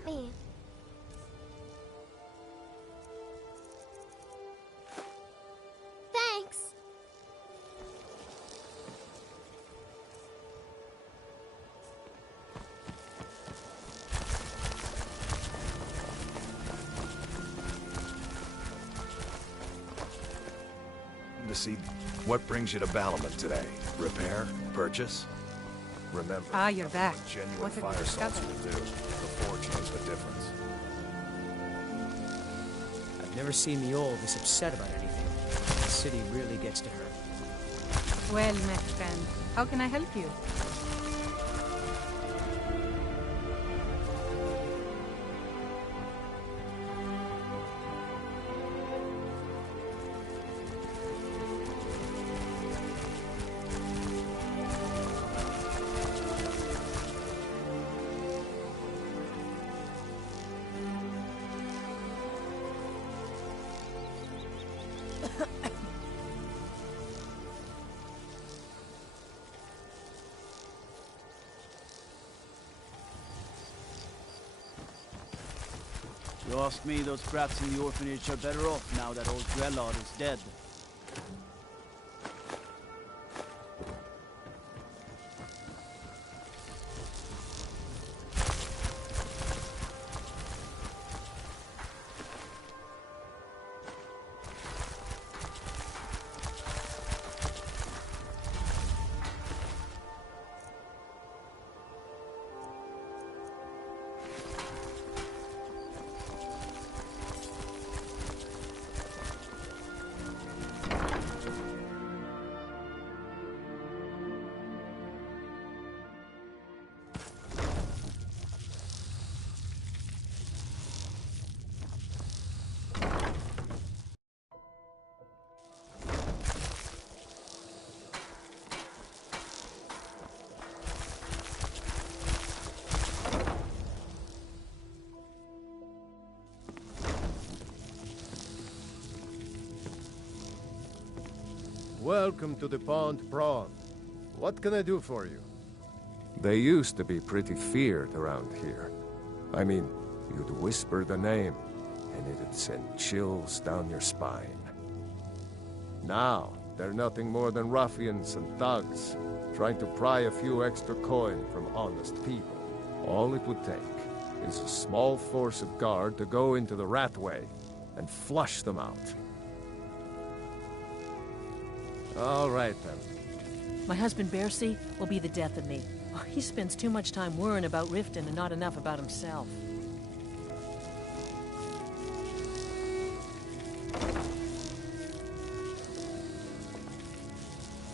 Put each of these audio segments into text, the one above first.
at me. Thanks. To see what brings you to Balamut today. Repair? Purchase? Remember, Ah, you're back. genuine What have you fire salts discovered? will do. The forge knows the difference. I've never seen the old this upset about anything. The city really gets to her. Well, my friend, how can I help you? You ask me, those brats in the orphanage are better off now that old Grellard is dead. Welcome to the Pond Prawn. What can I do for you? They used to be pretty feared around here. I mean, you'd whisper the name, and it'd send chills down your spine. Now, they're nothing more than ruffians and thugs, trying to pry a few extra coin from honest people. All it would take is a small force of guard to go into the Ratway and flush them out. All right, then. My husband Bercy will be the death of me. Oh, he spends too much time worrying about Riften and not enough about himself.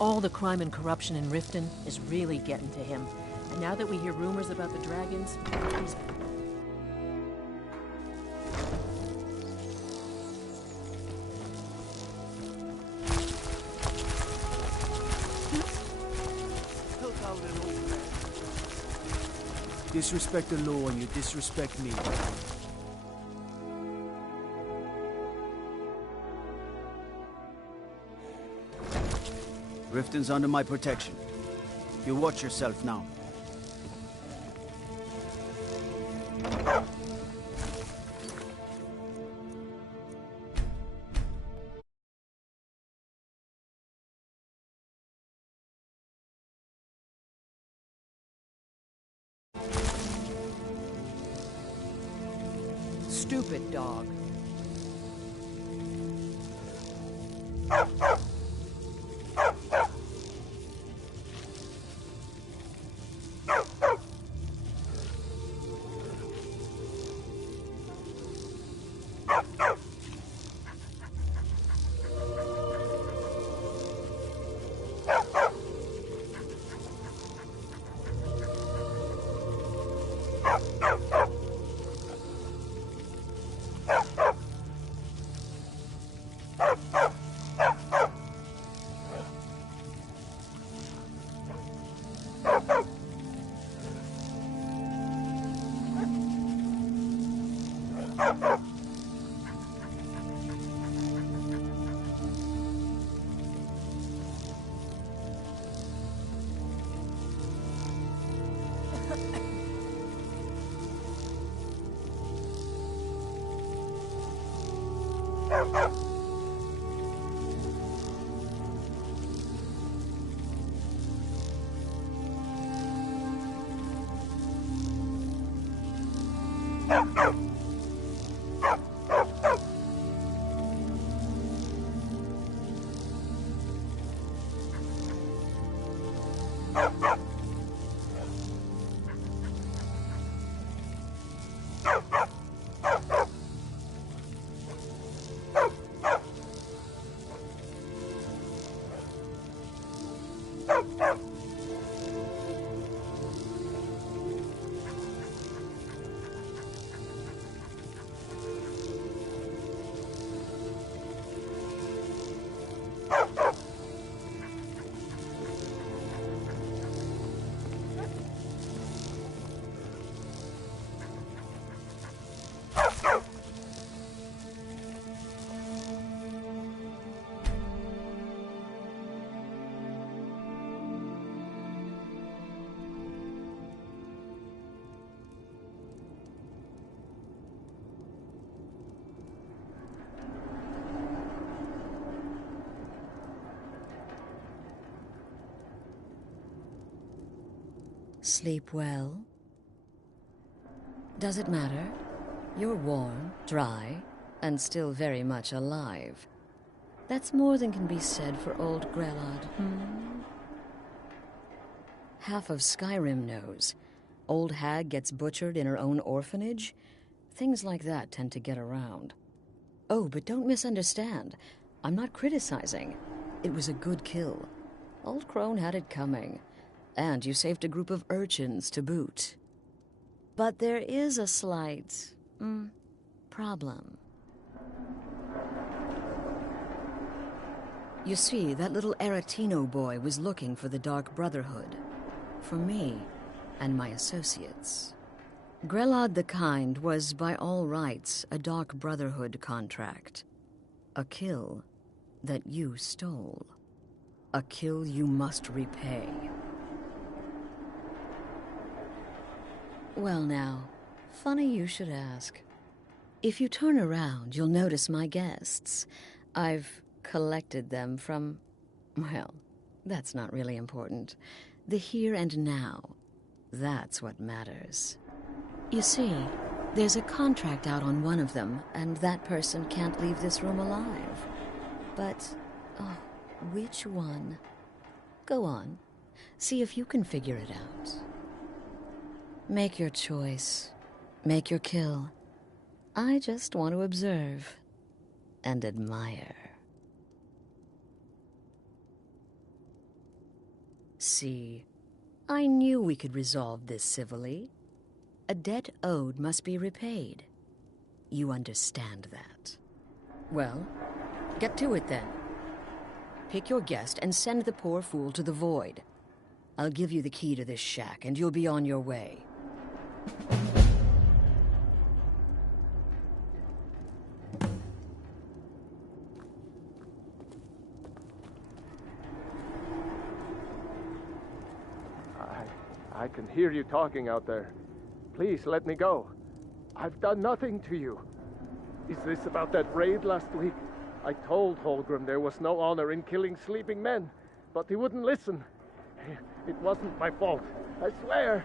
All the crime and corruption in Riften is really getting to him. And now that we hear rumors about the dragons, he's... Disrespect the law and you disrespect me. Riften's under my protection. You watch yourself now. Stupid dog. Sleep well? Does it matter? You're warm, dry, and still very much alive. That's more than can be said for old Grelod. Half of Skyrim knows. Old hag gets butchered in her own orphanage. Things like that tend to get around. Oh, but don't misunderstand. I'm not criticizing. It was a good kill. Old crone had it coming. And you saved a group of urchins to boot. But there is a slight, problem. You see, that little Aretino boy was looking for the Dark Brotherhood. For me and my associates. Grelod the Kind was, by all rights, a Dark Brotherhood contract. A kill that you stole. A kill you must repay. Well now, funny you should ask. If you turn around, you'll notice my guests. I've collected them from, well, that's not really important. The here and now, that's what matters. You see, there's a contract out on one of them, and that person can't leave this room alive. But, oh, which one? Go on, see if you can figure it out. Make your choice. Make your kill. I just want to observe and admire. See, I knew we could resolve this civilly. A debt owed must be repaid. You understand that. Well, get to it then. Pick your guest and send the poor fool to the void. I'll give you the key to this shack and you'll be on your way. I can hear you talking out there. Please let me go. I've done nothing to you. Is this about that raid last week? I told Holgrim there was no honor in killing sleeping men, but he wouldn't listen. It wasn't my fault, I swear.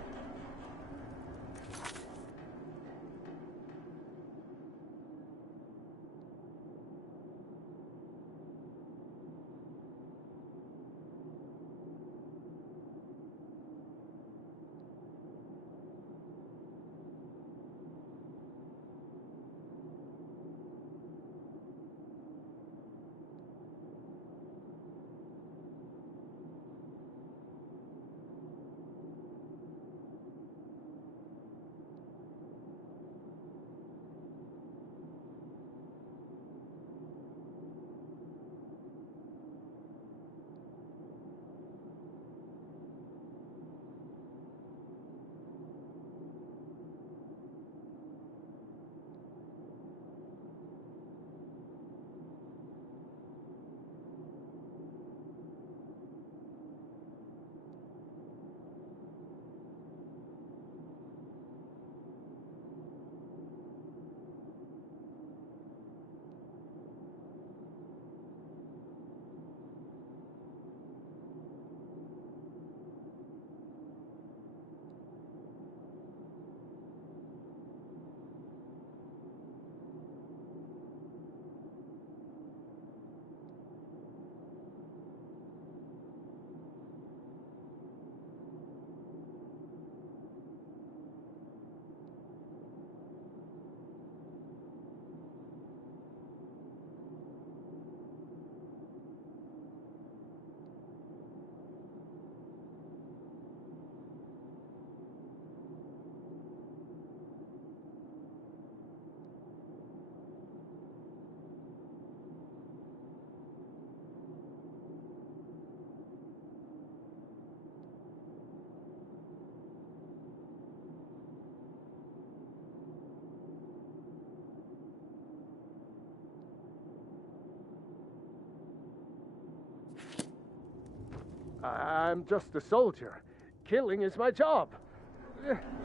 I'm just a soldier. Killing is my job.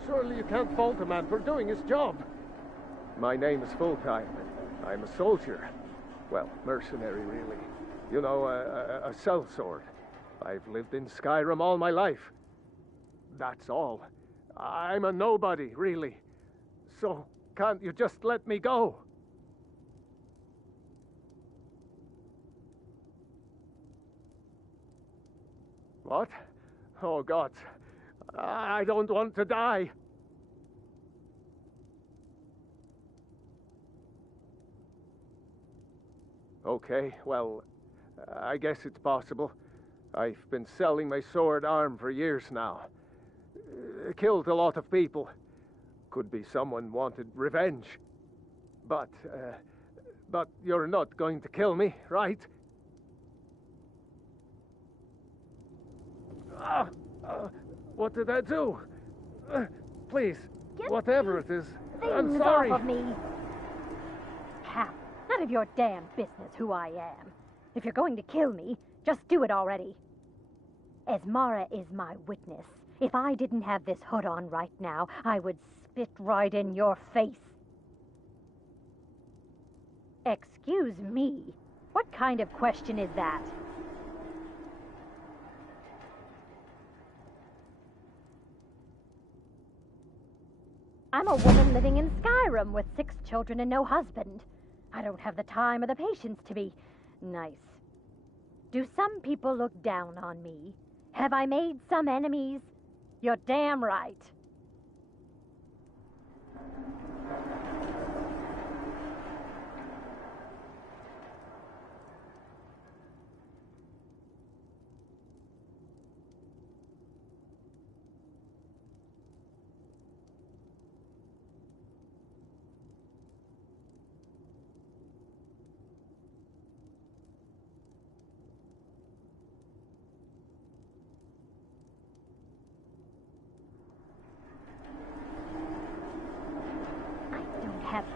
Surely you can't fault a man for doing his job. My name is Full-Time. I'm a soldier. Well, mercenary, really. You know, a sellsword. I've lived in Skyrim all my life. That's all. I'm a nobody, really. So, can't you just let me go? What? Oh, God. I don't want to die. Okay, well, I guess it's possible. I've been selling my sword arm for years now. Killed a lot of people. Could be someone wanted revenge. But you're not going to kill me, right? What did I do? Please, whatever it is, I'm sorry. Off of me. How? None of your damn business who I am. If you're going to kill me, just do it already. Esmara is my witness. If I didn't have this hood on right now, I would spit right in your face. Excuse me. What kind of question is that? I'm a woman living in Skyrim with 6 children and no husband. I don't have the time or the patience to be nice. Do some people look down on me? Have I made some enemies? You're damn right.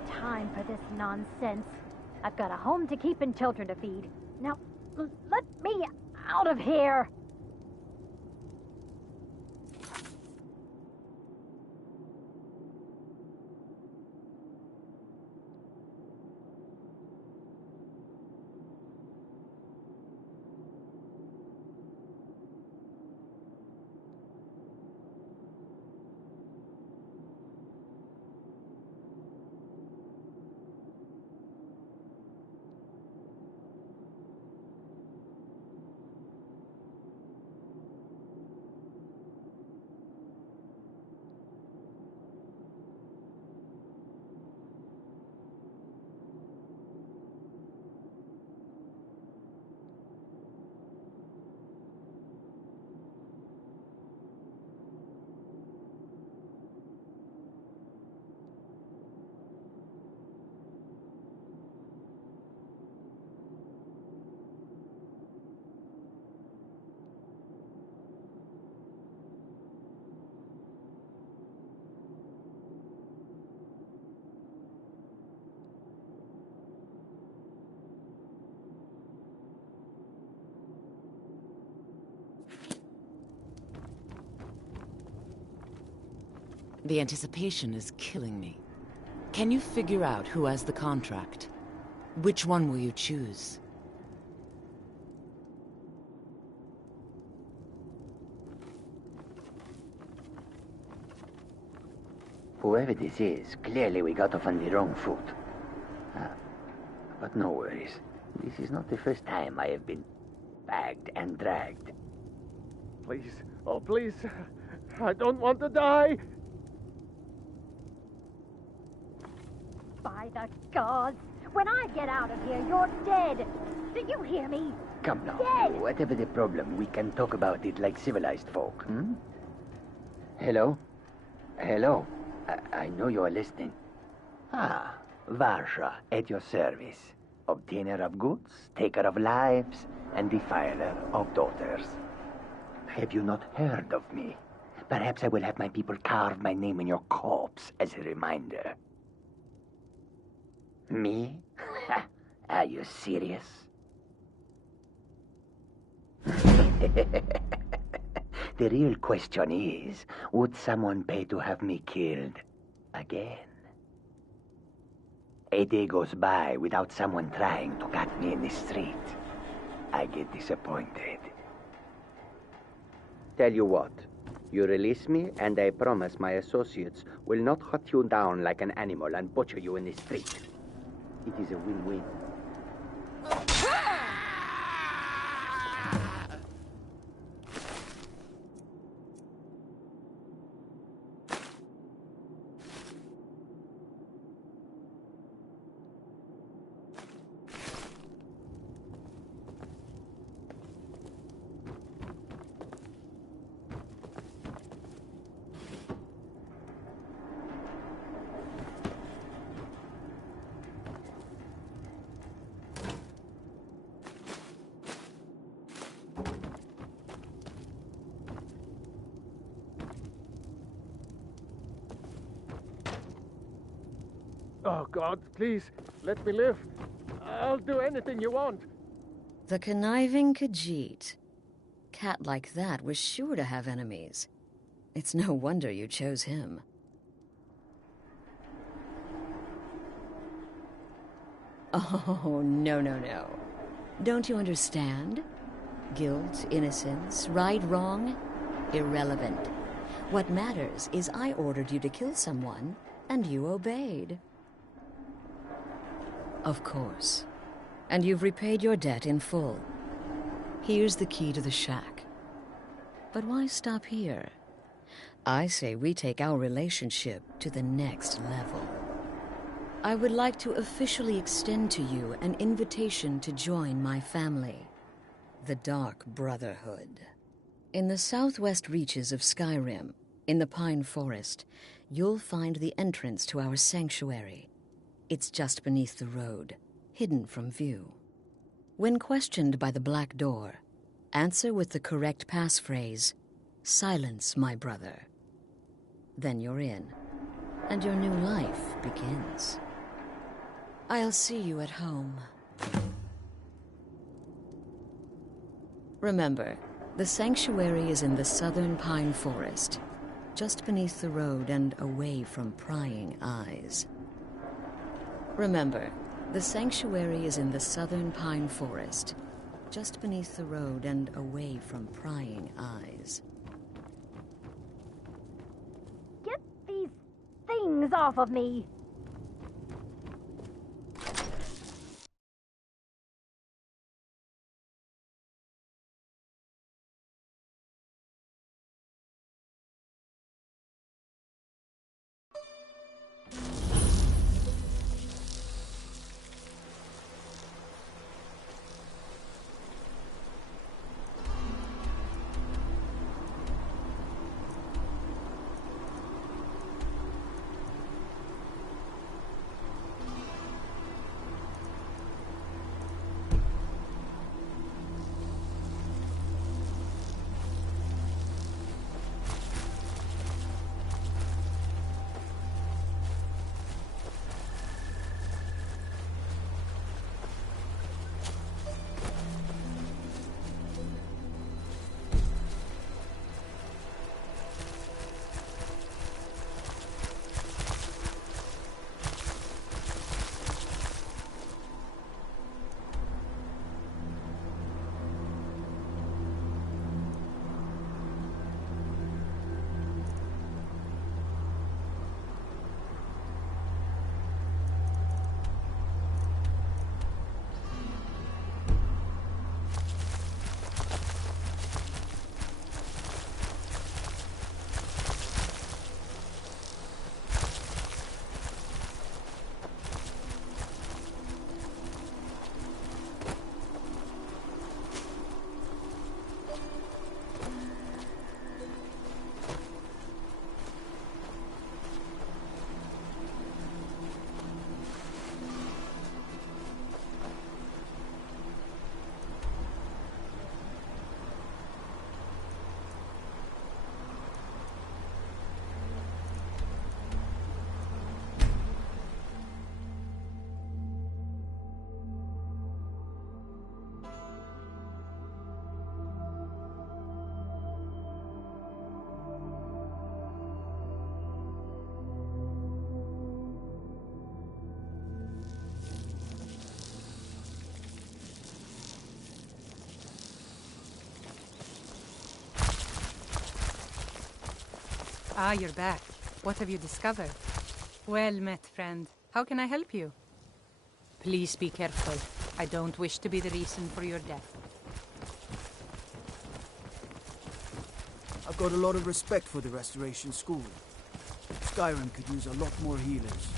Time for this nonsense. I've got a home to keep and children to feed. Now, let me out of here. The anticipation is killing me. Can you figure out who has the contract? Which one will you choose? Whoever this is, clearly we got off on the wrong foot. But no worries. This is not the first time I have been bagged and dragged. Please, oh please, I don't want to die. By the gods, when I get out of here, you're dead. Do you hear me? Come now. Dead. Whatever the problem, we can talk about it like civilized folk. Hello? Hello? I know you are listening. Varsha, at your service. Obtainer of goods, taker of lives, and defiler of daughters. Have you not heard of me? Perhaps I will have my people carve my name in your corpse as a reminder. Me? Are you serious? The real question is, would someone pay to have me killed again? A day goes by without someone trying to cut me in the street. I get disappointed. Tell you what, you release me and I promise my associates will not hunt you down like an animal and butcher you in the street. It is a win-win. Oh, God, please, let me live. I'll do anything you want. The conniving Khajiit. Cat like that was sure to have enemies. It's no wonder you chose him. Oh, no, no, no. Don't you understand? Guilt, innocence, right, wrong, irrelevant. What matters is I ordered you to kill someone, and you obeyed. Of course. And you've repaid your debt in full. Here's the key to the shack. But why stop here? I say we take our relationship to the next level. I would like to officially extend to you an invitation to join my family, the Dark Brotherhood. In the southwest reaches of Skyrim, in the Pine Forest, you'll find the entrance to our sanctuary. It's just beneath the road, hidden from view. When questioned by the Black Door, answer with the correct passphrase, "Silence, my brother." Then you're in, and your new life begins. I'll see you at home. Remember, the sanctuary is in the southern Pine Forest, just beneath the road and away from prying eyes. Remember, the sanctuary is in the southern Pine Forest, just beneath the road and away from prying eyes. Get these things off of me! Ah, you're back. What have you discovered? Well met, friend. How can I help you? Please be careful. I don't wish to be the reason for your death. I've got a lot of respect for the Restoration School. Skyrim could use a lot more healers.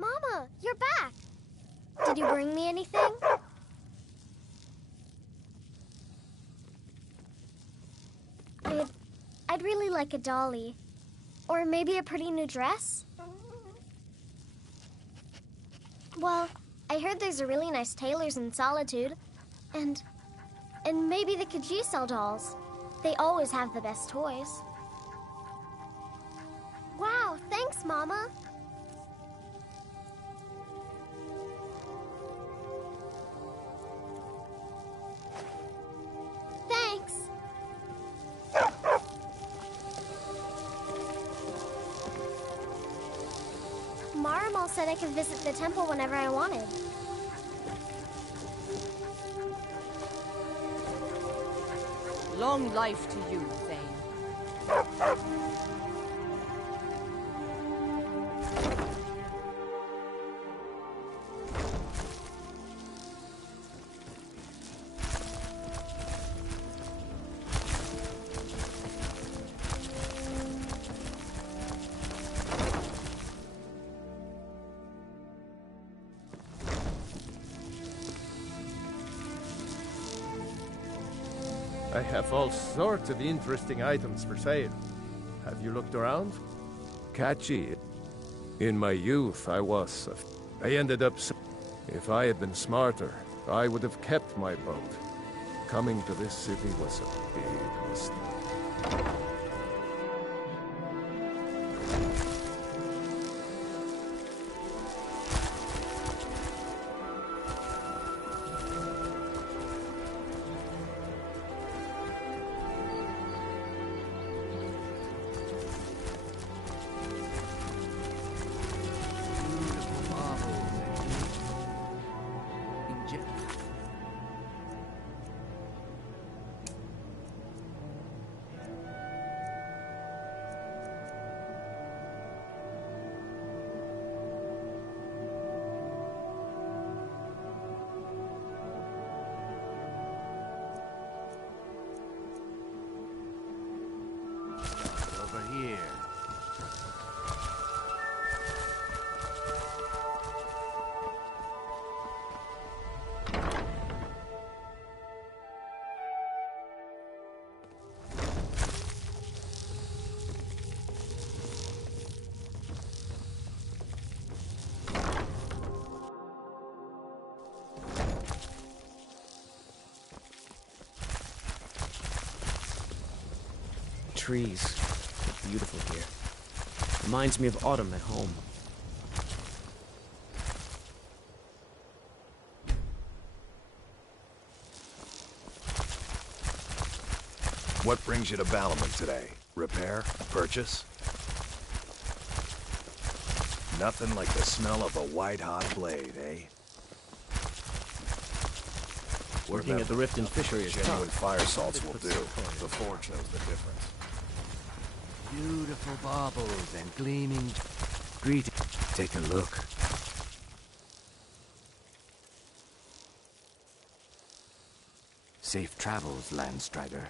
Mama, you're back! Did you bring me anything? I'd really like a dolly. Or maybe a pretty new dress? Well, I heard there's a really nice tailor's in Solitude. And maybe the Khajiit sell dolls. They always have the best toys. Wow, thanks, Mama. Thanks. Marimal said I could visit the temple whenever I wanted. Long life to you, Thane. I have all sorts of interesting items for sale. Have you looked around? Catchy. In my youth, I ended up... If I had been smarter, I would have kept my boat. Coming to this city was a big mistake. Here. Trees. Beautiful here. Reminds me of autumn at home. What brings you to Balamant today? Repair? Purchase? Nothing like the smell of a white-hot blade, eh? Working at the Riften fishery is genuine tough. fire salts will do. The forge knows the difference. Beautiful baubles and gleaming... Greetings. Take a look. Safe travels, Landstrider.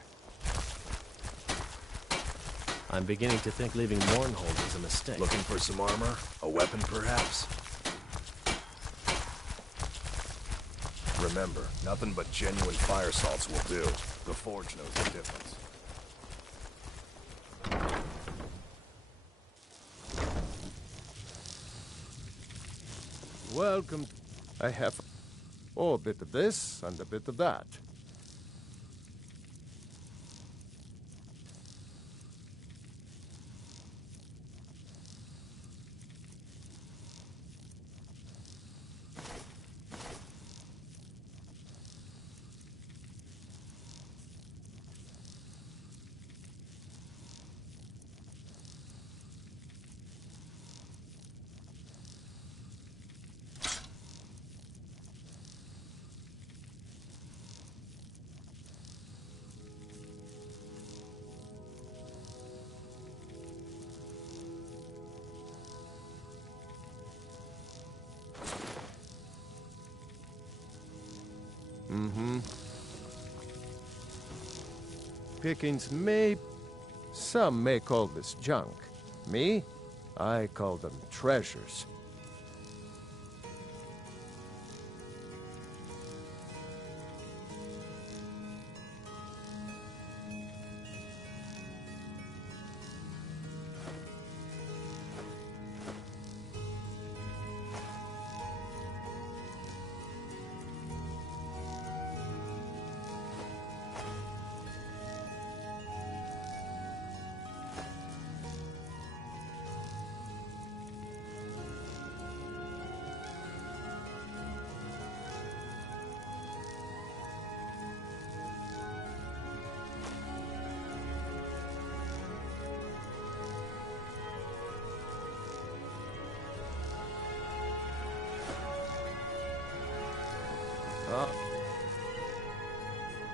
I'm beginning to think leaving Mournhold is a mistake. Looking for some armor? A weapon, perhaps? Remember, nothing but genuine fire salts will do. The forge knows the difference. Welcome. I have a bit of this and a bit of that. Pickings some may call this junk. Me? I call them treasures.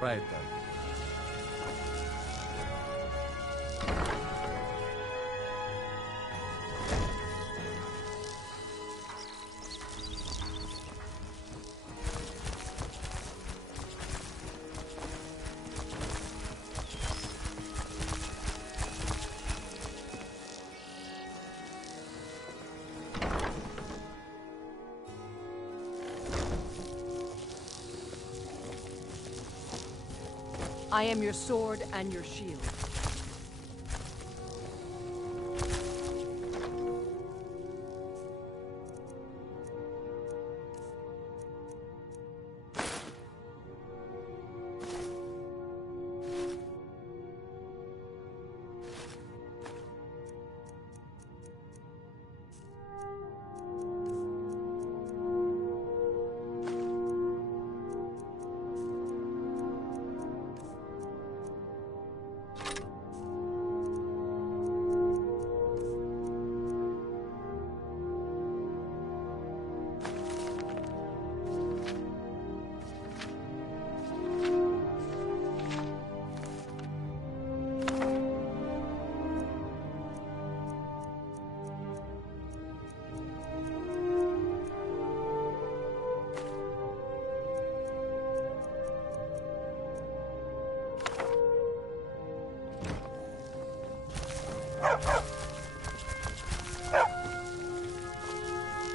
Right then. I am your sword and your shield.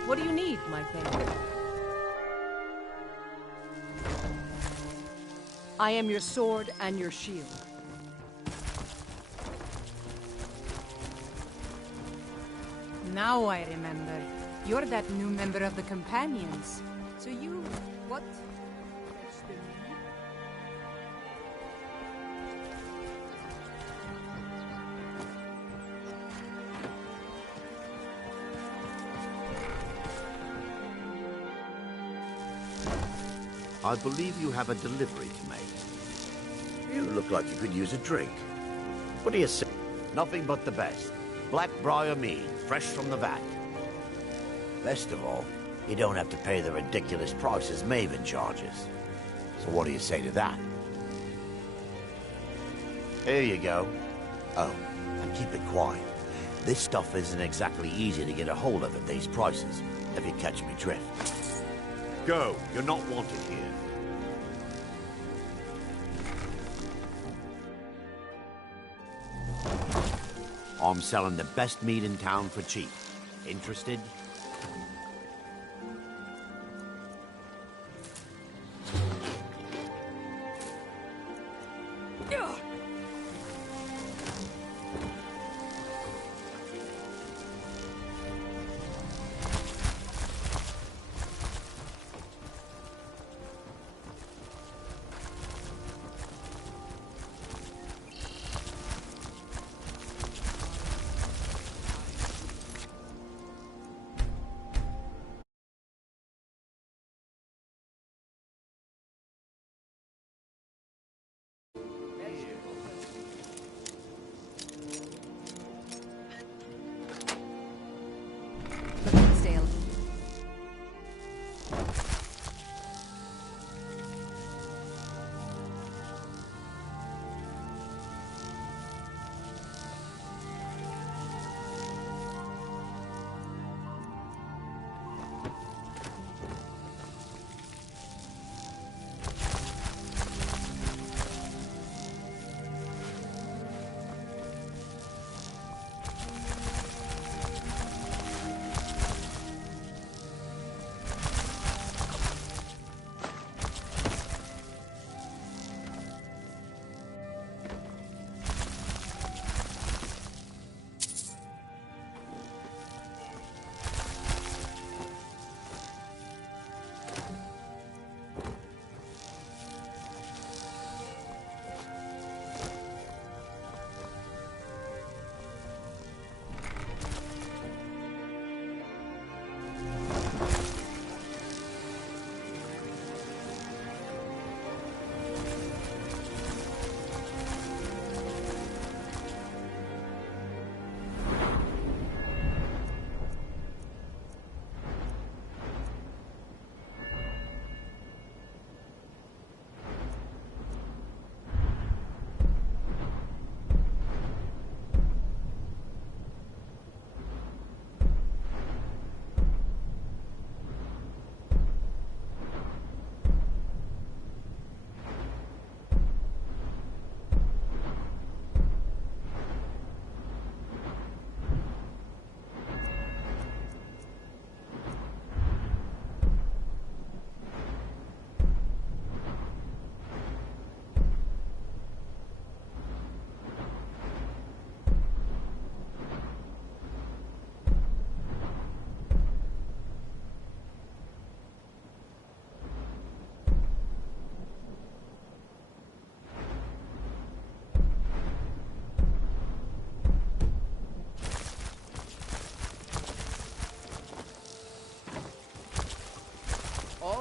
What do you need, my favorite? I am your sword and your shield. Now I remember. You're that new member of the Companions. So you... what? I believe you have a delivery to make. You look like you could use a drink. What do you say? Nothing but the best. Black Briar mead, fresh from the vat. Best of all, you don't have to pay the ridiculous prices Maven charges. So what do you say to that? Here you go. Oh, and keep it quiet. This stuff isn't exactly easy to get a hold of at these prices, if you catch me drift. Go, you're not wanted here. I'm selling the best meat in town for cheap. Interested?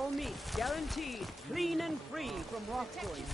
All meat guaranteed, clean and free from wrongdoing.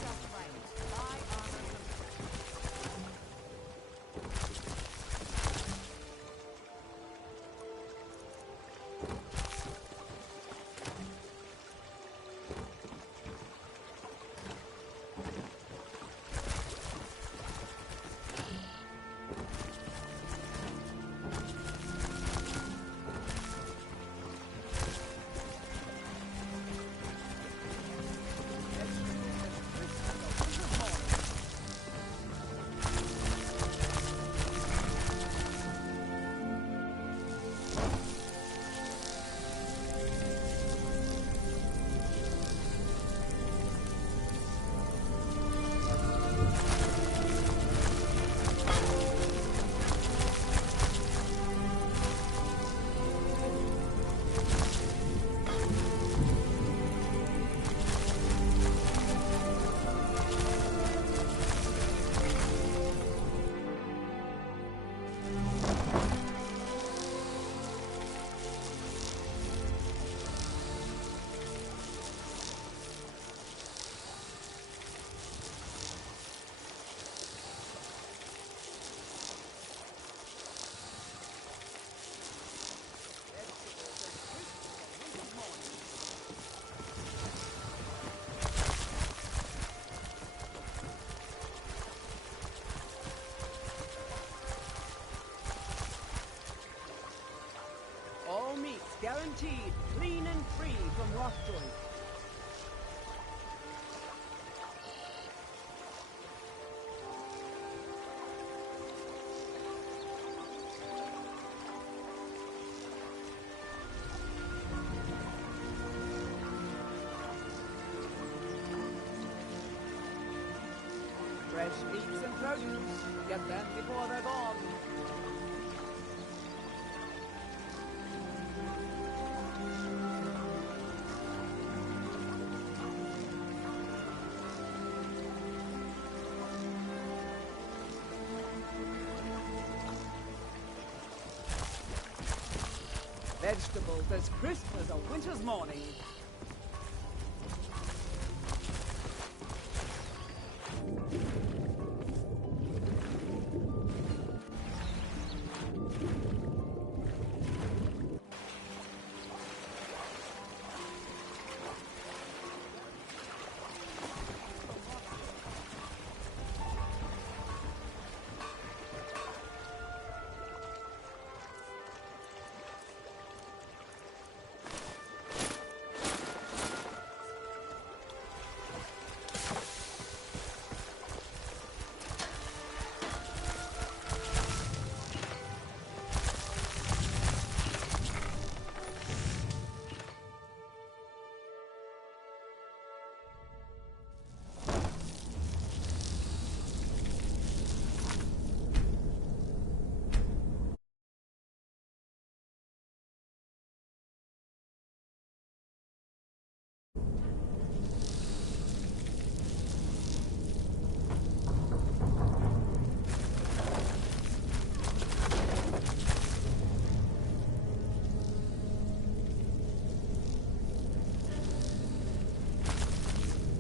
Guaranteed, clean and free from wrongdoing. Fresh meats and produce. Get them before they're gone. Vegetables as crisp as a winter's morning.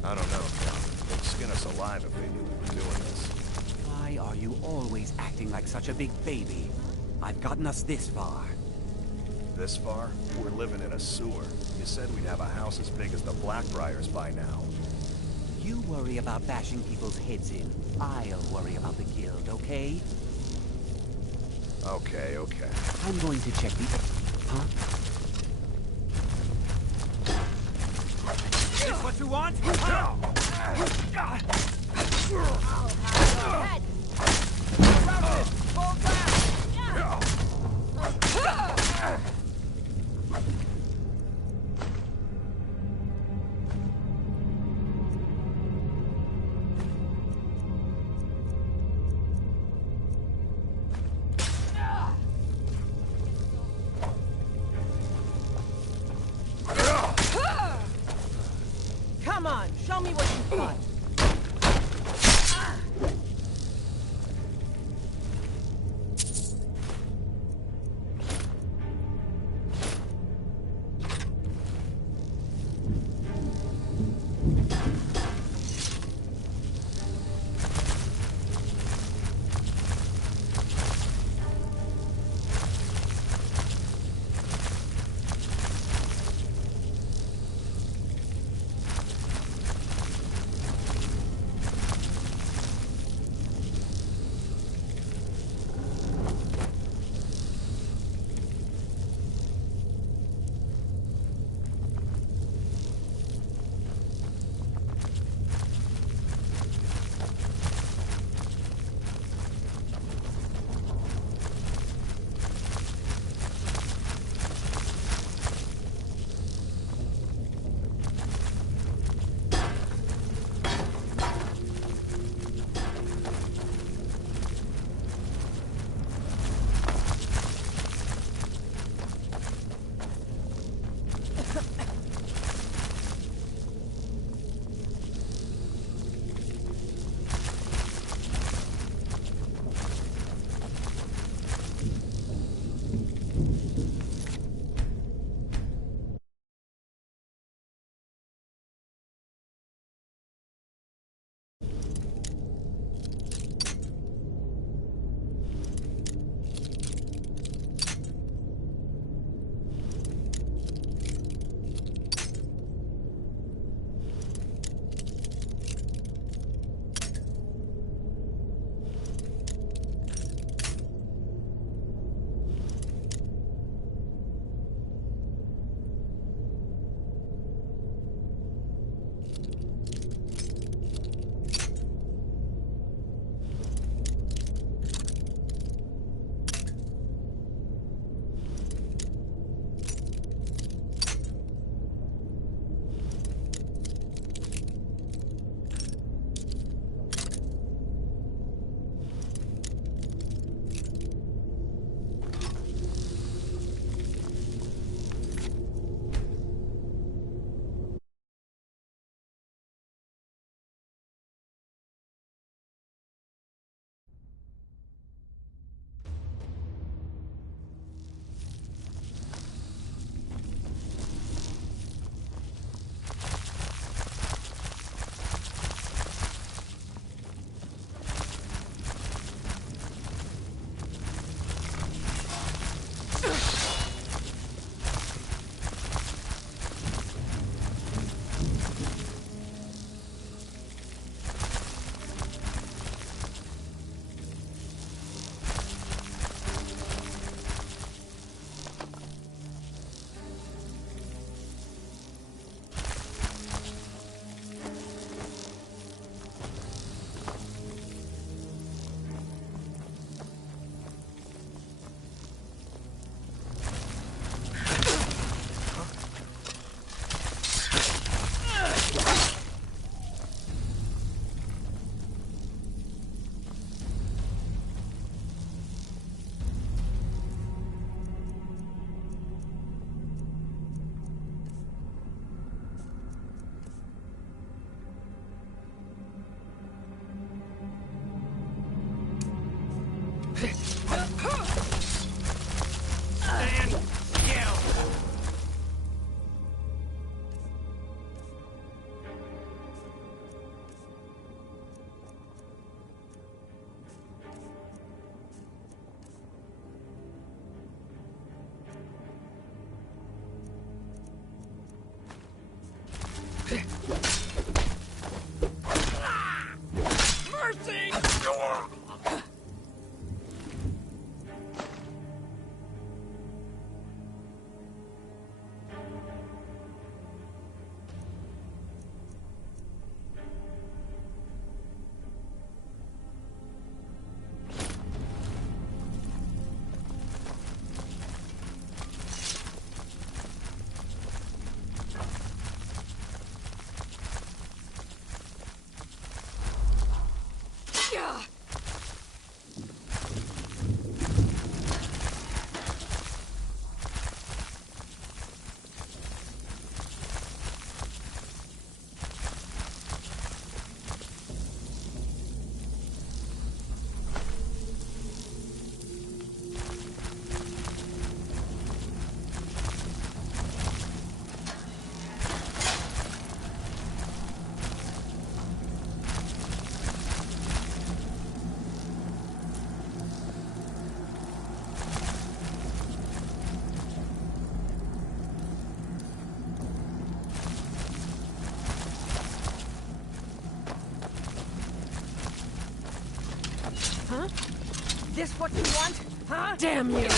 I don't know. They'd skin us alive if they knew we were doing this. Why are you always acting like such a big baby? I've gotten us this far. This far? We're living in a sewer. You said we'd have a house as big as the Blackbriars by now. You worry about bashing people's heads in. I'll worry about the guild, okay? Okay, okay. I'm going to check the... Huh? Is this what you want? I'll have your head! Surrounded! Fall back! Come on, show me what you've got. this what you want? Huh? Damn you!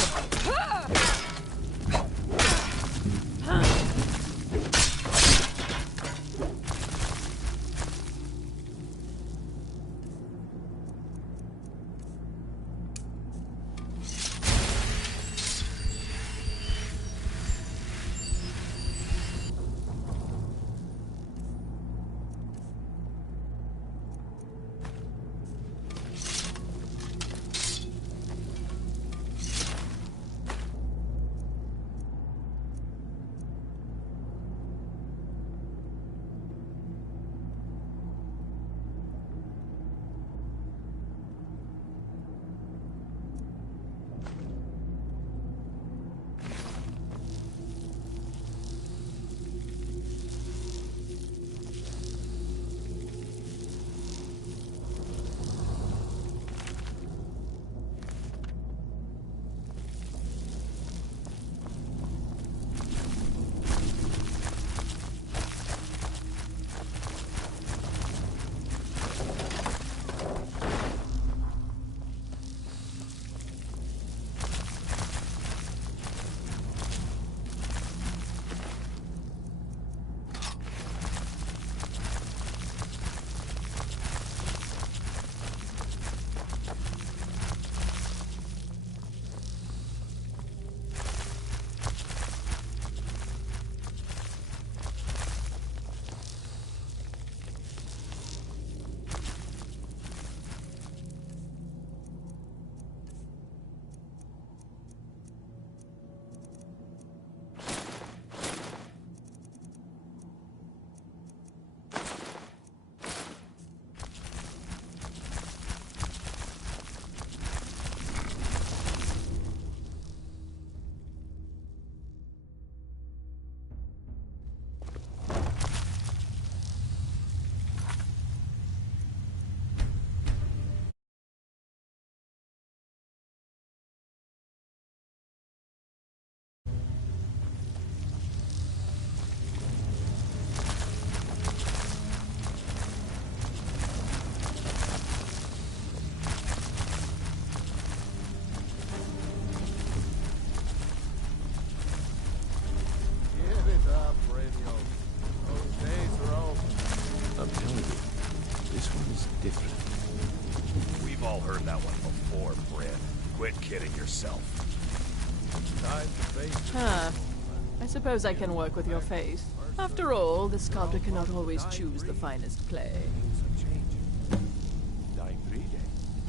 I suppose I can work with your face. After all, the sculptor cannot always choose the finest clay.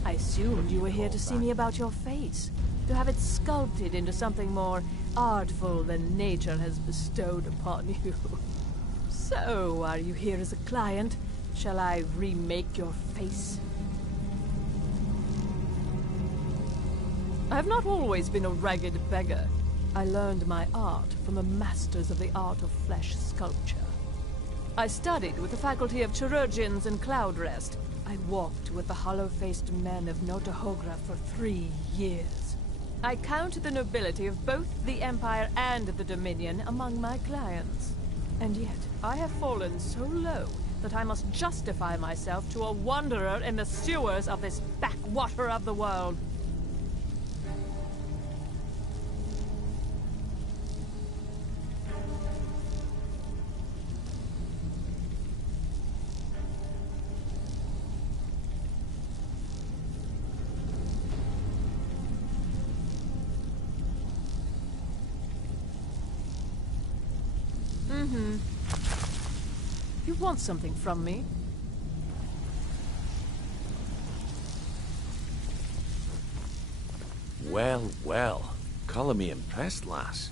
I assumed you were here to see me about your face, to have it sculpted into something more artful than nature has bestowed upon you. So, are you here as a client? Shall I remake your face? I have not always been a ragged beggar. I learned my art from the masters of the art of flesh sculpture. I studied with the faculty of chirurgeons and Cloudrest. I walked with the hollow-faced men of Notahogra for 3 years. I count the nobility of both the Empire and the Dominion among my clients. And yet, I have fallen so low that I must justify myself to a wanderer in the sewers of this backwater of the world. You want something from me? Well, well. Colour me impressed, lass.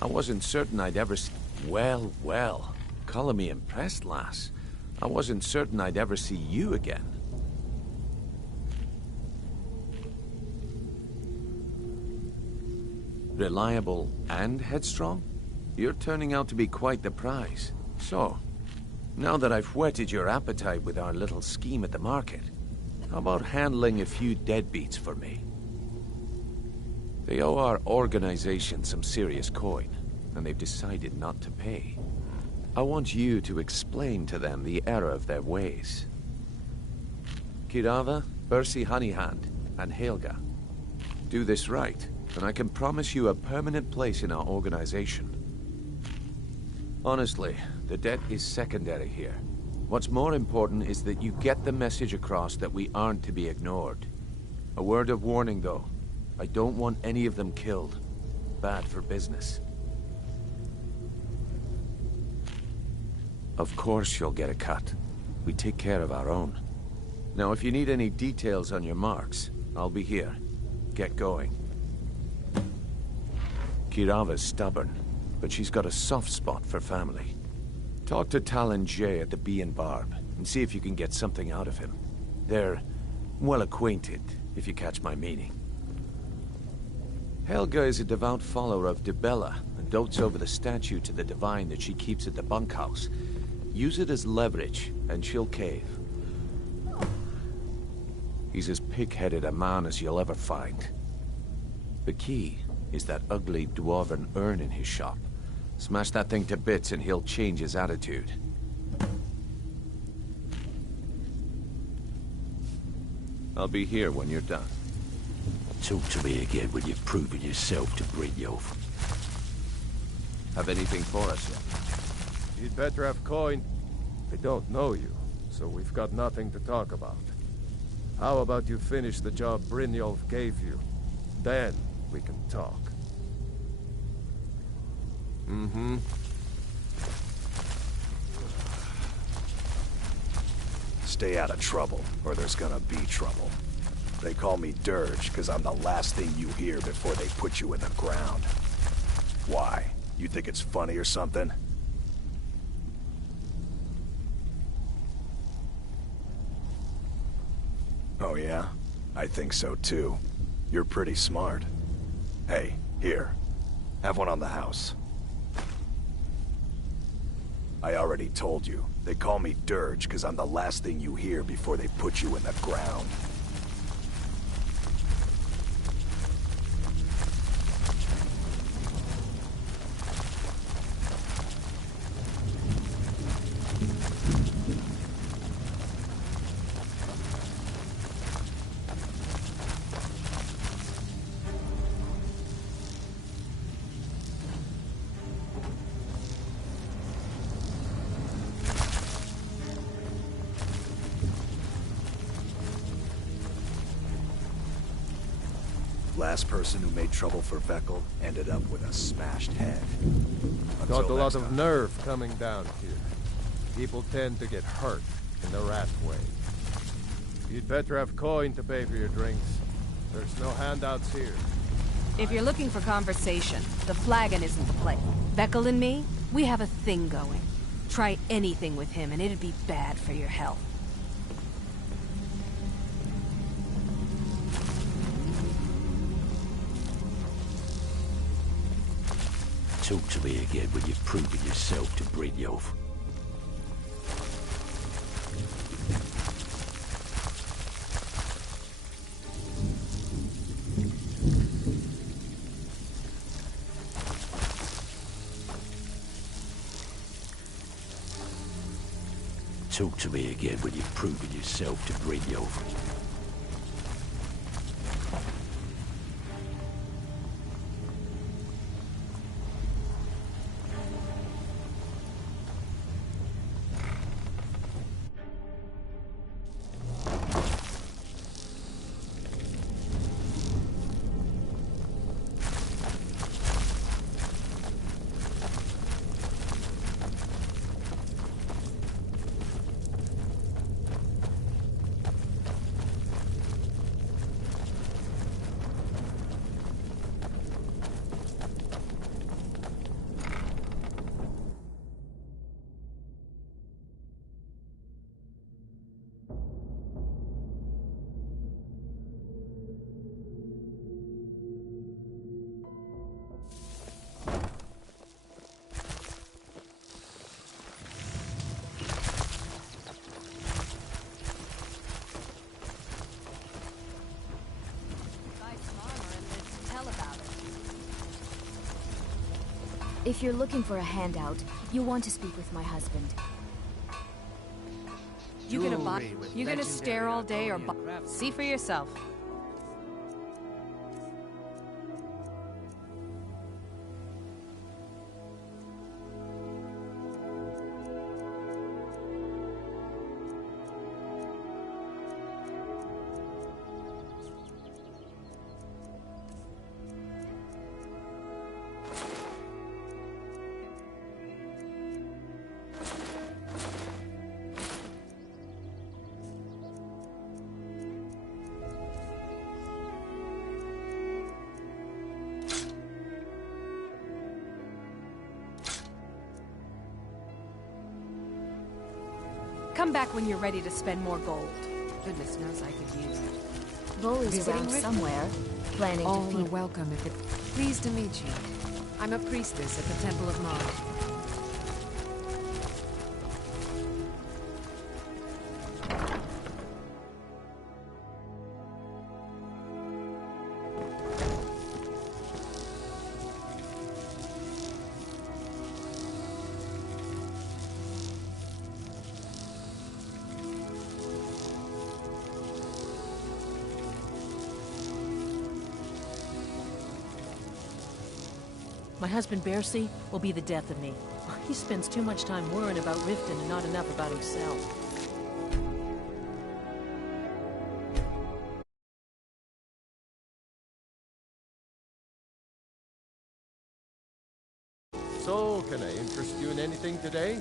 I wasn't certain I'd ever see... Well, well. Colour me impressed, lass. I wasn't certain I'd ever see you again. Reliable and headstrong? You're turning out to be quite the prize. So, now that I've whetted your appetite with our little scheme at the market, how about handling a few deadbeats for me? They owe our organization some serious coin, and they've decided not to pay. I want you to explain to them the error of their ways. Kirava, Bersi Honeyhand, and Helga. Do this right, and I can promise you a permanent place in our organization. Honestly, the debt is secondary here. What's more important is that you get the message across that we aren't to be ignored. A word of warning, though. I don't want any of them killed. Bad for business. Of course you'll get a cut. We take care of our own. Now, if you need any details on your marks, I'll be here. Get going. Kirava's stubborn, but she's got a soft spot for family. Talk to Talon Jay at the Bee and Barb, and see if you can get something out of him. They're well acquainted, if you catch my meaning. Helga is a devout follower of Dibella, and dotes over the statue to the divine that she keeps at the bunkhouse. Use it as leverage, and she'll cave. He's as pig-headed a man as you'll ever find. The key is that ugly dwarven urn in his shop. Smash that thing to bits and he'll change his attitude. I'll be here when you're done. Talk to me again when you've proven yourself to Brynjolf. Have anything for us yet? You'd better have coin. I don't know you, so we've got nothing to talk about. How about you finish the job Brynjolf gave you? Then we can talk. Mm-hmm. Stay out of trouble, or there's gonna be trouble. They call me Dirge, because I'm the last thing you hear before they put you in the ground. Why? You think it's funny or something? Oh yeah? I think so too. You're pretty smart. Hey, here. Have one on the house. I already told you. They call me Dirge because I'm the last thing you hear before they put you in the ground. Last person who made trouble for Veckel ended up with a smashed head. Got a lot of nerve coming down here. People tend to get hurt in the rat way. You'd better have coin to pay for your drinks. There's no handouts here. If you're looking for conversation, the flagon isn't the place. Veckel and me, we have a thing going. Try anything with him and it'd be bad for your health. Talk to me again when you've proven yourself to Brynjolf. Talk to me again when you've proven yourself to Brynjolf. If you're looking for a handout, you'll want to speak with my husband. You gonna stare all day or see for yourself? Come back when you're ready to spend more gold. Goodness knows I could use it. Vol's Visiting around Riften? somewhere, planning All to are feed. welcome if it... Pleased to meet you. I'm a priestess at the Temple of Mara. My husband, Bercy, will be the death of me. He spends too much time worrying about Riften and not enough about himself. So, can I interest you in anything today?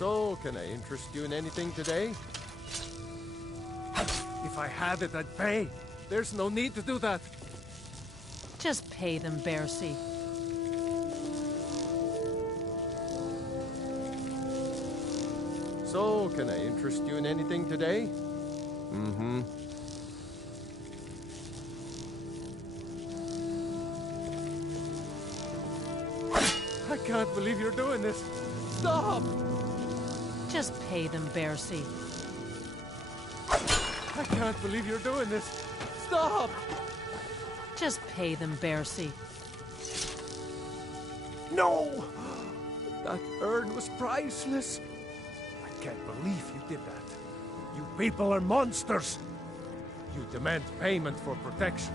So, can I interest you in anything today? If I had it, I'd pay. There's no need to do that. Just pay them, Bercy. So, can I interest you in anything today? Mm-hmm. can't believe you're doing this. Stop! Just pay them, Bercy. I can't believe you're doing this. Stop! Just pay them, Bercy. No! That urn was priceless. I can't believe you did that. You people are monsters. You demand payment for protection,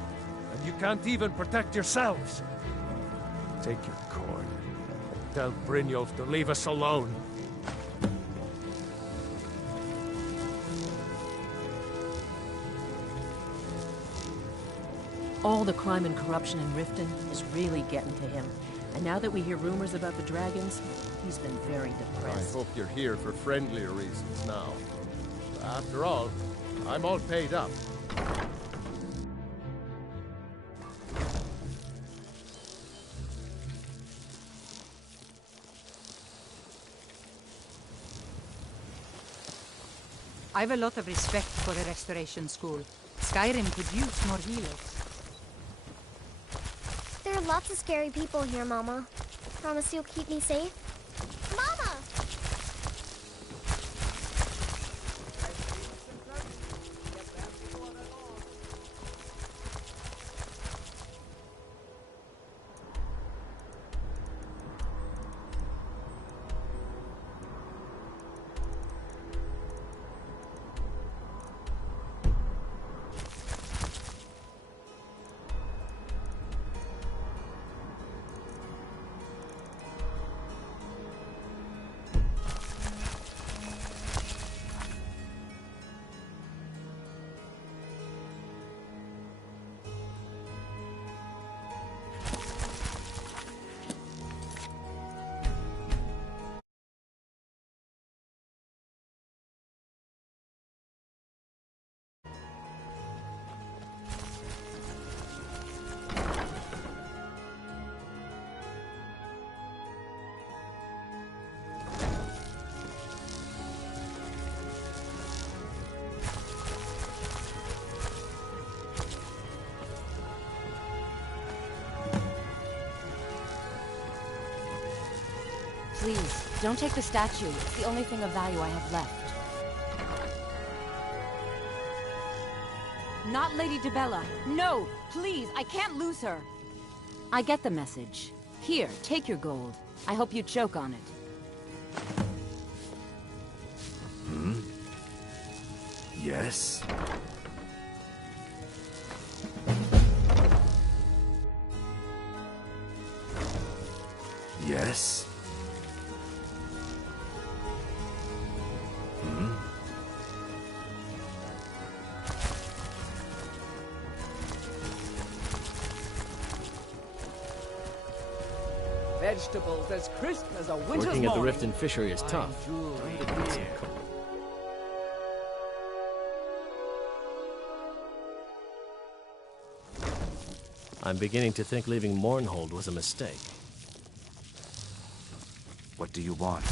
and you can't even protect yourselves. Take your coin. Tell Brynjolf to leave us alone. All the crime and corruption in Riften is really getting to him. And now that we hear rumors about the dragons, he's been very depressed. I hope you're here for friendlier reasons now. After all, I'm all paid up. I've a lot of respect for a restoration school. Skyrim could use more healers. There are lots of scary people here, Mama. Promise you'll keep me safe? Mama! Please, don't take the statue. It's the only thing of value I have left. Not Lady Dibella. No! Please, I can't lose her! I get the message. Here, take your gold. I hope you choke on it. Hmm? Yes? Yes? Vegetables as crisp as a winter's Working at the morning. Riften fishery is tough. I'm beginning to think leaving Mournhold was a mistake. What do you want?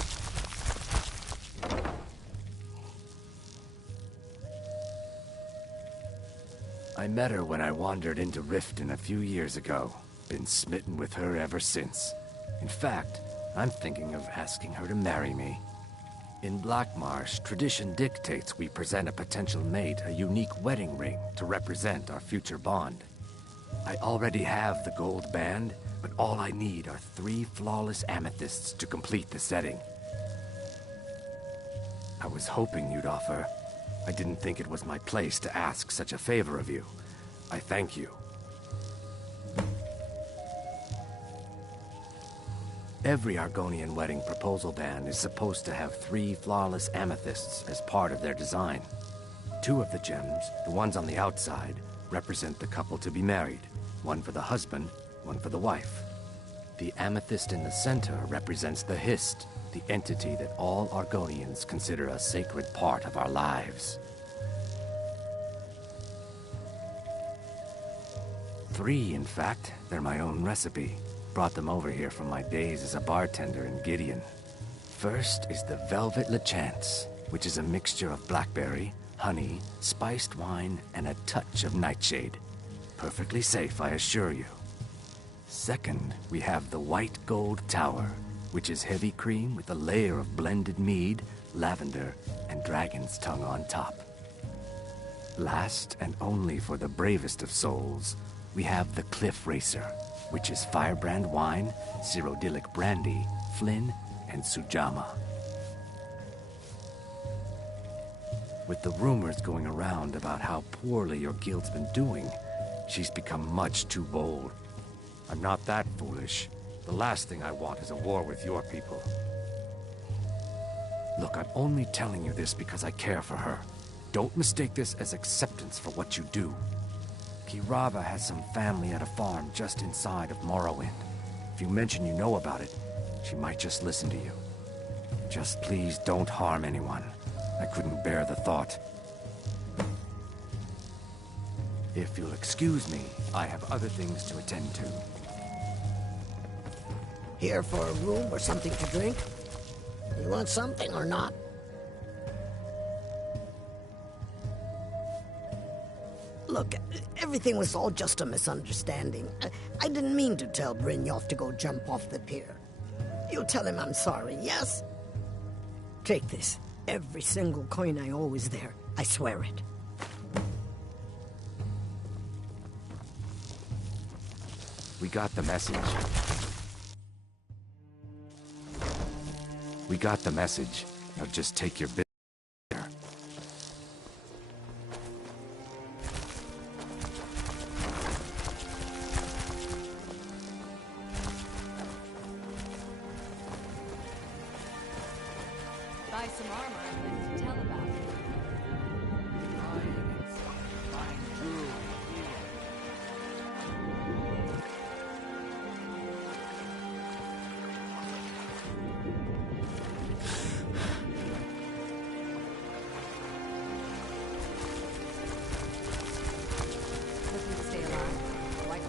I met her when I wandered into Riften a few years ago. Been smitten with her ever since. In fact, I'm thinking of asking her to marry me. In Blackmarsh, tradition dictates we present a potential mate a unique wedding ring to represent our future bond. I already have the gold band, but all I need are 3 flawless amethysts to complete the setting. I was hoping you'd offer. I didn't think it was my place to ask such a favor of you. I thank you. Every Argonian wedding proposal band is supposed to have 3 flawless amethysts as part of their design. 2 of the gems, the ones on the outside, represent the couple to be married. 1 for the husband, 1 for the wife. The amethyst in the center represents the Hist, the entity that all Argonians consider a sacred part of our lives. 3, in fact. They're my own recipe. Brought them over here from my days as a bartender in Gideon. First is the Velvet Lechance, which is a mixture of blackberry, honey, spiced wine, and a touch of nightshade. Perfectly safe, I assure you. Second, we have the White Gold Tower, which is heavy cream with a layer of blended mead, lavender, and dragon's tongue on top. Last and only for the bravest of souls, we have the Cliff Racer, which is firebrand wine, Cyrodiilic brandy, Flynn, and Sujama. With the rumors going around about how poorly your guild's been doing, she's become much too bold. I'm not that foolish. The last thing I want is a war with your people. Look, I'm only telling you this because I care for her. Don't mistake this as acceptance for what you do. Kirava has some family at a farm just inside of Morrowind. If you mention you know about it, she might just listen to you. Just please don't harm anyone. I couldn't bear the thought. If you'll excuse me, I have other things to attend to. Here for a room or something to drink? You want something or not? Look, everything was all just a misunderstanding. I didn't mean to tell Brynjolf to go jump off the pier. You'll tell him I'm sorry, yes? Take this. Every single coin I owe is there. I swear it. We got the message. We got the message. Now just take your bit. Buy some armor and then tell about it. Looking to stay alive? Like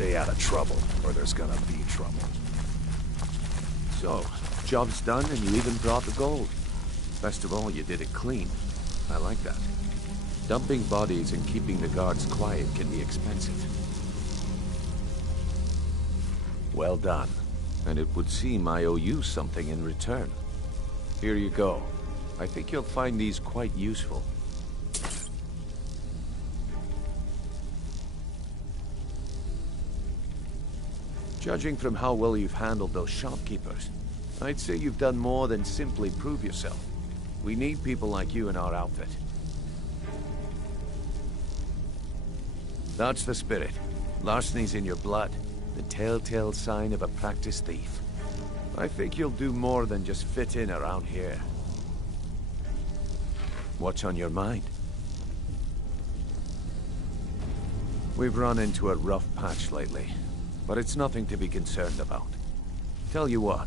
Stay out of trouble, or there's gonna be trouble. So, job's done and you even brought the gold. Best of all, you did it clean. I like that. Dumping bodies and keeping the guards quiet can be expensive. Well done. And it would seem I owe you something in return. Here you go. I think you'll find these quite useful. Judging from how well you've handled those shopkeepers, I'd say you've done more than simply prove yourself. We need people like you in our outfit. That's the spirit. Larceny's in your blood, the telltale sign of a practiced thief. I think you'll do more than just fit in around here. What's on your mind? We've run into a rough patch lately, but it's nothing to be concerned about. Tell you what,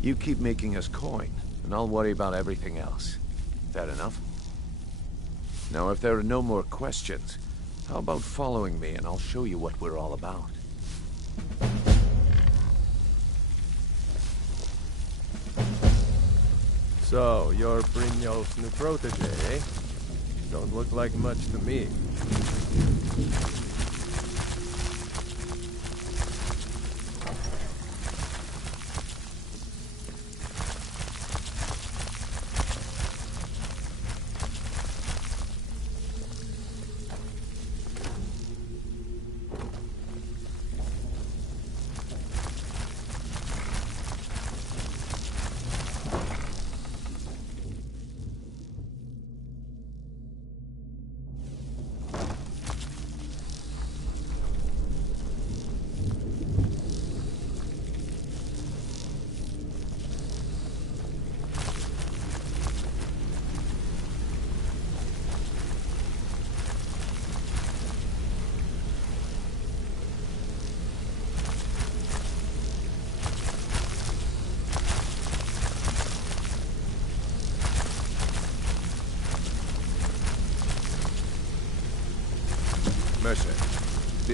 you keep making us coin, and I'll worry about everything else. Fair enough? Now, if there are no more questions, how about following me and I'll show you what we're all about? So, you're Brynjolf's new protege, eh? Don't look like much to me.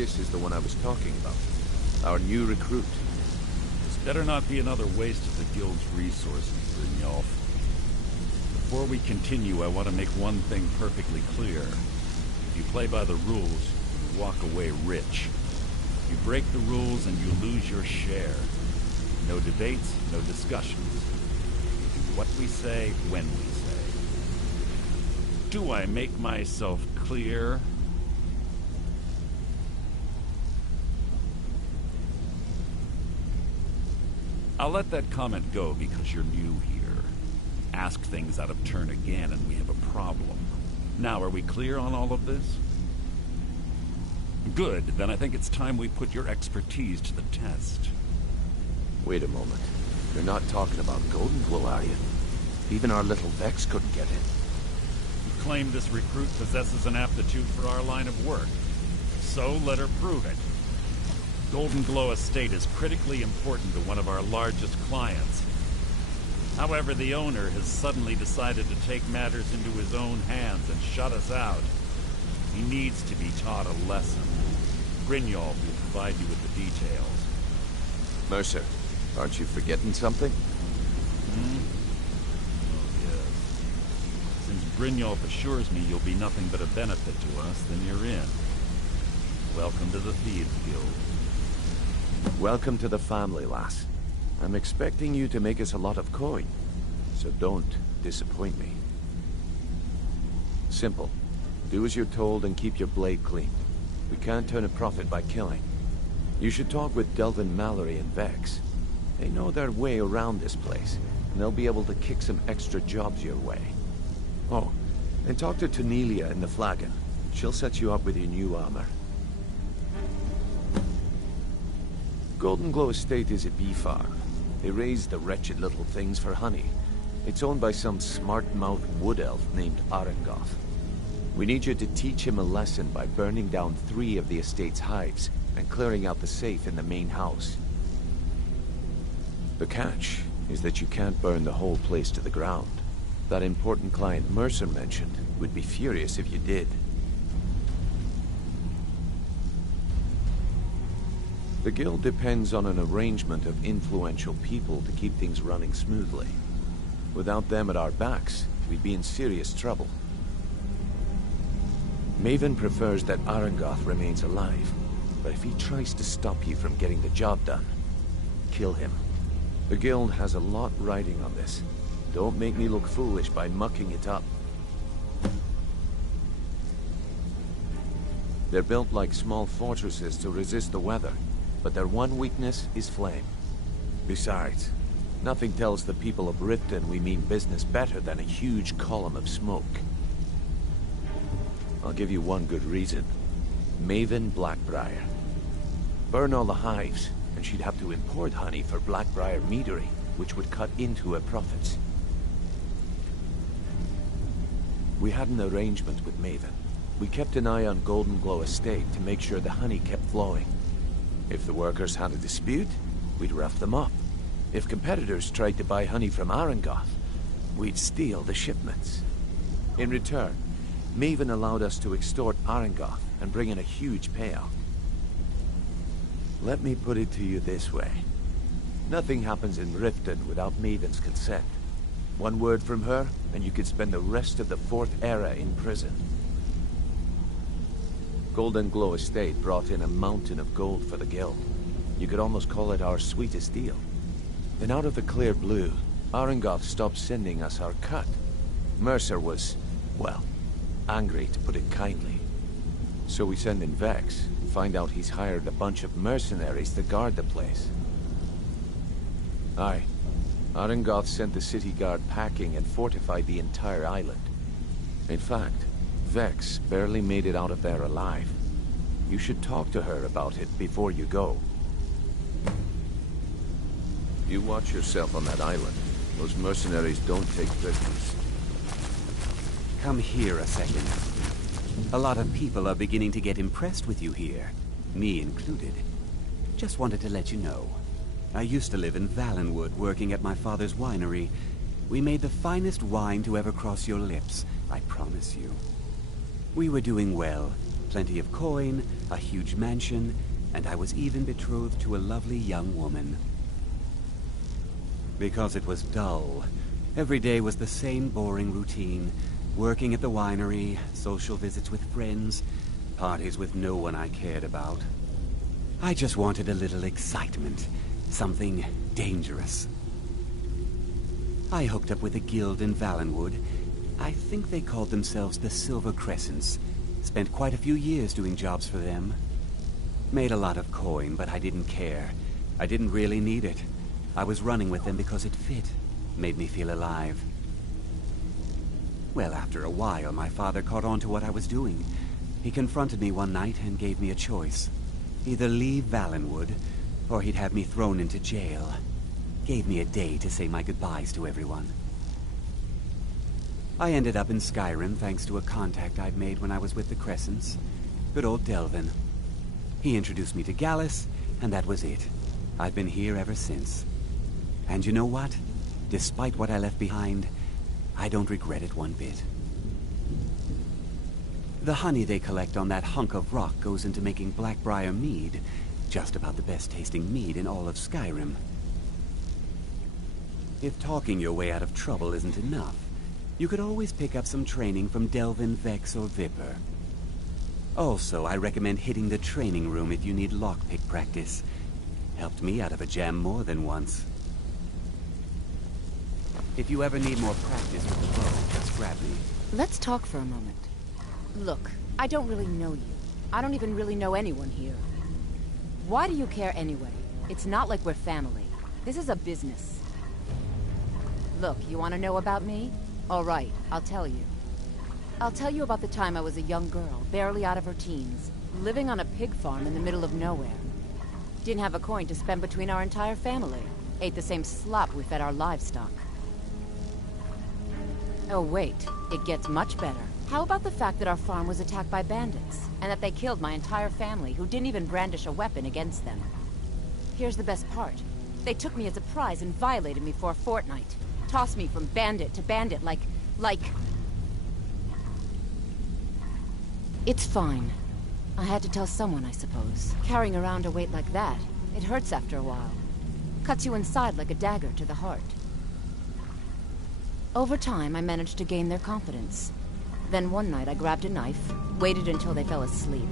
This is the one I was talking about. Our new recruit. This better not be another waste of the Guild's resources, Brynjolf. Before we continue, I want to make one thing perfectly clear. If you play by the rules, you walk away rich. You break the rules and you lose your share. No debates, no discussions. We do what we say, when we say. Do I make myself clear? I'll let that comment go because you're new here. Ask things out of turn again and we have a problem. Now, are we clear on all of this? Good, then I think it's time we put your expertise to the test. Wait a moment. You're not talking about Golden Glow, are you? Even our little Vex couldn't get in. You claim this recruit possesses an aptitude for our line of work. So let her prove it. Golden Glow Estate is critically important to one of our largest clients. However, the owner has suddenly decided to take matters into his own hands and shut us out. He needs to be taught a lesson. Brynjolf will provide you with the details. Mercer, aren't you forgetting something? Oh, yes. Since Brynjolf assures me you'll be nothing but a benefit to us, then you're in. Welcome to the Thieves Guild. Welcome to the family, lass. I'm expecting you to make us a lot of coin, so don't disappoint me. Simple. Do as you're told and keep your blade clean. We can't turn a profit by killing. You should talk with Delvin Mallory and Vex. They know their way around this place, and they'll be able to kick some extra jobs your way. Oh, and talk to Tanelia in the Flagon. She'll set you up with your new armor. Golden Glow Estate is a bee farm. They raise the wretched little things for honey. It's owned by some smart-mouthed wood elf named Arengoth. We need you to teach him a lesson by burning down 3 of the estate's hives and clearing out the safe in the main house. The catch is that you can't burn the whole place to the ground. That important client Mercer mentioned would be furious if you did. The guild depends on an arrangement of influential people to keep things running smoothly. Without them at our backs, we'd be in serious trouble. Maven prefers that Arengoth remains alive, but if he tries to stop you from getting the job done, kill him. The guild has a lot riding on this. Don't make me look foolish by mucking it up. They're built like small fortresses to resist the weather, but their one weakness is flame. Besides, nothing tells the people of Riften we mean business better than a huge column of smoke. I'll give you one good reason. Maven Blackbriar. Burn all the hives, and she'd have to import honey for Blackbriar meadery, which would cut into her profits. We had an arrangement with Maven. We kept an eye on Golden Glow Estate to make sure the honey kept flowing. If the workers had a dispute, we'd rough them up. If competitors tried to buy honey from Arengoth, we'd steal the shipments. In return, Maven allowed us to extort Arengoth and bring in a huge payout. Let me put it to you this way. Nothing happens in Riften without Maven's consent. One word from her, and you could spend the rest of the 4th era in prison. Golden Glow Estate brought in a mountain of gold for the guild. You could almost call it our sweetest deal. Then out of the clear blue, Arengoth stopped sending us our cut. Mercer was, well, angry to put it kindly. So we send in Vex, and find out he's hired a bunch of mercenaries to guard the place. Aye. Arengoth sent the city guard packing and fortified the entire island. In fact, Vex barely made it out of there alive. You should talk to her about it before you go. You watch yourself on that island. Those mercenaries don't take prisoners. Come here a second. A lot of people are beginning to get impressed with you here, me included. Just wanted to let you know. I used to live in Valenwood, working at my father's winery. We made the finest wine to ever cross your lips, I promise you. We were doing well, plenty of coin, a huge mansion, and I was even betrothed to a lovely young woman. Because it was dull, every day was the same boring routine. Working at the winery, social visits with friends, parties with no one I cared about. I just wanted a little excitement, something dangerous. I hooked up with a guild in Valenwood. I think they called themselves the Silver Crescents. Spent quite a few years doing jobs for them. Made a lot of coin, but I didn't care. I didn't really need it. I was running with them because it fit, made me feel alive. Well, after a while, my father caught on to what I was doing. He confronted me one night and gave me a choice. Either leave Valenwood, or he'd have me thrown into jail. Gave me a day to say my goodbyes to everyone. I ended up in Skyrim thanks to a contact I'd made when I was with the Crescents. Good old Delvin. He introduced me to Gallus, and that was it. I've been here ever since. And you know what? Despite what I left behind, I don't regret it one bit. The honey they collect on that hunk of rock goes into making Blackbriar mead, just about the best tasting mead in all of Skyrim. If talking your way out of trouble isn't enough, you could always pick up some training from Delvin, Vex, or Viper. Also, I recommend hitting the training room if you need lockpick practice. Helped me out of a jam more than once. If you ever need more practice with the bow, just grab me. Let's talk for a moment. Look, I don't really know you. I don't even really know anyone here. Why do you care anyway? It's not like we're family. This is a business. Look, you want to know about me? All right, I'll tell you. I'll tell you about the time I was a young girl, barely out of her teens, living on a pig farm in the middle of nowhere. Didn't have a coin to spend between our entire family. Ate the same slop we fed our livestock. Oh wait, it gets much better. How about the fact that our farm was attacked by bandits, and that they killed my entire family who didn't even brandish a weapon against them? Here's the best part. They took me as a prize and violated me for a fortnight. Tossed me from bandit to bandit like... It's fine. I had to tell someone, I suppose. Carrying around a weight like that, it hurts after a while. Cuts you inside like a dagger to the heart. Over time, I managed to gain their confidence. Then one night I grabbed a knife, waited until they fell asleep,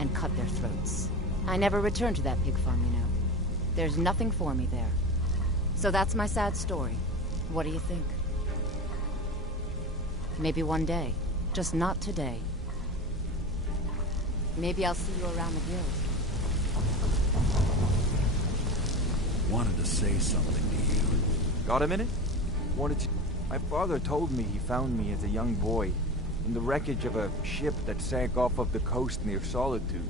and cut their throats. I never returned to that pig farm, you know. There's nothing for me there. So that's my sad story. What do you think? Maybe one day. Just not today. Maybe I'll see you around the guild. Wanted to say something to you. Got a minute? My father told me he found me as a young boy in the wreckage of a ship that sank off of the coast near Solitude.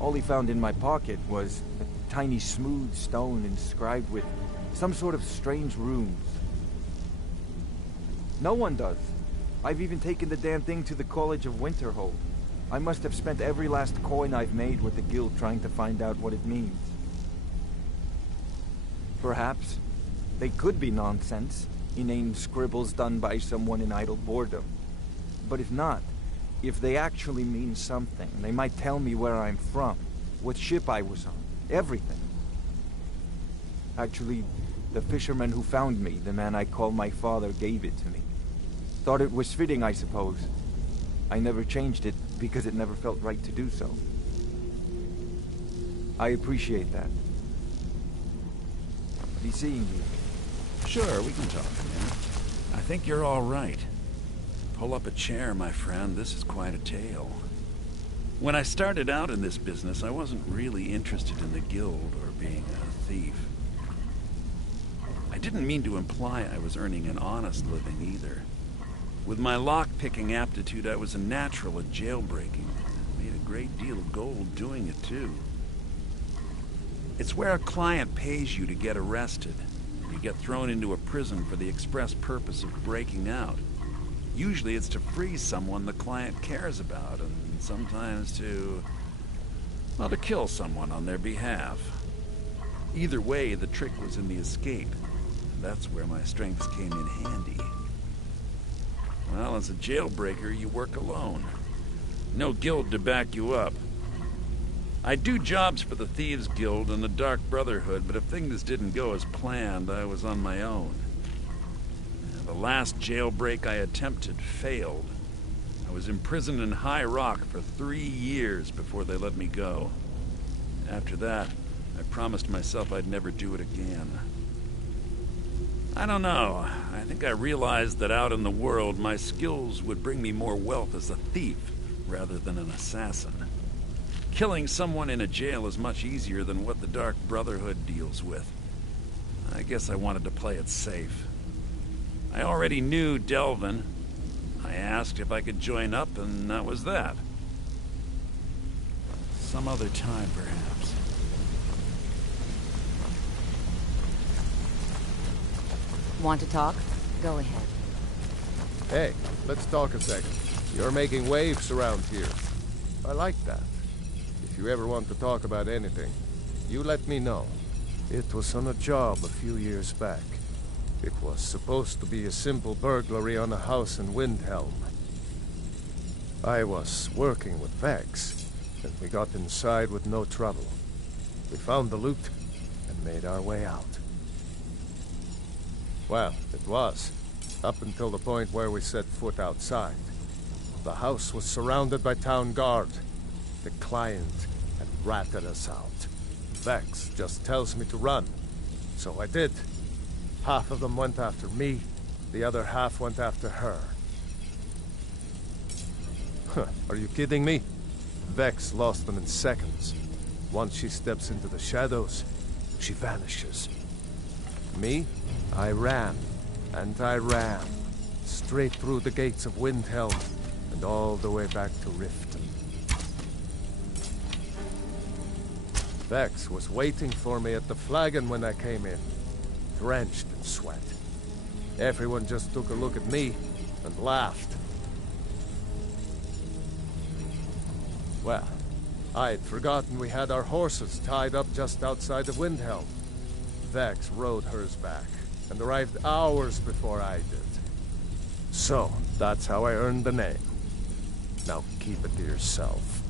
All he found in my pocket was a tiny smooth stone inscribed with some sort of strange runes. No one does. I've even taken the damn thing to the College of Winterhold. I must have spent every last coin I've made with the guild trying to find out what it means. Perhaps they could be nonsense, inane scribbles done by someone in idle boredom. But if not, if they actually mean something, they might tell me where I'm from, what ship I was on, everything. Actually, the fisherman who found me, the man I call my father, gave it to me. Thought it was fitting, I suppose. I never changed it because it never felt right to do so. I appreciate that. Be seeing you. Sure, we can talk again. I think you're all right. Pull up a chair, my friend. This is quite a tale. When I started out in this business, I wasn't really interested in the guild or being a thief. I didn't mean to imply I was earning an honest living either. With my lock-picking aptitude, I was a natural at jailbreaking. Made a great deal of gold doing it, too. It's where a client pays you to get arrested. You get thrown into a prison for the express purpose of breaking out. Usually it's to free someone the client cares about, and sometimes to kill someone on their behalf. Either way, the trick was in the escape. That's where my strengths came in handy. Well, as a jailbreaker, you work alone. No guild to back you up. I do jobs for the Thieves Guild and the Dark Brotherhood, but if things didn't go as planned, I was on my own. The last jailbreak I attempted failed. I was imprisoned in High Rock for 3 years before they let me go. After that, I promised myself I'd never do it again. I don't know. I think I realized that out in the world, my skills would bring me more wealth as a thief rather than an assassin. Killing someone in a jail is much easier than what the Dark Brotherhood deals with. I guess I wanted to play it safe. I already knew Delvin. I asked if I could join up, and that was that. Some other time, perhaps. Want to talk? Go ahead. Hey, let's talk a second. You're making waves around here. I like that. If you ever want to talk about anything, you let me know. It was on a job a few years back. It was supposed to be a simple burglary on a house in Windhelm. I was working with Vex, and we got inside with no trouble. We found the loot and made our way out. Well, it was, up until the point where we set foot outside. The house was surrounded by town guard. The client had ratted us out. Vex just tells me to run, so I did. Half of them went after me, the other half went after her. Are you kidding me? Vex lost them in seconds. Once she steps into the shadows, she vanishes. Me? I ran, and I ran, straight through the gates of Windhelm, and all the way back to Riften. Vex was waiting for me at the flagon when I came in, drenched in sweat. Everyone just took a look at me and laughed. Well, I'd forgotten we had our horses tied up just outside of Windhelm. Vex rode hers back, and arrived hours before I did. So, that's how I earned the name. Now keep it to yourself.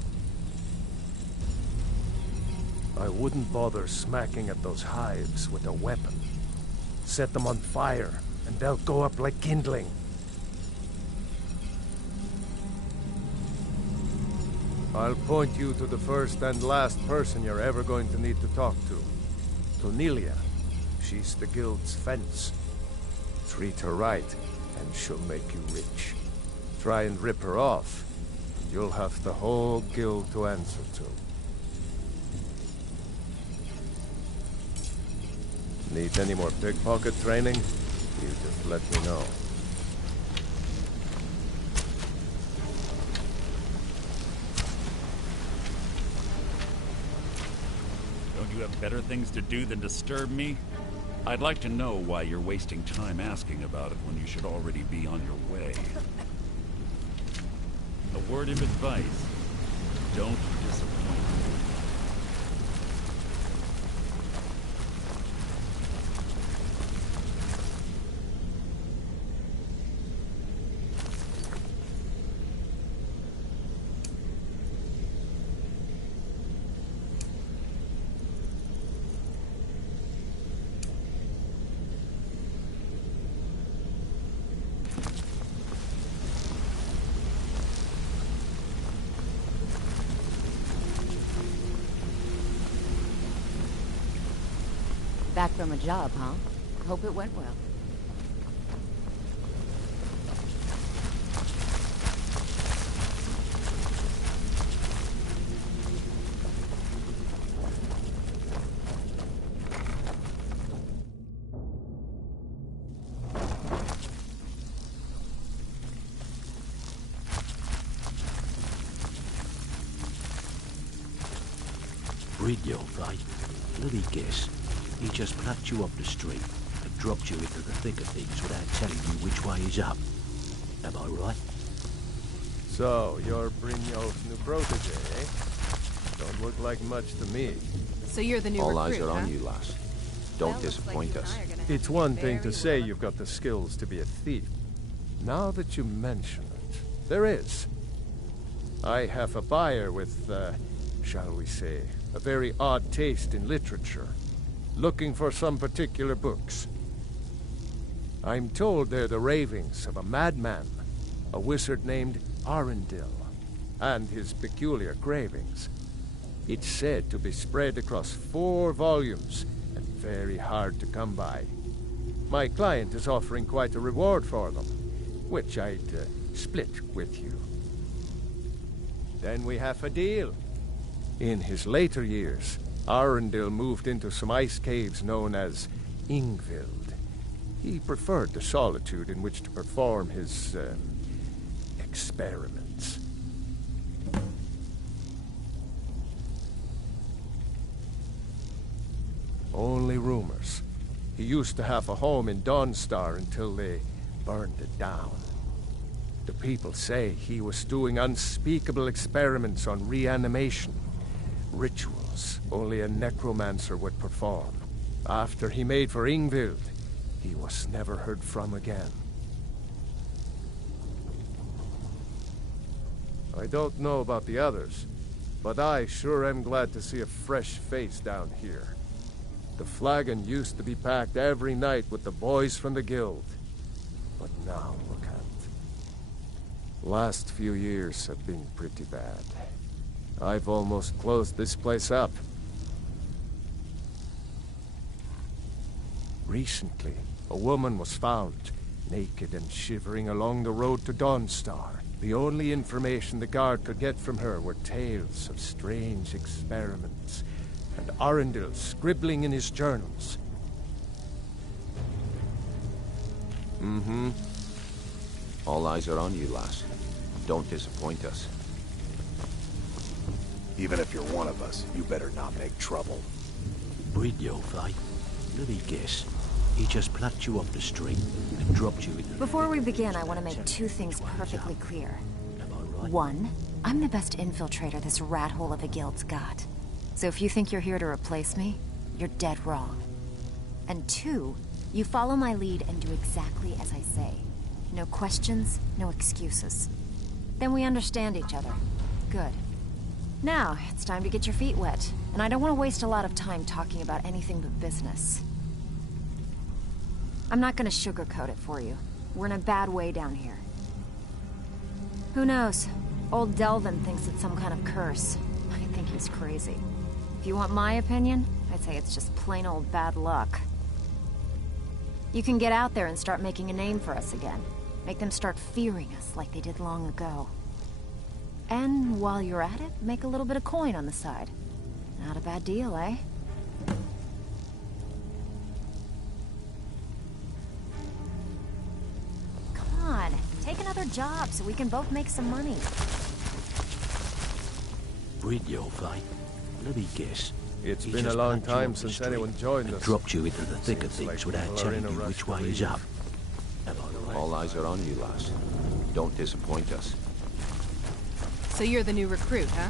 I wouldn't bother smacking at those hives with a weapon. Set them on fire, and they'll go up like kindling. I'll point you to the first and last person you're ever going to need to talk to. Nelia. She's the guild's fence. Treat her right, and she'll make you rich. Try and rip her off, and you'll have the whole guild to answer to. Need any more pickpocket training? You just let me know. Don't you have better things to do than disturb me? I'd like to know why you're wasting time asking about it when you should already be on your way. A word of advice. Don't disappoint me. Back from a job, huh? Hope it went well. Brynjolf, right? Let me guess. He just plucked you off the street and dropped you into the thick of things without telling you which way is up. Am I right? So, you're Brynjolf's new protege, eh? Don't look like much to me. So you're the new All recruit, eyes are huh? on you, lass. Don't disappoint us. It's one thing to say you've got the skills to be a thief. Now that you mention it, there is. I have a buyer with, shall we say, a very odd taste in literature, looking for some particular books. I'm told they're the ravings of a madman, a wizard named Arundel, and his peculiar cravings. It's said to be spread across 4 volumes, and very hard to come by. My client is offering quite a reward for them, which I'd split with you. Then we have a deal. In his later years, Arundel moved into some ice caves known as Ingvild. He preferred the solitude in which to perform his, experiments. Only rumors. He used to have a home in Dawnstar until they burned it down. The people say he was doing unspeakable experiments on reanimation. Rituals only a necromancer would perform. After he made for Ingvild, he was never heard from again. I don't know about the others, but I sure am glad to see a fresh face down here. The flagon used to be packed every night with the boys from the guild. But now look at it. Last few years have been pretty bad. I've almost closed this place up. Recently, a woman was found, naked and shivering along the road to Dawnstar. The only information the guard could get from her were tales of strange experiments, and Arundel scribbling in his journals. Mm-hmm. All eyes are on you, lass. Don't disappoint us. Even if you're one of us, you better not make trouble. Brynjolf, let me guess. He just plucked you off the string and dropped you in the... Before we begin, I want to make 2 things perfectly clear. 1, I'm the best infiltrator this rat hole of a guild's got. So if you think you're here to replace me, you're dead wrong. And 2, you follow my lead and do exactly as I say. No questions, no excuses. Then we understand each other. Good. Now, it's time to get your feet wet. And I don't want to waste a lot of time talking about anything but business. I'm not gonna sugarcoat it for you. We're in a bad way down here. Who knows? Old Delvin thinks it's some kind of curse. I think he's crazy. If you want my opinion, I'd say it's just plain old bad luck. You can get out there and start making a name for us again. Make them start fearing us like they did long ago. And while you're at it, make a little bit of coin on the side. Not a bad deal, eh? Come on, take another job so we can both make some money. Brynjolf, let me guess. It's been a long time since anyone joined us. Dropped you into the thick of things without telling you which way is up. All eyes are on you, lass. Don't disappoint us. So you're the new recruit, huh?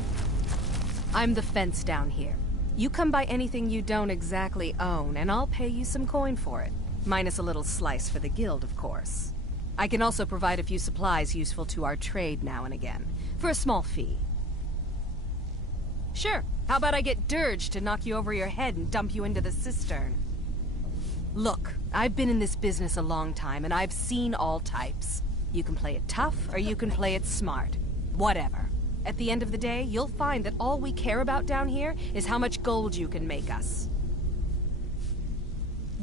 I'm the fence down here. You come by anything you don't exactly own, and I'll pay you some coin for it. Minus a little slice for the guild, of course. I can also provide a few supplies useful to our trade now and again, for a small fee. Sure, how about I get Dirge to knock you over your head and dump you into the cistern? Look, I've been in this business a long time, and I've seen all types. You can play it tough, or you can play it smart. Whatever. At the end of the day, you'll find that all we care about down here is how much gold you can make us.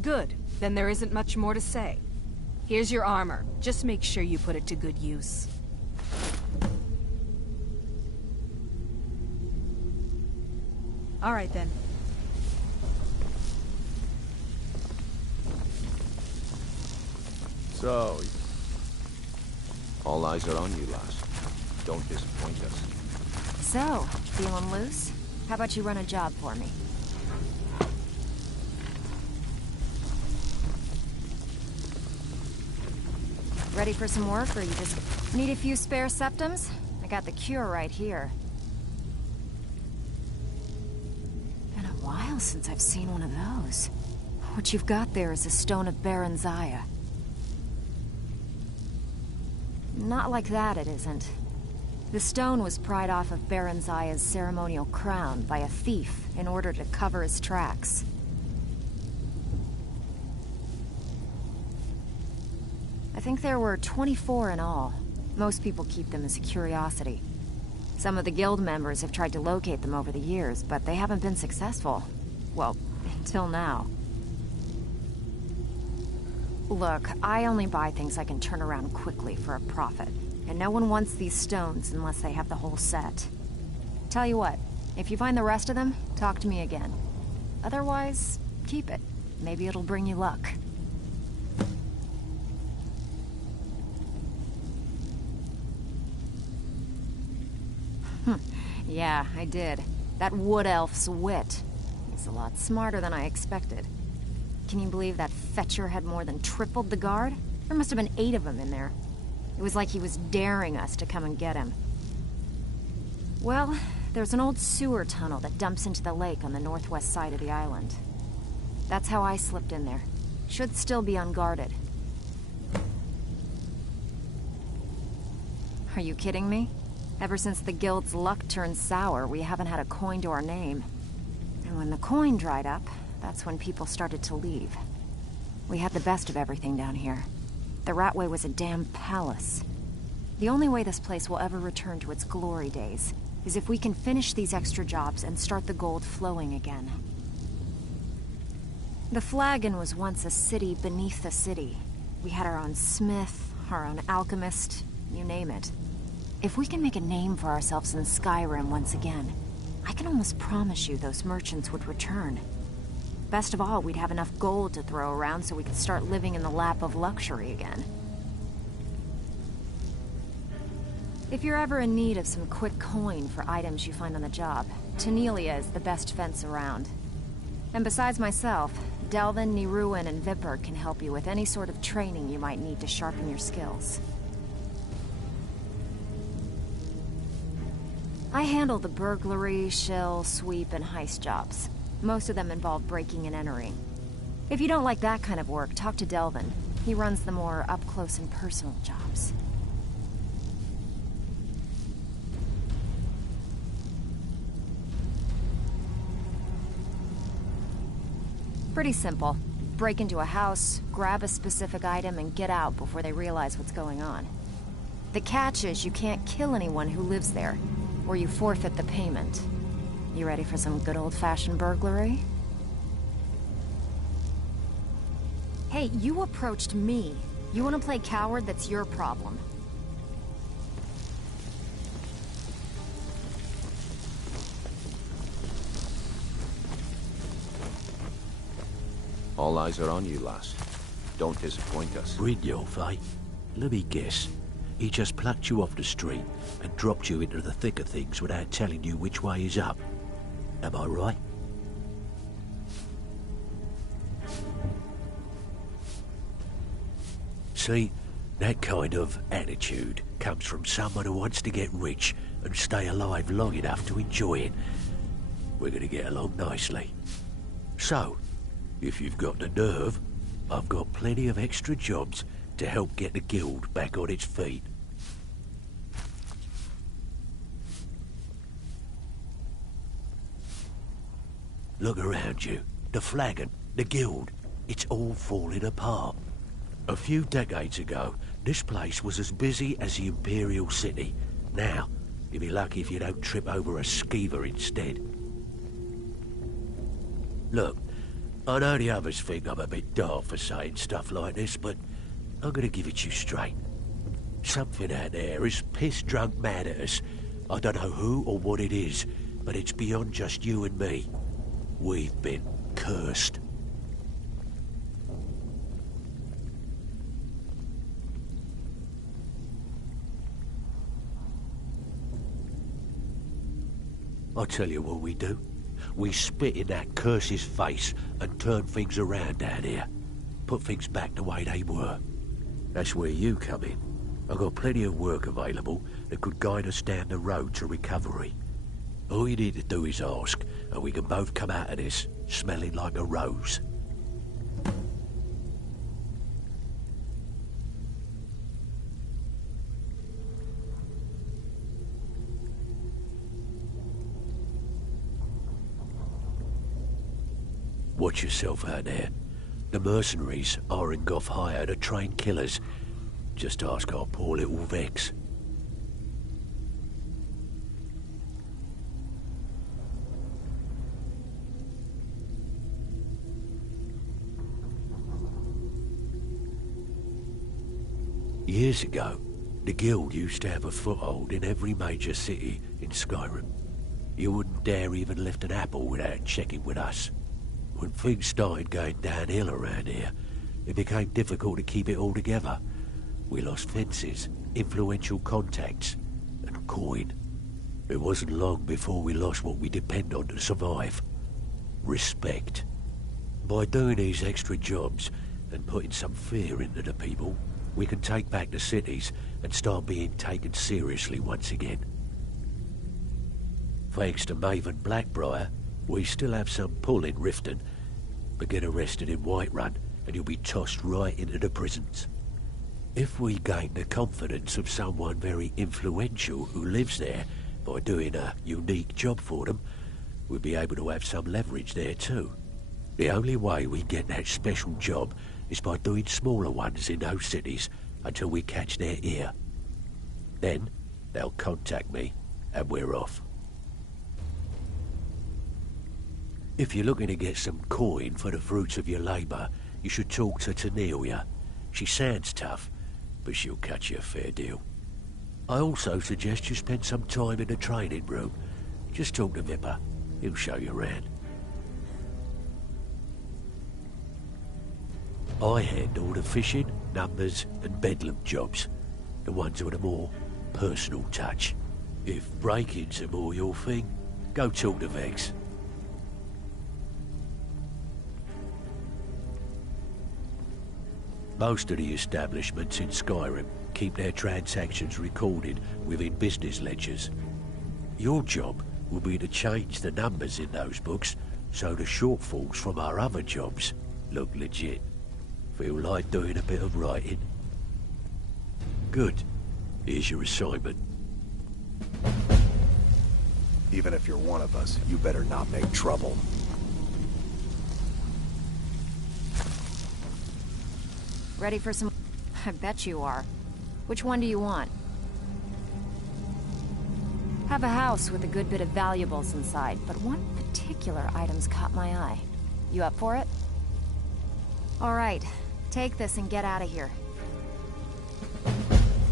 Good. Then there isn't much more to say. Here's your armor. Just make sure you put it to good use. All right, then. So... All eyes are on you, lass. Don't disappoint us. So, feeling loose? How about you run a job for me? Ready for some work, or you just need a few spare septums? I got the cure right here. Been a while since I've seen one of those. What you've got there is a stone of Baron Zaya. Not like that, it isn't. The stone was pried off of Baron Zaya's ceremonial crown by a thief in order to cover his tracks. I think there were 24 in all. Most people keep them as a curiosity. Some of the guild members have tried to locate them over the years, but they haven't been successful. Well, until now. Look, I only buy things I can turn around quickly for a profit. And no one wants these stones unless they have the whole set. Tell you what, if you find the rest of them, talk to me again. Otherwise, keep it. Maybe it'll bring you luck. Yeah, I did. That wood elf's wit. He's a lot smarter than I expected. Can you believe that fetcher had more than tripled the guard? There must have been 8 of them in there. It was like he was daring us to come and get him. Well, there's an old sewer tunnel that dumps into the lake on the northwest side of the island. That's how I slipped in there. Should still be unguarded. Are you kidding me? Ever since the guild's luck turned sour, we haven't had a coin to our name. And when the coin dried up, that's when people started to leave. We had the best of everything down here. The Ratway was a damn palace. The only way this place will ever return to its glory days is if we can finish these extra jobs and start the gold flowing again. The Flagon was once a city beneath the city. We had our own smith, our own alchemist, you name it. If we can make a name for ourselves in Skyrim once again, I can almost promise you those merchants would return. Best of all, we'd have enough gold to throw around so we could start living in the lap of luxury again. If you're ever in need of some quick coin for items you find on the job, Tanelia is the best fence around. And besides myself, Delvin, Niruin, and Vipper can help you with any sort of training you might need to sharpen your skills. I handle the burglary, shill, sweep, and heist jobs. Most of them involve breaking and entering. If you don't like that kind of work, talk to Delvin. He runs the more up-close and personal jobs. Pretty simple. Break into a house, grab a specific item, and get out before they realize what's going on. The catch is you can't kill anyone who lives there, or you forfeit the payment. You ready for some good old-fashioned burglary? Hey, you approached me. You want to play coward? That's your problem. All eyes are on you, lass. Don't disappoint us. Brynjolf, eh? Let me guess. He just plucked you off the street and dropped you into the thick of things without telling you which way is up. Am I right? See, that kind of attitude comes from someone who wants to get rich and stay alive long enough to enjoy it. We're gonna get along nicely. So, if you've got the nerve, I've got plenty of extra jobs to help get the guild back on its feet. Look around you. The Flagon, the guild, it's all falling apart. A few decades ago, this place was as busy as the Imperial City. Now, you'll be lucky if you don't trip over a skeever instead. Look, I know the others think I'm a bit daft for saying stuff like this, but I'm gonna give it you straight. Something out there is piss-drunk mad at us. I don't know who or what it is, but it's beyond just you and me. We've been cursed. I'll tell you what we do. We spit in that curse's face and turn things around down here. Put things back the way they were. That's where you come in. I've got plenty of work available that could guide us down the road to recovery. All you need to do is ask, and we can both come out of this smelling like a rose. Watch yourself out there. The mercenaries aren't off hire to train killers. Just ask our poor little Vex. Years ago, the guild used to have a foothold in every major city in Skyrim. You wouldn't dare even lift an apple without checking with us. When things started going downhill around here, it became difficult to keep it all together. We lost fences, influential contacts, and coin. It wasn't long before we lost what we depend on to survive. Respect. By doing these extra jobs and putting some fear into the people, we can take back the cities and start being taken seriously once again. Thanks to Maven Blackbriar, we still have some pull in Riften, but get arrested in Whiterun and you'll be tossed right into the prisons. If we gain the confidence of someone very influential who lives there by doing a unique job for them, we'll be able to have some leverage there too. The only way we get that special job is by doing smaller ones in those cities until we catch their ear. Then they'll contact me and we're off. If you're looking to get some coin for the fruits of your labour, you should talk to Tanelia. She sounds tough, but she'll cut you a fair deal. I also suggest you spend some time in the training room. Just talk to Vipper. He'll show you around. I handle the fishing, numbers and bedlam jobs. The ones with a more personal touch. If break-ins are more your thing, go talk to Vex. Most of the establishments in Skyrim keep their transactions recorded within business ledgers. Your job will be to change the numbers in those books so the shortfalls from our other jobs look legit. Feel like doing a bit of writing? Good. Here's your assignment. Even if you're one of us, you better not make trouble. Ready for some... I bet you are. Which one do you want? Have a house with a good bit of valuables inside, but one particular item's caught my eye. You up for it? All right. Take this and get out of here.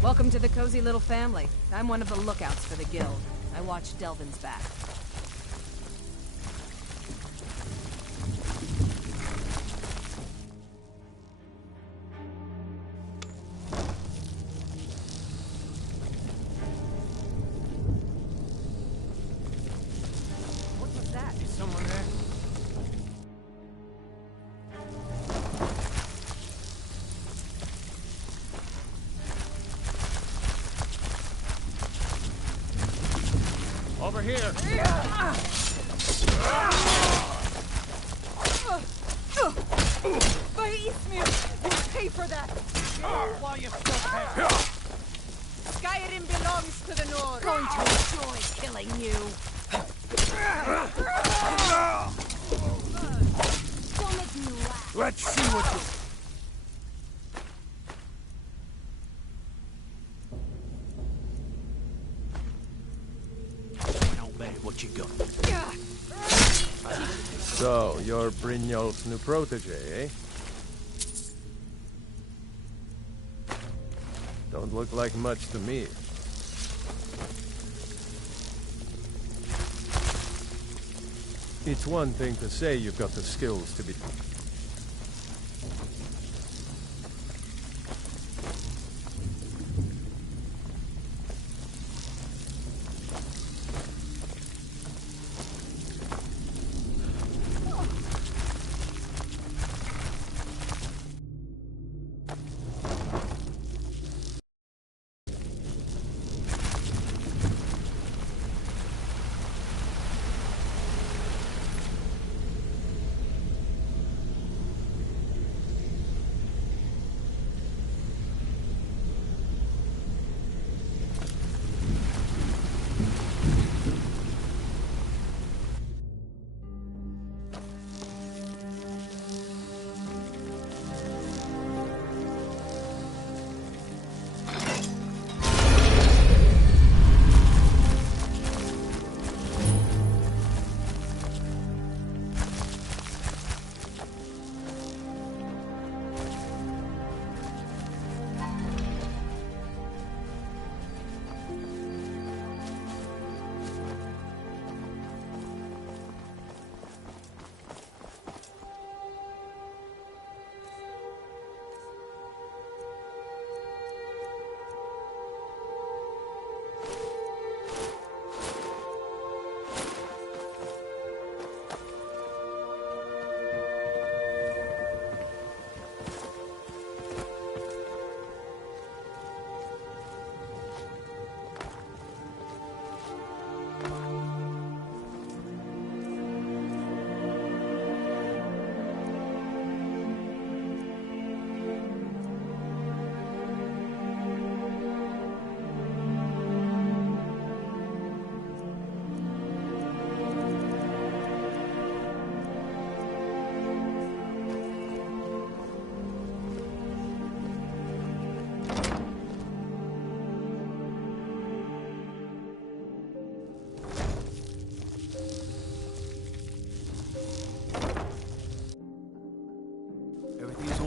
Welcome to the cozy little family. I'm one of the lookouts for the guild. I watch Delvin's back. What was that? Is someone there? Over here. By Eastmere, you'll pay for that. While you still can. Skyrim belongs to the North. Going to enjoy killing you. Don't make me laugh. Let's see what you... What you got? So, you're Brynjolf's new protege, eh? Don't look like much to me. It's one thing to say you've got the skills to be...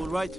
all right?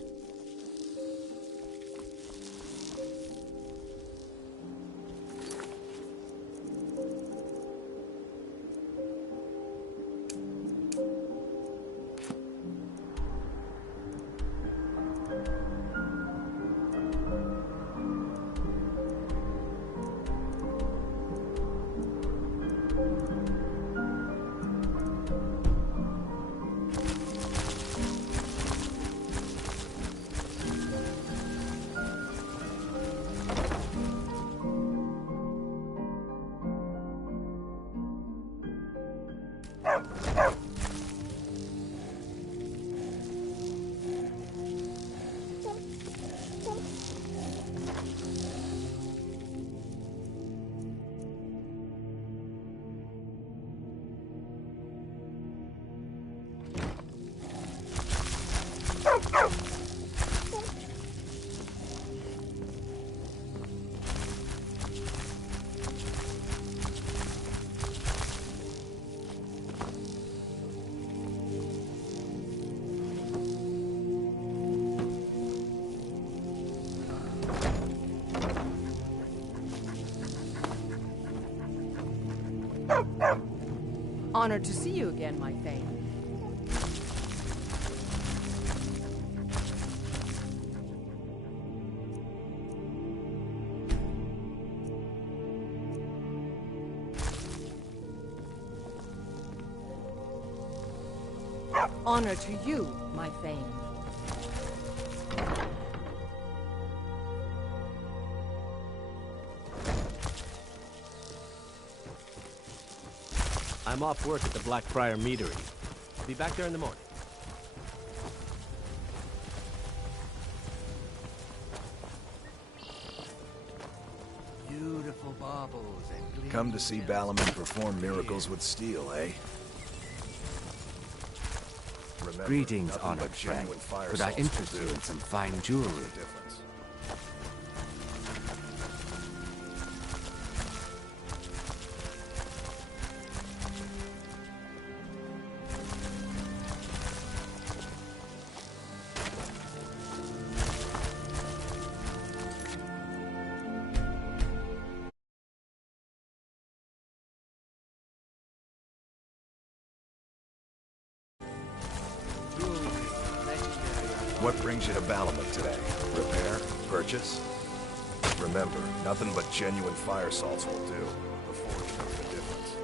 Honored to see you again, my Thane. Honor to you, my Thane. I'm off work at the Blackfriar Meadery. Be back there in the morning. Beautiful baubles and Come to see Balaman perform miracles with steel, eh? Remember, Greetings, nothing honored but friend. genuine fire Could I salts interest will you do. in some fine jewelry? Difference. What brings you to Balaman today? Repair? Purchase? Remember, nothing but genuine fire salts will do. The forge knows the difference.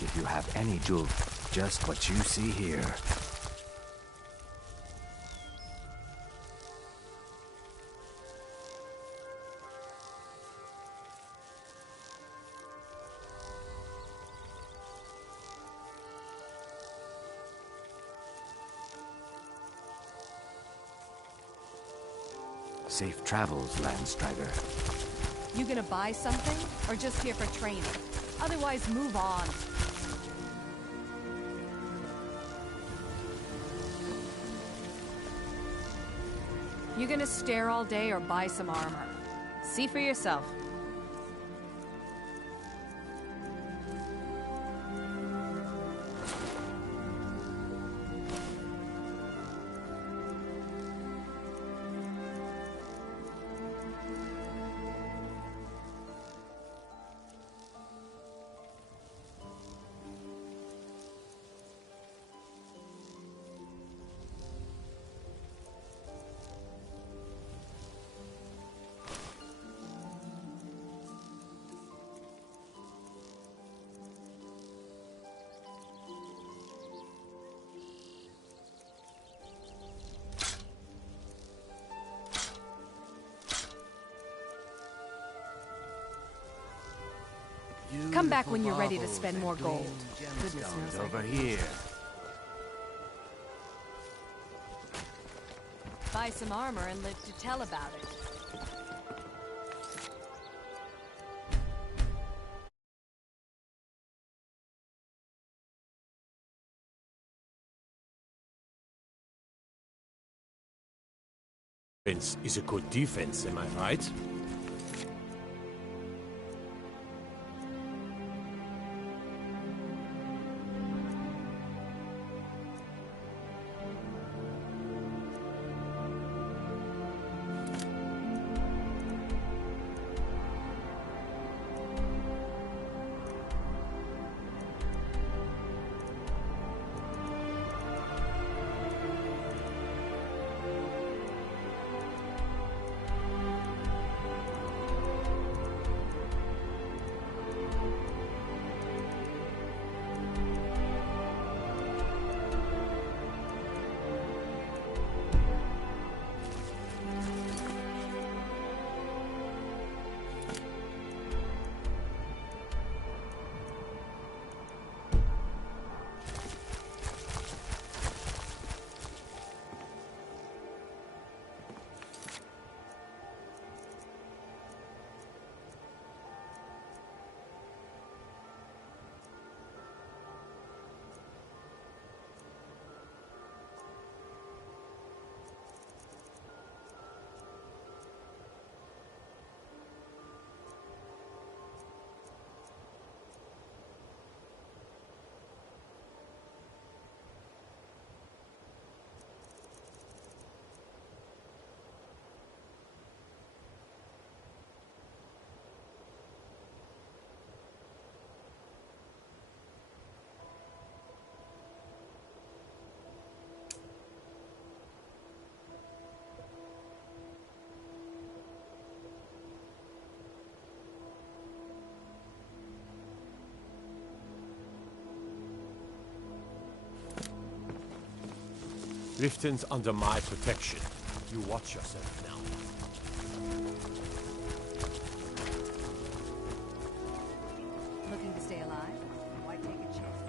If you have any jewelry, just what you see here. Safe travels, Landstrider. You gonna buy something, or just here for training? Otherwise, move on. You gonna stare all day or buy some armor? See for yourself. Come back when you're ready to spend more gold. Goodness knows Over here. Buy some armor and live to tell about it. Defense is a good defense, am I right? Riften's under my protection. You watch yourself now. Looking to stay alive? Why take a chance?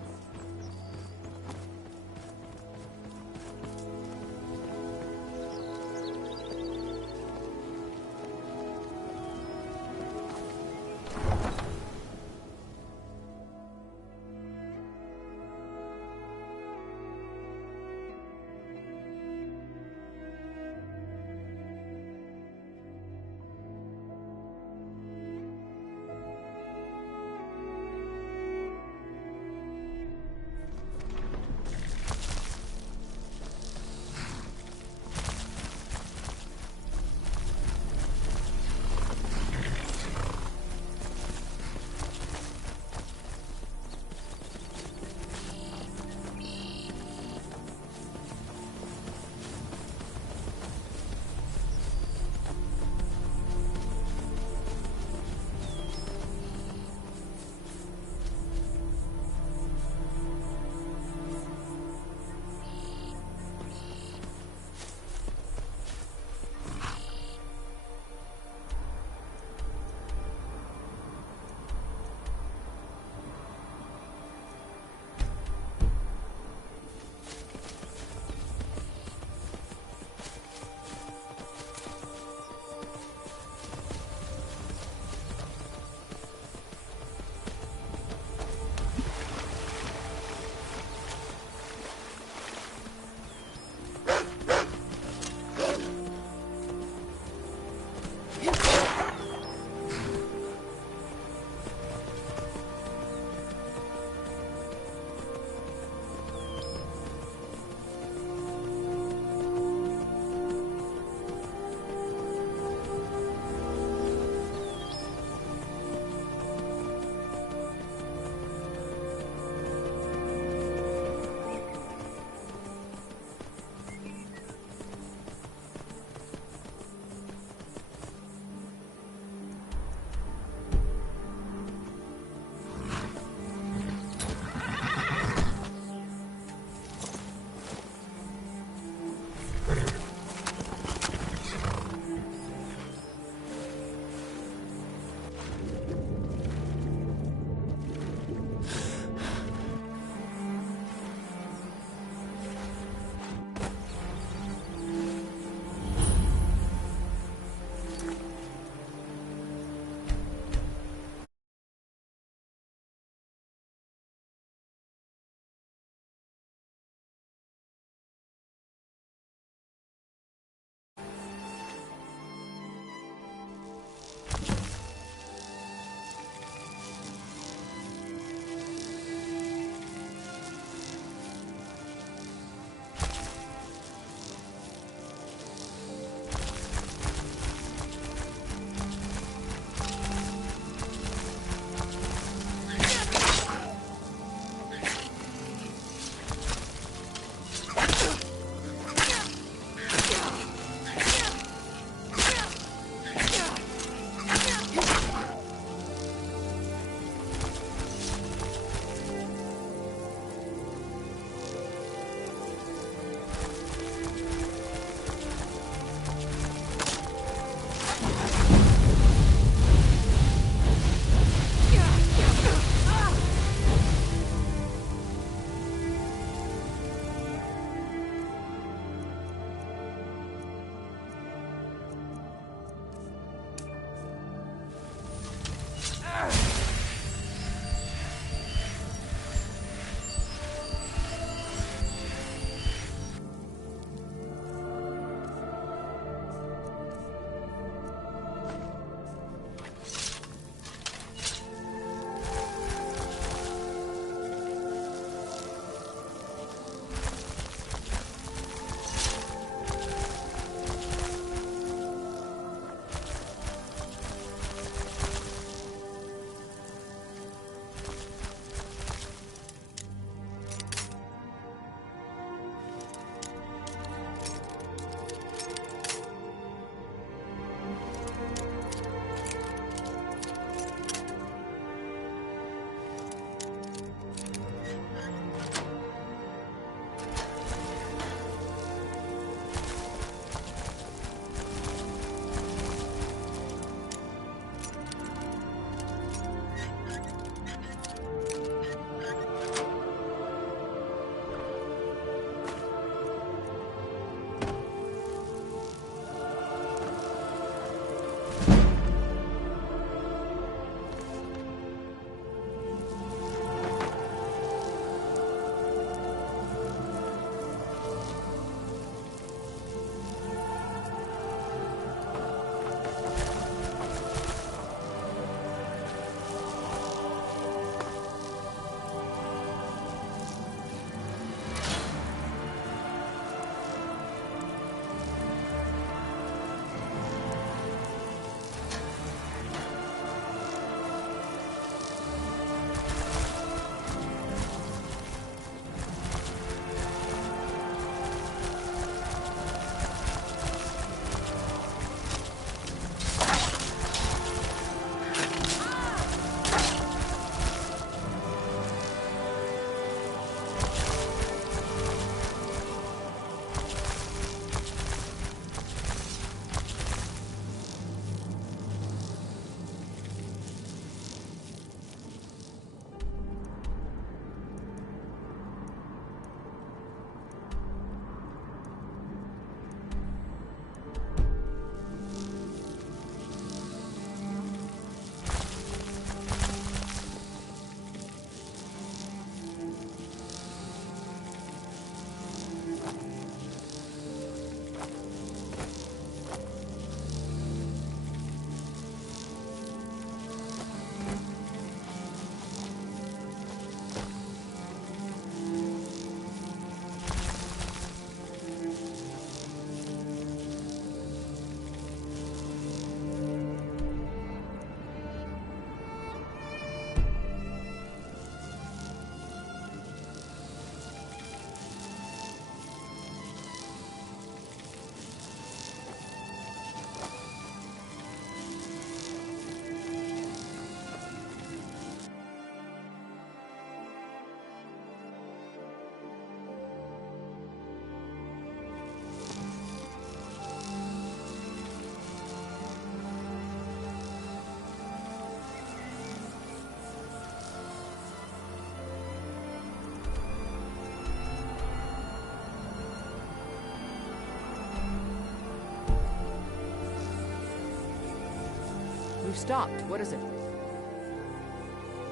You've stopped. What is it?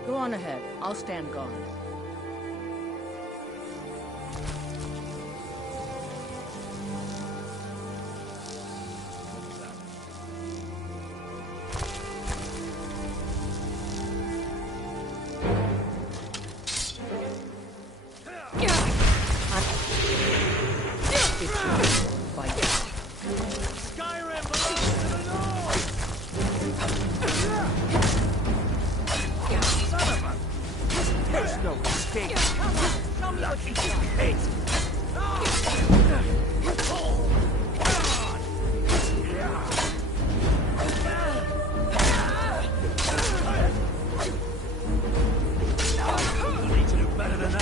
Go on ahead. I'll stand guard. Skyrim belongs to the North! Son of a... There's no escape. Come on, show me what you got. Hey! You need to do better than that.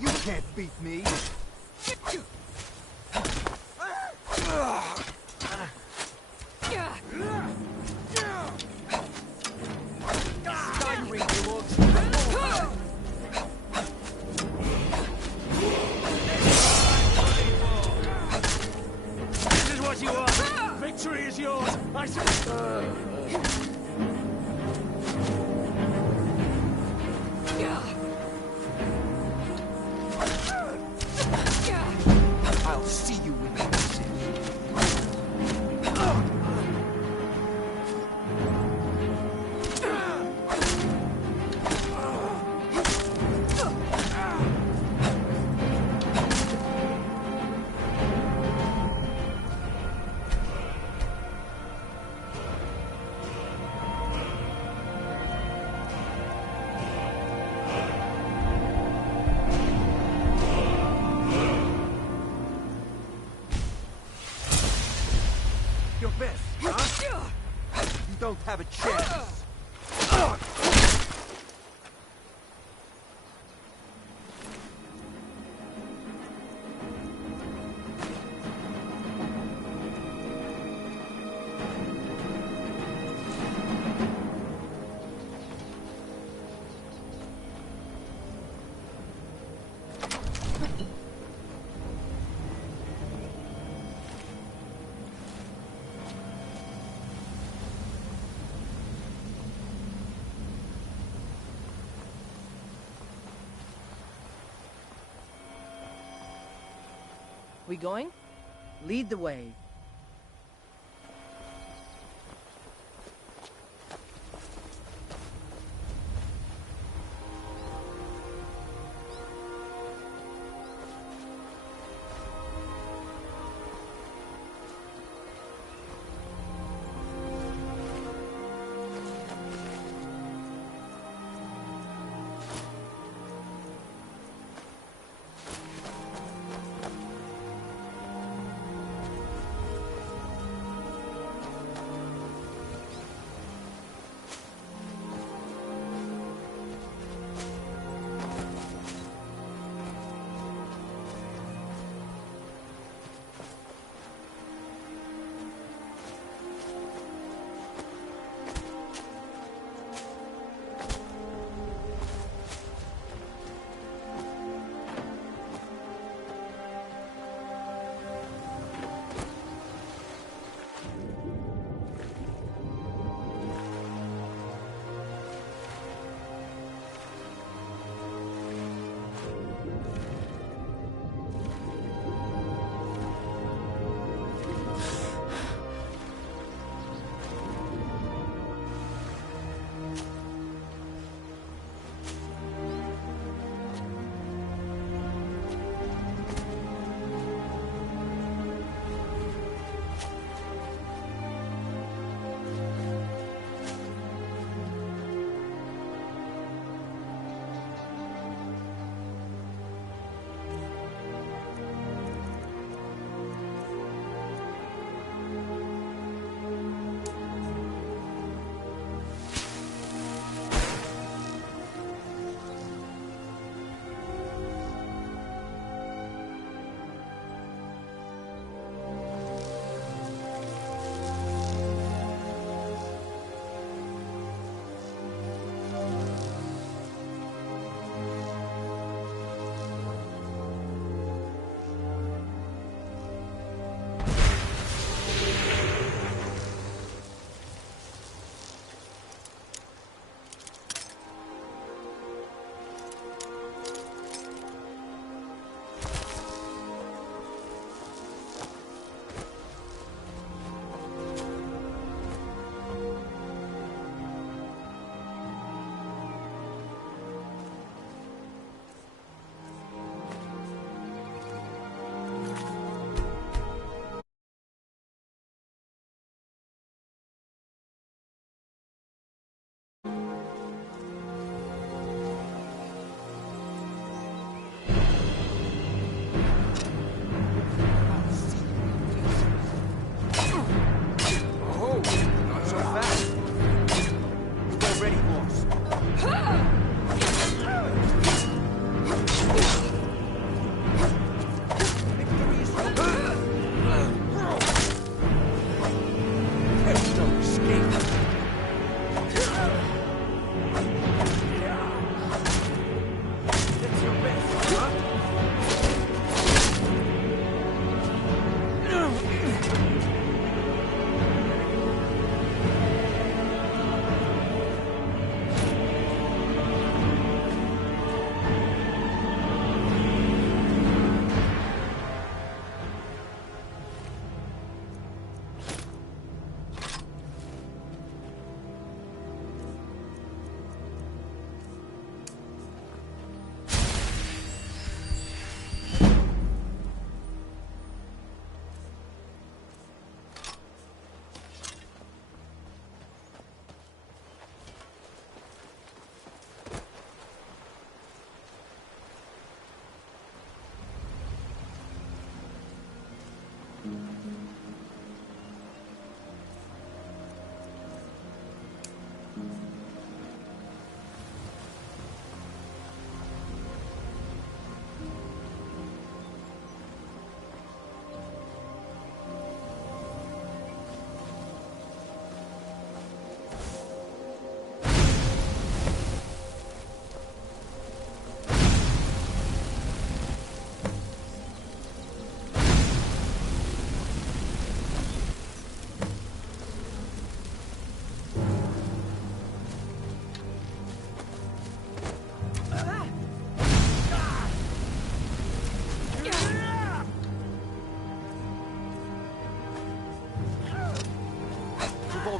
You can't beat me. Skyrim belongs to the North. This is what you want. Victory is yours. I'll see you in pieces. Your best, huh? You don't have a chance. We going? Lead the way.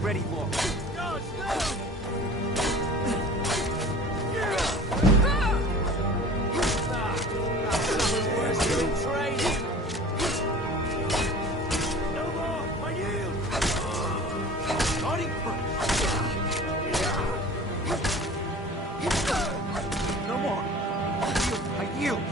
already lost. Dodge, no! Nothing worse than training. No more! I yield! Starting first. No more. I yield.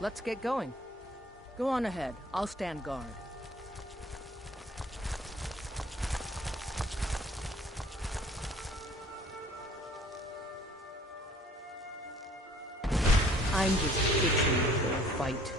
Let's get going. Go on ahead. I'll stand guard. I'm just itching for a fight.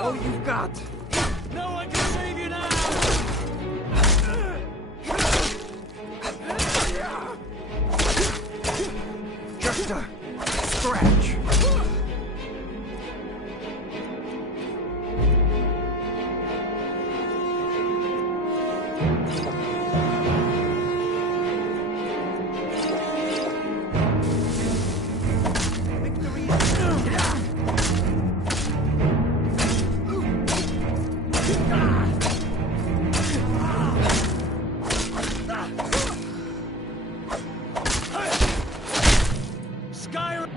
All you've got. No one can save you now! Just a scratch. Skyrim!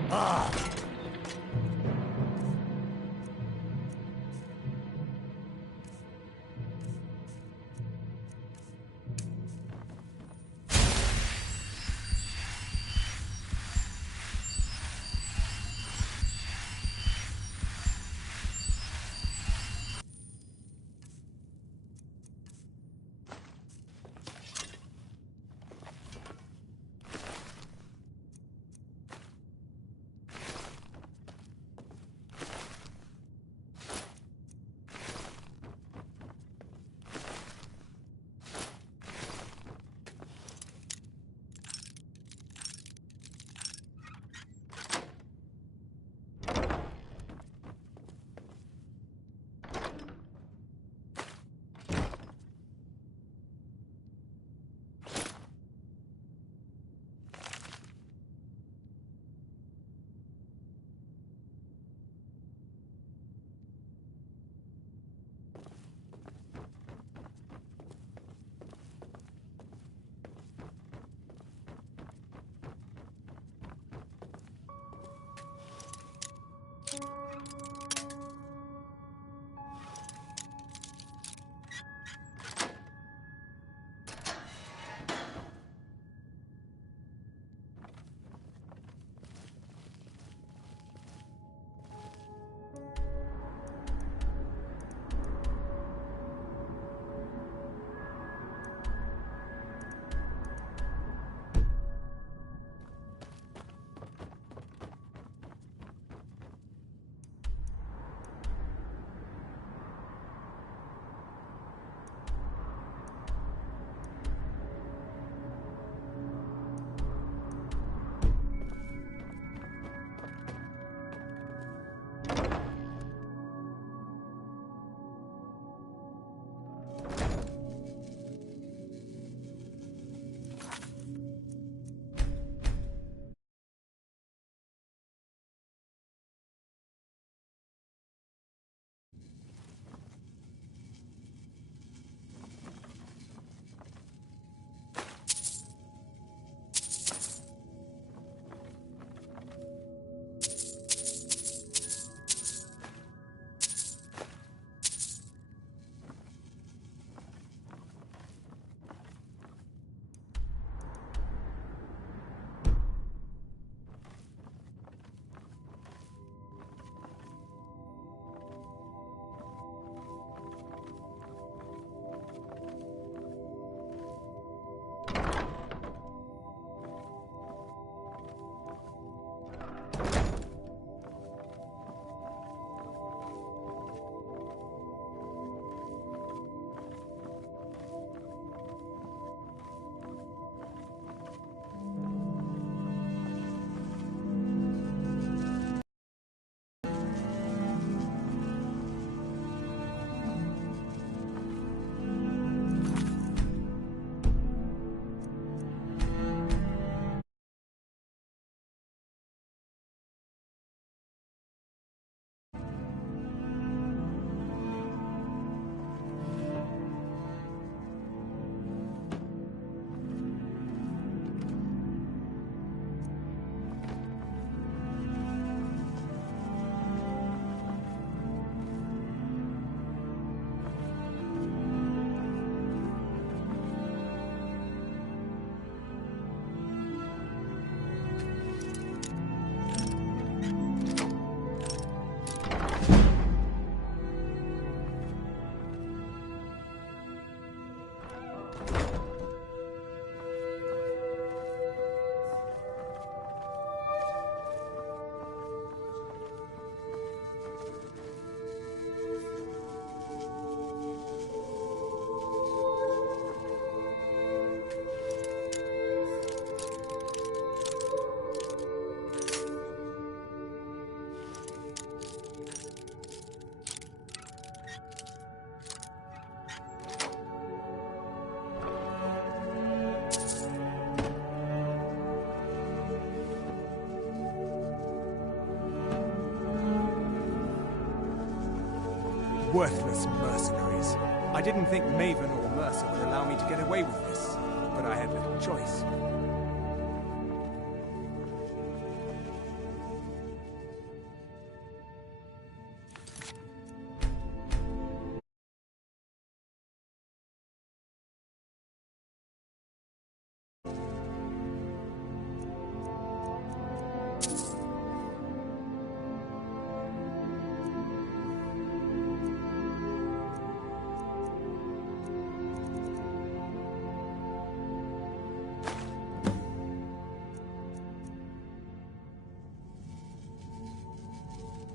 Worthless mercenaries. I didn't think Maven or Mercer would allow me to get away with this, but I had little choice.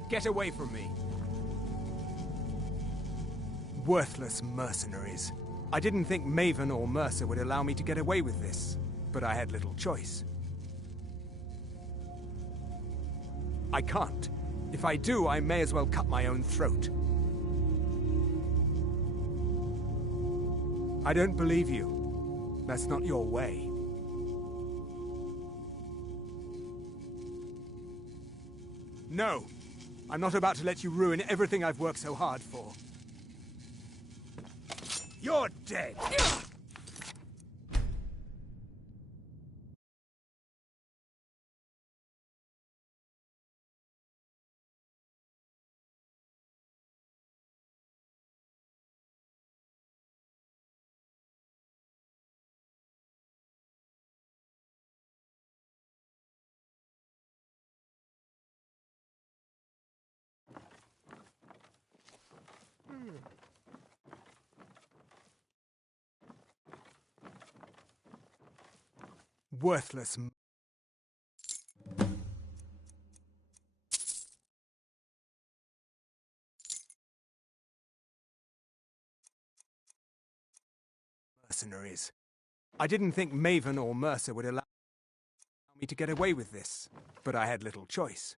Get away from me! Worthless mercenaries. I didn't think Maven or Mercer would allow me to get away with this, but I had little choice. I can't. If I do, I may as well cut my own throat. I don't believe you. That's not your way. No! I'm not about to let you ruin everything I've worked so hard for. You're dead! Worthless. Mercenaries. I didn't think Maven or Mercer would allow me to get away with this, but I had little choice.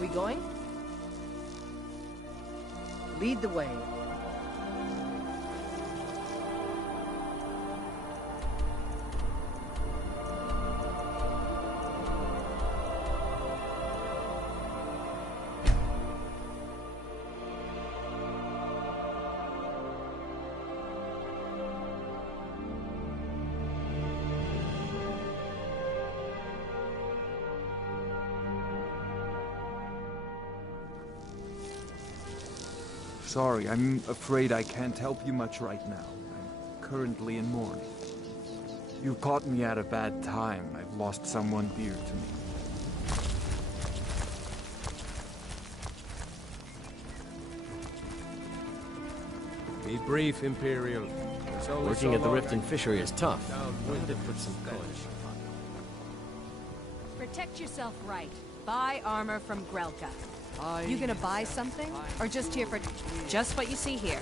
We going? Lead the way. Sorry, I'm afraid I can't help you much right now. I'm currently in mourning. You caught me at a bad time. I've lost someone dear to me. Be brief, Imperial. Working at the Riften fishery is tough. We had to put some coin. Protect yourself right. Buy armor from Grelka. You gonna buy something? Or just here for just what you see here?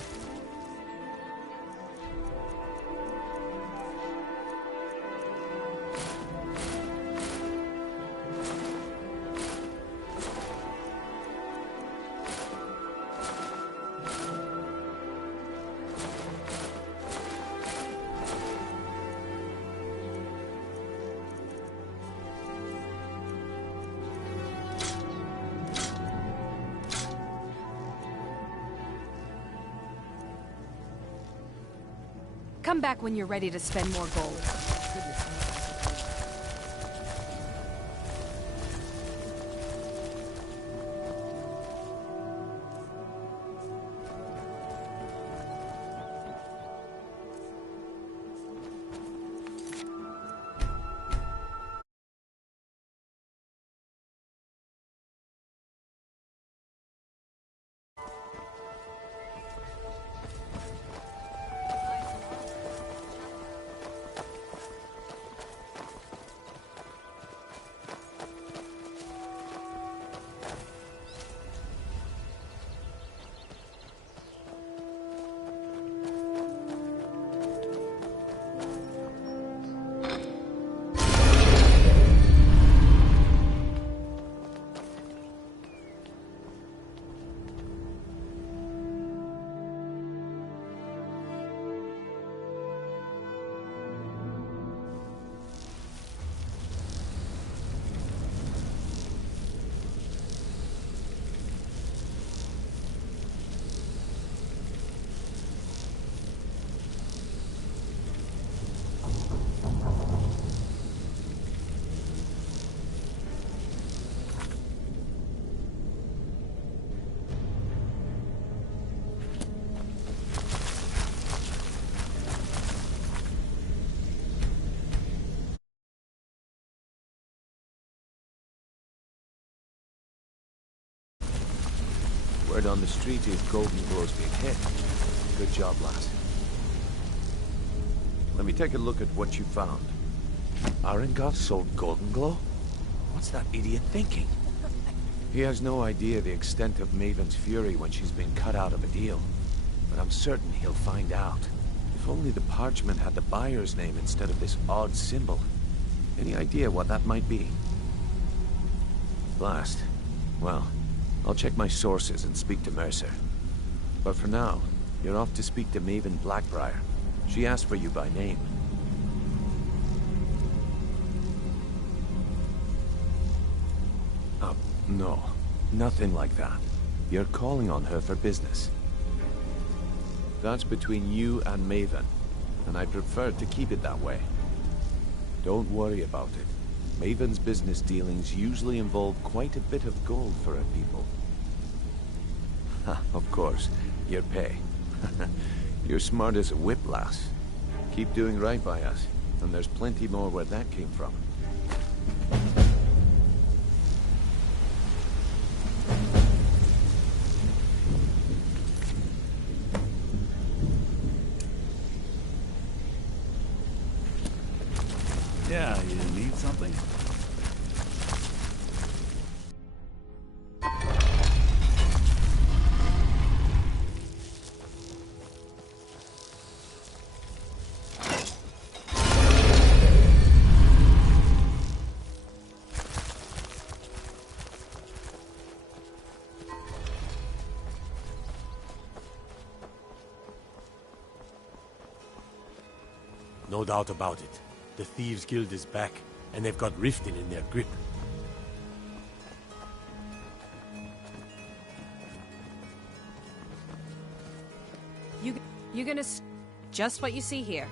Come back when you're ready to spend more gold. Word on the street is Golden Glow's been hit. Good job, lass. Let me take a look at what you found. Arengot sold Golden Glow? What's that idiot thinking? He has no idea the extent of Maven's fury when she's been cut out of a deal. But I'm certain he'll find out. If only the parchment had the buyer's name instead of this odd symbol. Any idea what that might be? Last. Well, I'll check my sources and speak to Mercer. But for now, you're off to speak to Maven Blackbriar. She asked for you by name. No. Nothing like that. You're calling on her for business. That's between you and Maven, and I prefer to keep it that way. Don't worry about it. Maven's business dealings usually involve quite a bit of gold for her people. Ha, of course, your pay. You're smart as a whip, lass. Keep doing right by us, and there's plenty more where that came from. Yeah, you need something? No doubt about it. The Thieves' Guild is back, and they've got Riften in their grip. You gonna just what you see here.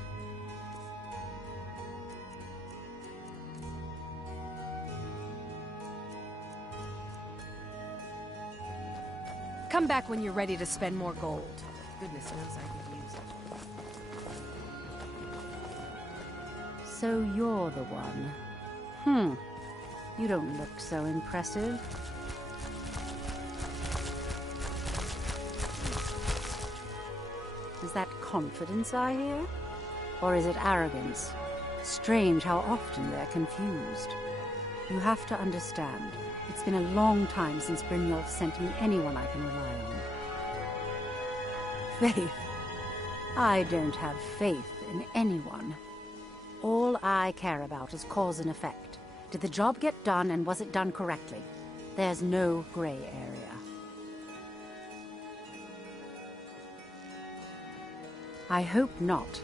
Come back when you're ready to spend more gold. Goodness knows I could use it. So you're the one. You don't look so impressive. Is that confidence I hear? Or is it arrogance? Strange how often they're confused. You have to understand, it's been a long time since Brynjolf sent me anyone I can rely on. Faith. I don't have faith in anyone. All I care about is cause and effect. Did the job get done, and was it done correctly? There's no gray area. I hope not.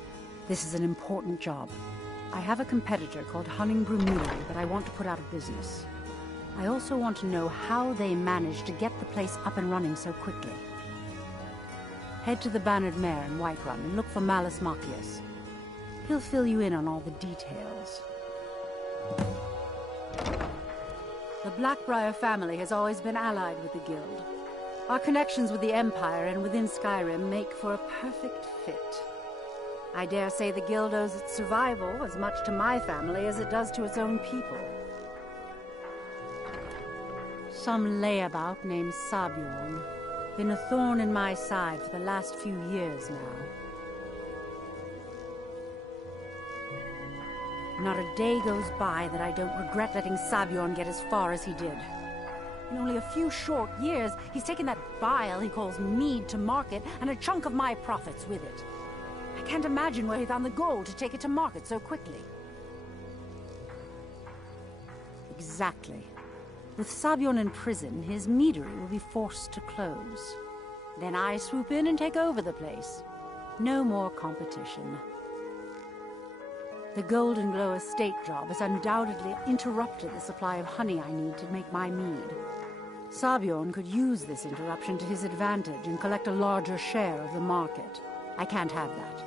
This is an important job. I have a competitor called Honningbrew Brewery that I want to put out of business. I also want to know how they managed to get the place up and running so quickly. Head to the Bannered Mare in Whiterun and look for Malus Machius. He'll fill you in on all the details. The Blackbriar family has always been allied with the Guild. Our connections with the Empire and within Skyrim make for a perfect fit. I dare say the Guild owes its survival as much to my family as it does to its own people. Some layabout named Sabjorn. Been a thorn in my side for the last few years now. Not a day goes by that I don't regret letting Sabjorn get as far as he did. In only a few short years, he's taken that bile he calls mead to market, and a chunk of my profits with it. I can't imagine where he found the gold to take it to market so quickly. Exactly. With Sabjorn in prison, his meadery will be forced to close. Then I swoop in and take over the place. No more competition. The Golden Glow estate job has undoubtedly interrupted the supply of honey I need to make my mead. Sabjorn could use this interruption to his advantage and collect a larger share of the market. I can't have that.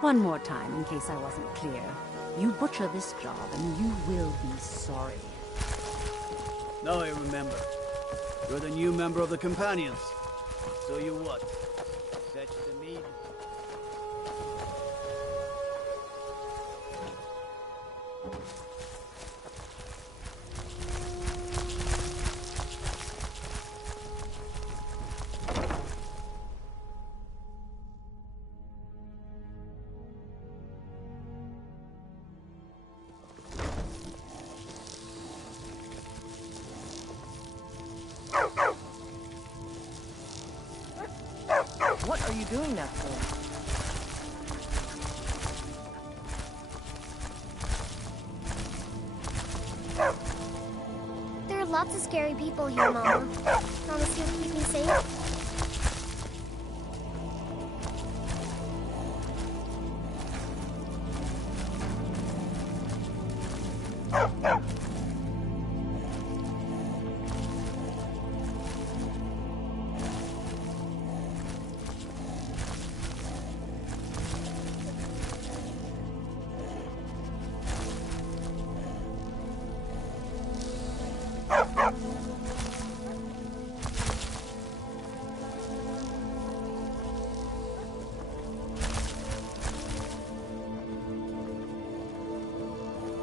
One more time, in case I wasn't clear. You butcher this job, and you will be sorry. Now I remember. You're the new member of the Companions. So you what? Fetch the mead? What are you doing that for? There are lots of scary people here, Mama. Promise you'll keep me safe?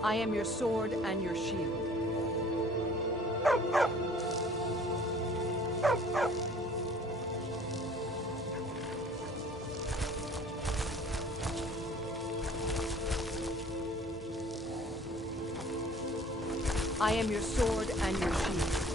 I am your sword and your shield. I am your sword and your shield.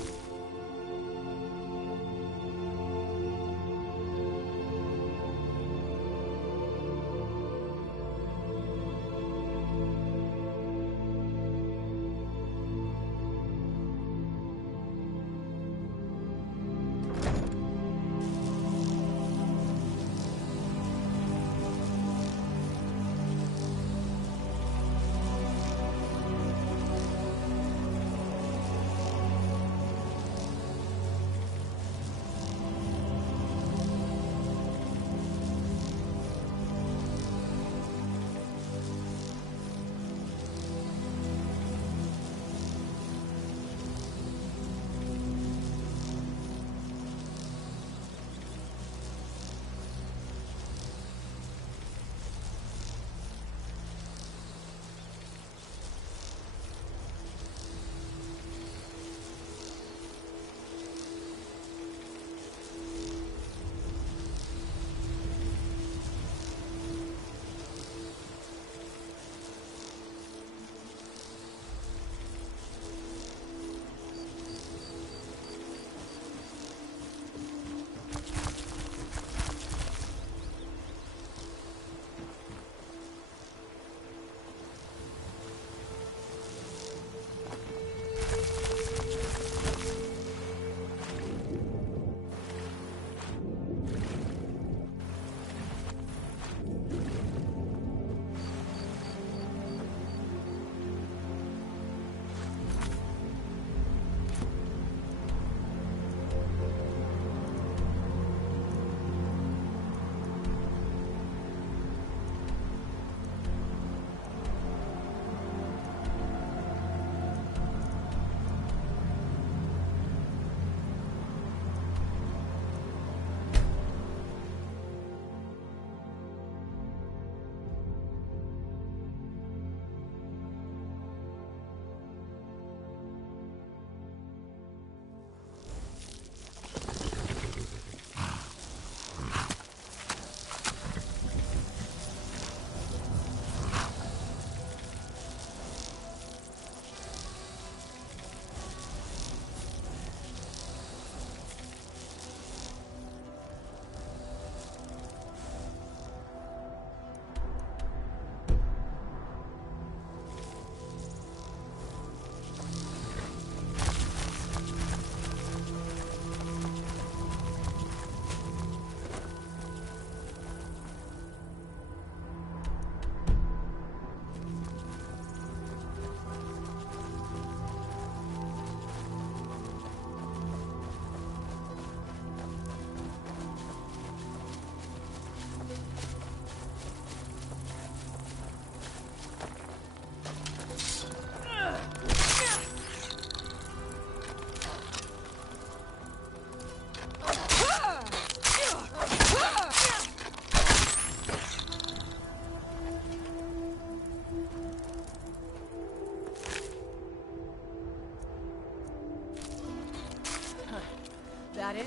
That it?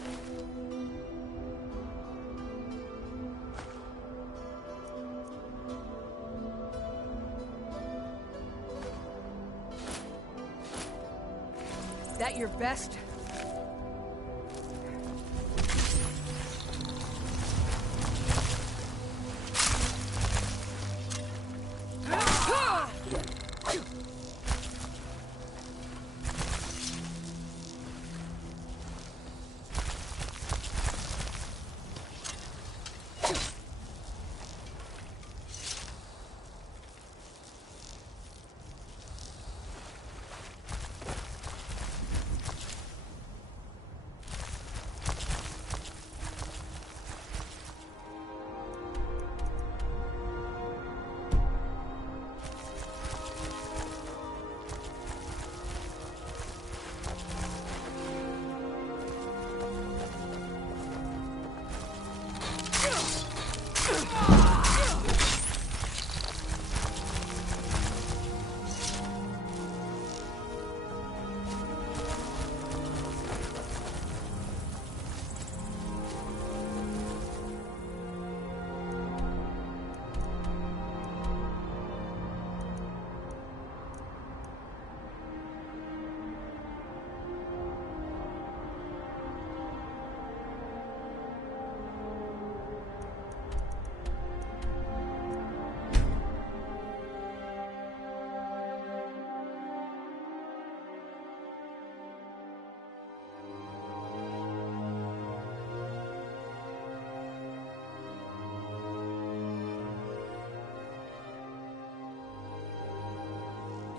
That your best?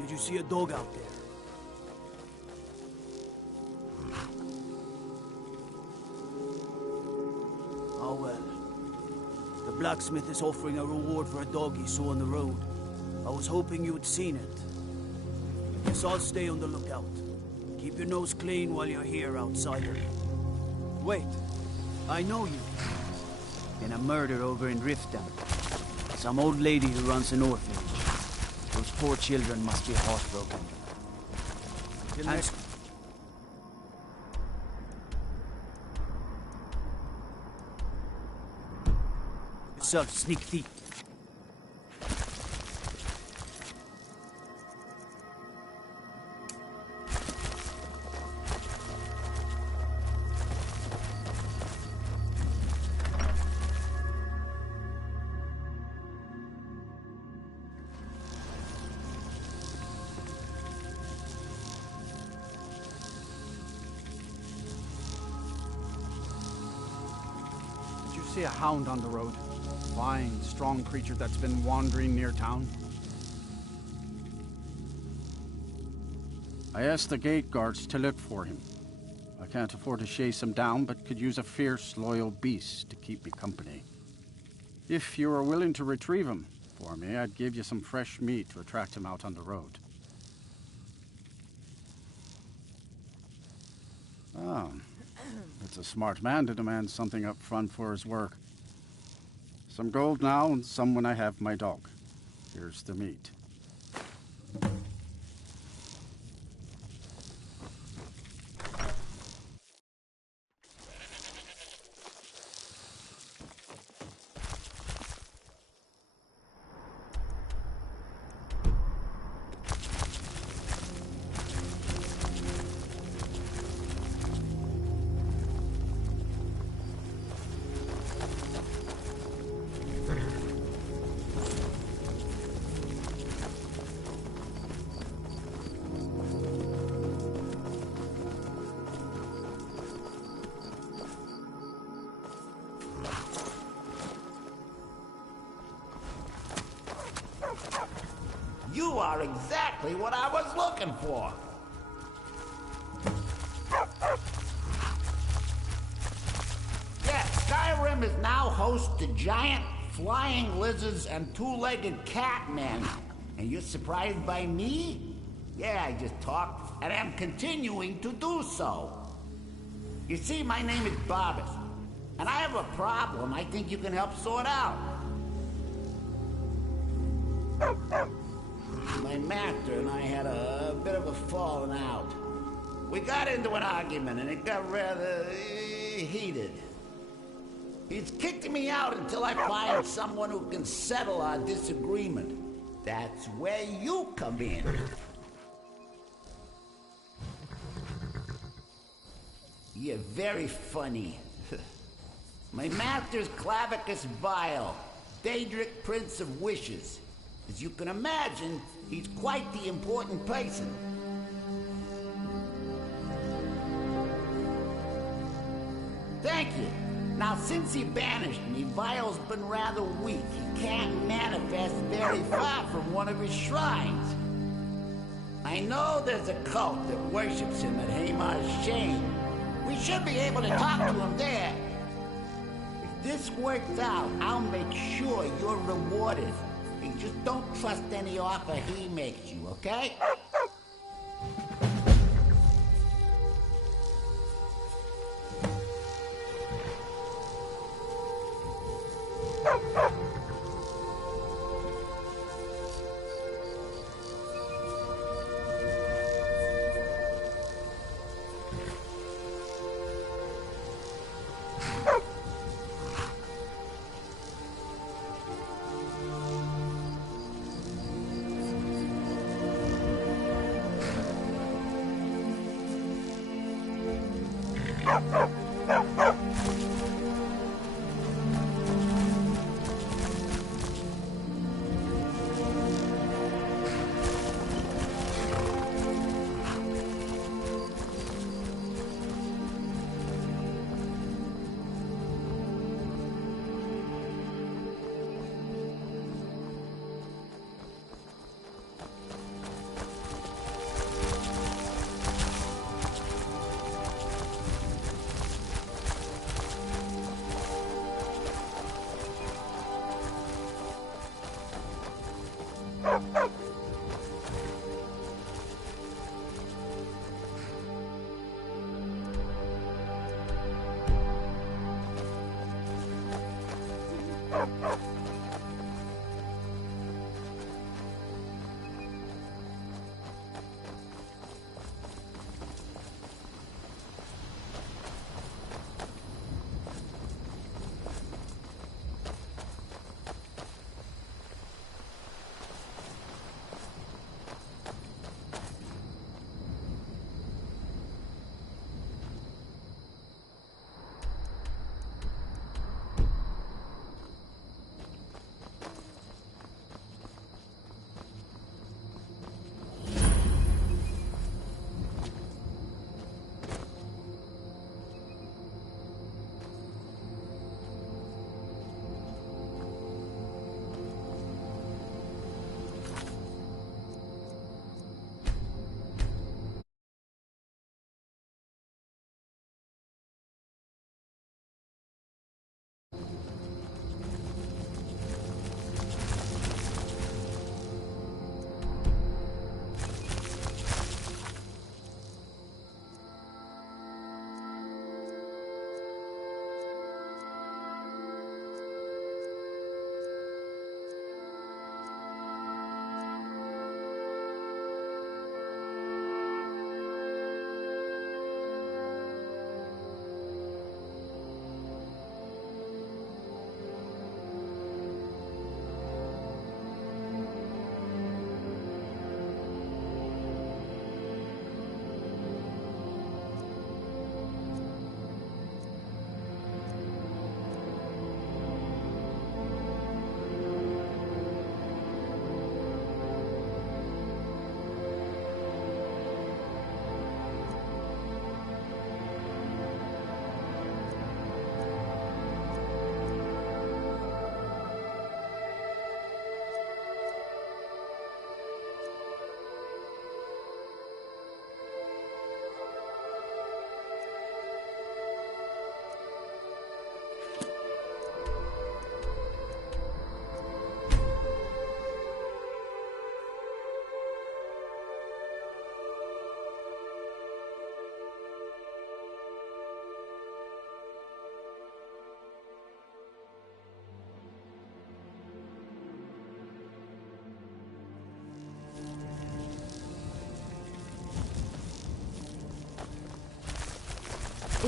Did you see a dog out there? Oh well. The blacksmith is offering a reward for a dog he saw on the road. I was hoping you had seen it. Guess I'll stay on the lookout. Keep your nose clean while you're here, outsider. Wait, I know you. Been a murder over in Riften. Some old lady who runs an orphanage. Those poor children must be heartbroken. And yourself, sneak thief. See a hound on the road. Fine, strong creature that's been wandering near town. I asked the gate guards to look for him. I can't afford to chase him down, but could use a fierce, loyal beast to keep me company. If you are willing to retrieve him for me, I'd give you some fresh meat to attract him out on the road. Oh. It's a smart man to demand something up front for his work. Some gold now, and some when I have my dog. Here's the meat. You are exactly what I was looking for. Yes, Skyrim is now host to giant flying lizards and two-legged cat men. And you're surprised by me? Yeah, I just talked, and am continuing to do so. You see, my name is Barbas, and I have a problem I think you can help sort out. My master and I had a bit of a falling out. We got into an argument and it got rather heated. He's kicked me out until I find someone who can settle our disagreement. That's where you come in. You're very funny. My master's Clavicus Vile, Daedric Prince of Wishes. As you can imagine, he's quite the important person. Thank you. Now, since he banished me, Vile's been rather weak. He can't manifest very far from one of his shrines. I know there's a cult that worships him at Hamar's Shane. We should be able to talk to him there. If this works out, I'll make sure you're rewarded. You just don't trust any offer he makes you, okay?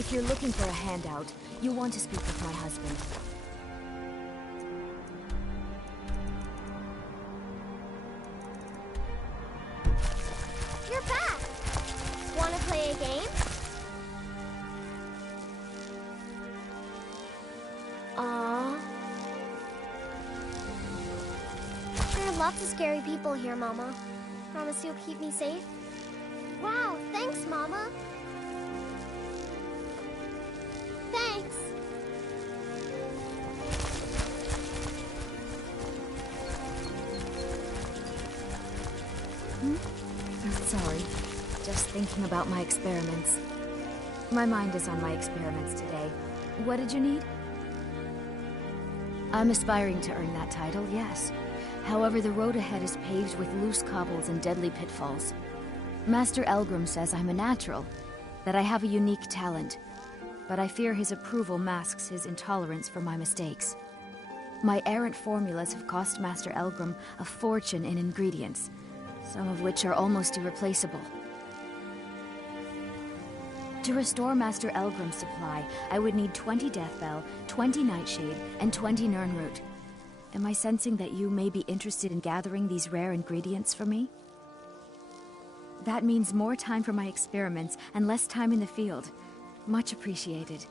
If you're looking for a handout, you'll want to speak with my husband. You're back! Want to play a game? Aww. There are lots of scary people here, Mama. Promise you'll keep me safe? Wow, thanks, Mama. Thanks. Sorry. Just thinking about my experiments. My mind is on my experiments today. What did you need? I'm aspiring to earn that title, yes. However, the road ahead is paved with loose cobbles and deadly pitfalls. Master Elgrim says I'm a natural, that I have a unique talent, but I fear his approval masks his intolerance for my mistakes. My errant formulas have cost Master Elgrim a fortune in ingredients, some of which are almost irreplaceable. To restore Master Elgrim's supply, I would need 20 Deathbell, 20 Nightshade, and 20 Nirnroot. Am I sensing that you may be interested in gathering these rare ingredients for me? That means more time for my experiments and less time in the field. Much appreciated.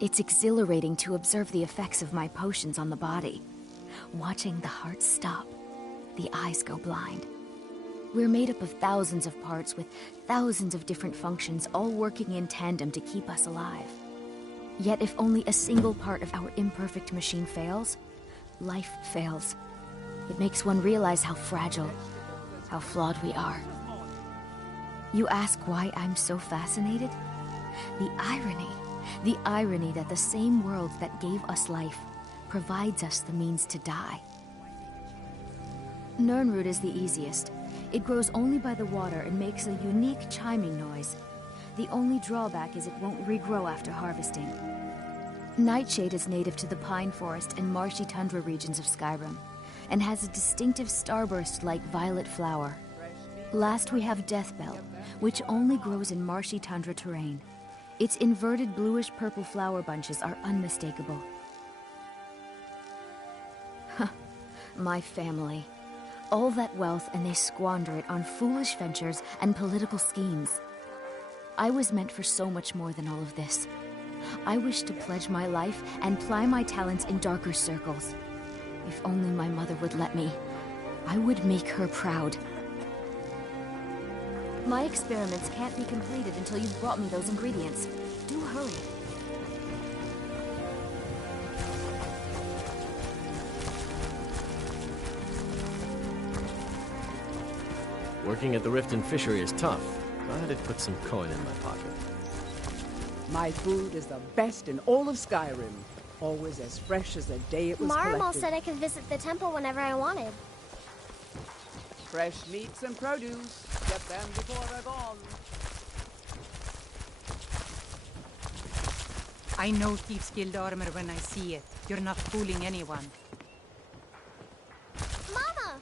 It's exhilarating to observe the effects of my potions on the body. Watching the heart stop, the eyes go blind. We're made up of thousands of parts with thousands of different functions, all working in tandem to keep us alive. Yet if only a single part of our imperfect machine fails, life fails. It makes one realize how fragile, how flawed we are. You ask why I'm so fascinated? The irony that the same world that gave us life provides us the means to die. Nirnroot is the easiest. It grows only by the water and makes a unique chiming noise. The only drawback is it won't regrow after harvesting. Nightshade is native to the pine forest and marshy tundra regions of Skyrim, and has a distinctive starburst-like violet flower. Last we have Deathbell, which only grows in marshy tundra terrain. Its inverted bluish-purple flower bunches are unmistakable. My family. All that wealth and they squander it on foolish ventures and political schemes. I was meant for so much more than all of this. I wish to pledge my life and ply my talents in darker circles. If only my mother would let me, I would make her proud. My experiments can't be completed until you've brought me those ingredients. Do hurry. Working at the Riften fishery is tough, but it puts some coin in my pocket. My food is the best in all of Skyrim. Always as fresh as the day it was Marmal collected. said I could visit the temple whenever I wanted. Fresh meats and produce. Get them before they're gone. I know Thieves Guild armor when I see it. You're not fooling anyone. Mama!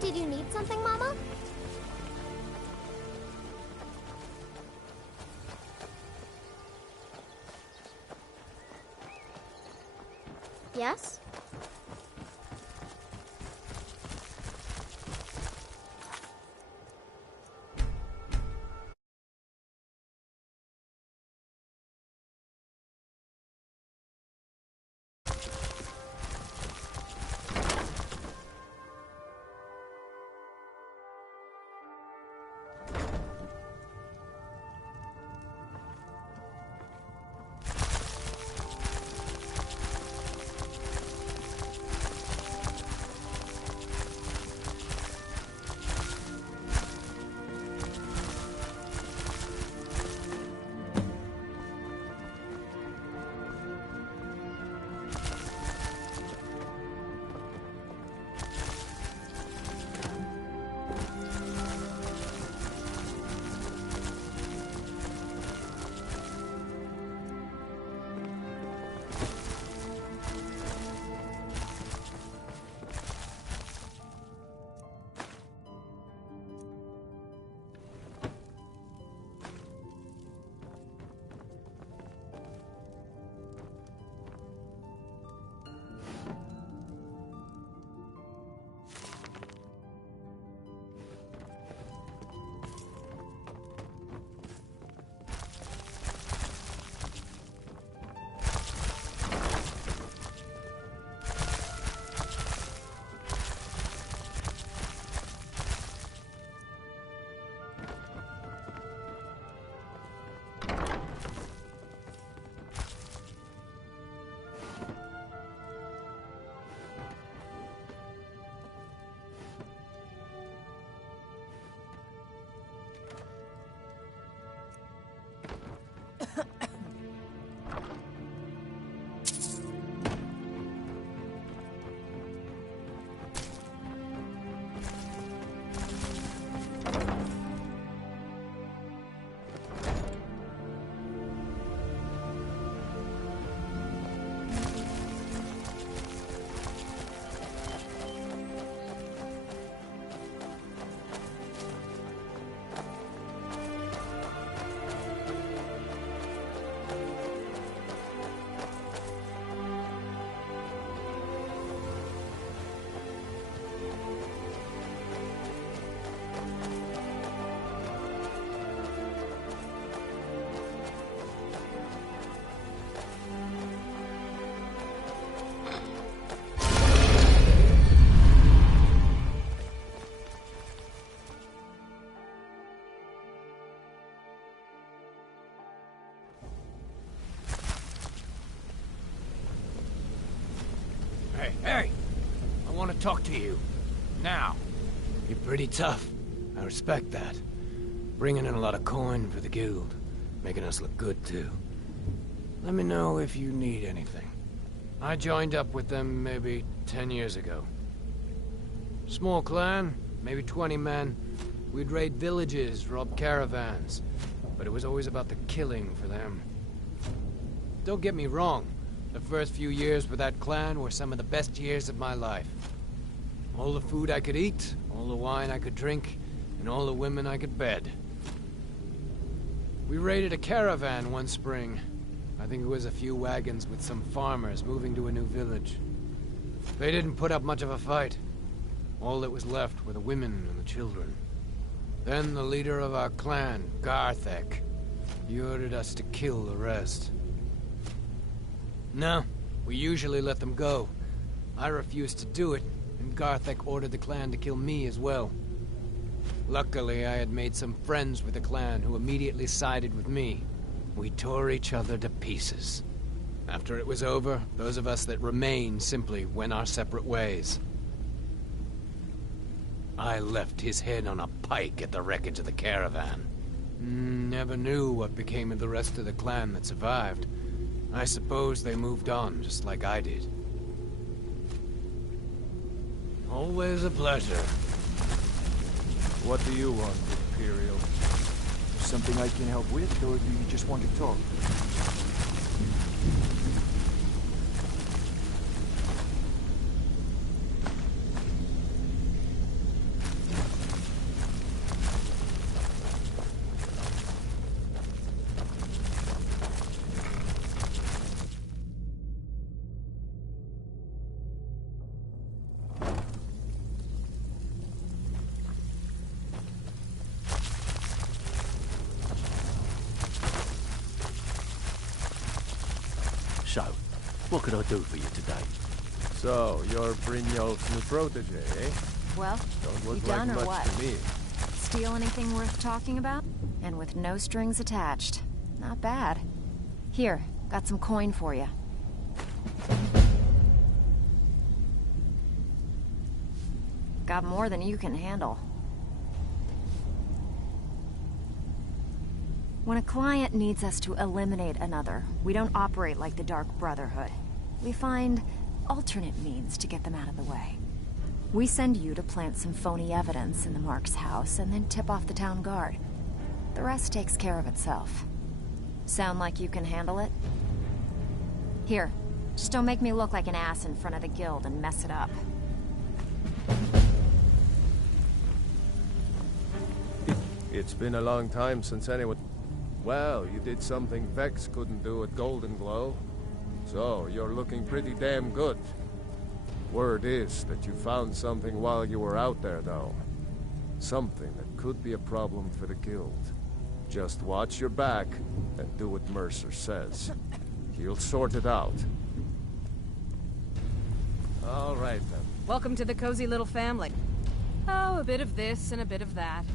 Did you need something, Mama? Yes? Hey! I want to talk to you. Now. You're pretty tough. I respect that. Bringing in a lot of coin for the guild. Making us look good, too. Let me know if you need anything. I joined up with them maybe 10 years ago. Small clan, maybe 20 men. We'd raid villages, rob caravans. But it was always about the killing for them. Don't get me wrong. The first few years with that clan were some of the best years of my life. All the food I could eat, all the wine I could drink, and all the women I could bed. We raided a caravan one spring. I think it was a few wagons with some farmers moving to a new village. They didn't put up much of a fight. All that was left were the women and the children. Then the leader of our clan, Garthek, he ordered us to kill the rest. No, we usually let them go. I refused to do it, and Garthek ordered the clan to kill me as well. Luckily, I had made some friends with the clan who immediately sided with me. We tore each other to pieces. After it was over, those of us that remained simply went our separate ways. I left his head on a pike at the wreckage of the caravan. Never knew what became of the rest of the clan that survived. I suppose they moved on, just like I did. Always a pleasure. What do you want, Imperial? Something I can help with, or do you just want to talk? So, what can I do for you today? So, you're Brynjolf's new protege, eh? Well, Don't you look done like or much what? to me. Steal anything worth talking about? And with no strings attached. Not bad. Here, got some coin for you. Got more than you can handle. When a client needs us to eliminate another, we don't operate like the Dark Brotherhood. We find alternate means to get them out of the way. We send you to plant some phony evidence in the Mark's house and then tip off the town guard. The rest takes care of itself. Sound like you can handle it? Here, just don't make me look like an ass in front of the guild and mess it up. It's been a long time since anyone... Well, you did something Vex couldn't do at Golden Glow. So, you're looking pretty damn good. Word is that you found something while you were out there, though. Something that could be a problem for the guild. Just watch your back and do what Mercer says. He'll sort it out. All right, then. Welcome to the cozy little family. Oh, a bit of this and a bit of that.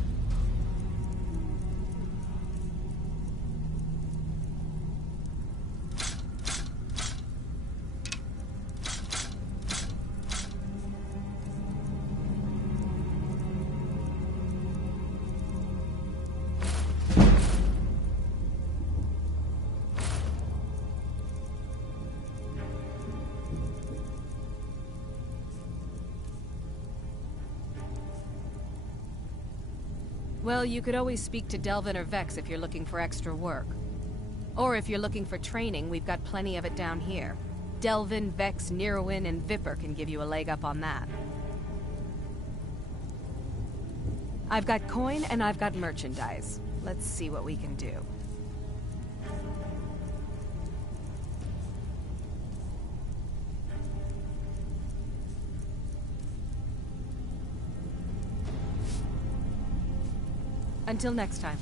Well, you could always speak to Delvin or Vex if you're looking for extra work. Or if you're looking for training, we've got plenty of it down here. Delvin, Vex, Nirwin, and Vipper can give you a leg up on that. I've got coin and I've got merchandise. Let's see what we can do. Until next time.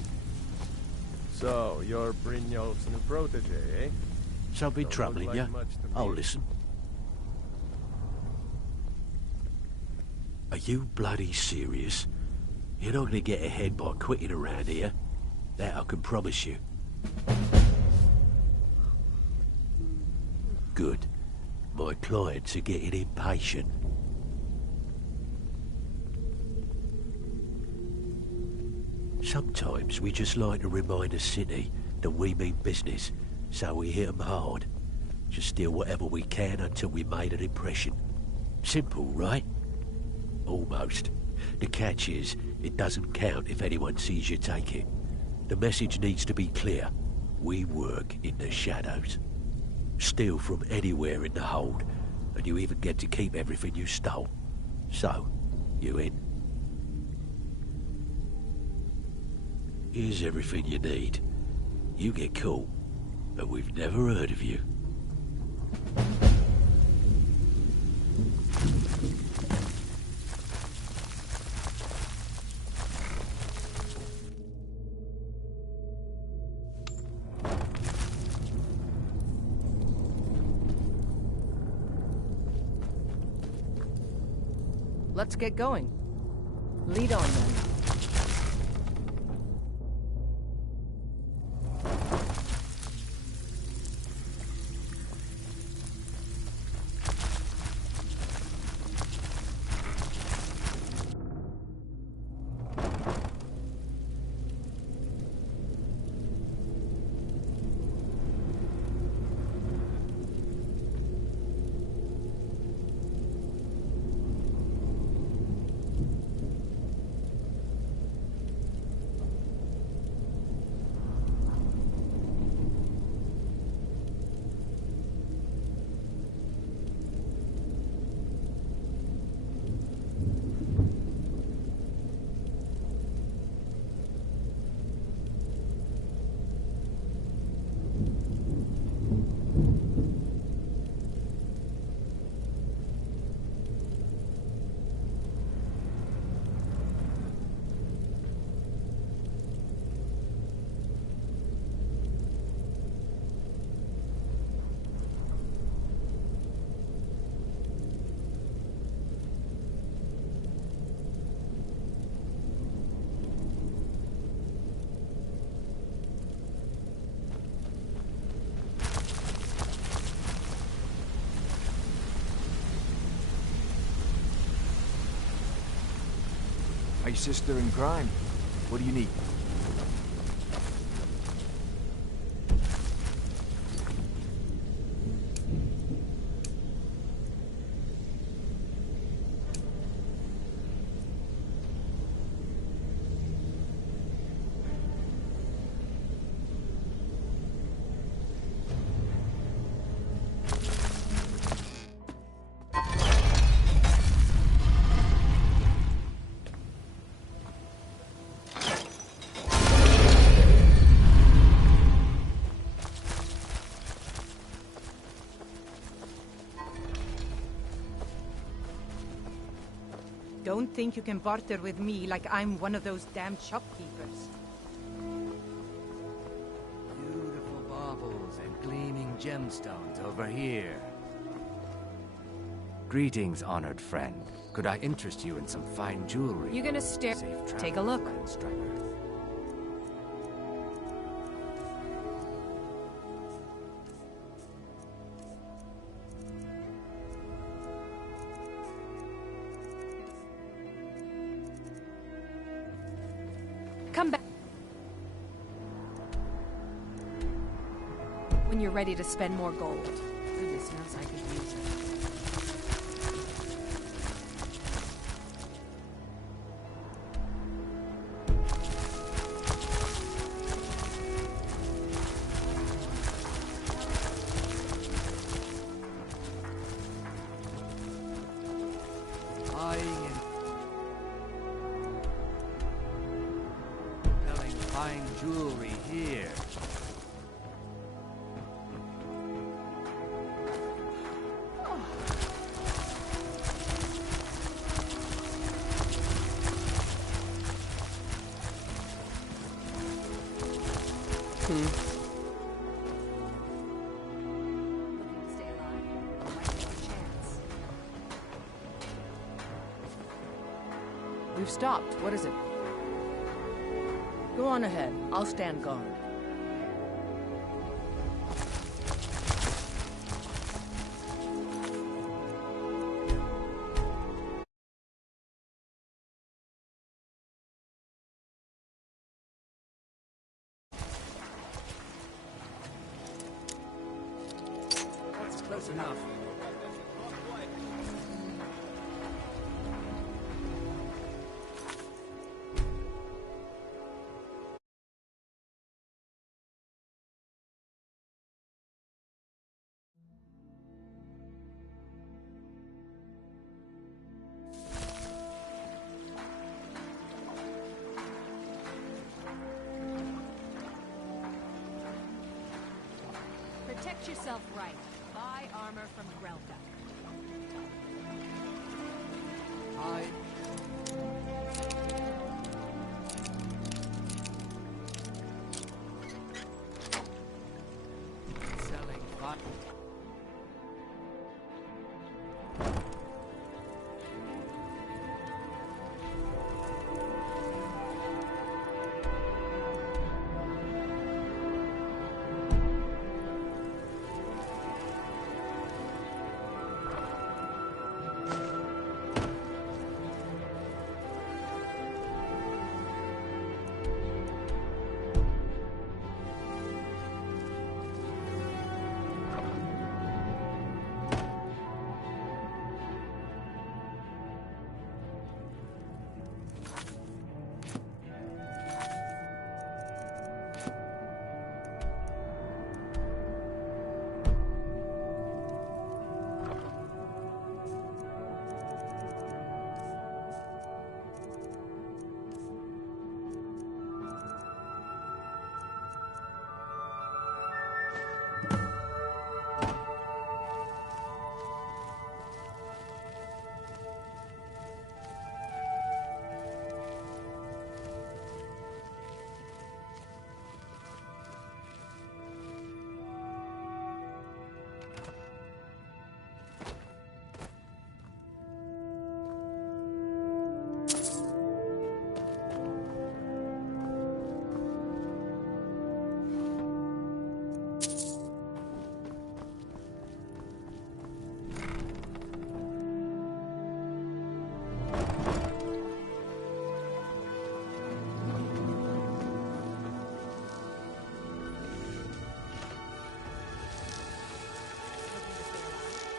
So, you're Brynjolf's new protege, eh? Something Don't troubling look you? like much to I'll me. listen. Are you bloody serious? You're not gonna get ahead by quitting around here. That I can promise you. Good. My clients are getting impatient. Sometimes we just like to remind the city that we mean business, so we hit 'em hard. Just steal whatever we can until we made an impression. Simple, right? Almost. The catch is, it doesn't count if anyone sees you take it. The message needs to be clear. We work in the shadows. Steal from anywhere in the hold, and you even get to keep everything you stole. So, you in? Here's everything you need. You get caught, but we've never heard of you. Let's get going. Lead on then. sister in crime. What do you need? Don't think you can barter with me like I'm one of those damn shopkeepers. Beautiful baubles and gleaming gemstones over here. Greetings, honored friend. Could I interest you in some fine jewelry? You gonna stare? Safe Take a look. travels, Striker. Come back when you're ready to spend more gold. Goodness knows I could use it. Buying and selling fine jewelry here. We've stopped. What is it? Go on ahead. I'll stand guard. That's close enough. Protect yourself right. Buy armor from Grelka. Selling fun.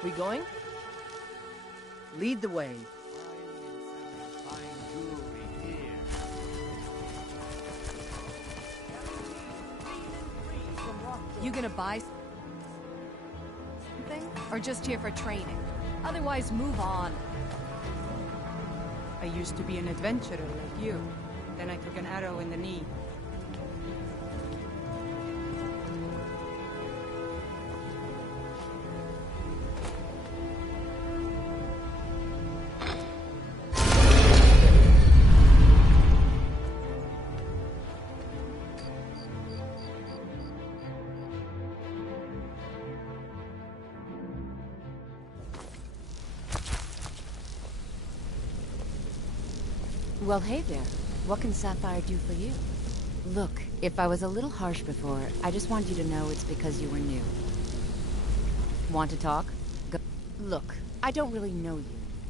We going? Lead the way. You gonna buy something? Or just here for training? Otherwise, move on. I used to be an adventurer like you. Then I took an arrow in the knee. Well, hey there. What can Sapphire do for you? Look, if I was a little harsh before, I just want you to know it's because you were new. Want to talk? Go. Look, I don't really know you.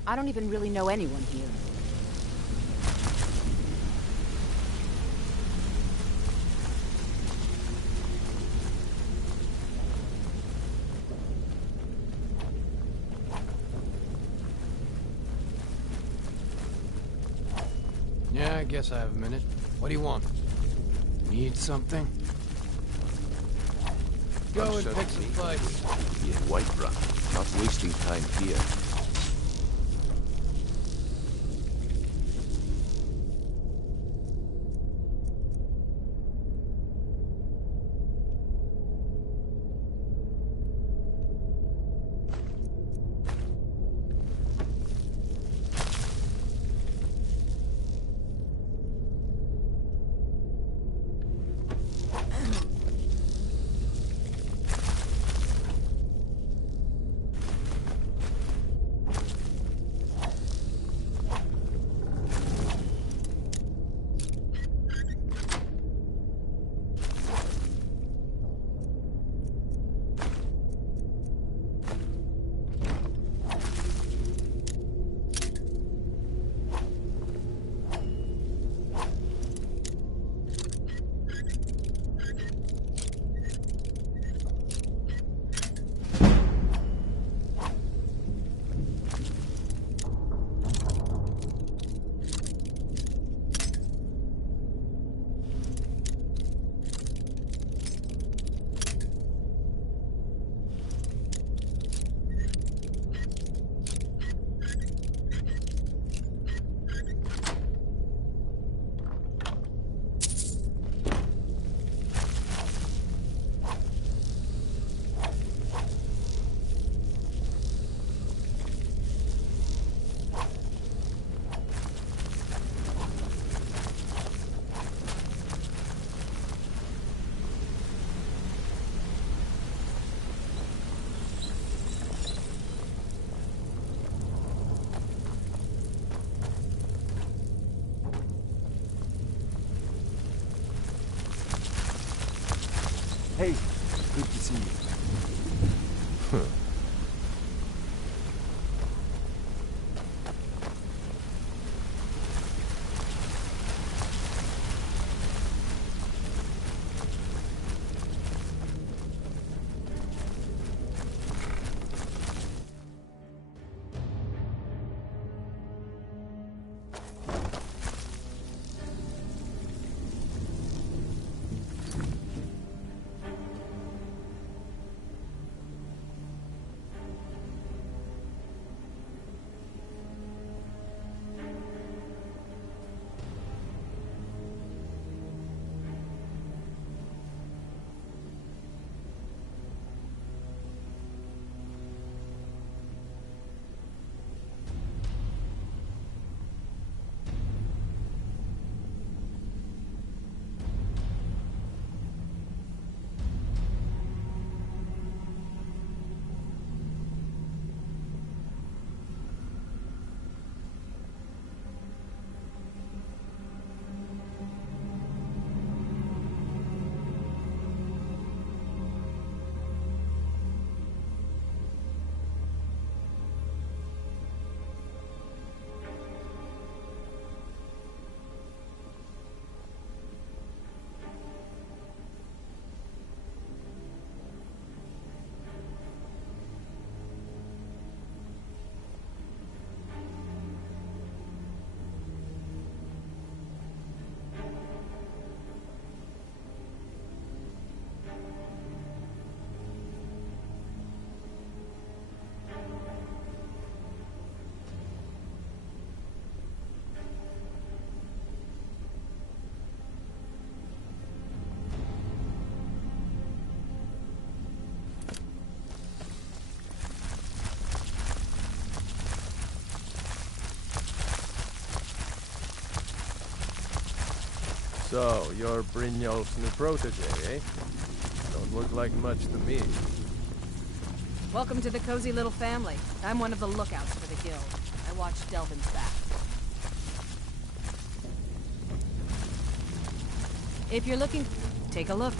I don't even really know anyone here. Yeah, I guess I have a minute. What do you want? Need something? Go and pick some fights. Yeah, Whiterun. Not wasting time here. Hey, good to see you. So, you're Brynjolf's new protege, eh? Don't look like much to me. Welcome to the cozy little family. I'm one of the lookouts for the guild. I watch Delvin's back. If you're looking, take a look.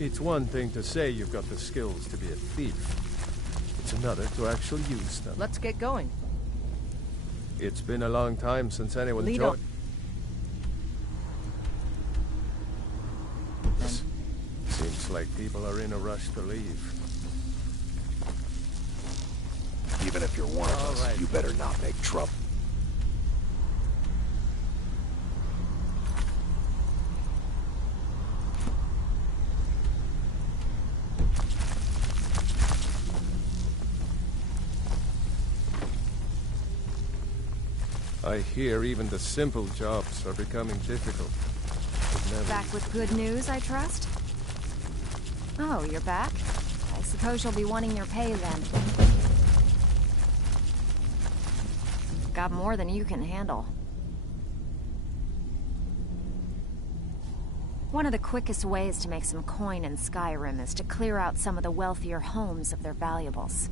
It's one thing to say you've got the skills to be a thief. It's another to actually use them. Let's get going. It's been a long time since anyone Lead joined. Seems like people are in a rush to leave. Even if you're one of us, you better not make trouble. I hear even the simple jobs are becoming difficult. Back with good news, I trust? Oh, you're back? I suppose you'll be wanting your pay then. Got more than you can handle. One of the quickest ways to make some coin in Skyrim is to clear out some of the wealthier homes of their valuables.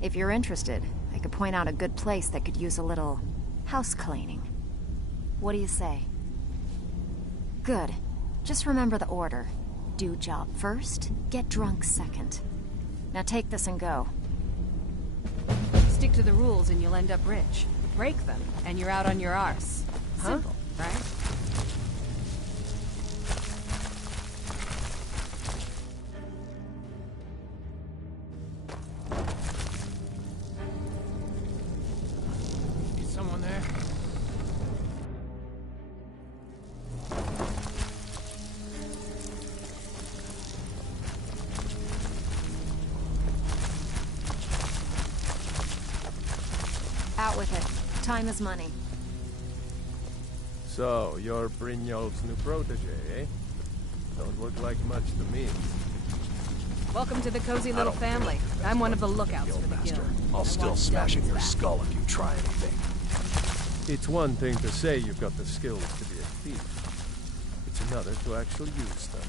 If you're interested, I could point out a good place that could use a little house cleaning. What do you say? Good. Just remember the order. Do job first, get drunk second. Now take this and go. Stick to the rules and you'll end up rich. Break them, and you're out on your arse. Simple, right? Someone there? Out with it. Time is money. So, you're Brynjolf's new protege, eh? Don't look like much to me. Welcome to the cozy little family. I'm one of the lookouts for the guild. I'll still smash in your skull if you try anything. It's one thing to say you've got the skills to be a thief. It's another to actually use them.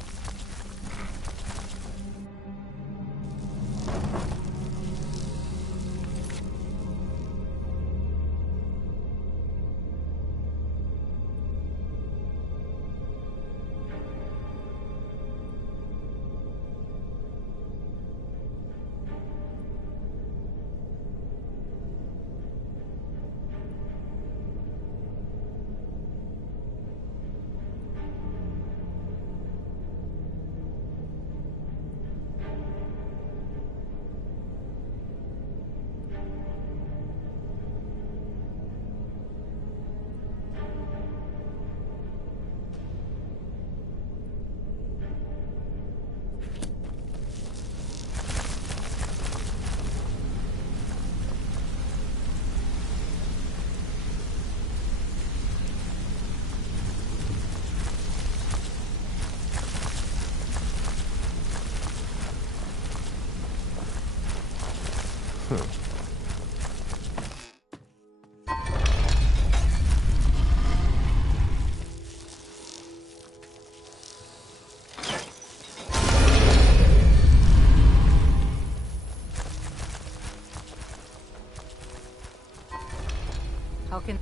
How can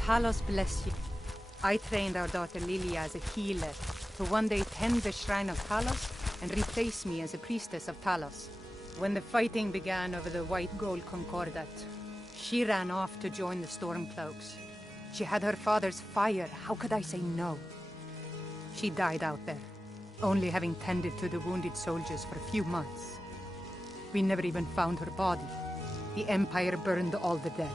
Talos bless you? I trained our daughter Lilia as a healer to one day tend the shrine of Talos and replace me as a priestess of Talos. When the fighting began over the white gold concordat, she ran off to join the Stormcloaks. She had her father's fire. How could I say no? She died out there, only having tended to the wounded soldiers for a few months. We never even found her body. The Empire burned all the dead.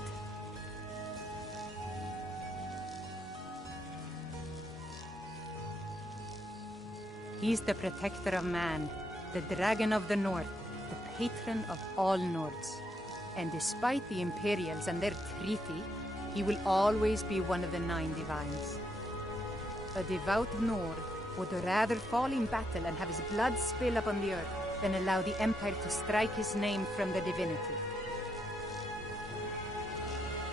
He's the protector of man, the dragon of the north, the patron of all Nords. And despite the Imperials and their treaty, he will always be one of the 9 divines. A devout Nord would rather fall in battle and have his blood spill upon the earth than allow the Empire to strike his name from the divinity.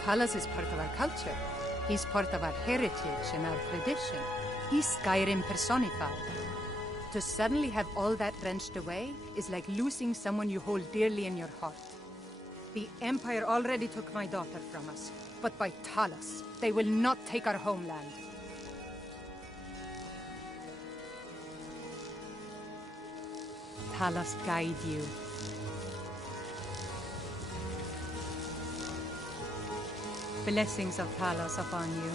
Talos is part of our culture. He's part of our heritage and our tradition. He's Skyrim personified. To suddenly have all that wrenched away is like losing someone you hold dearly in your heart. The Empire already took my daughter from us, but by Talos, they will not take our homeland. Talos guide you. Blessings of Talos upon you.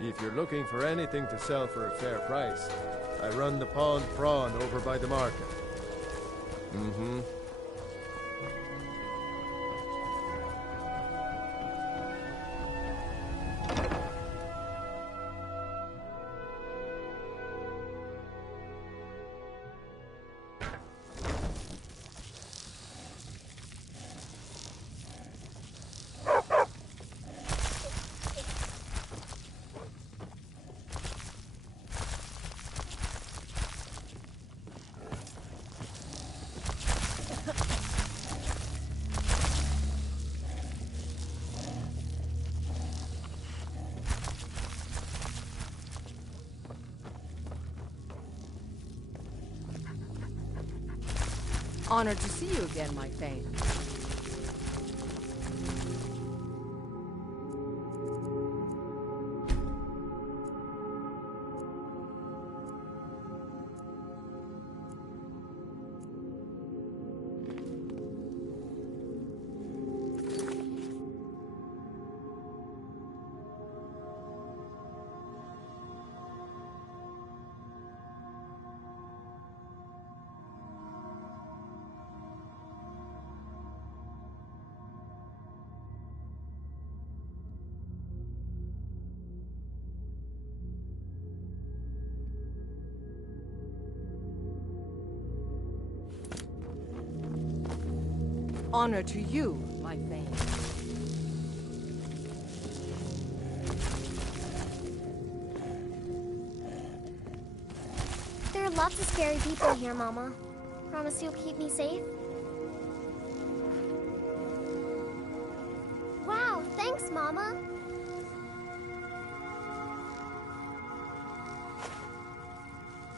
If you're looking for anything to sell for a fair price, I run the Pawned Prawn over by the market. Mm-hmm. Honored to see you again, my Thane. Honor to you, my Thane. There are lots of scary people here, Mama. Promise you'll keep me safe? Wow, thanks, Mama.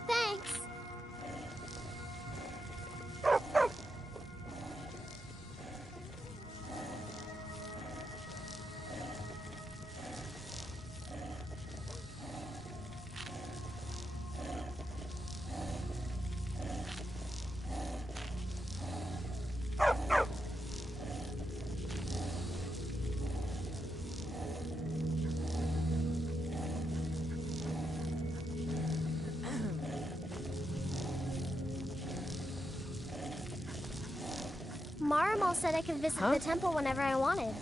Thanks. Marimal said I could visit the temple whenever I wanted.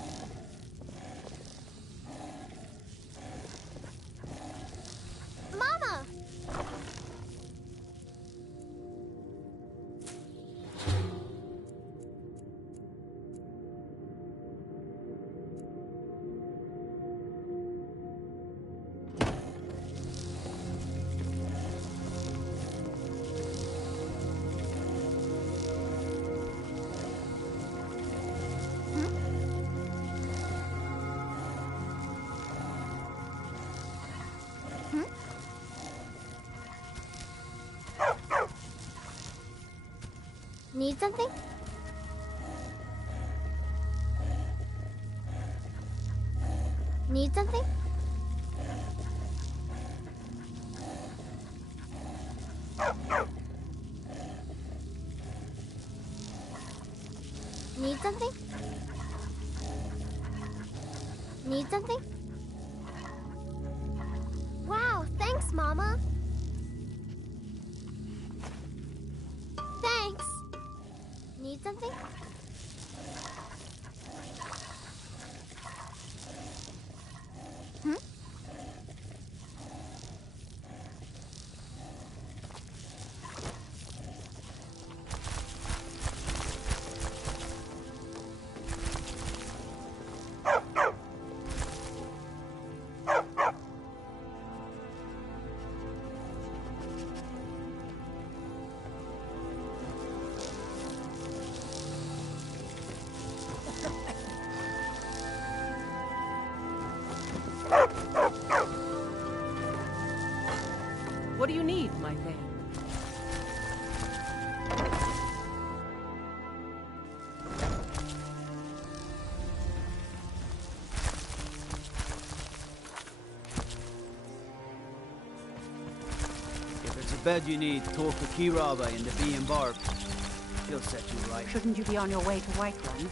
Mama! Need something? Need something? Need something? Need something? Wow, thanks, Mama. Thanks. Need something? Hmm? What do you need, my thing? If it's a bed you need, talk to Kiraba in the Bee and Barb. He'll set you right. Shouldn't you be on your way to Whiterun?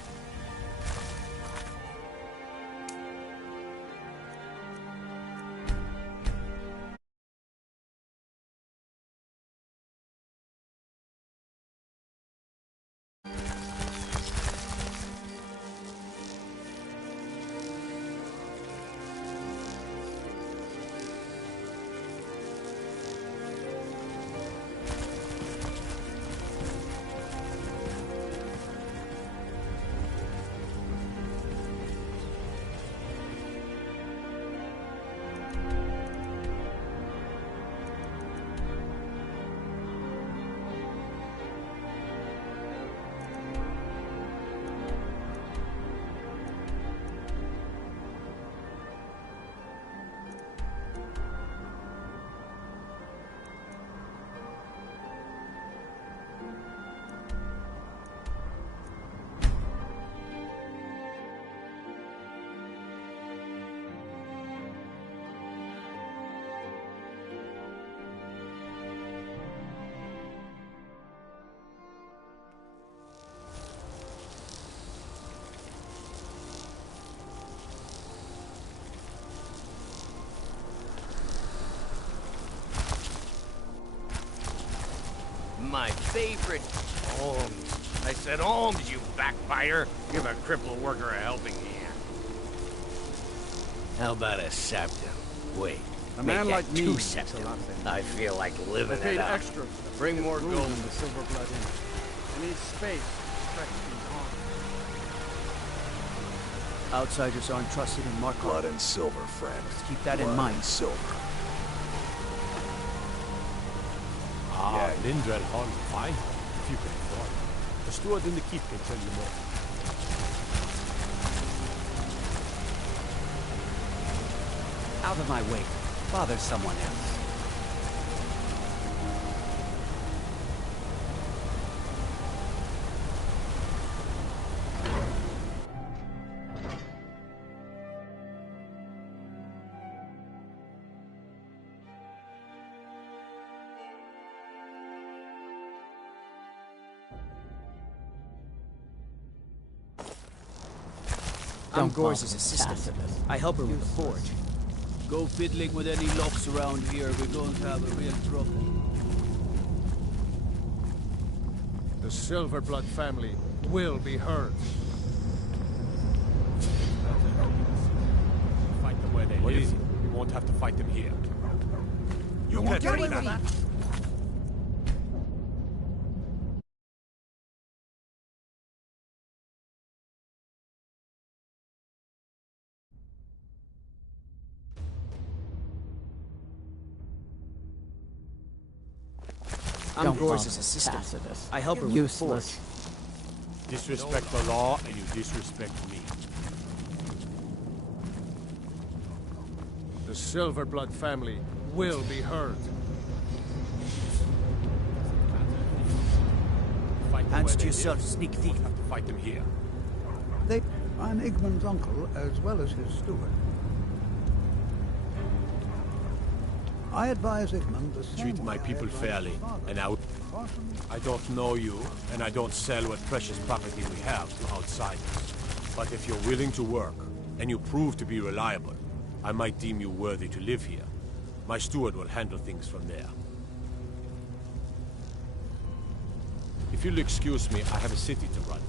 My favorite alms. I said alms, you backbiter. Give a crippled worker a helping hand. How about a septum? Wait, A make man that like me two makes a septum. lot of I feel like living I paid it up. extra for the Bring more room gold. in the silver blood inn. I need space to stretch these arms. Outsiders aren't trusted in Mark. Blood and silver, friend. Let's keep that in Blood mind. and silver. Ah, Lindred Hall, fine. If you can afford. The steward in the keep can tell you more. Out of my way. Bother someone else. I'm Gorse's assistant. I help her with the forge. Go fiddling with any locks around here, we're going to have a real trouble. The Silverblood family will be heard. Fight them where they live. We won't have to fight them here. You can't do that. I'm Gorse's assistant. I help her with the forge. Disrespect the law and you disrespect me. The Silverblood family will be heard. Fight Hands to yourself, sneak thief. We'll have to fight them here. I'm Igmund's uncle, as well as his steward. I advise Igmund the same Treat my way I people advise fairly, his father. and I don't know you, and I don't sell what precious property we have to outsiders. But if you're willing to work, and you prove to be reliable, I might deem you worthy to live here. My steward will handle things from there. If you'll excuse me, I have a city to run.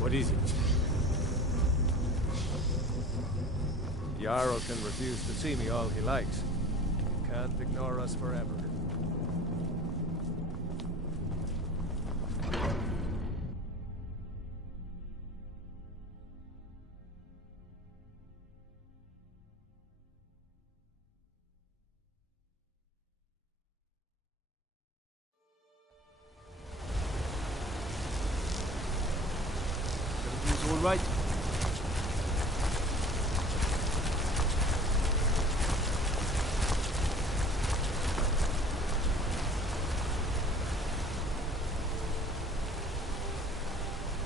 What is it? Jarl can refuse to see me all he likes. Can't ignore us forever. Everything's all right?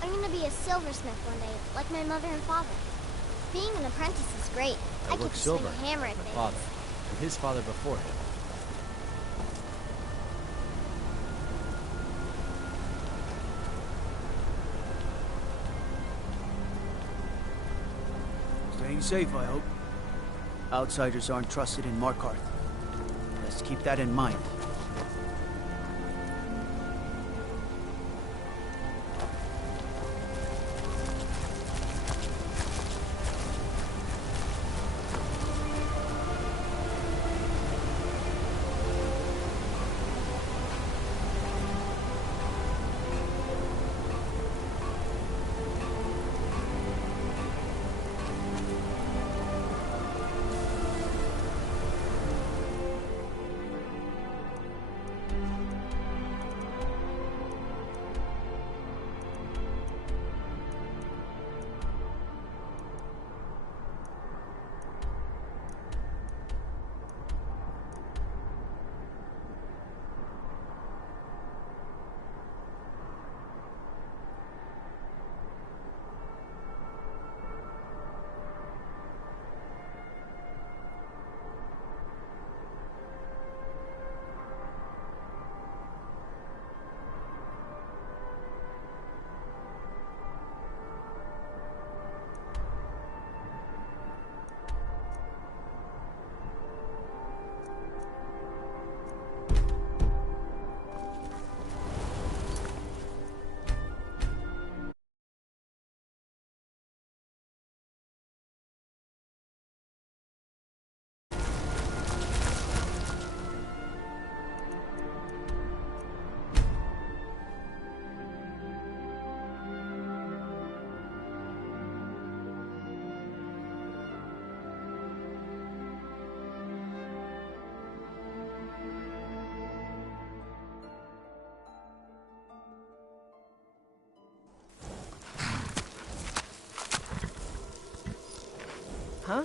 I'm gonna be a silversmith one day, like my mother and father. Being an apprentice is great. I get worked to swing silver a hammer at for things. father, and his father before him. Staying safe, I hope. Outsiders aren't trusted in Markarth. Let's keep that in mind. Huh?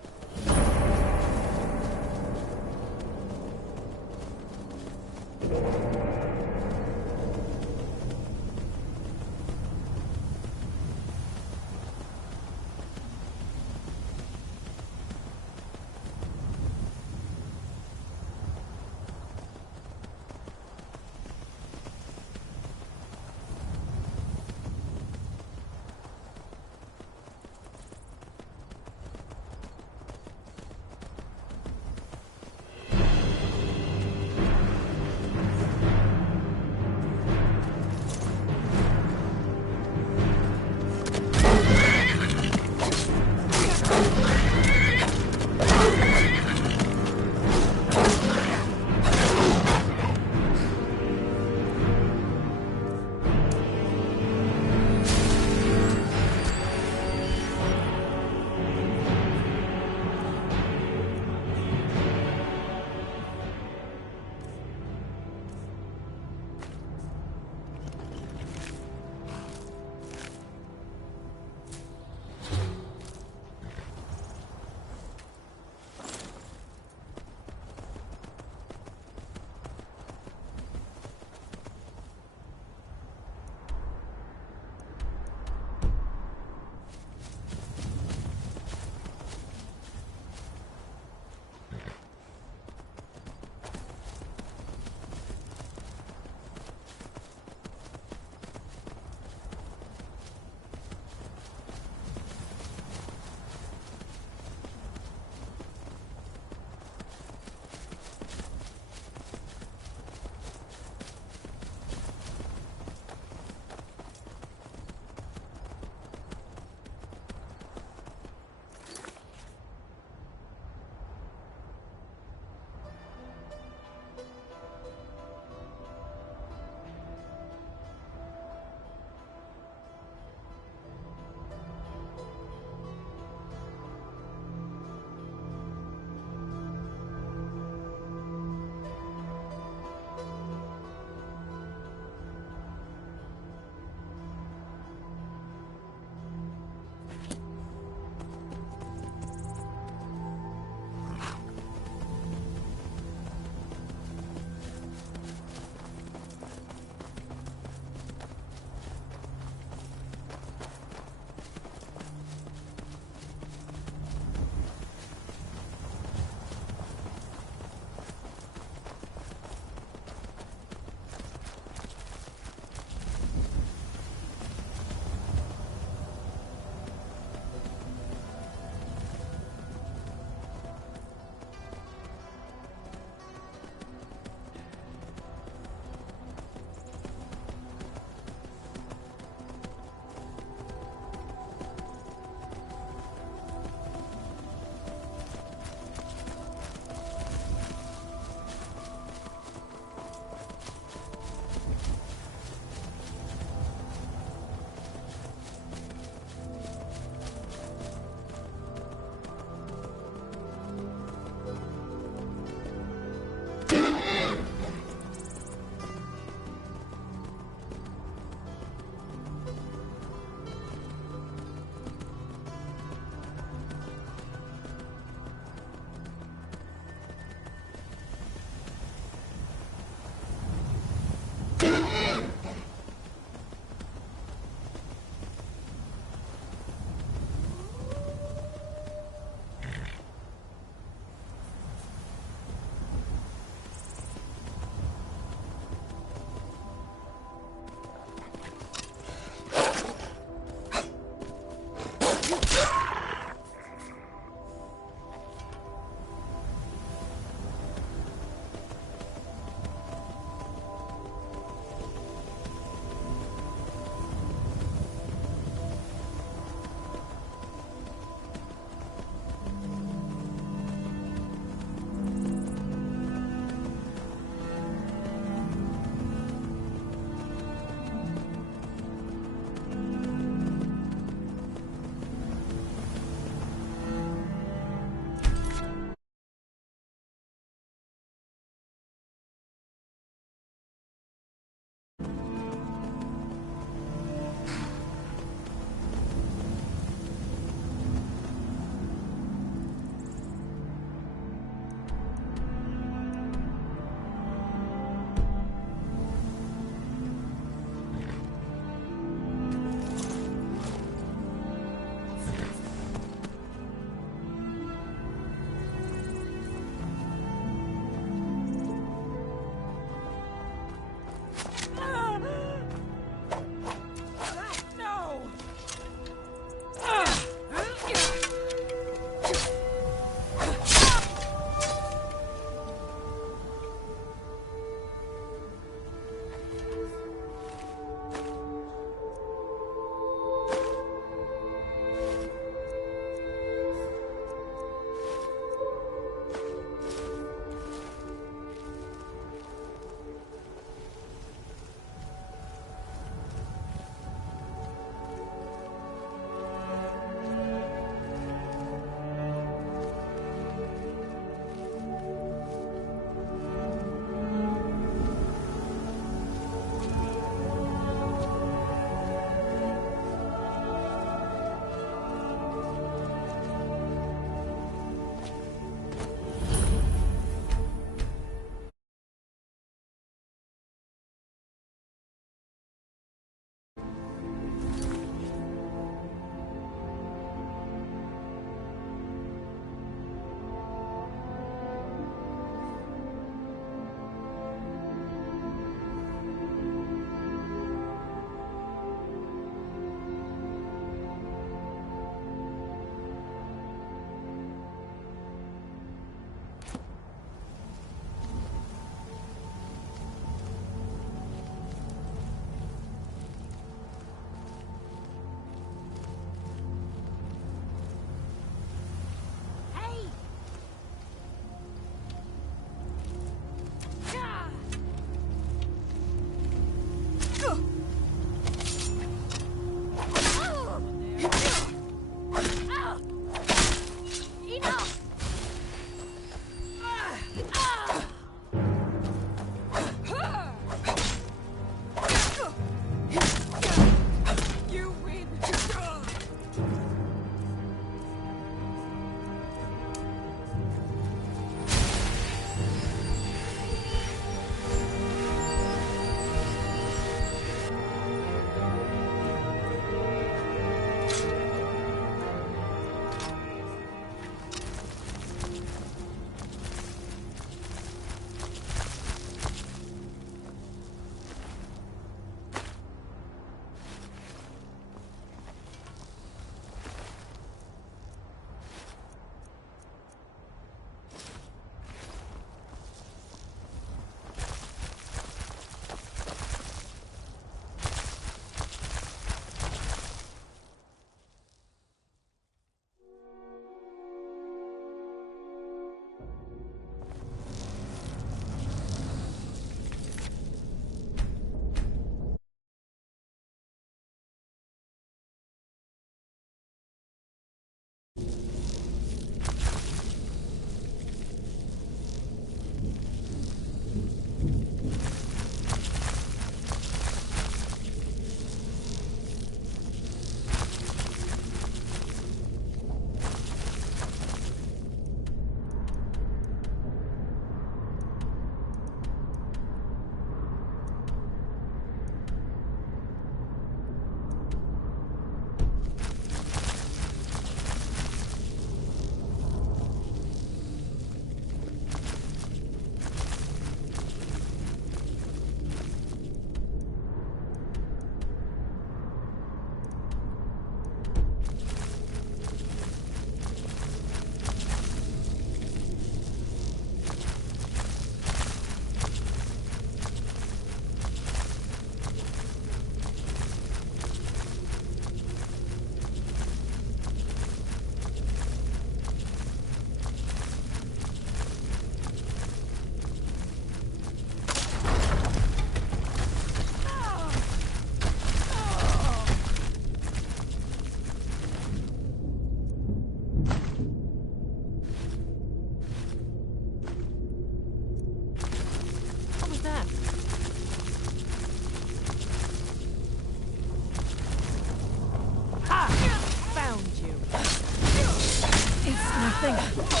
nothing.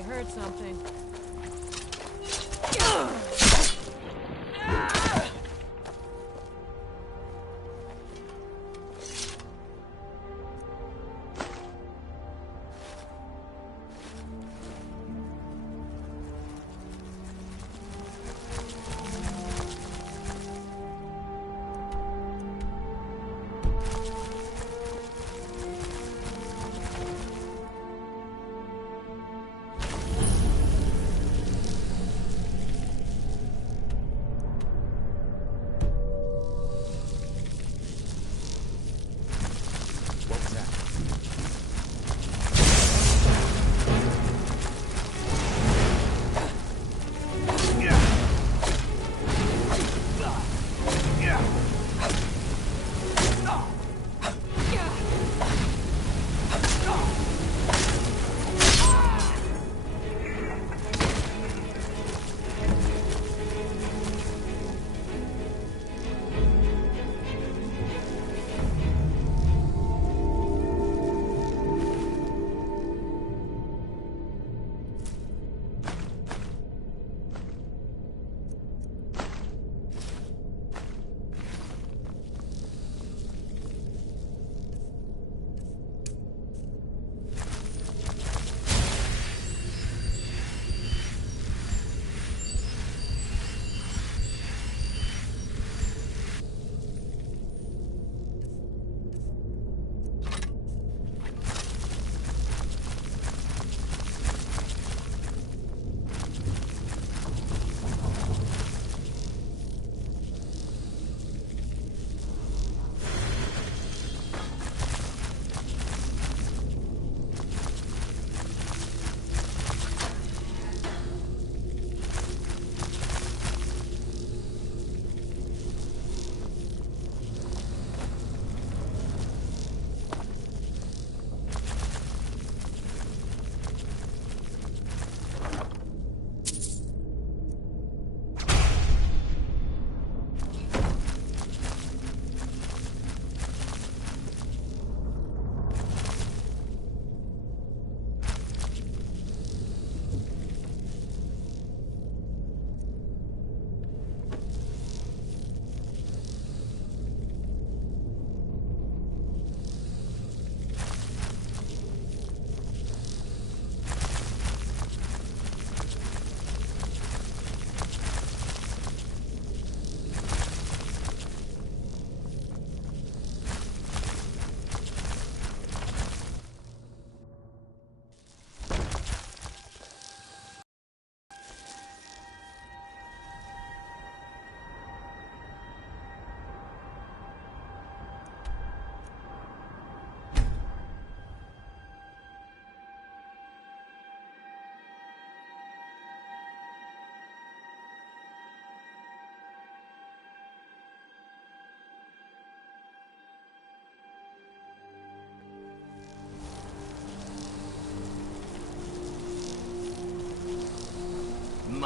I heard something.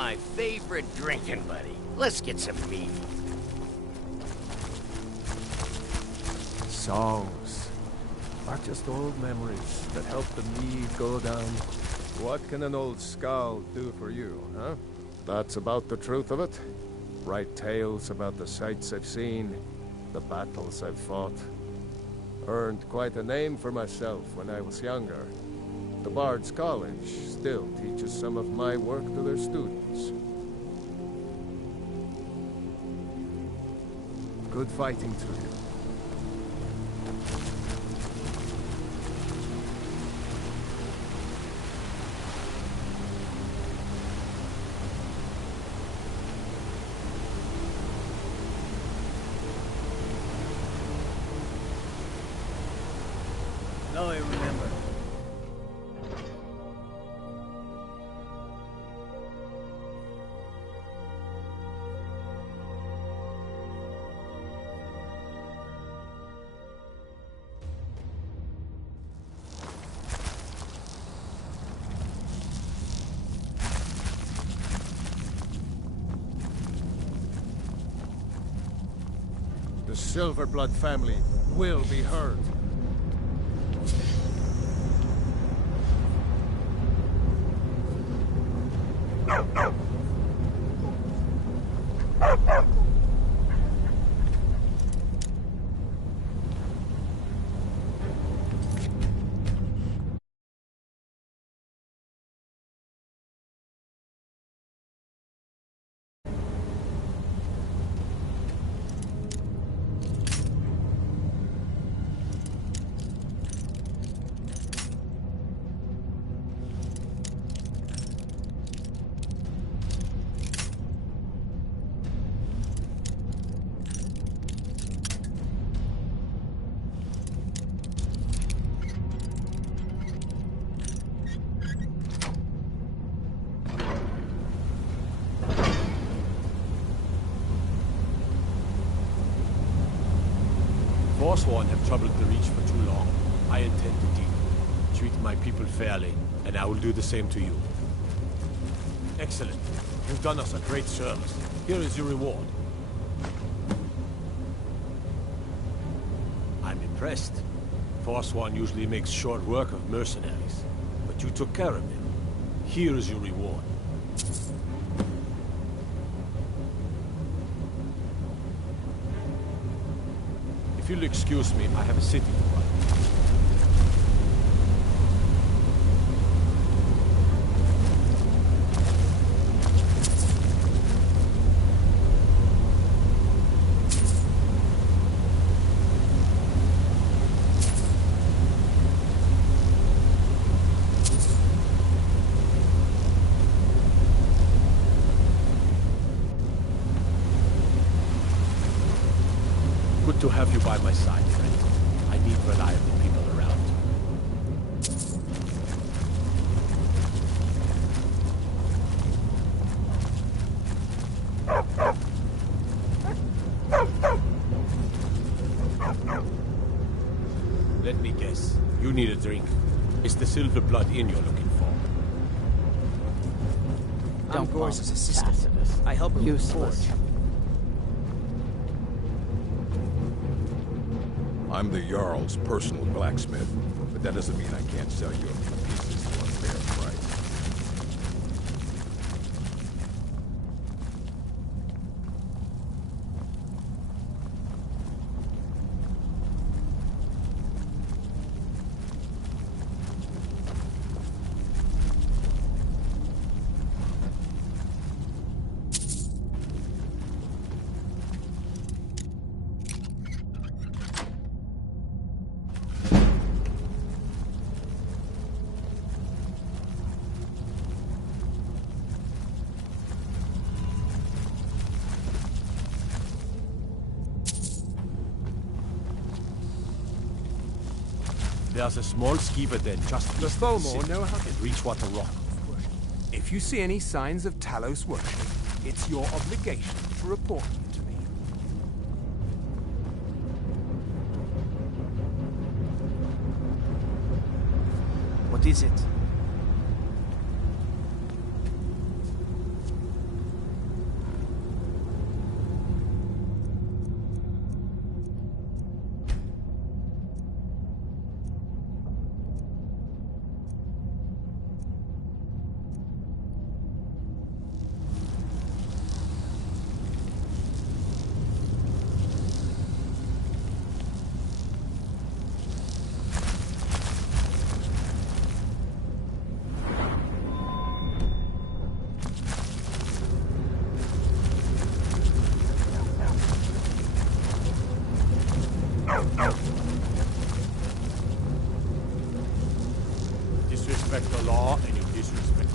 my favorite drinking buddy. Let's get some mead. Songs are just old memories that help the mead go down. What can an old skald do for you, huh? That's about the truth of it. Write tales about the sights I've seen, the battles I've fought. Earned quite a name for myself when I was younger. The Bard's College still teaches some of my work to their students. Good fighting to you. Now I remember. The Silverblood family will be heard. Forsworn have troubled the Reach for too long. I intend to deal. Treat my people fairly, and I will do the same to you. Excellent. You've done us a great service. Here is your reward. I'm impressed. Forsworn usually makes short work of mercenaries, but you took care of him. Here is your reward. If you'll excuse me, I have a city to run. Good to have you by my side, friend. I need reliable people around. Let me guess. You need a drink. It's the silver blood inn you're looking for. I'm Gorse's assistant. I help her useless. I'm the Jarl's personal blacksmith, but that doesn't mean I can't sell you a few pieces for a fair price. There's a small skeever den just The east of the Tholmor city know how to at Reachwater Rock. If you see any signs of Talos worship, it's your obligation to report them to me. What is it? respect the law and you disrespect it.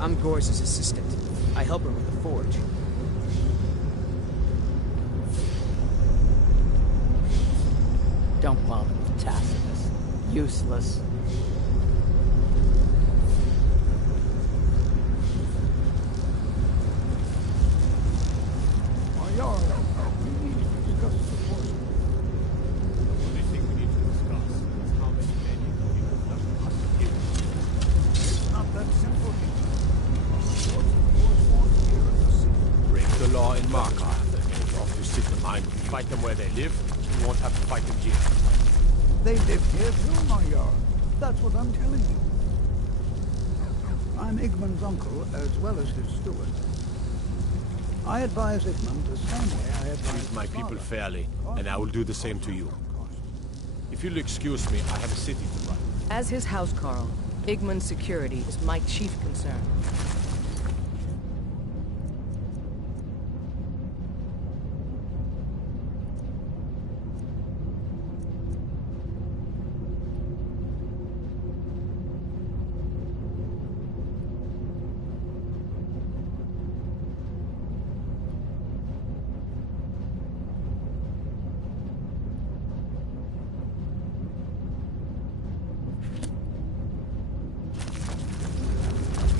I'm Gore's assistant. I help her with the forge. Don't bother with Tacitus. Useless. My Jarl, we need to discuss the forge. The only thing we need to discuss is how many men you have us to kill. It's not that simple. Break the law in Markarth and get off to Sigmund. Fight them where they live. You won't have to fight them here. They live here too, my Jarl. That's what I'm telling you. I'm Igmund's uncle as well as his steward. I advise Igmund the same way I advise Treat my his people father. fairly, and I will do the same to you. If you'll excuse me, I have a city to run. As his housecarl, Igmund's security is my chief concern.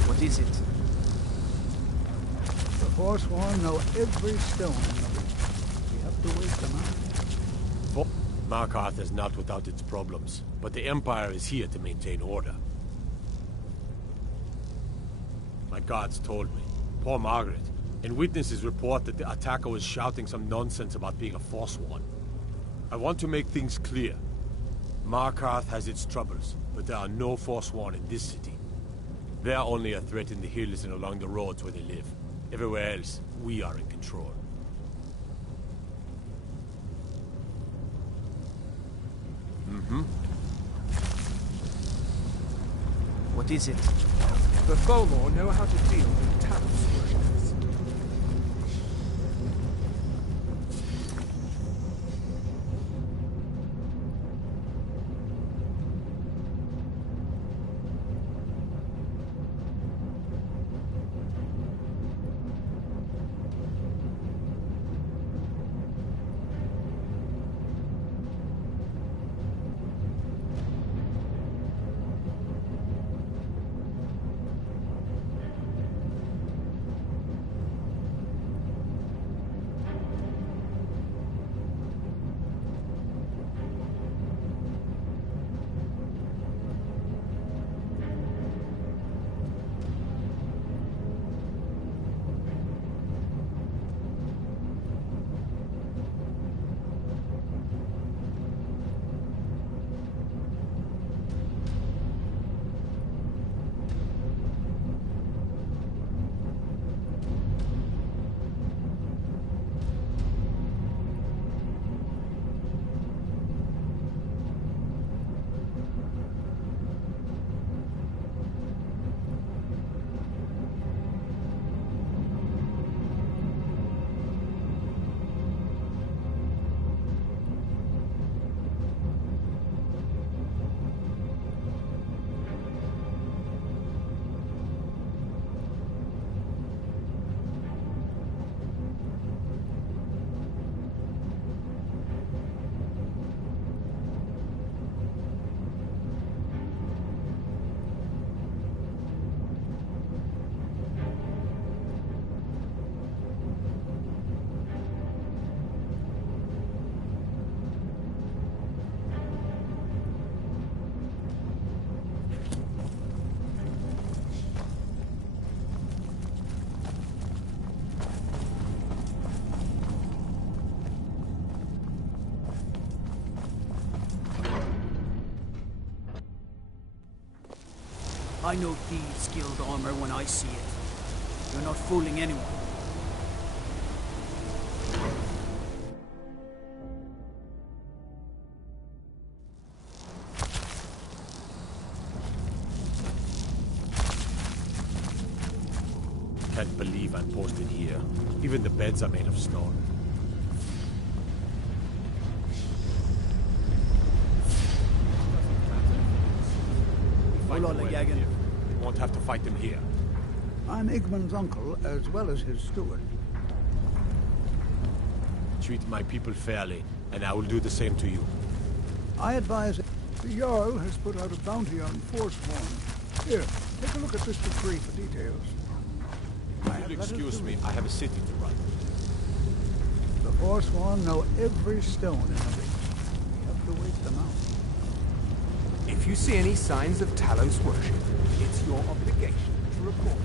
What is it? The Forsworn know every stone in the region. We have to wait them out. Markarth is not without its problems, but the Empire is here to maintain order. My guards told me, poor Margaret, and witnesses report that the attacker was shouting some nonsense about being a Forsworn. I want to make things clear. Markarth has its troubles, but there are no Forsworn in this city. They are only a threat in the hills and along the roads where they live. Everywhere else, we are in control. What is it? The Tholmor know how to deal with Talos worshippers. I know thieves' guild armor when I see it. You're not fooling anyone. Can't believe I'm posted here. Even the beds are made of stone. We won't have to fight them here. I'm Igmund's uncle, as well as his steward. Treat my people fairly, and I will do the same to you. I advise... The Jarl has put out a bounty on Forsworn. Here, take a look at this decree for details. You'll excuse me, I have a city to run. The Forsworn know every stone in the reach. We have to wait them out. If you see any signs of Talos worship, it's your obligation to report.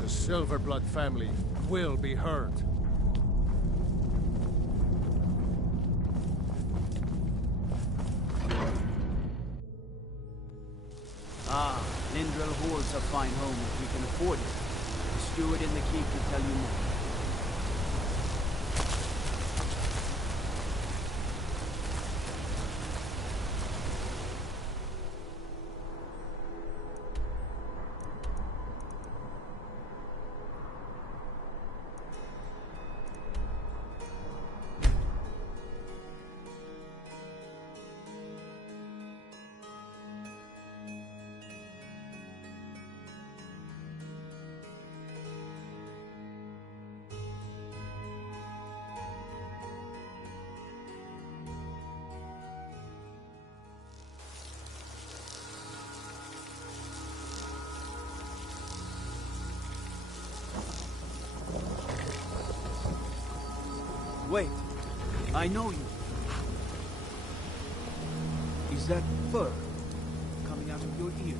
The Silverblood family will be heard. Ah, Lindrel Hall's a fine home if we can afford it. The steward in the keep will tell you more. Wait, I know you. Is that fur coming out of your ears?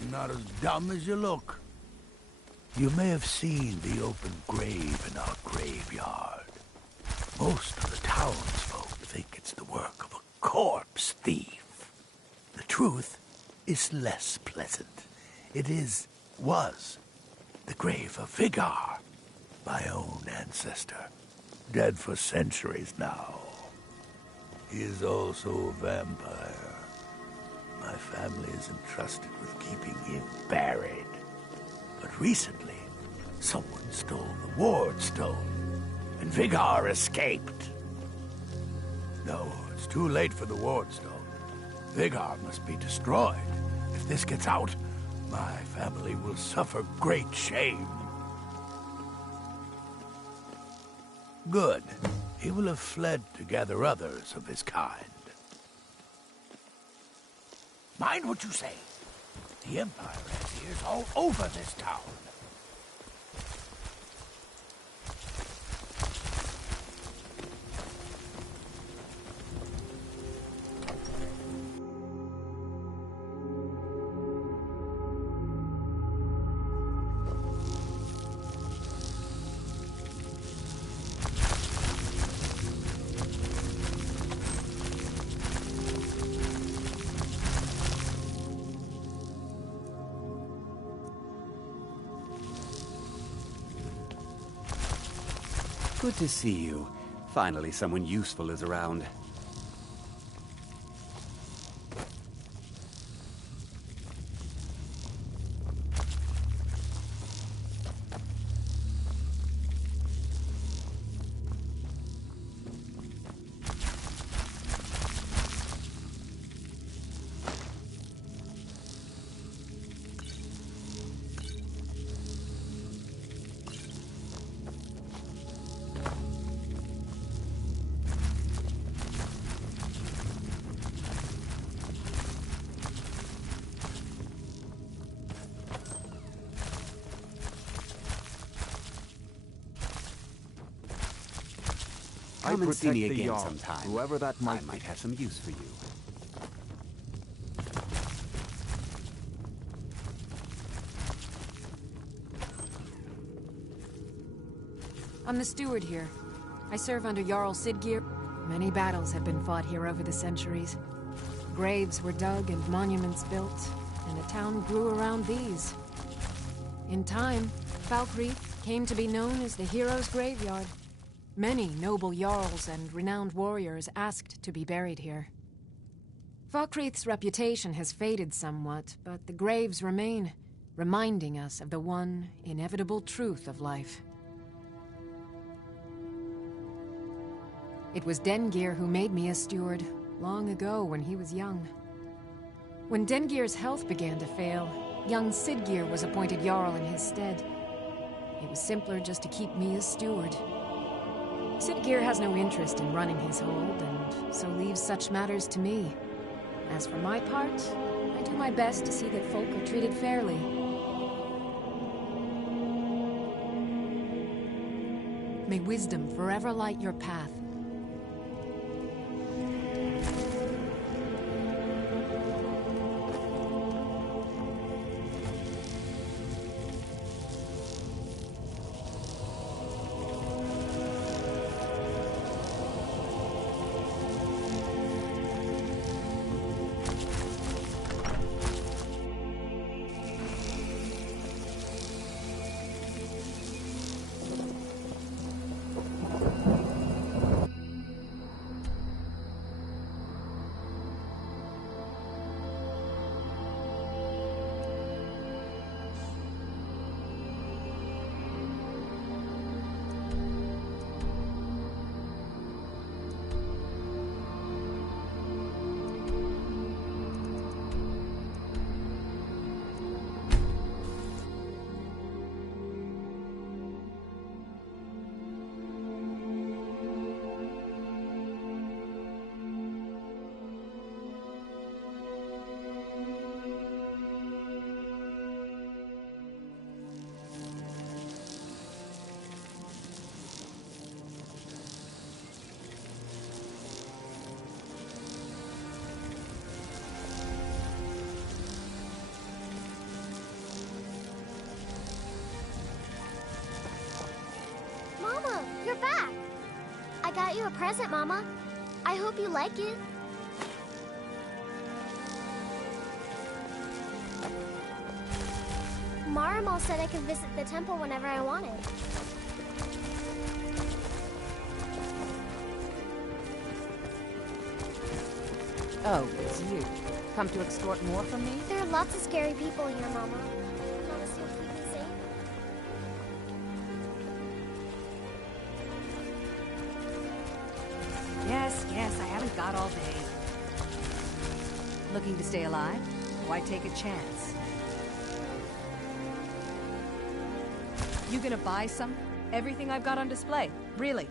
You're not as dumb as you look. You may have seen the open grave in our graveyard. Most of the townsfolk think it's the work of a corpse thief. The truth is less pleasant. It was the grave of Vigar, my own ancestor, dead for centuries now. He is also a vampire. My family is entrusted with keeping him buried. But recently, someone stole the ward stone, and Vigar escaped. No, it's too late for the ward stone. Vigar must be destroyed. If this gets out, my family will suffer great shame. Good. He will have fled to gather others of his kind. Mind what you say. The Empire has ears all over this town. Good to see you. Finally, someone useful is around. Come and see me again sometime. Whoever that might I might have some use for you. I'm the steward here. I serve under Jarl Siggeir. Many battles have been fought here over the centuries. Graves were dug and monuments built, and the town grew around these. In time, Falkreath came to be known as the Heroes' Graveyard. Many noble Jarls and renowned warriors asked to be buried here. Falkreath's reputation has faded somewhat, but the graves remain, reminding us of the one inevitable truth of life. It was Dengir who made me a steward, long ago when he was young. When Dengir's health began to fail, young Siggeir was appointed Jarl in his stead. It was simpler just to keep me as steward. Siggeir has no interest in running his hold, and so leaves such matters to me. As for my part, I do my best to see that folk are treated fairly. May wisdom forever light your path. You're back! I got you a present, Mama. I hope you like it. Marmal said I could visit the temple whenever I wanted. Oh, it's you. Come to extort more from me? There are lots of scary people here, Mama. Promise you'll keep me safe? Yes, I haven't got all day. Looking to stay alive? Why take a chance? You gonna buy some? Everything I've got on display. Really?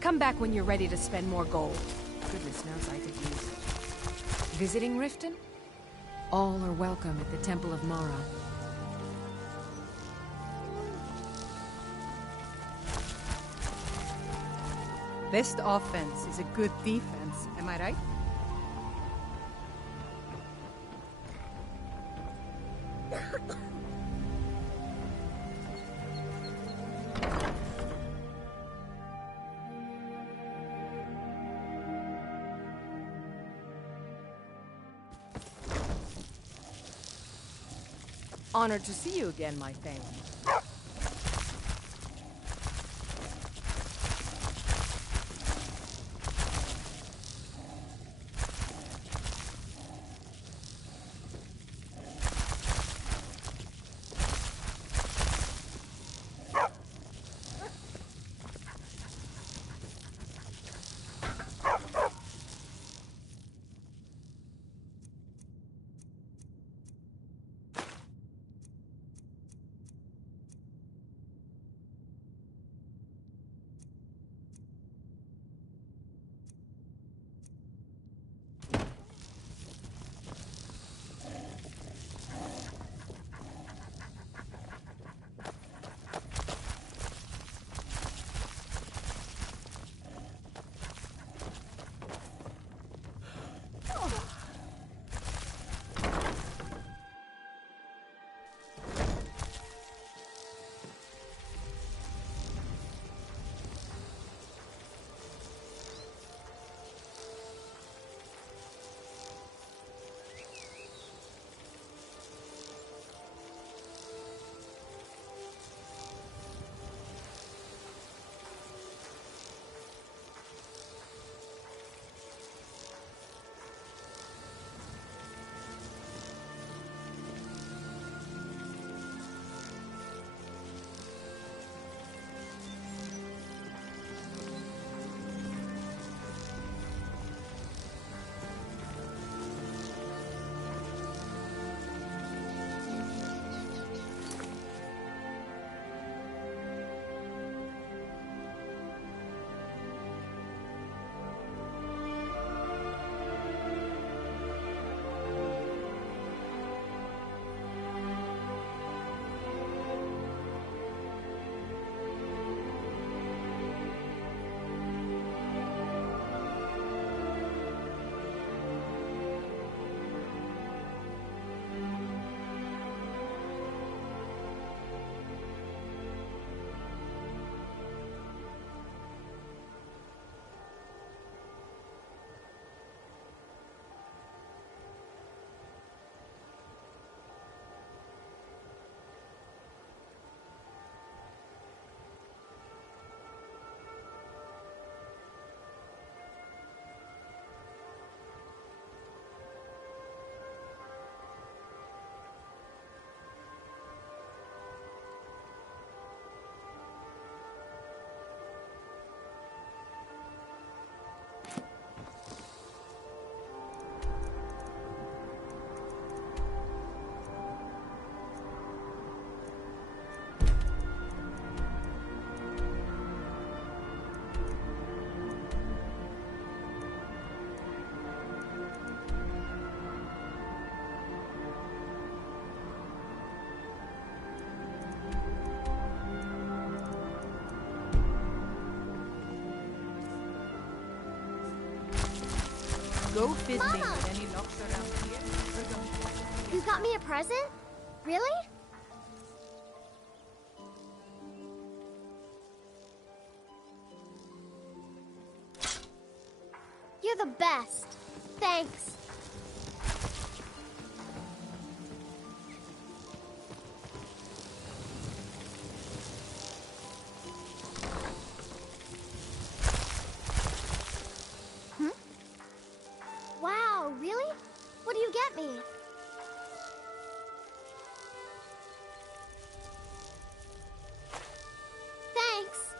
Come back when you're ready to spend more gold. Goodness knows I could use. Visiting Riften? All are welcome at the Temple of Mara. Best offense is a good defense, am I right? Honored to see you again, my thane. Go fiddling Mama! with any locks around here. We're going to... You got me a present? Really? You're the best. Thanks. Wow, really? What do you get me? Thanks.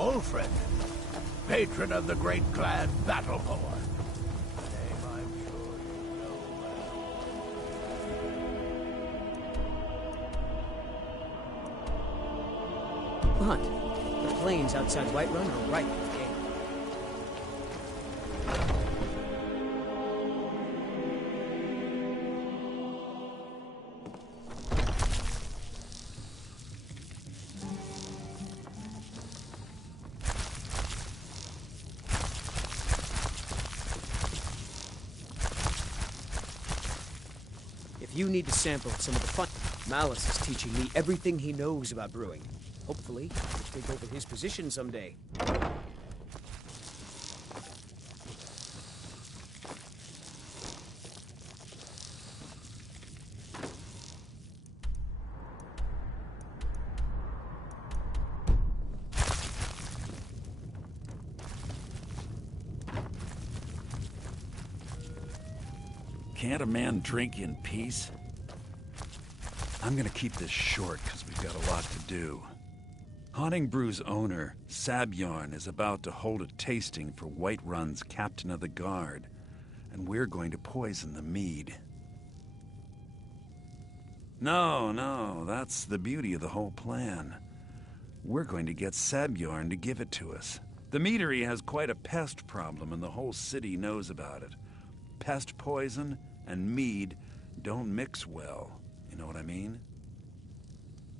Ulfred, patron of the great clan Battlepower. Hunt, the plains outside Whiterun are ripe with game. If you need to sample some of the fun, Malice is teaching me everything he knows about brewing. Hopefully, I will take over his position someday. Can't a man drink in peace? I'm gonna keep this short because we've got a lot to do. Haunting Brew's owner, Sabjorn, is about to hold a tasting for Whiterun's captain of the guard, and we're going to poison the mead. No, that's the beauty of the whole plan. We're going to get Sabjorn to give it to us. The meadery has quite a pest problem, and the whole city knows about it. Pest poison and mead don't mix well, you know what I mean?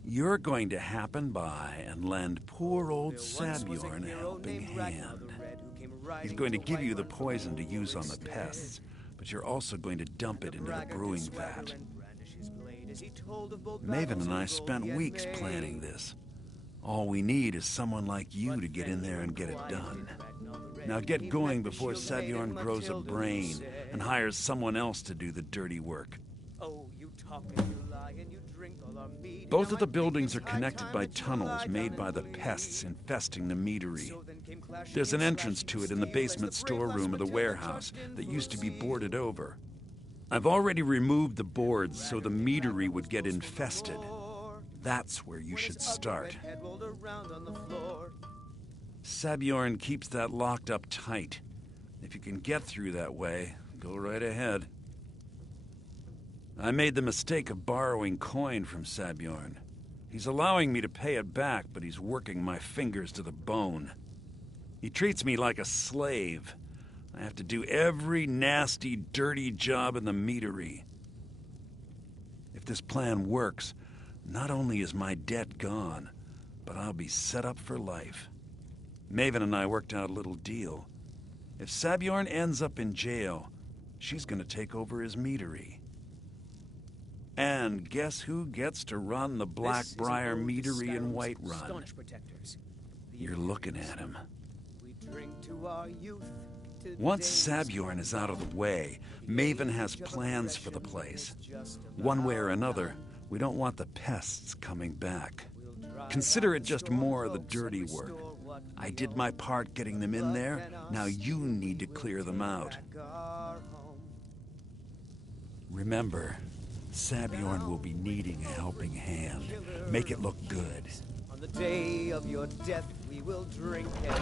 You're going to happen by and lend poor old Sabjorn a helping hand. He's going to give you the poison to use on the pests, but you're also going to dump it into the brewing vat. Maven and I spent weeks planning this. All we need is someone like you to get in there and get it done. Now get going before Sabjorn grows a brain and hires someone else to do the dirty work. Both of the buildings are connected by tunnels made by the pests infesting the meadery. There's an entrance to it in the basement storeroom of the warehouse that used to be boarded over. I've already removed the boards so the meadery would get infested. That's where you should start. Sabjorn keeps that locked up tight. If you can get through that way, go right ahead. I made the mistake of borrowing coin from Sabjorn. He's allowing me to pay it back, but he's working my fingers to the bone. He treats me like a slave. I have to do every nasty, dirty job in the meadery. If this plan works, not only is my debt gone, but I'll be set up for life. Maven and I worked out a little deal. If Sabjorn ends up in jail, she's gonna take over his meadery. And guess who gets to run the Blackbriar meadery in Whiterun? You're looking at him. Once Sabjorn is out of the way, Maven has plans for the place. One way or another, we don't want the pests coming back. Consider it just more of the dirty work. I did my part getting them in there, now you need to clear them out. Remember, Sabjorn will be needing a helping hand. Make it look good. On the day of your death, we will drink it.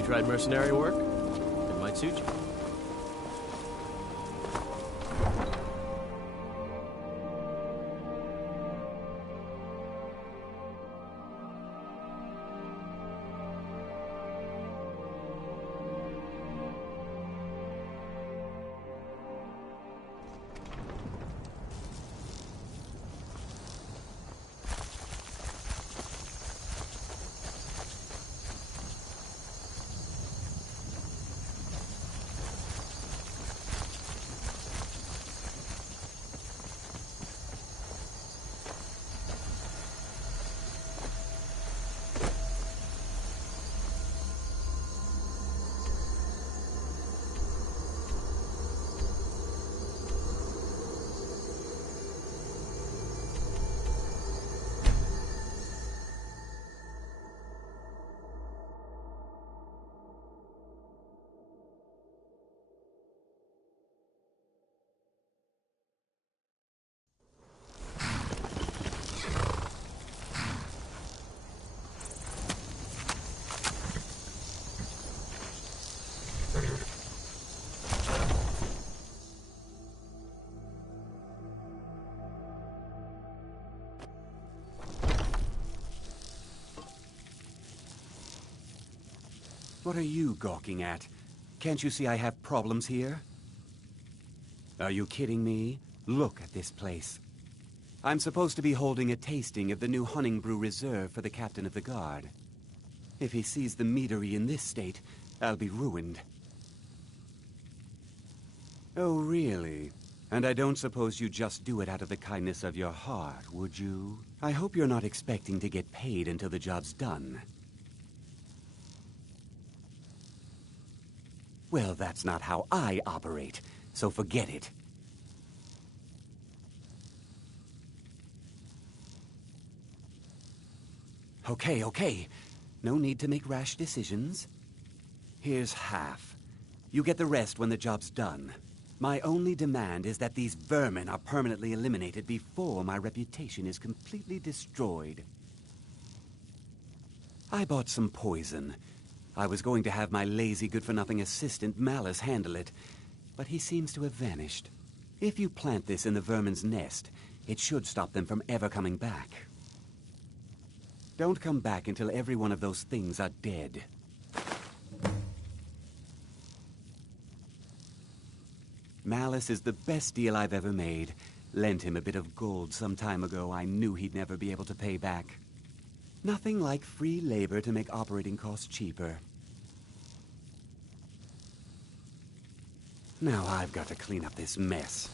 You tried mercenary work? It might suit you. What are you gawking at? Can't you see I have problems here? Are you kidding me? Look at this place. I'm supposed to be holding a tasting of the new Hunting Brew Reserve for the captain of the guard. If he sees the meadery in this state, I'll be ruined. Oh, really? And I don't suppose you just do it out of the kindness of your heart, would you? I hope you're not expecting to get paid until the job's done. Well, that's not how I operate, so forget it. Okay. No need to make rash decisions. Here's half. You get the rest when the job's done. My only demand is that these vermin are permanently eliminated before my reputation is completely destroyed. I bought some poison. I was going to have my lazy, good-for-nothing assistant, Malice, handle it, but he seems to have vanished. If you plant this in the vermin's nest, it should stop them from ever coming back. Don't come back until every one of those things are dead. Malice is the best deal I've ever made. Lent him a bit of gold some time ago I knew he'd never be able to pay back. Nothing like free labor to make operating costs cheaper. Now I've got to clean up this mess.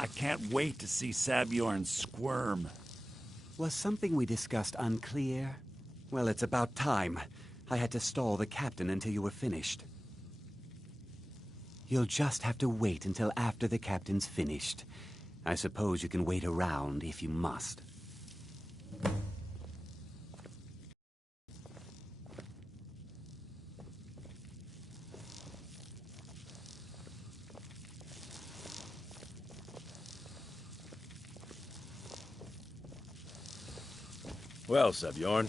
I can't wait to see Sabjorn squirm. Was something we discussed unclear? Well, it's about time. I had to stall the captain until you were finished. You'll just have to wait until after the captain's finished. I suppose you can wait around if you must. Well, Sabjorn,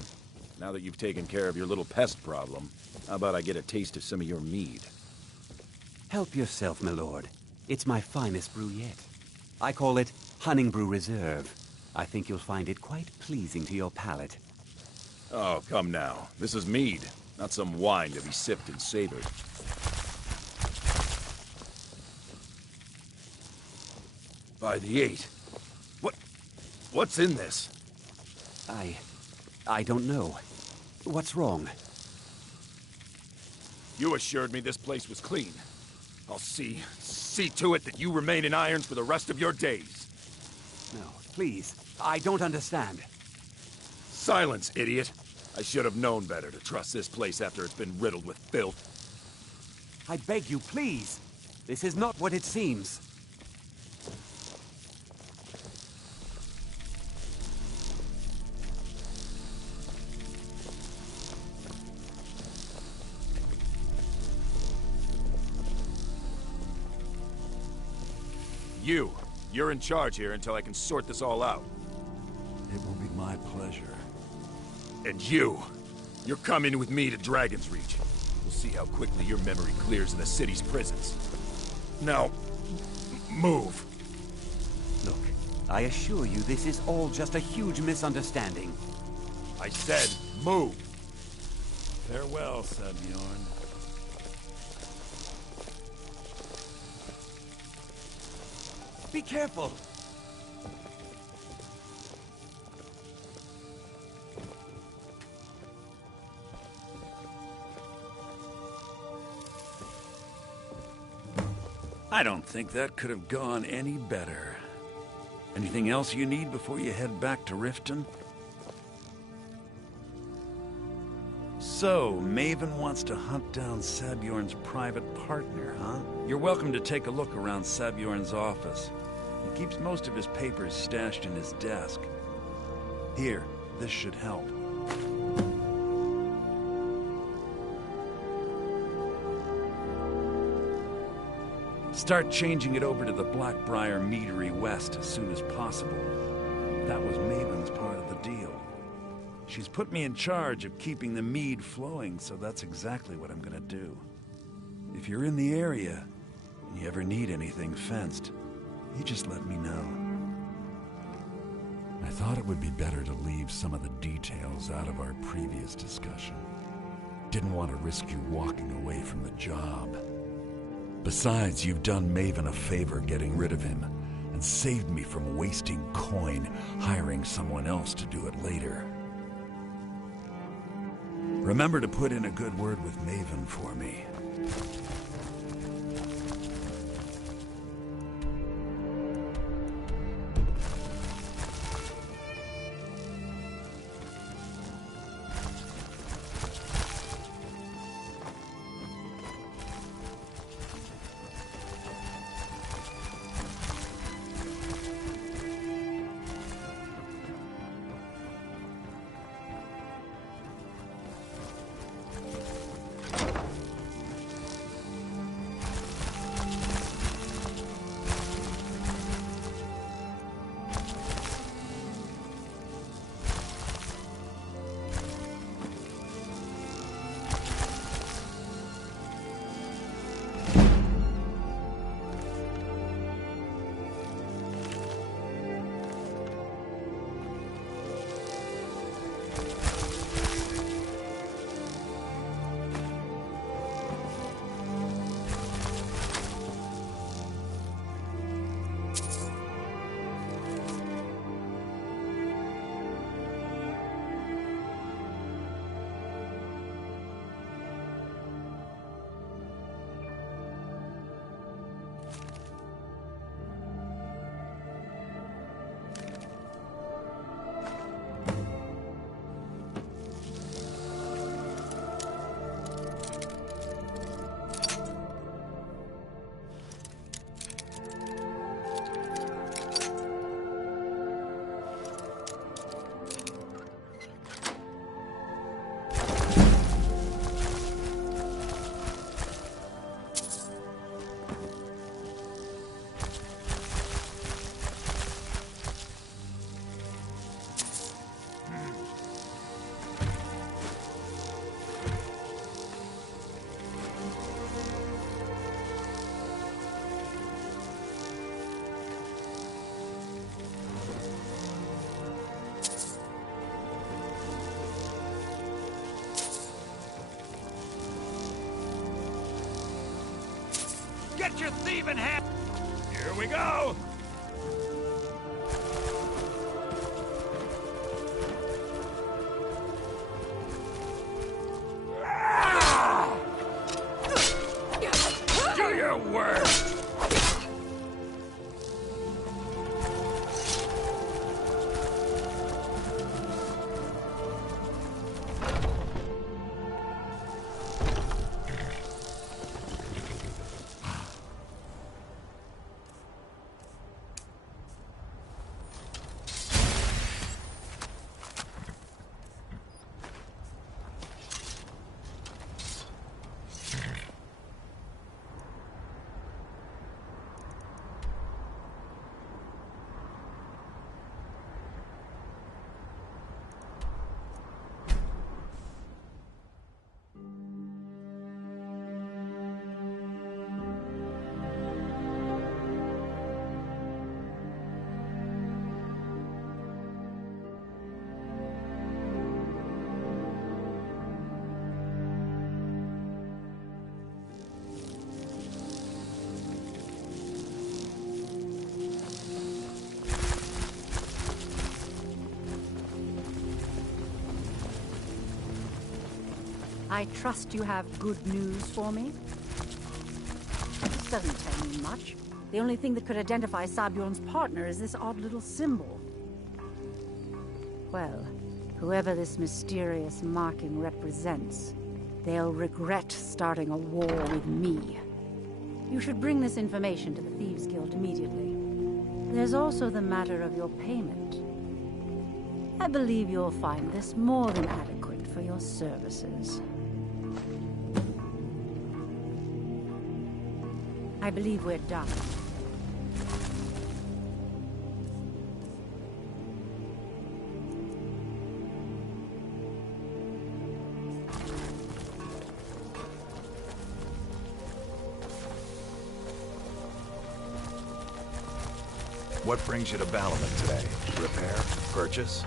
now that you've taken care of your little pest problem, how about I get a taste of some of your mead? Help yourself, my lord. It's my finest brew yet. I call it Hunning Brew Reserve. I think you'll find it quite pleasing to your palate. Oh, come now. This is mead, not some wine to be sipped and savored. By the 8. What's in this? I don't know. What's wrong? You assured me this place was clean. I'll see to it that you remain in irons for the rest of your days. No, please. I don't understand. Silence, idiot. I should have known better to trust this place after it's been riddled with filth. I beg you, please. This is not what it seems. You're in charge here until I can sort this all out. It will be my pleasure. And you're coming with me to Dragon's Reach. We'll see how quickly your memory clears in the city's prisons. Now, move. Look, I assure you this is all just a huge misunderstanding. I said, move. Farewell, Sabjorn. Be careful! I don't think that could have gone any better. Anything else you need before you head back to Riften? So, Maven wants to hunt down Sabjorn's private partner, huh? You're welcome to take a look around Sabjorn's office. He keeps most of his papers stashed in his desk. Here, this should help. Start changing it over to the Blackbriar Meadery West as soon as possible. That was Maven's part of the deal. She's put me in charge of keeping the mead flowing, so that's exactly what I'm gonna do. If you're in the area, and you ever need anything fenced, you just let me know. I thought it would be better to leave some of the details out of our previous discussion. Didn't want to risk you walking away from the job. Besides, you've done Maven a favor getting rid of him, and saved me from wasting coin hiring someone else to do it later. Remember to put in a good word with Maven for me. Get your thieving hand! Here we go! Do your worst! I trust you have good news for me? This doesn't tell me much. The only thing that could identify Sabjorn's partner is this odd little symbol. Well, whoever this mysterious marking represents, they'll regret starting a war with me. You should bring this information to the Thieves Guild immediately. There's also the matter of your payment. I believe you'll find this more than adequate for your services. I believe we're done. What brings you to Balamut today? Repair? Purchase?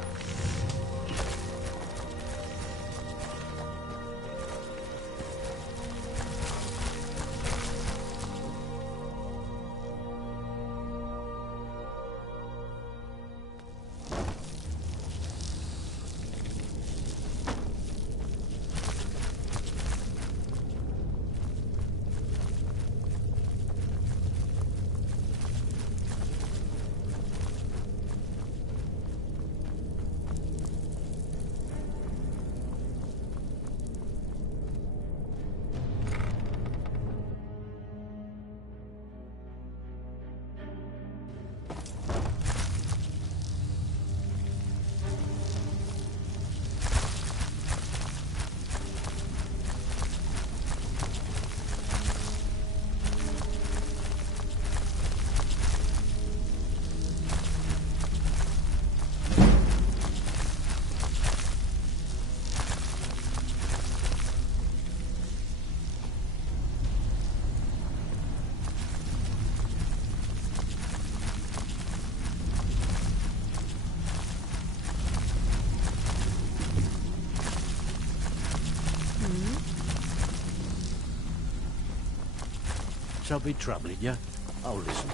Something troubling you? I'll listen.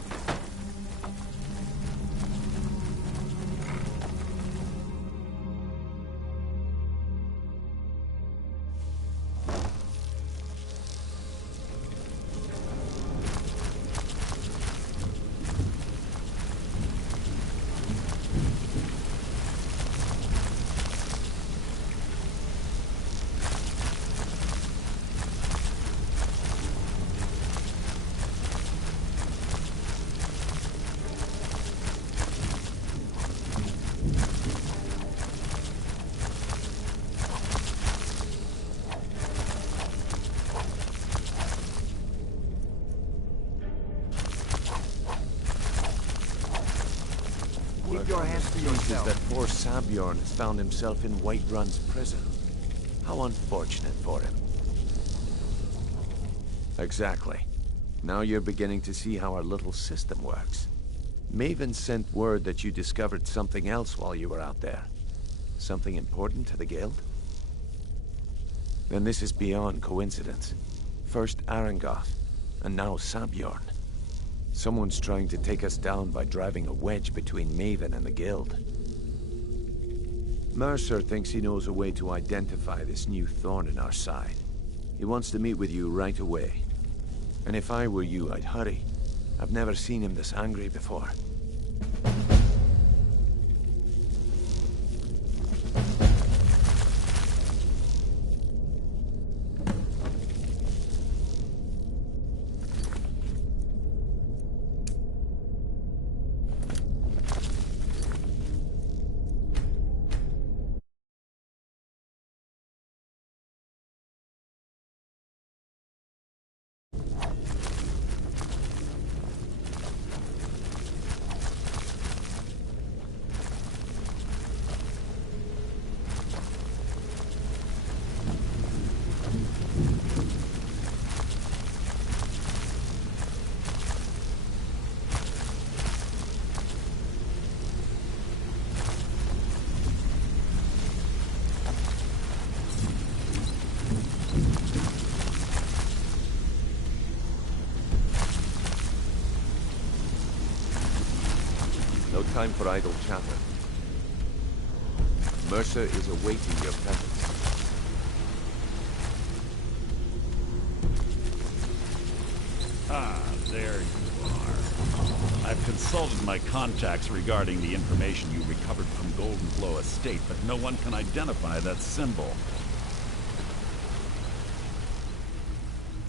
Your hands to yourself. That poor Sabjorn has found himself in Whiterun's prison. How unfortunate for him. Exactly. Now you're beginning to see how our little system works. Maven sent word that you discovered something else while you were out there. Something important to the guild? Then this is beyond coincidence. First Arangoth, and now Sabjorn. Someone's trying to take us down by driving a wedge between Maven and the Guild. Mercer thinks he knows a way to identify this new thorn in our side. He wants to meet with you right away. And if I were you, I'd hurry. I've never seen him this angry before. No time for idle chatter. Mercer is awaiting your presence. Ah, there you are. I've consulted my contacts regarding the information you recovered from Golden Glow Estate, but no one can identify that symbol.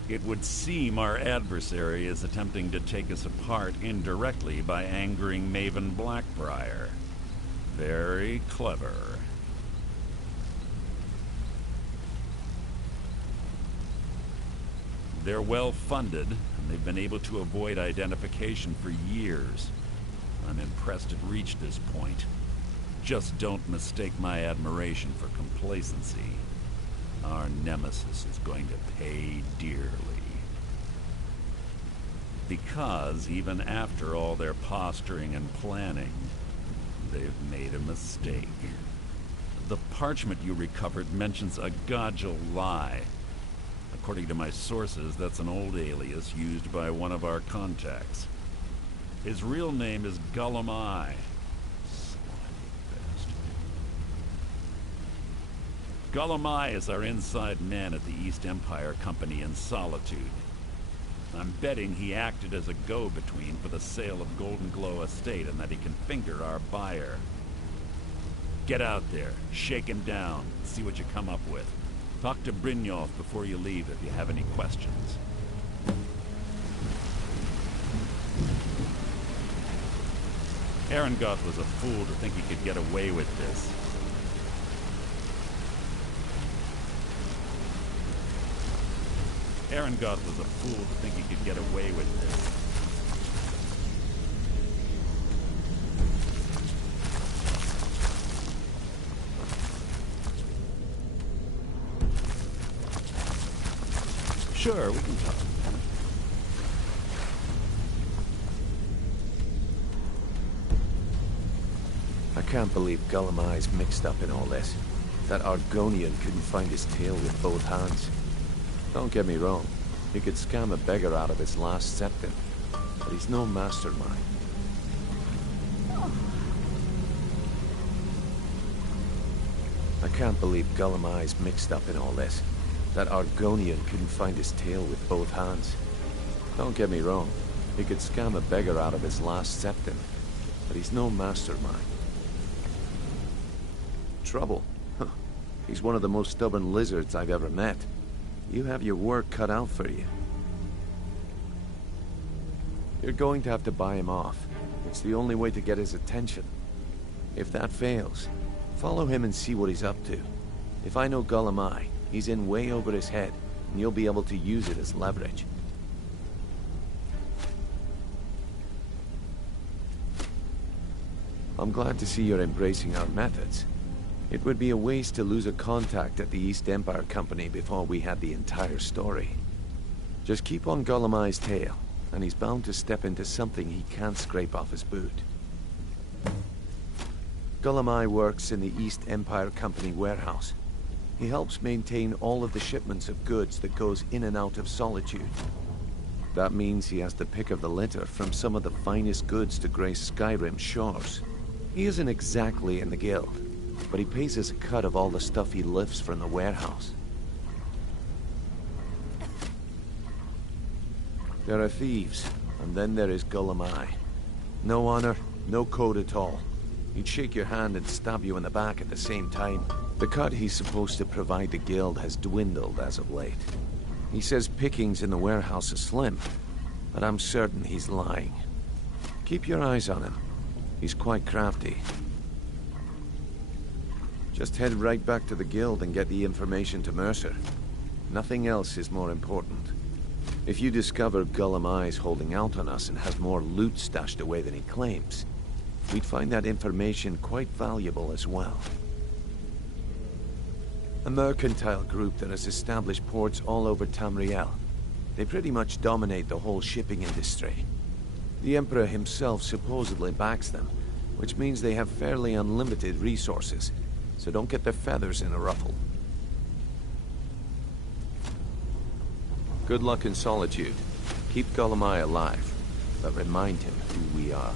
It would seem our adversary is attempting to take us apart indirectly by angering Maven Blackbriar. Very clever. They're well funded, and they've been able to avoid identification for years. I'm impressed it reached this point. Just don't mistake my admiration for complacency. Our nemesis is going to pay dearly. Because even after all their posturing and planning, they've made a mistake. The parchment you recovered mentions a Godjal lie. According to my sources, that's an old alias used by one of our contacts. His real name is Gullumai. Gullumai is our inside man at the East Empire Company in Solitude. I'm betting he acted as a go-between for the sale of Golden Glow Estate and that he can finger our buyer. Get out there, shake him down, see what you come up with. Talk to Brynjolf before you leave if you have any questions. Eranggoth was a fool to think he could get away with this. Eranggoth was a fool to think he could get away with this. Sure, we can talk. I can't believe Gullumai's mixed up in all this. That Argonian couldn't find his tail with both hands. Don't get me wrong, he could scam a beggar out of his last septim, but he's no mastermind. I can't believe Gullumai's mixed up in all this. That Argonian couldn't find his tail with both hands. Don't get me wrong, he could scam a beggar out of his last septim, but he's no mastermind. Trouble? Huh. He's one of the most stubborn lizards I've ever met. You have your work cut out for you. You're going to have to buy him off. It's the only way to get his attention. If that fails, follow him and see what he's up to. If I know Gullumai, he's in way over his head, and you'll be able to use it as leverage. I'm glad to see you're embracing our methods. It would be a waste to lose a contact at the East Empire Company before we had the entire story. Just keep on Gullumai's tail, and he's bound to step into something he can't scrape off his boot. Gullumai works in the East Empire Company warehouse. He helps maintain all of the shipments of goods that goes in and out of Solitude. That means he has the pick of the litter from some of the finest goods to grace Skyrim's shores. He isn't exactly in the guild, but he pays us a cut of all the stuff he lifts from the warehouse. There are thieves, and then there is Gulamai. No honor, no code at all. He'd shake your hand and stab you in the back at the same time. The cut he's supposed to provide the guild has dwindled as of late. He says pickings in the warehouse are slim, but I'm certain he's lying. Keep your eyes on him. He's quite crafty. Just head right back to the guild and get the information to Mercer. Nothing else is more important. If you discover Gulamai's holding out on us and has more loot stashed away than he claims, we'd find that information quite valuable as well. A mercantile group that has established ports all over Tamriel. They pretty much dominate the whole shipping industry. The Emperor himself supposedly backs them, which means they have fairly unlimited resources, so don't get their feathers in a ruffle. Good luck in Solitude. Keep Gulamai alive, but remind him who we are.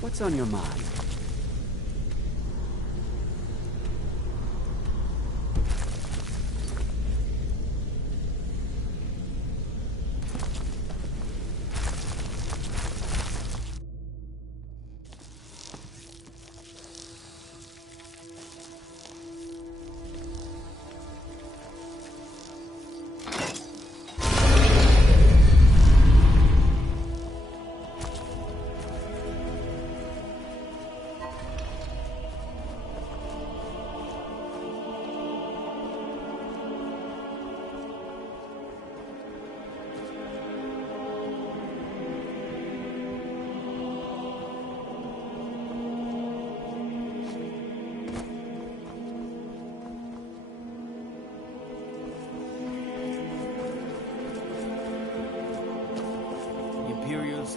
What's on your mind?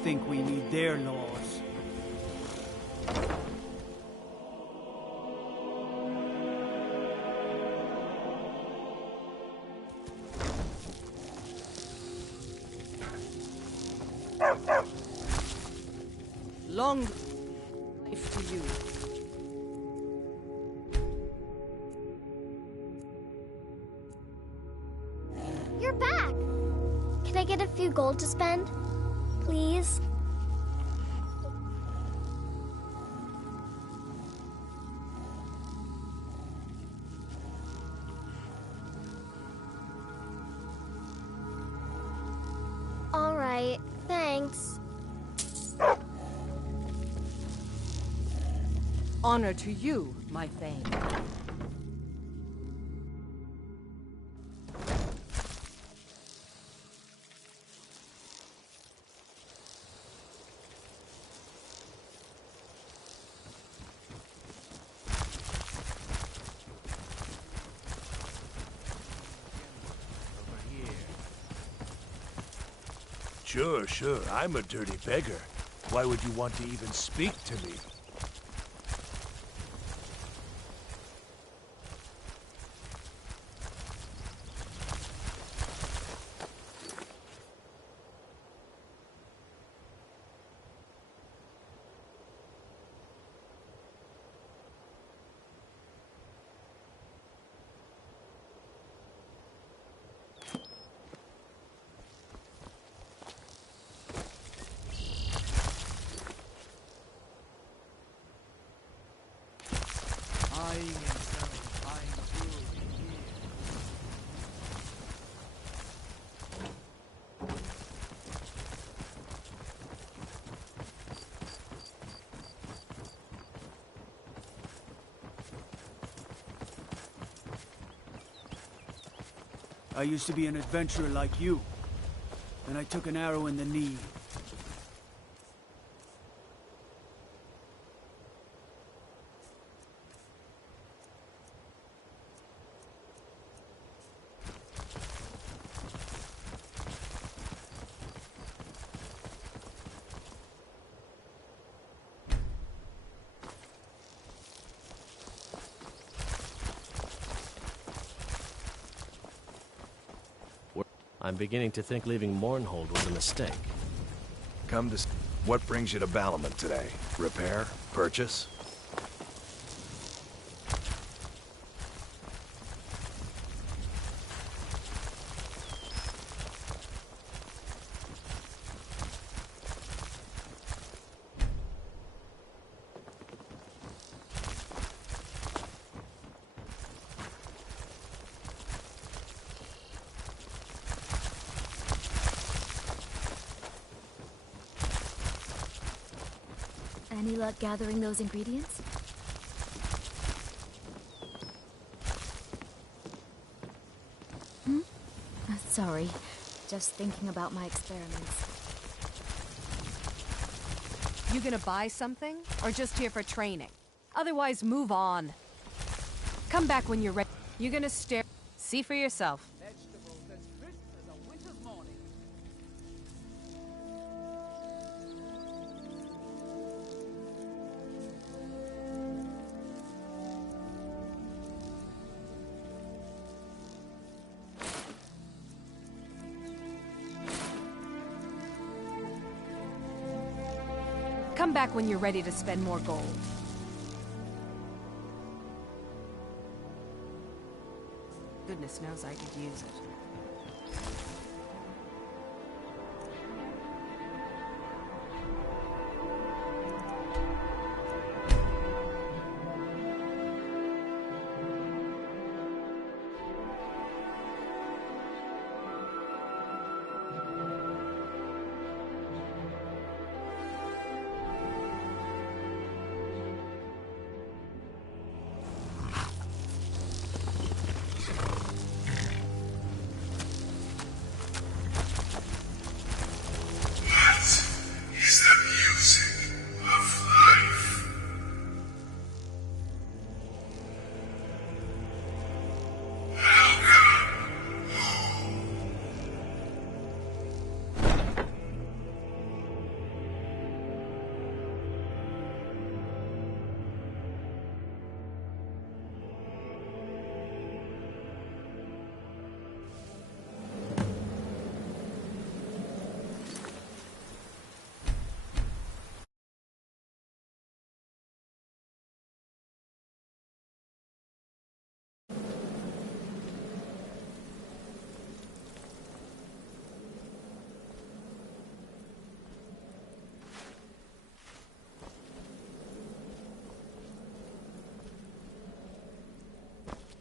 Think we need their laws. Long life to you. You're back. Can I get a few gold to spend? Please? All right, thanks. Honor to you, my thane. Sure. I'm a dirty beggar. Why would you want to even speak to me? I used to be an adventurer like you. Then I took an arrow in the knee. I'm beginning to think leaving Mournhold was a mistake. Come to... What brings you to Balamant today? Repair? Purchase? Any luck gathering those ingredients? Sorry, just thinking about my experiments. You gonna buy something? Or just here for training? Otherwise, move on. Come back when you're ready. You gonna stare? See for yourself. Vegetables as crisp as a winter's morning. Come back when you're ready to spend more gold. Goodness knows I could use it.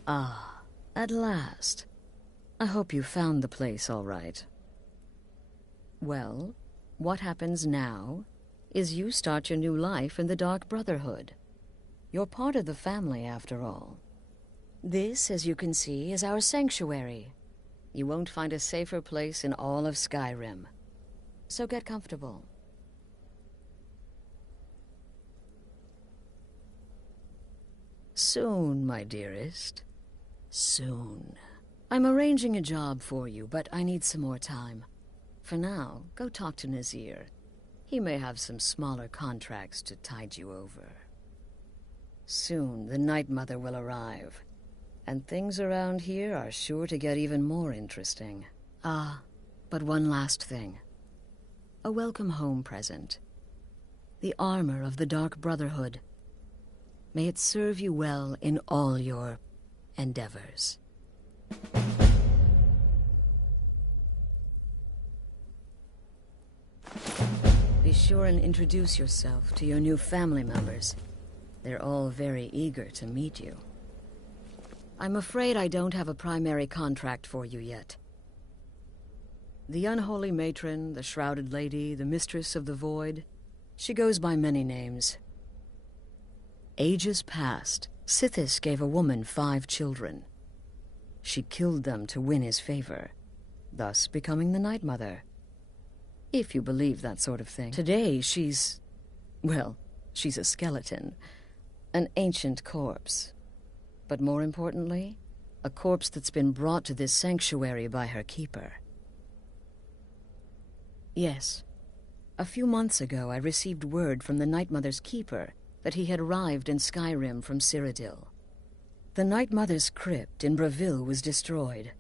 Ah, at last. I hope you found the place all right. Well, what happens now is you start your new life in the Dark Brotherhood. You're part of the family, after all. This, as you can see, is our sanctuary. You won't find a safer place in all of Skyrim. So get comfortable. Soon, my dearest. Soon. I'm arranging a job for you, but I need some more time. For now, go talk to Nazir. He may have some smaller contracts to tide you over. Soon, the Night Mother will arrive, and things around here are sure to get even more interesting. Ah, but one last thing. A welcome home present. The armor of the Dark Brotherhood. May it serve you well in all your endeavors. Be sure and introduce yourself to your new family members. They're all very eager to meet you. I'm afraid I don't have a primary contract for you yet. The Unholy Matron, the Shrouded Lady, the Mistress of the Void, she goes by many names. Ages past, Sithis gave a woman 5 children. She killed them to win his favor, thus becoming the Night Mother. If you believe that sort of thing. Today, she's a skeleton. An ancient corpse. But more importantly, a corpse that's been brought to this sanctuary by her keeper. Yes. A few months ago, I received word from the Night Mother's keeper that he had arrived in Skyrim from Cyrodiil. The Night Mother's crypt in Bravil was destroyed,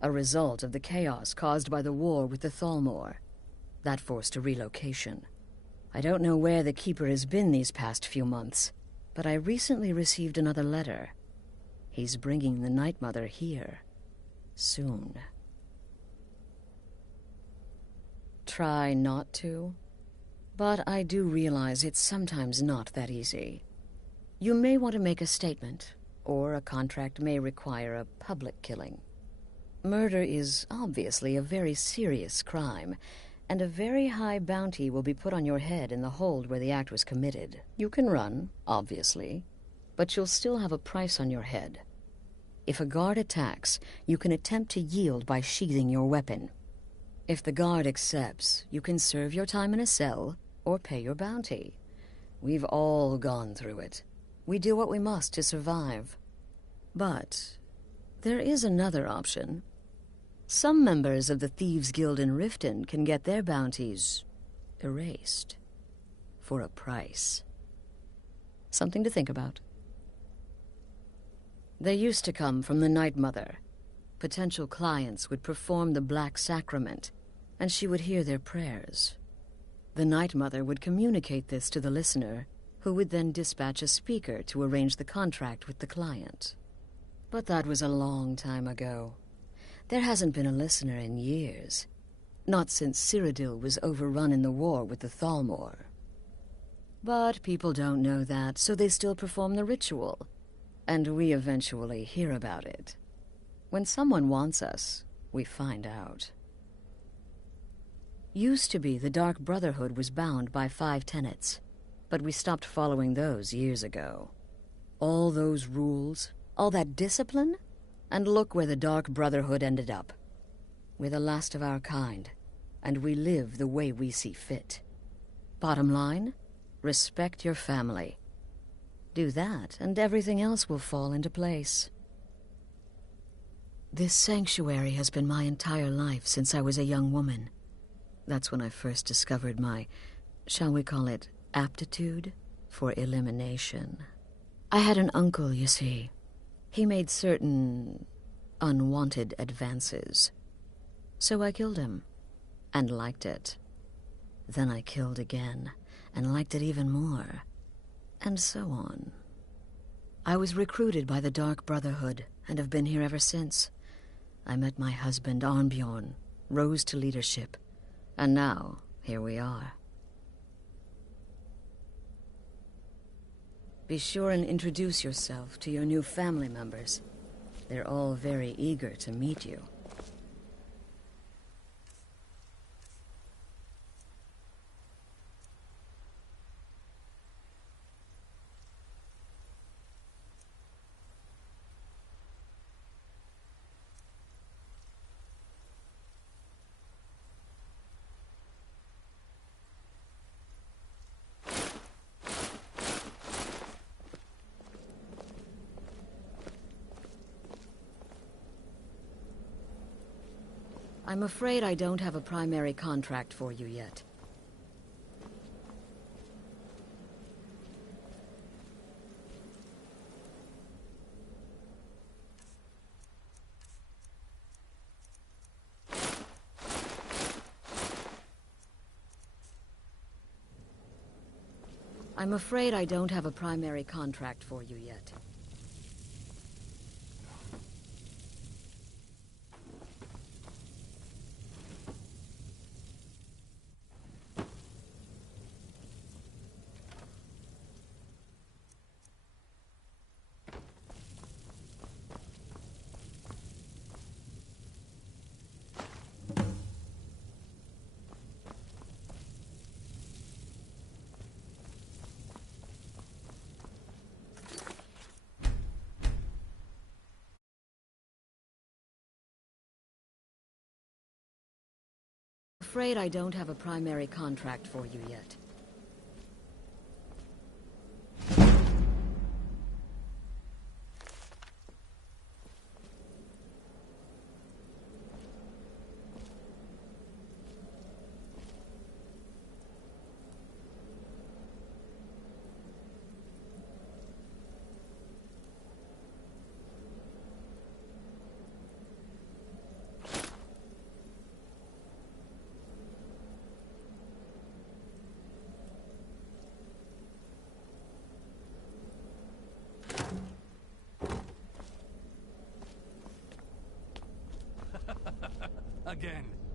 a result of the chaos caused by the war with the Thalmor. That forced a relocation. I don't know where the Keeper has been these past few months, but I recently received another letter. He's bringing the Night Mother here. Soon. Try not to, but I do realize it's sometimes not that easy. You may want to make a statement, or a contract may require a public killing. Murder is obviously a very serious crime, and a very high bounty will be put on your head in the hold where the act was committed. You can run, obviously, but you'll still have a price on your head. If a guard attacks, you can attempt to yield by sheathing your weapon. If the guard accepts, you can serve your time in a cell or pay your bounty. We've all gone through it. We do what we must to survive. But there is another option. Some members of the Thieves' Guild in Riften can get their bounties erased for a price. Something to think about. They used to come from the Night Mother. Potential clients would perform the Black Sacrament, and she would hear their prayers. The Night Mother would communicate this to the listener, who would then dispatch a speaker to arrange the contract with the client. But that was a long time ago. There hasn't been a listener in years. Not since Cyrodiil was overrun in the war with the Thalmor. But people don't know that, so they still perform the ritual. And we eventually hear about it. When someone wants us, we find out. Used to be the Dark Brotherhood was bound by 5 tenets, but we stopped following those years ago. All those rules, all that discipline, and look where the Dark Brotherhood ended up. We're the last of our kind, and we live the way we see fit. Bottom line, respect your family. Do that, and everything else will fall into place. This sanctuary has been my entire life since I was a young woman. That's when I first discovered my, shall we call it, aptitude for elimination. I had an uncle, you see. He made certain unwanted advances. So I killed him, and liked it. Then I killed again, and liked it even more, and so on. I was recruited by the Dark Brotherhood, and have been here ever since. I met my husband, Arnbjorn, rose to leadership, and now, here we are. Be sure and introduce yourself to your new family members. They're all very eager to meet you. I'm afraid I don't have a primary contract for you yet. I'm afraid I don't have a primary contract for you yet. I'm afraid I don't have a primary contract for you yet.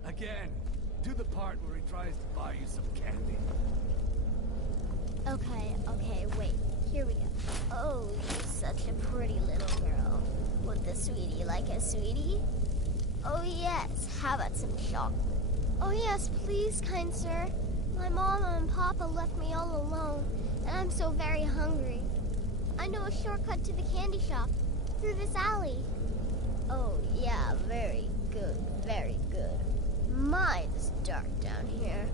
Again. Do the part where he tries to buy you some candy. Okay, wait. Here we go. Oh, you're such a pretty little girl. Would the sweetie like a sweetie? Oh yes, how about some chocolate? Oh yes, please, kind sir. My mama and papa left me all alone, and I'm so very hungry. I know a shortcut to the candy shop, through this alley. Oh yeah, very good, very good. My, it's dark down here.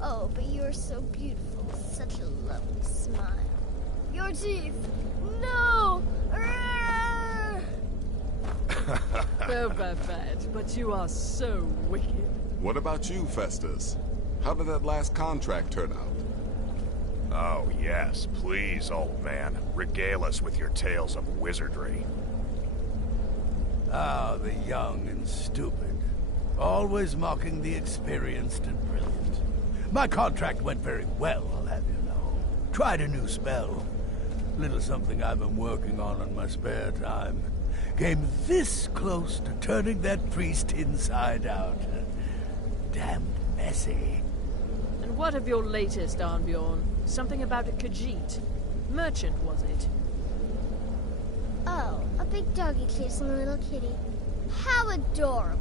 Oh, but you're so beautiful. Such a lovely smile. Your teeth! No! Oh, Babette, but you are so wicked. What about you, Festus? How did that last contract turn out? Oh, yes. Please, old man. Regale us with your tales of wizardry. Ah, the young and stupid. Always mocking the experienced and brilliant. My contract went very well, I'll have you know. Tried a new spell. Little something I've been working on in my spare time. Came this close to turning that priest inside out. Damn messy. And what of your latest, Arnbjorn? Something about a Khajiit. Merchant, was it? Oh, a big doggy chasing a little kitty. How adorable.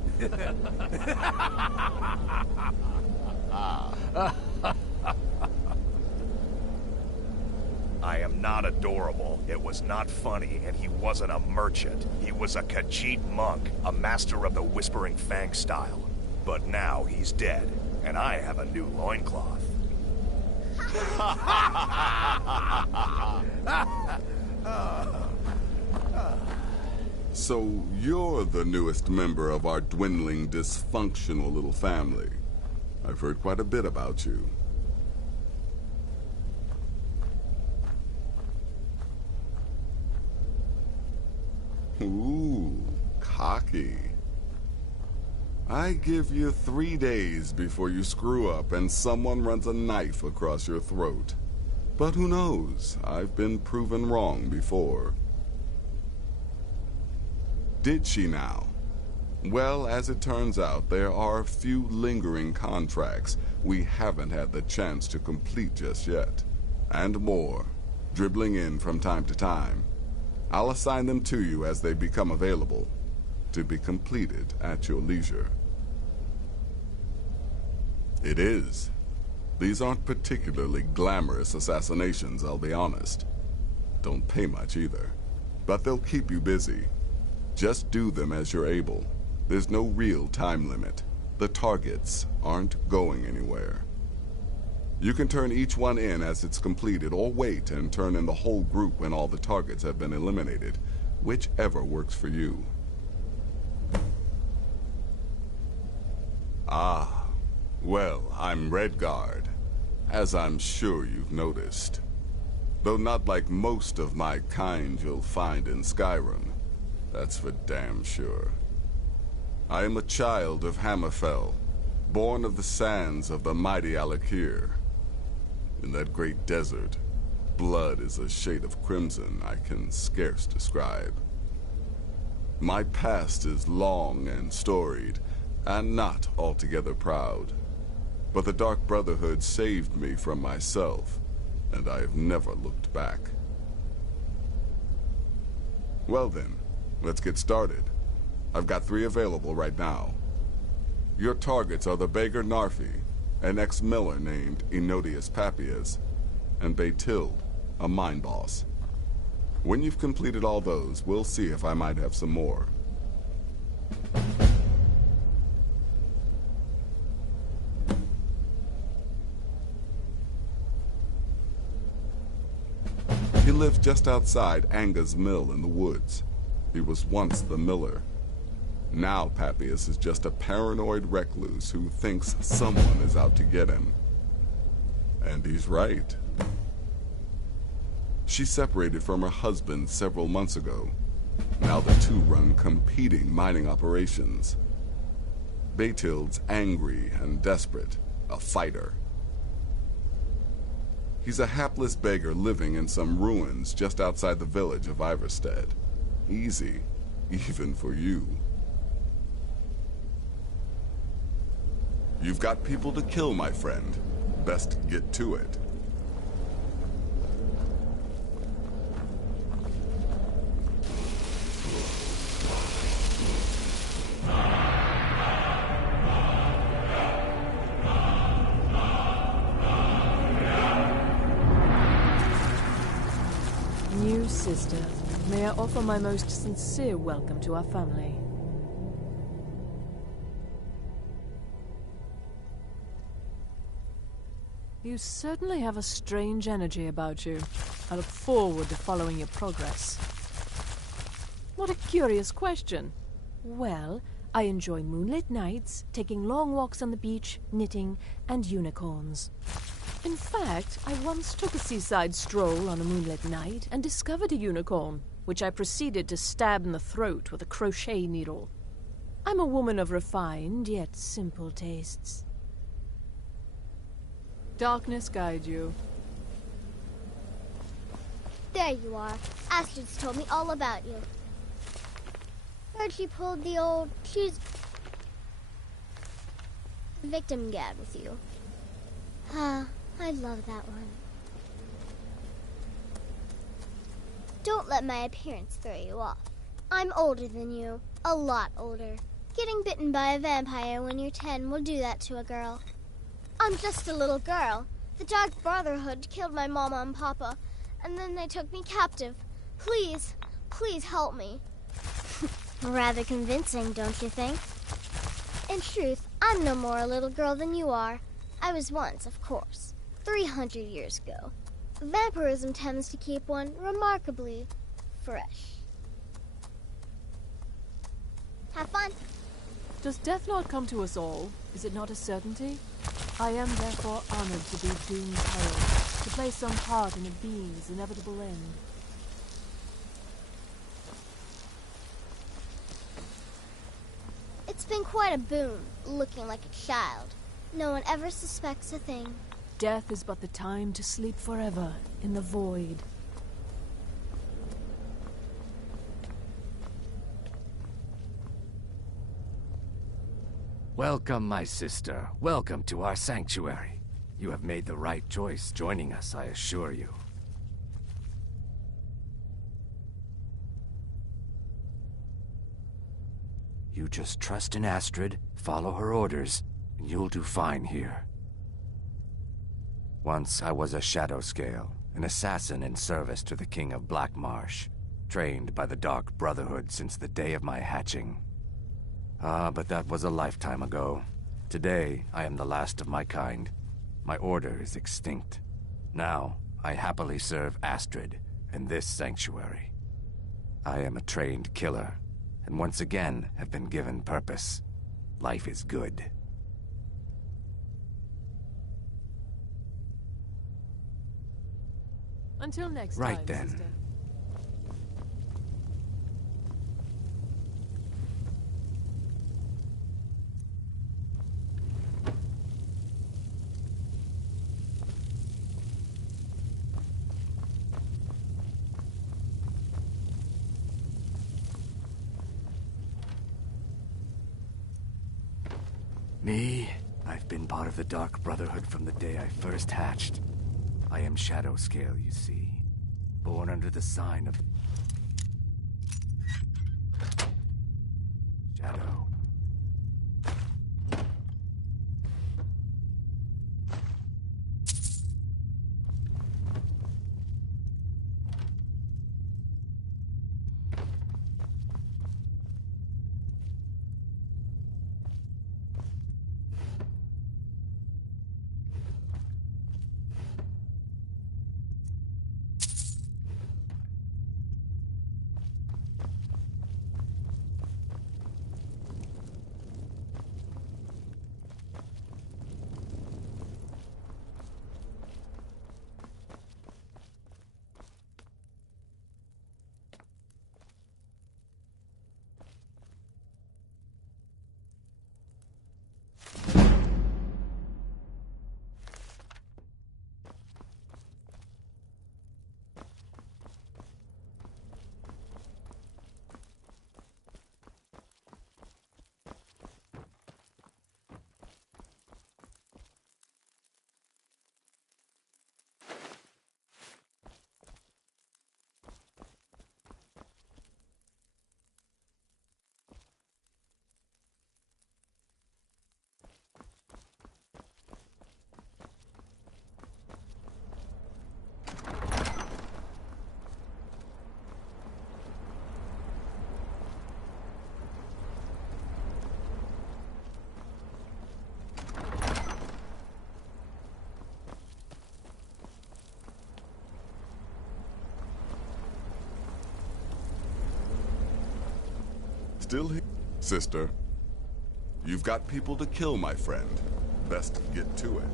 I am not adorable. It was not funny, and he wasn't a merchant. He was a Khajiit monk, a master of the Whispering Fang style. But now he's dead, and I have a new loincloth. So you're the newest member of our dwindling, dysfunctional little family. I've heard quite a bit about you. Ooh, cocky. I give you 3 days before you screw up and someone runs a knife across your throat. But who knows? I've been proven wrong before. Did she now? Well, as it turns out, there are a few lingering contracts we haven't had the chance to complete just yet. And more, dribbling in from time to time. I'll assign them to you as they become available, to be completed at your leisure. It is. These aren't particularly glamorous assassinations, I'll be honest. Don't pay much either. But they'll keep you busy. Just do them as you're able. There's no real time limit. The targets aren't going anywhere. You can turn each one in as it's completed, or wait and turn in the whole group when all the targets have been eliminated. Whichever works for you. Ah, well, I'm Redguard, as I'm sure you've noticed. Though not like most of my kind you'll find in Skyrim. That's for damn sure. I am a child of Hammerfell, born of the sands of the mighty Alakir. In that great desert, blood is a shade of crimson I can scarce describe. My past is long and storied, and not altogether proud. But the Dark Brotherhood saved me from myself, and I have never looked back. Well then, let's get started. I've got 3 available right now. Your targets are the beggar Narfi, an ex-miller named Enodius Papias, and Baytild, a mine boss. When you've completed all those, we'll see if I might have some more. He lives just outside Anga's mill in the woods. He was once the miller. Now Papias is just a paranoid recluse who thinks someone is out to get him. And he's right. She separated from her husband several months ago. Now the two run competing mining operations. Baytild's angry and desperate, a fighter. He's a hapless beggar living in some ruins just outside the village of Iverstead. Easy, even for you. You've got people to kill, my friend. Best get to it. New sister, may I offer my most sincere welcome to our family. You certainly have a strange energy about you. I look forward to following your progress. What a curious question. Well, I enjoy moonlit nights, taking long walks on the beach, knitting, and unicorns. In fact, I once took a seaside stroll on a moonlit night and discovered a unicorn, which I proceeded to stab in the throat with a crochet needle. I'm a woman of refined yet simple tastes. Darkness guide you. There you are. Astrid's told me all about you. Heard she pulled the old... She's... victim gad with you. Ah, I love that one. Don't let my appearance throw you off. I'm older than you. A lot older. Getting bitten by a vampire when you're 10 will do that to a girl. I'm just a little girl. The Dark Brotherhood killed my mama and papa, and then they took me captive. Please, please help me. Rather convincing, don't you think? In truth, I'm no more a little girl than you are. I was once, of course, 300 years ago. Vampirism tends to keep one remarkably fresh. Have fun. Does death not come to us all? Is it not a certainty? I am therefore honored to be doomed herald, to play some part in a being's inevitable end. It's been quite a boon, looking like a child. No one ever suspects a thing. Death is but the time to sleep forever in the void. Welcome, my sister. Welcome to our sanctuary. You have made the right choice joining us, I assure you. You just trust in Astrid, follow her orders, and you'll do fine here. Once I was a shadow scale, an assassin in service to the King of Blackmarsh, trained by the Dark Brotherhood since the day of my hatching. But that was a lifetime ago. Today, I am the last of my kind. My order is extinct. Now, I happily serve Astrid in this sanctuary. I am a trained killer, and once again have been given purpose. Life is good. Until next Right time, then. sister. Me? I've been part of the Dark Brotherhood from the day I first hatched. I am Shadow Scale, you see. Born under the sign of... Shadow. Still here? Sister, you've got people to kill, my friend. Best get to it.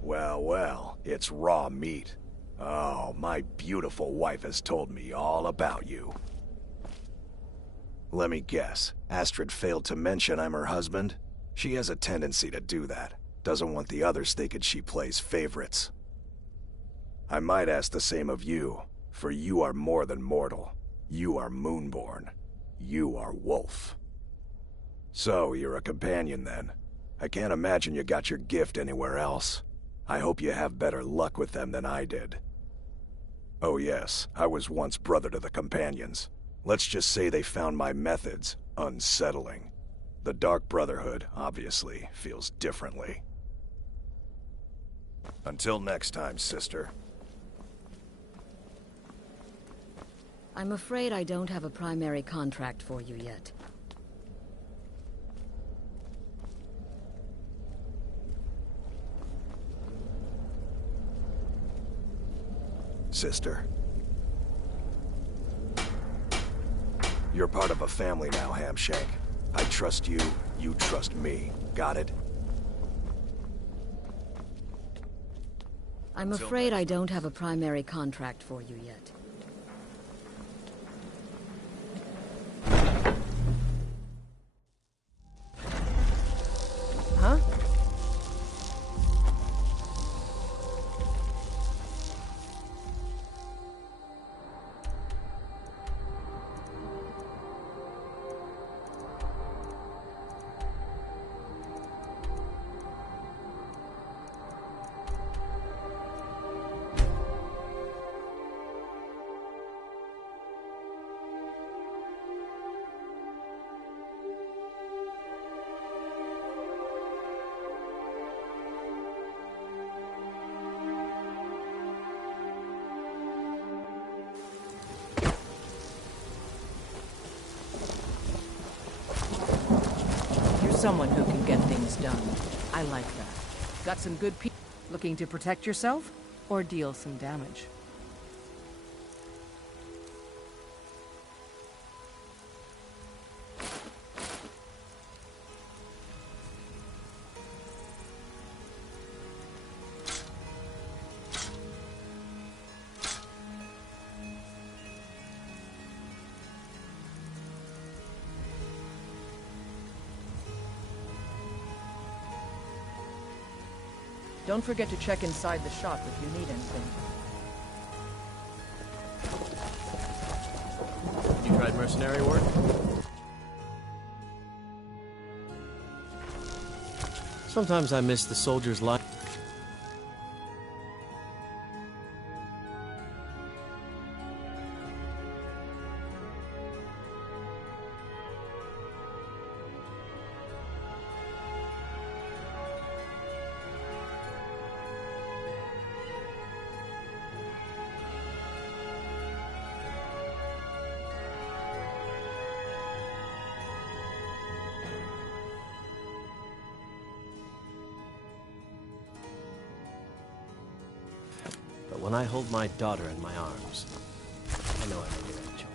Well, well, it's raw meat. Oh, my beautiful wife has told me all about you. Let me guess. Astrid failed to mention I'm her husband? She has a tendency to do that. Doesn't want the others thinking she plays favorites. I might ask the same of you, for you are more than mortal. You are Moonborn. You are Wolf. So, you're a companion then. I can't imagine you got your gift anywhere else. I hope you have better luck with them than I did. Oh yes, I was once brother to the companions. Let's just say they found my methods unsettling. The Dark Brotherhood, obviously, feels differently. Until next time, sister. I'm afraid I don't have a primary contract for you yet. Sister. You're part of a family now, Hamshank. I trust you, you trust me. Got it? I'm afraid I don't have a primary contract for you yet. Huh? Someone who can get things done. I like that. Got some good people looking to protect yourself or deal some damage. Don't forget to check inside the shop if you need anything. You tried mercenary work? Sometimes I miss the soldier's life. But when I hold my daughter in my arms, I know I made the right choice.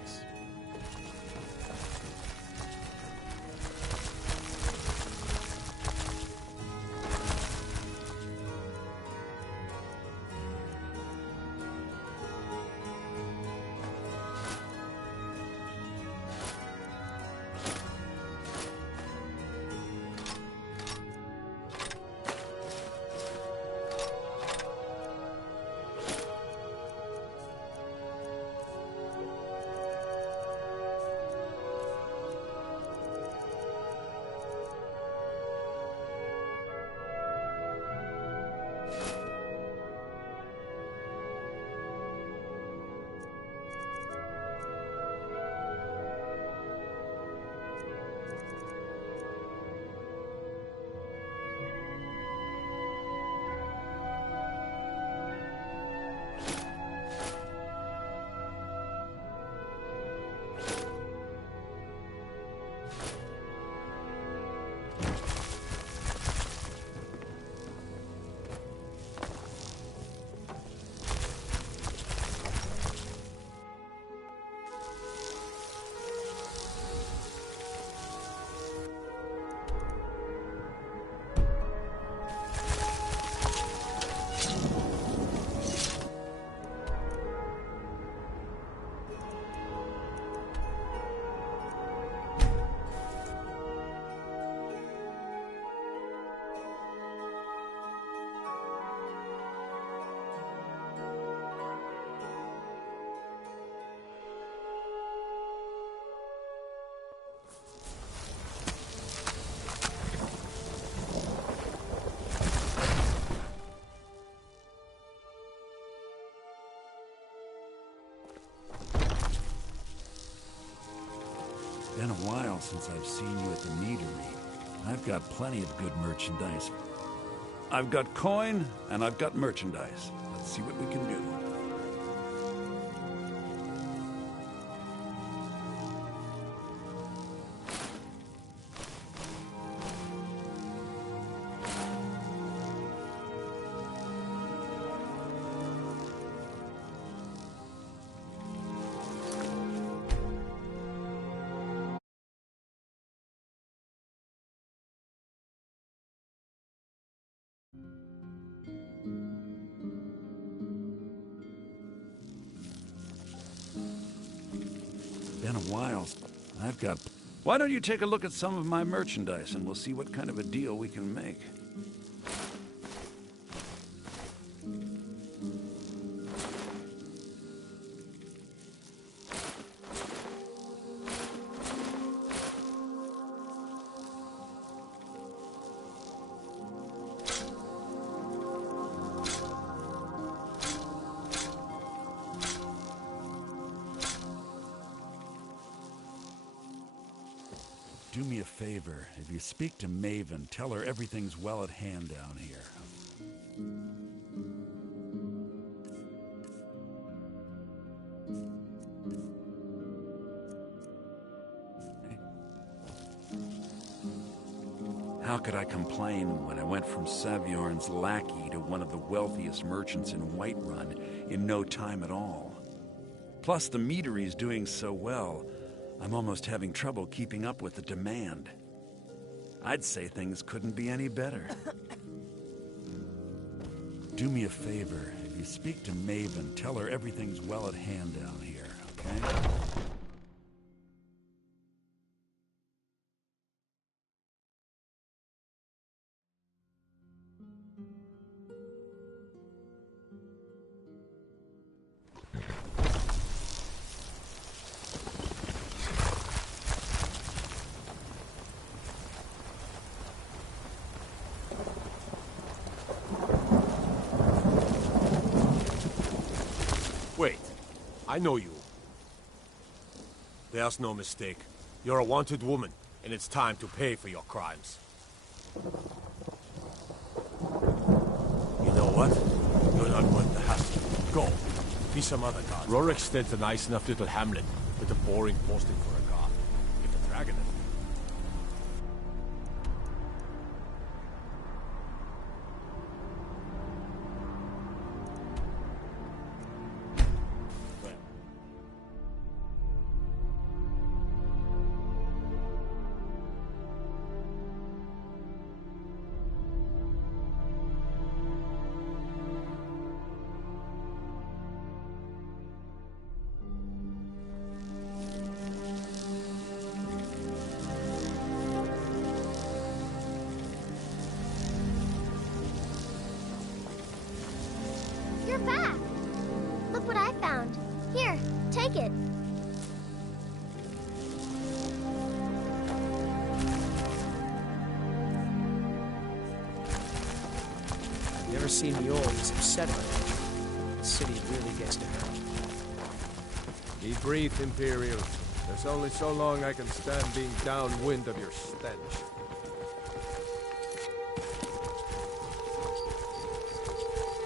since I've seen you at the meadery. I've got plenty of good merchandise. I've got coin, and I've got merchandise. Let's see what we can do. Been a while. I've got... Why don't you take a look at some of my merchandise and we'll see what kind of a deal we can make. Do me a favor. If you speak to Maven, tell her everything's well at hand down here. How could I complain when I went from Savjorn's lackey to one of the wealthiest merchants in Whiterun in no time at all? Plus, the meadery's doing so well, I'm almost having trouble keeping up with the demand. I'd say things couldn't be any better. Do me a favor. If you speak to Maven, tell her everything's well at hand down here, okay? Wait, I know you. There's no mistake. You're a wanted woman, and it's time to pay for your crimes. You know what? You're not worth the hassle. Go. Be some other god. Rorikstead's a nice enough little hamlet, but a boring posting for a god. If a dragon is... You're back! Look what I found. Here, take it. I've never seen the old as upset about it. The city really gets to her. Be brief, Imperial. There's only so long I can stand being downwind of your stench.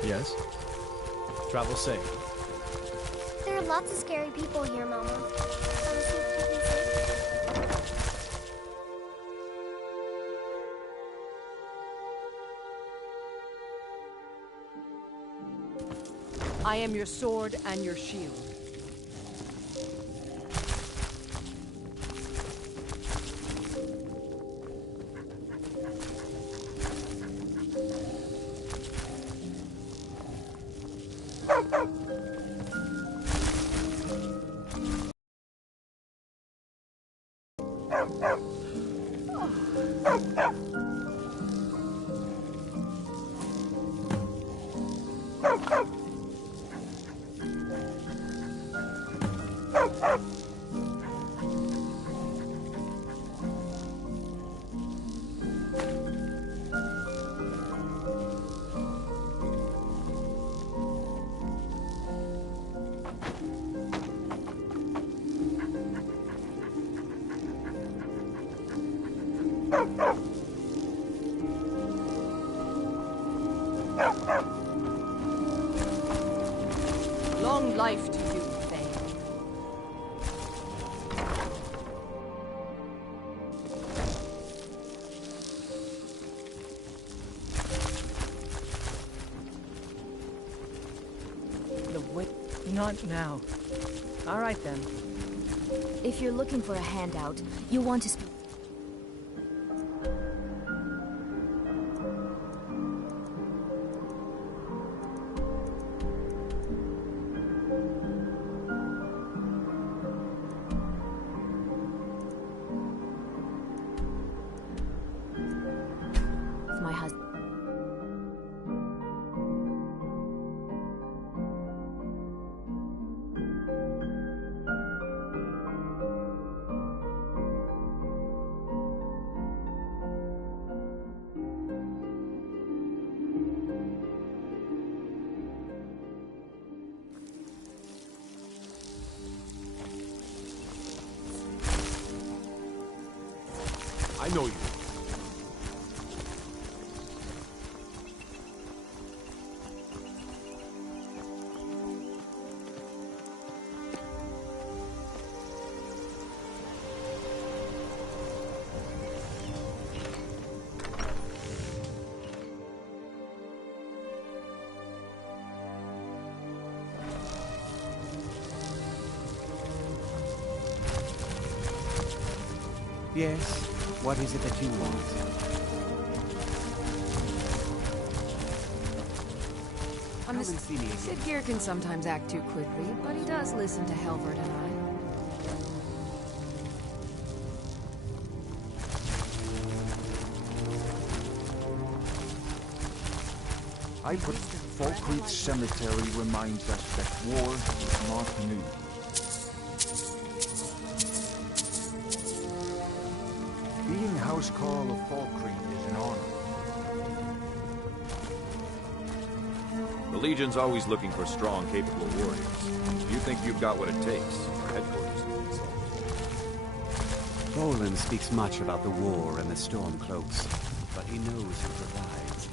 Yes? Travel safe. There are lots of scary people here, Mama. Those who keep me safe. I am your sword and your shield. life to you, Thane. The way... Not now. All right, then. If you're looking for a handout, you'll want to speak. My husband. I know you. Yes? What is it that you want? Sid here can sometimes act too quickly, but he does listen to Helvert and I put Falkreath Cemetery reminds us that war is not new. Being housecarl of Falkreath is an honor. The Legion's always looking for strong, capable warriors. You think you've got what it takes? Headquarters is insult. Bolin speaks much about the war and the Stormcloaks, but he knows who provides.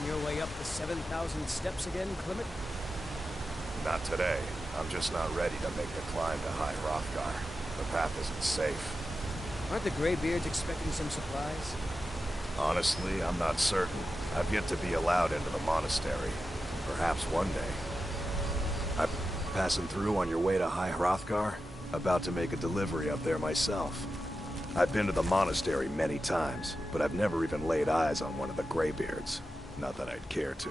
Making your way up the 7,000 steps again, Clement? Not today. I'm just not ready to make the climb to High Hrothgar. The path isn't safe. Aren't the Greybeards expecting some supplies? Honestly, I'm not certain. I've yet to be allowed into the monastery. Perhaps one day. I'm passing through on your way to High Hrothgar? About to make a delivery up there myself. I've been to the monastery many times, but I've never even laid eyes on one of the Greybeards. Not that I'd care to.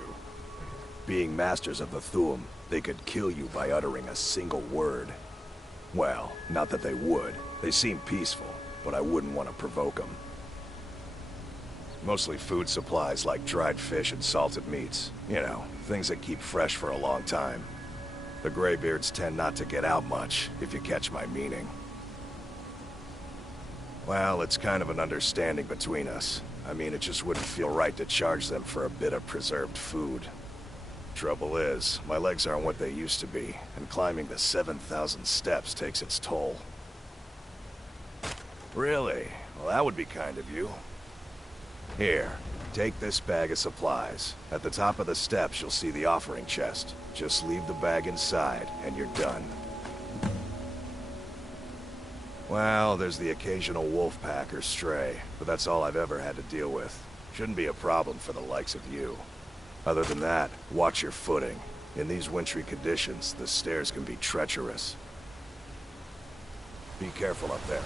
Being masters of the Thu'um, they could kill you by uttering a single word. Well, not that they would. They seem peaceful, but I wouldn't want to provoke them. Mostly food supplies like dried fish and salted meats. You know, things that keep fresh for a long time. The Greybeards tend not to get out much, if you catch my meaning. Well, it's kind of an understanding between us. I mean, it just wouldn't feel right to charge them for a bit of preserved food. Trouble is, my legs aren't what they used to be, and climbing the 7,000 steps takes its toll. Really? Well, that would be kind of you. Here, take this bag of supplies. At the top of the steps, you'll see the offering chest. Just leave the bag inside, and you're done. Well, there's the occasional wolf pack or stray, but that's all I've ever had to deal with. Shouldn't be a problem for the likes of you. Other than that, watch your footing. In these wintry conditions, the stairs can be treacherous. Be careful up there.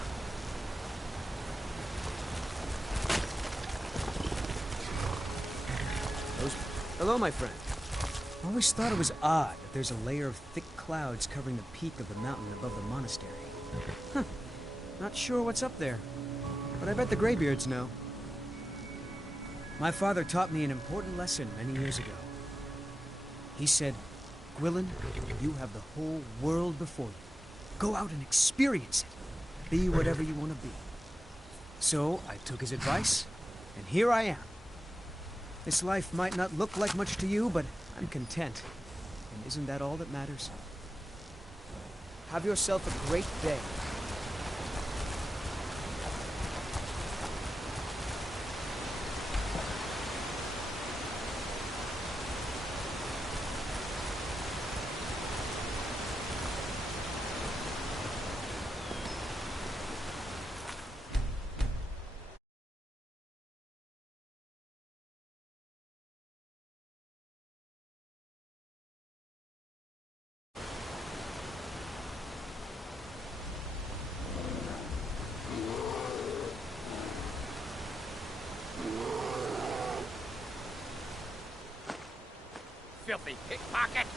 Hello, my friend. I always thought it was odd that there's a layer of thick clouds covering the peak of the mountain above the monastery. Huh. Not sure what's up there, but I bet the Greybeards know. My father taught me an important lesson many years ago. He said, Gwilyn, you have the whole world before you. Go out and experience it. Be whatever you want to be. So I took his advice, and here I am. This life might not look like much to you, but I'm content. And isn't that all that matters? Have yourself a great day. Filthy pickpocket!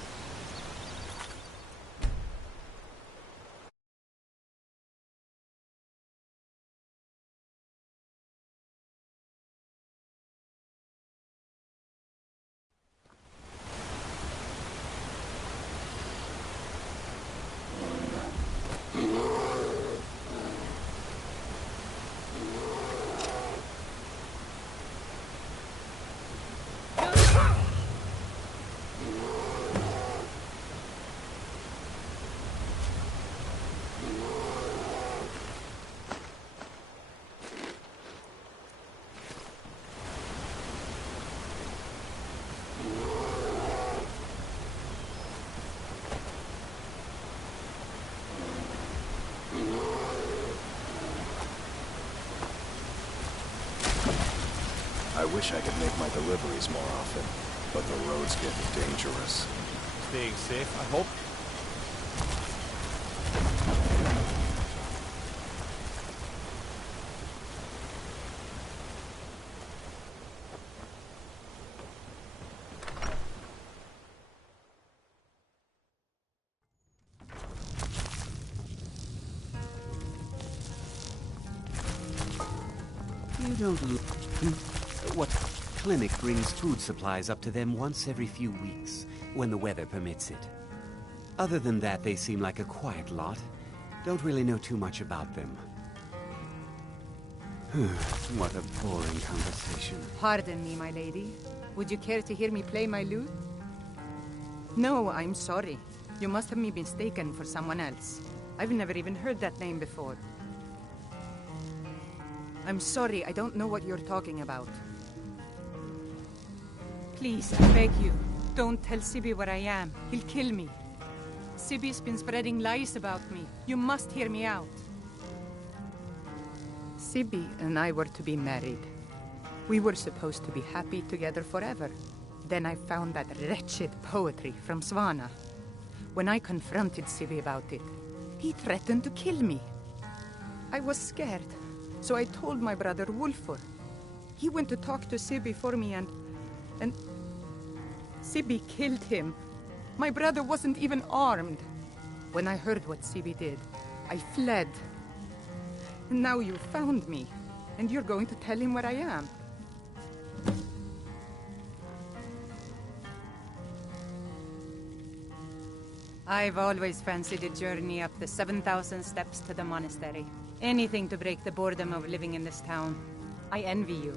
I wish I could make my deliveries more often, but the road's getting dangerous. Staying safe, I hope. You don't look... What? Clinic brings food supplies up to them once every few weeks, when the weather permits it. Other than that, they seem like a quiet lot. Don't really know too much about them. What a boring conversation. Pardon me, my lady. Would you care to hear me play my lute? No, I'm sorry. You must have me mistaken for someone else. I've never even heard that name before. I'm sorry, I don't know what you're talking about. Please, I beg you, don't tell Sibby where I am. He'll kill me. Sibby's been spreading lies about me. You must hear me out. Sibby and I were to be married. We were supposed to be happy together forever. Then I found that wretched poetry from Svana. When I confronted Sibby about it, he threatened to kill me. I was scared, so I told my brother Wolfur. He went to talk to Sibby for me and Sibby killed him. My brother wasn't even armed. When I heard what Sibby did, I fled. Now you found me, and you're going to tell him where I am. I've always fancied a journey up the 7,000 steps to the monastery. Anything to break the boredom of living in this town. I envy you.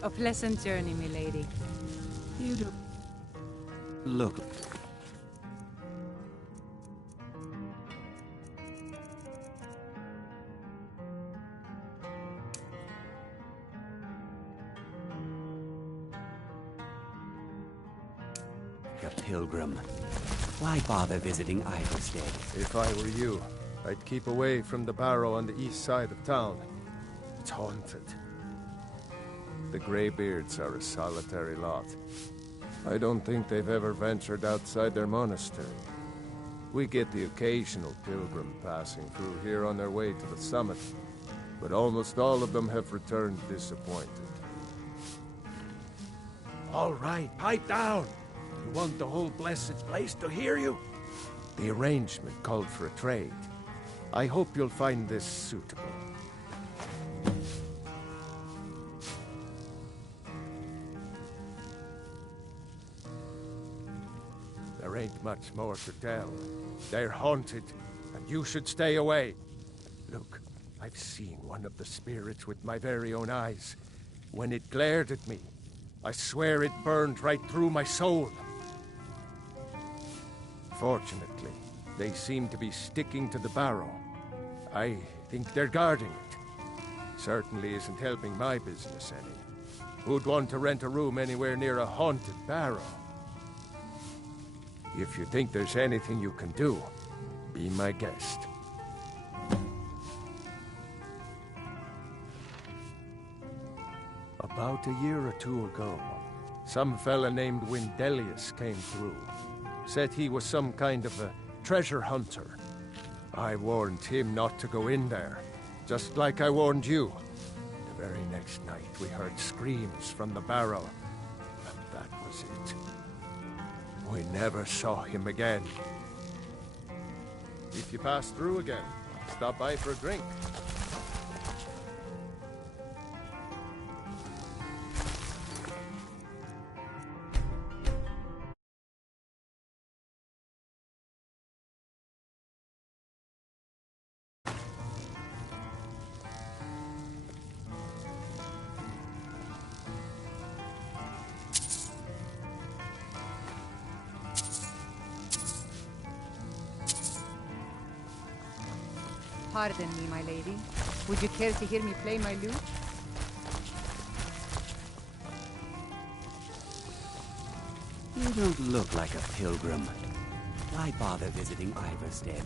A pleasant journey, milady. You do. Look. A pilgrim. Why bother visiting Iverstead? If I were you, I'd keep away from the barrow on the east side of town. It's haunted. The Greybeards are a solitary lot. I don't think they've ever ventured outside their monastery. We get the occasional pilgrim passing through here on their way to the summit, but almost all of them have returned disappointed. All right, pipe down. You want the whole blessed place to hear you? The arrangement called for a trade. I hope you'll find this suitable. There ain't much more to tell. They're haunted, and you should stay away. Look, I've seen one of the spirits with my very own eyes. When it glared at me, I swear it burned right through my soul. Fortunately, they seem to be sticking to the barrow. I think they're guarding it. Certainly isn't helping my business any. Who'd want to rent a room anywhere near a haunted barrow? If you think there's anything you can do, be my guest. About a year or two ago, some fella named Windelius came through. Said he was some kind of a treasure hunter. I warned him not to go in there, just like I warned you. The very next night we heard screams from the barrow, and that was it. We never saw him again. If you pass through again, stop by for a drink. Pardon me, my lady. Would you care to hear me play my lute? You don't look like a pilgrim. Why bother visiting Iverstead?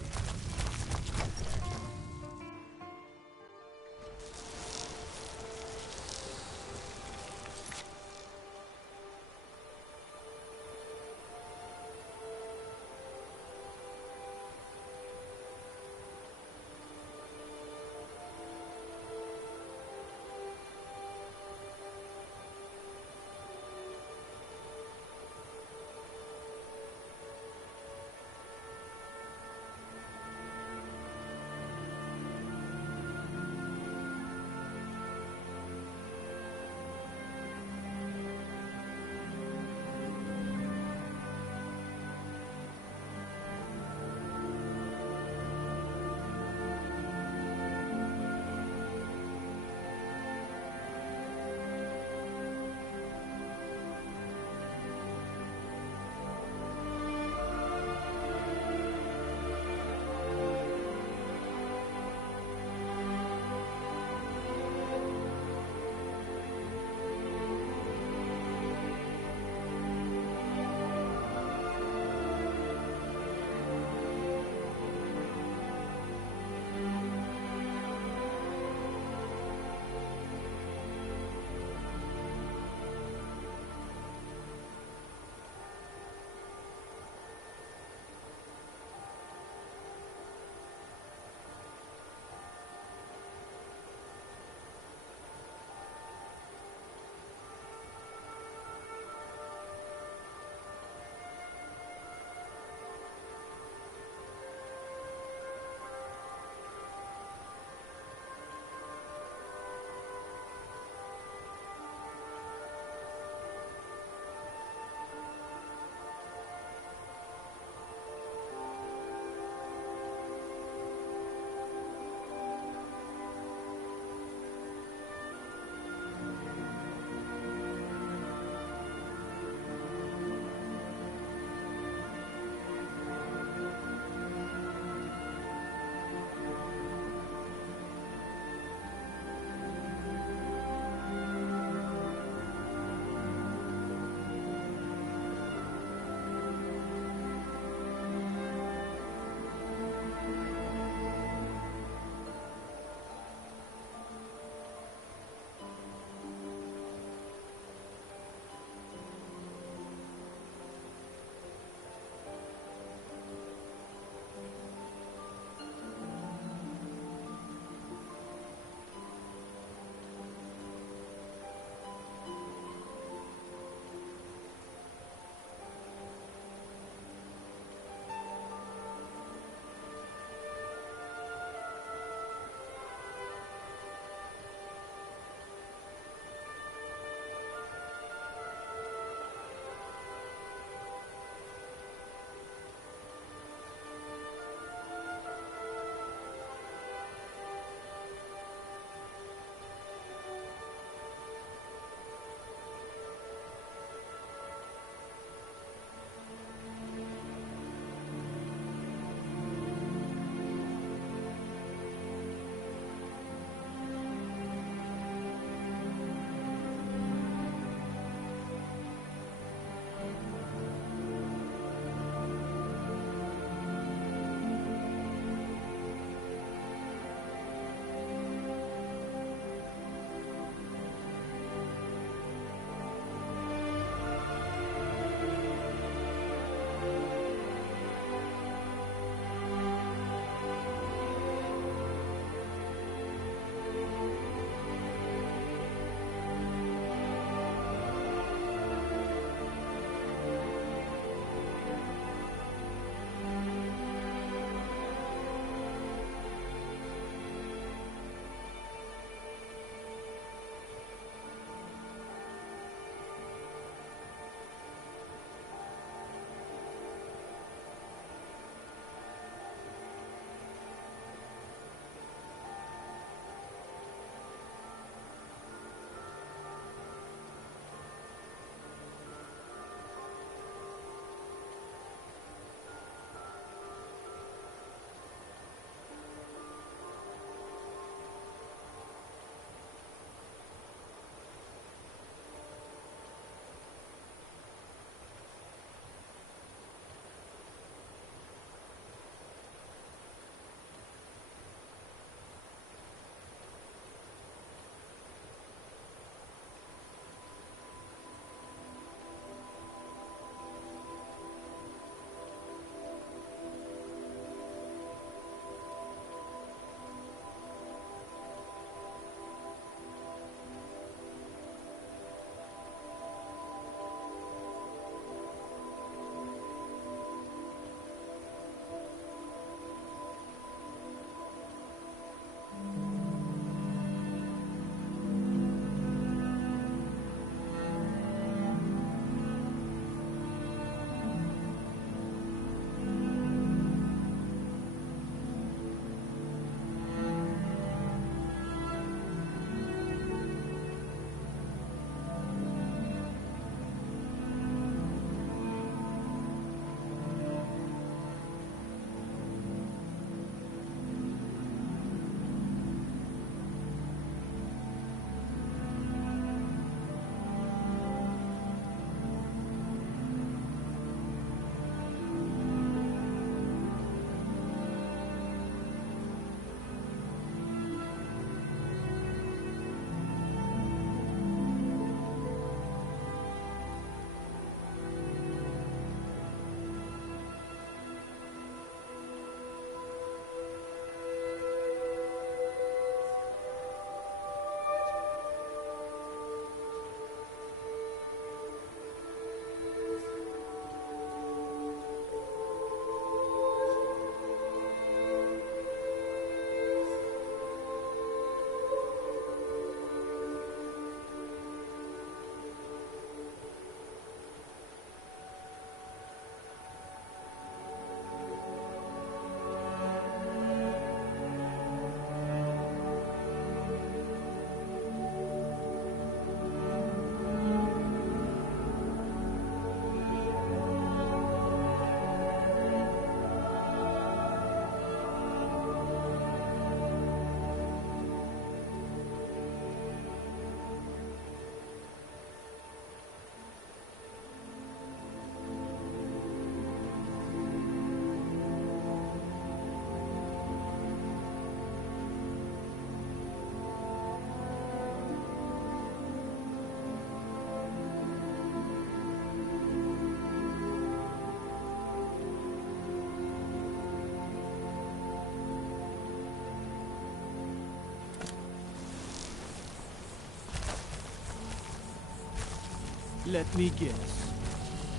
Let me guess.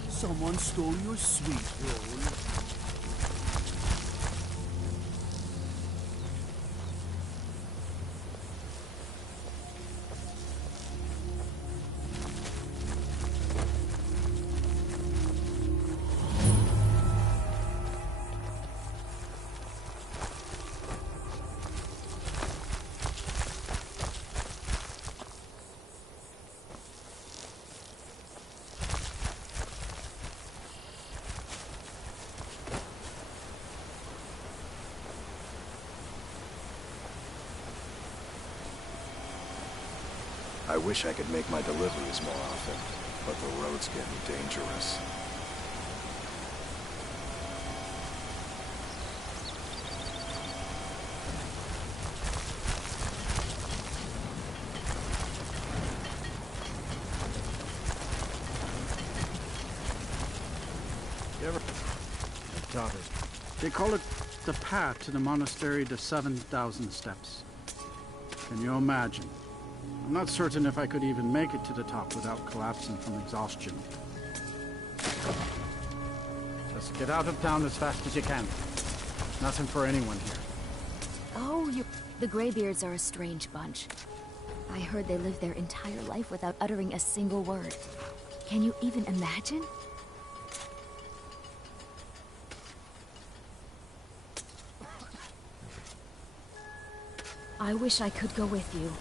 Someone stole your sweet roll. I wish I could make my deliveries more often, but the road's getting dangerous. You ever... They call it the path to the monastery to 7,000 steps. Can you imagine? I'm not certain if I could even make it to the top without collapsing from exhaustion. Just get out of town as fast as you can. Nothing for anyone here. Oh, the Greybeards are a strange bunch. I heard they live their entire life without uttering a single word. Can you even imagine? I wish I could go with you.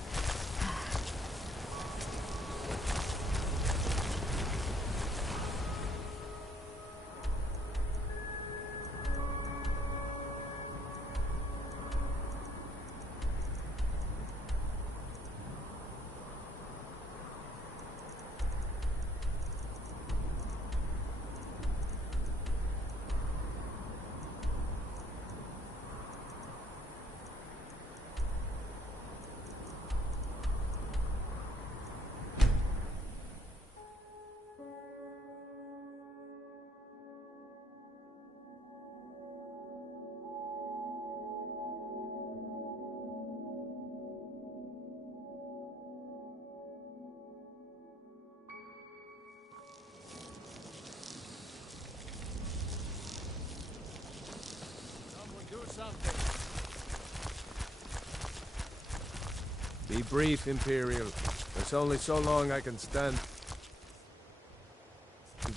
Be brief, Imperial. There's only so long I can stand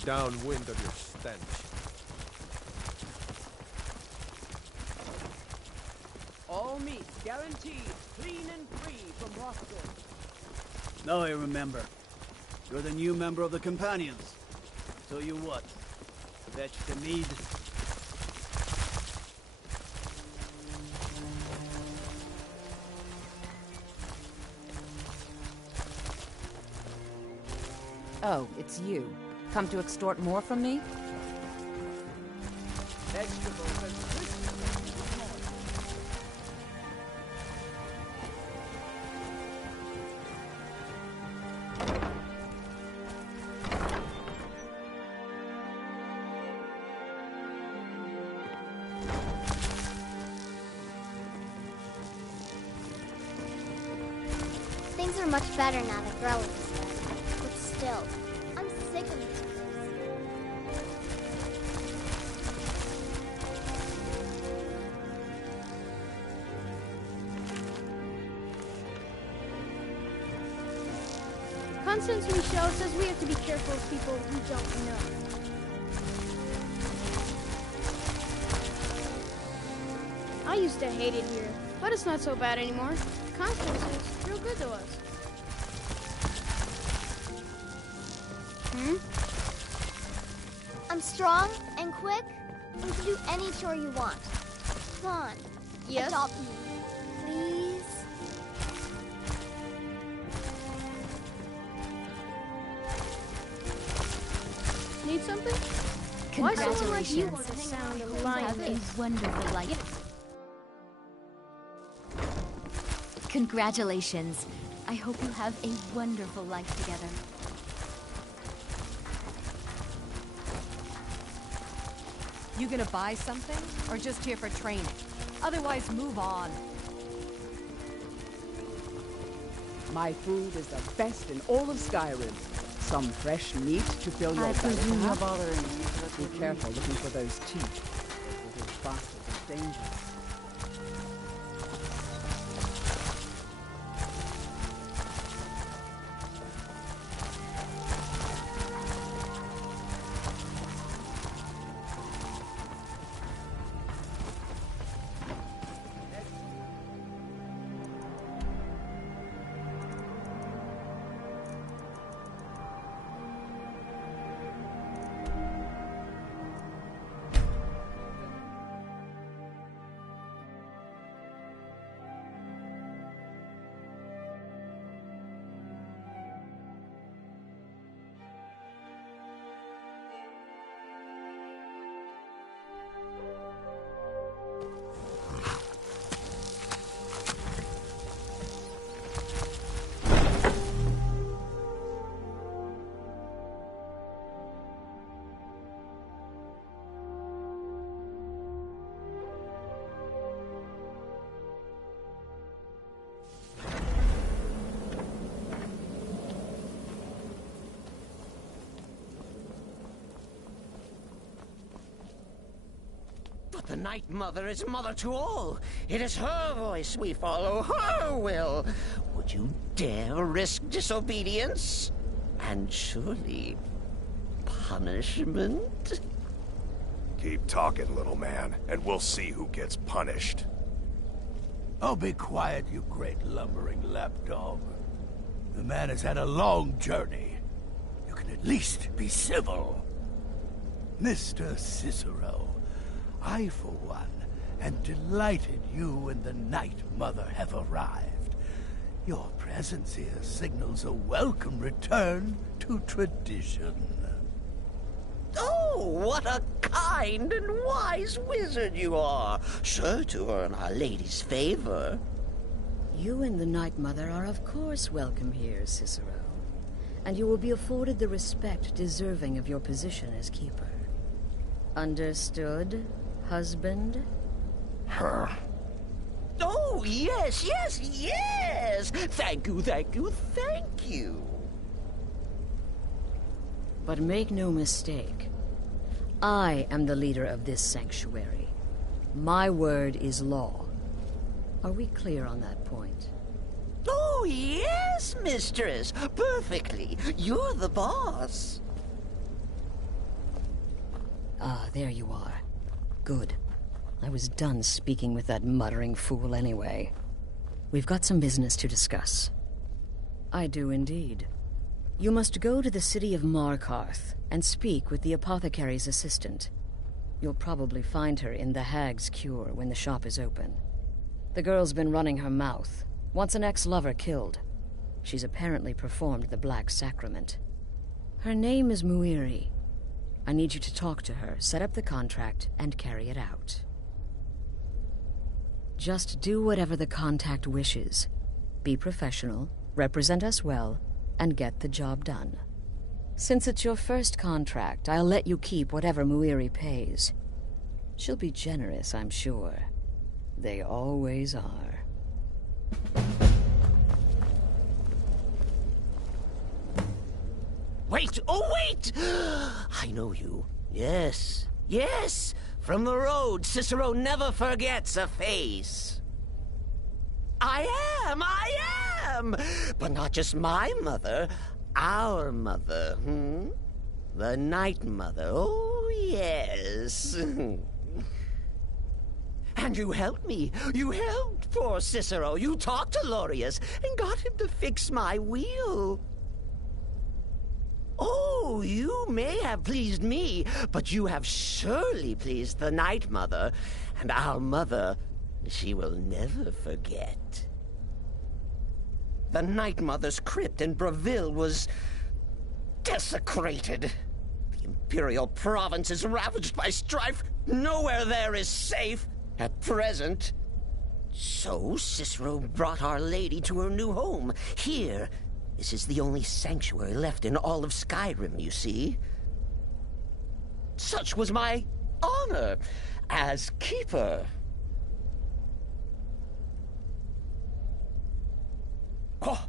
downwind of your stench. All meat guaranteed, clean and free from Riften. Now I remember. You're the new member of the Companions. Tell you what, fetch the mead. Oh, it's you. Come to extort more from me? Vegetables and Things are much better now that growing is done. But still, I'm sick of this place. Constance Michelle says we have to be careful of people we don't know. I used to hate it here, but it's not so bad anymore. Constance is real good to us. I'm strong and quick and can do any chore you want. Come on. Yes? Adopt me. Please? Need something? Why someone like you want to hang out and Have a wonderful life. Congratulations. I hope you have a wonderful life together. You gonna buy something, or just here for training? Otherwise, move on. My food is the best in all of Skyrim. Some fresh meat to fill your I belly, presume you're perhaps? bothering me. Be careful looking for those teeth. Those little bastards are dangerous. But the Night Mother is mother to all. It is her voice we follow, her will. Would you dare risk disobedience? And surely punishment? Keep talking, little man, and we'll see who gets punished. Oh, be quiet, you great lumbering lapdog. The man has had a long journey. You can at least be civil. Mr. Cicero, I, for one, am delighted you and the Night Mother have arrived. Your presence here signals a welcome return to tradition. Oh, what a kind and wise wizard you are, sure to earn Our Lady's favor. You and the Night Mother are of course welcome here, Cicero. And you will be afforded the respect deserving of your position as keeper. Understood, husband? Her. Oh, yes, yes, yes! Thank you, thank you, thank you. But make no mistake. I am the leader of this sanctuary. My word is law. Are we clear on that point? Oh, yes, mistress. Perfectly. You're the boss. Ah, there you are. Good. I was done speaking with that muttering fool anyway. We've got some business to discuss. I do indeed. You must go to the city of Markarth and speak with the apothecary's assistant. You'll probably find her in the Hag's Cure when the shop is open. The girl's been running her mouth. Wants an ex-lover killed. She's apparently performed the Black Sacrament. Her name is Muiri. I need you to talk to her, set up the contract, and carry it out. Just do whatever the contact wishes. Be professional, represent us well, and get the job done. Since it's your first contract, I'll let you keep whatever Muiri pays. She'll be generous, I'm sure. They always are. Wait! Oh, wait! I know you. Yes. Yes! From the road, Cicero never forgets a face. I am! But not just my mother. Our mother, The Night Mother. Oh, yes. And you helped me. You helped poor Cicero. You talked to Lorius and got him to fix my wheel. Oh, you may have pleased me, but you have surely pleased the Night Mother. And our mother, she will never forget. The Night Mother's crypt in Breville was desecrated. The Imperial province is ravaged by strife. Nowhere there is safe at present. So Cicero brought Our Lady to her new home. Here, this is the only sanctuary left in all of Skyrim, you see. Such was my honor as keeper. Oh,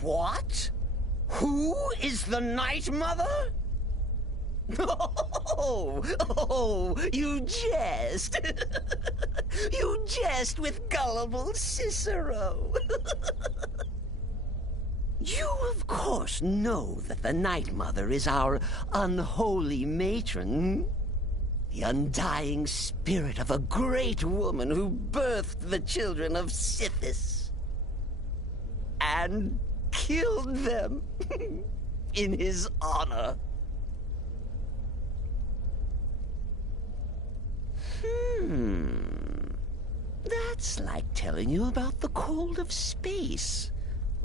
what? Who is the Night Mother? Oh, you jest. You jest with gullible Cicero. You, of course, know that the Night Mother is our unholy matron. The undying spirit of a great woman who birthed the children of Sithis. And killed them in his honor. That's like telling you about the cold of space,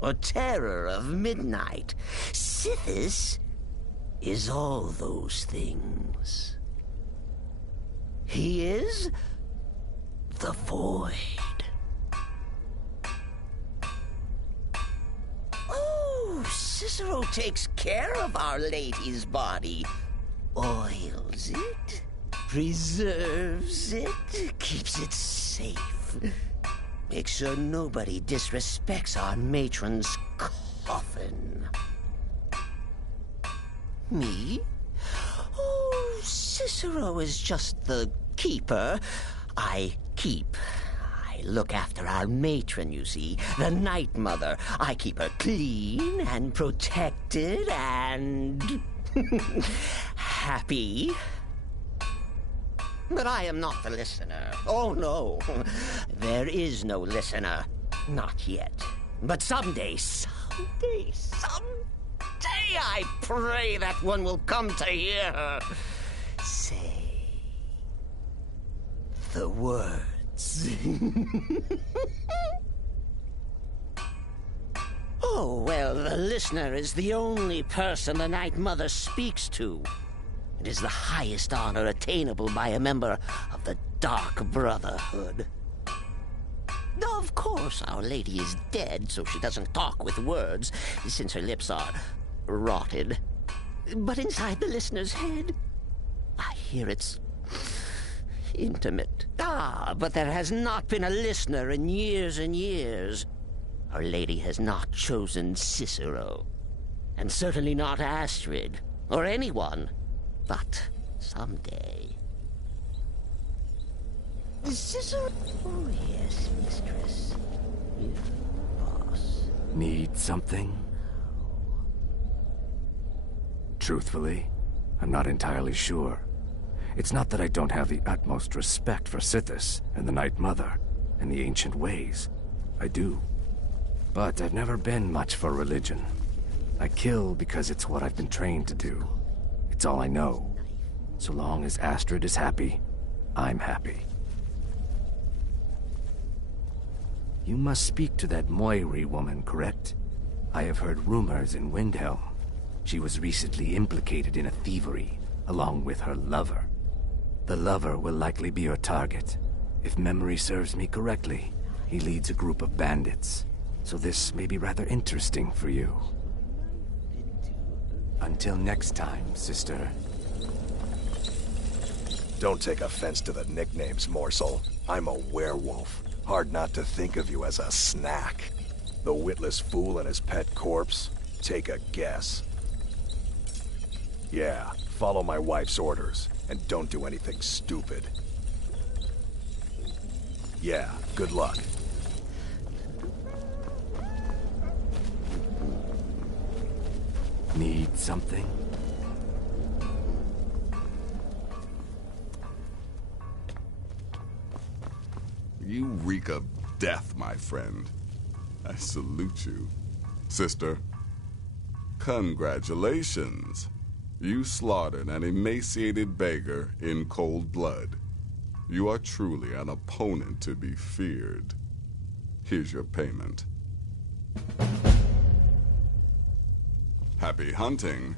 or terror of midnight. Sithis is all those things. He is the void. Oh, Cicero takes care of Our Lady's body. Oils it, preserves it, keeps it safe. Makes sure nobody disrespects our matron's coffin. Me? Oh, Cicero is just the keeper. I keep. I look after our matron, you see, the Night Mother. I keep her clean and protected and happy. But I am not the listener. Oh, no. There is no listener. Not yet. But someday, I pray that one will come to hear her say the words. Oh, well, the listener is the only person the Night Mother speaks to. It is the highest honor attainable by a member of the Dark Brotherhood. Of course, Our Lady is dead, so she doesn't talk with words, since her lips are rotted. But inside the listener's head, I hear it's intimate. But there has not been a listener in years and years. Our Lady has not chosen Cicero, and certainly not Astrid, or anyone. But someday... Cicero... Oh, yes, mistress. You, boss. Need something? Truthfully, I'm not entirely sure. It's not that I don't have the utmost respect for Sithis and the Night Mother and the ancient ways. I do. But I've never been much for religion. I kill because it's what I've been trained to do. It's all I know. So long as Astrid is happy, I'm happy. You must speak to that Moiri woman, correct? I have heard rumors in Windhelm. She was recently implicated in a thievery, along with her lover. The lover will likely be your target. If memory serves me correctly, he leads a group of bandits. So this may be rather interesting for you. Until next time, sister. Don't take offense to the nicknames, Morsel. I'm a werewolf. Hard not to think of you as a snack. The witless fool and his pet corpse? Take a guess. Yeah, follow my wife's orders, and don't do anything stupid. Yeah, good luck. Need something? You reek of death, my friend. I salute you. Sister, congratulations. You slaughtered an emaciated beggar in cold blood. You are truly an opponent to be feared. Here's your payment. Happy hunting.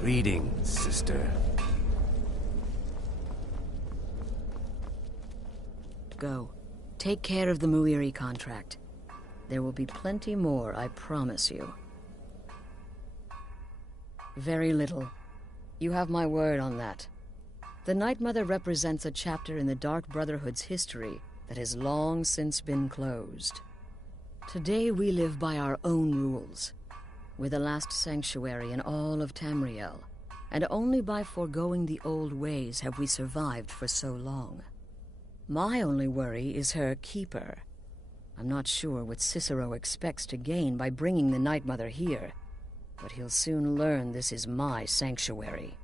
Greetings, sister. Go. Take care of the Muiri contract. There will be plenty more, I promise you. Very little. You have my word on that. The Night Mother represents a chapter in the Dark Brotherhood's history that has long since been closed. Today we live by our own rules. We're the last sanctuary in all of Tamriel, and only by foregoing the old ways have we survived for so long. My only worry is her keeper. I'm not sure what Cicero expects to gain by bringing the Night Mother here, but he'll soon learn this is my sanctuary.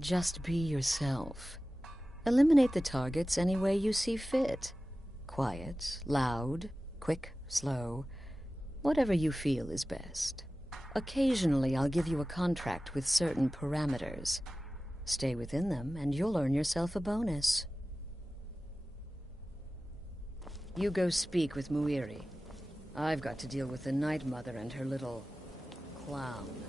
Just be yourself. Eliminate the targets any way you see fit. Quiet, loud, quick, slow. Whatever you feel is best. Occasionally I'll give you a contract with certain parameters. Stay within them and you'll earn yourself a bonus. You go speak with Muiri. I've got to deal with the Night Mother and her little clown.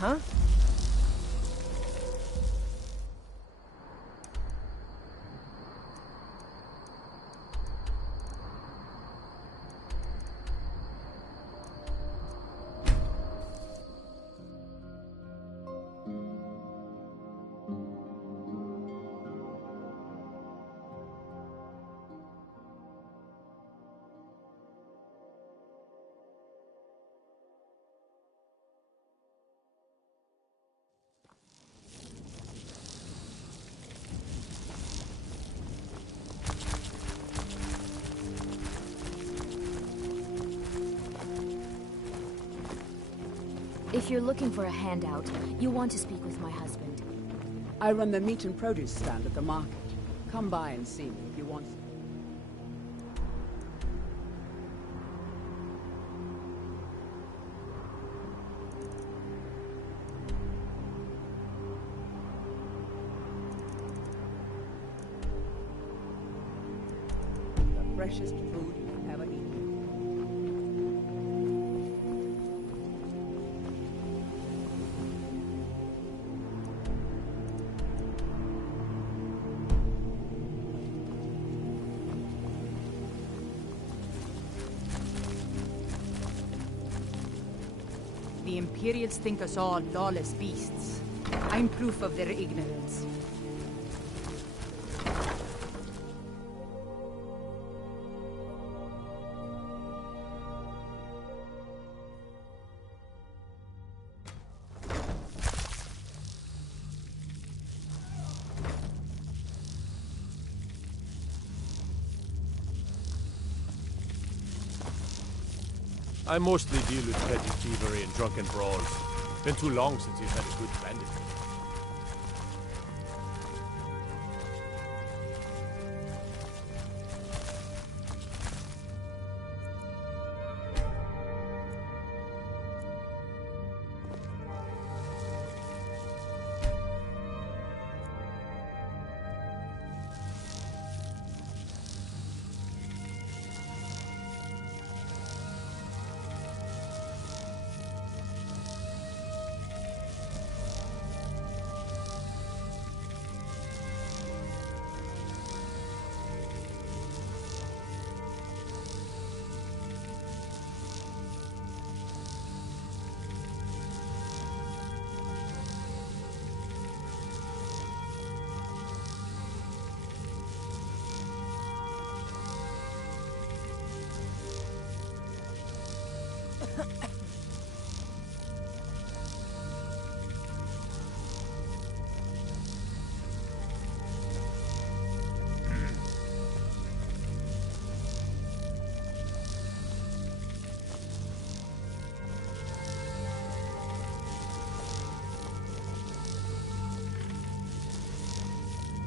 Huh? If you're looking for a handout, you'll want to speak with my husband. I run the meat and produce stand at the market. Come by and see me if you want. The freshest food you've ever eaten. The Imperials think us all lawless beasts. I'm proof of their ignorance. I mostly deal with petty thievery and drunken brawls. Been too long since you've had a good bandit.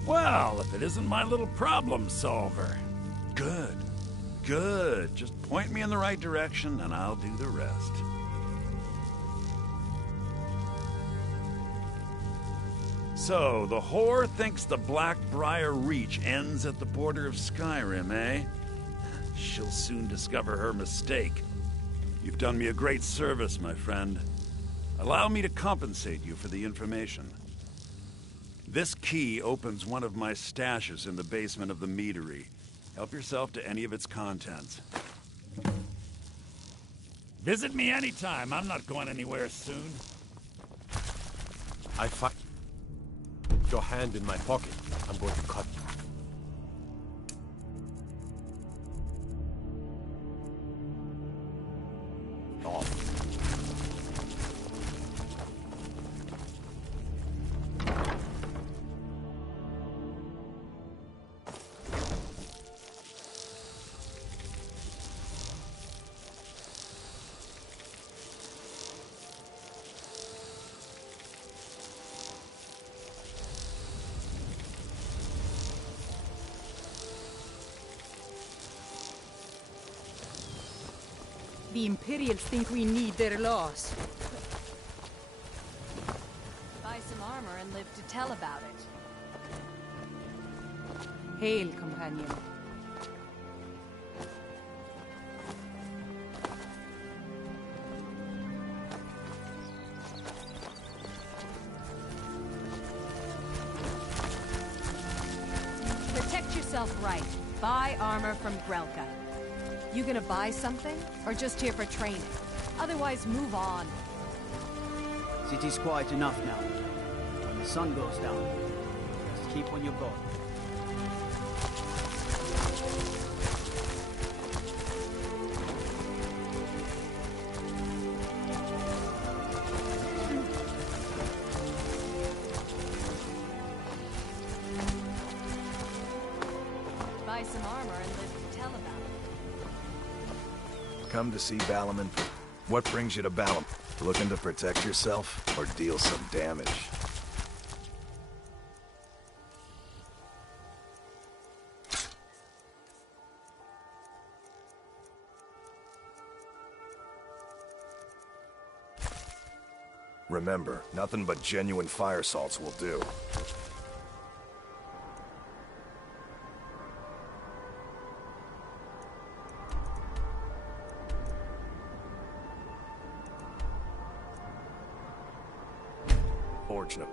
Well, if it isn't my little problem solver. Good. Good. Just point me in the right direction and I'll do the rest. So, the whore thinks the Blackbriar Reach ends at the border of Skyrim, eh? She'll soon discover her mistake. You've done me a great service, my friend. Allow me to compensate you for the information. This key opens one of my stashes in the basement of the meadery. Help yourself to any of its contents. Visit me anytime. I'm not going anywhere soon. I find your hand in my pocket. I'm going to cut you. The Imperials think we need their laws. Buy some armor and live to tell about it. Hail, companion. Protect yourself right. Buy armor from Grelka. You gonna buy something, or just here for training? Otherwise, move on. City's quiet enough now. When the sun goes down, just keep on your guard. Buy some armor and live to tell about it. Come to see Balaman? What brings you to Balaman? Looking to protect yourself or deal some damage? Remember, nothing but genuine fire salts will do. Fortunate.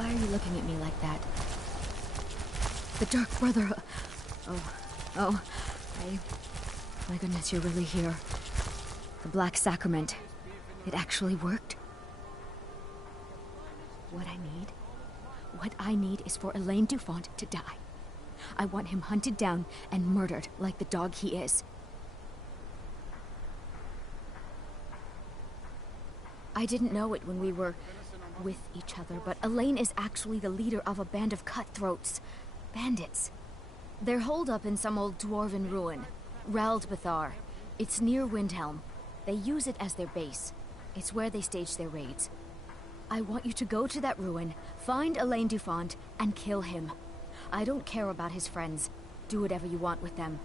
Why are you looking at me like that? The Dark Brother... My goodness, you're really here. The Black Sacrament. It actually worked? What I need is for Alain Dufont to die. I want him hunted down and murdered like the dog he is. I didn't know it when we were with each other, but Alain is actually the leader of a band of cutthroats. Bandits. They're holed up in some old dwarven ruin. Raldbathar. It's near Windhelm. They use it as their base. It's where they stage their raids. I want you to go to that ruin, find Alain Dufont, and kill him. I don't care about his friends. Do whatever you want with them.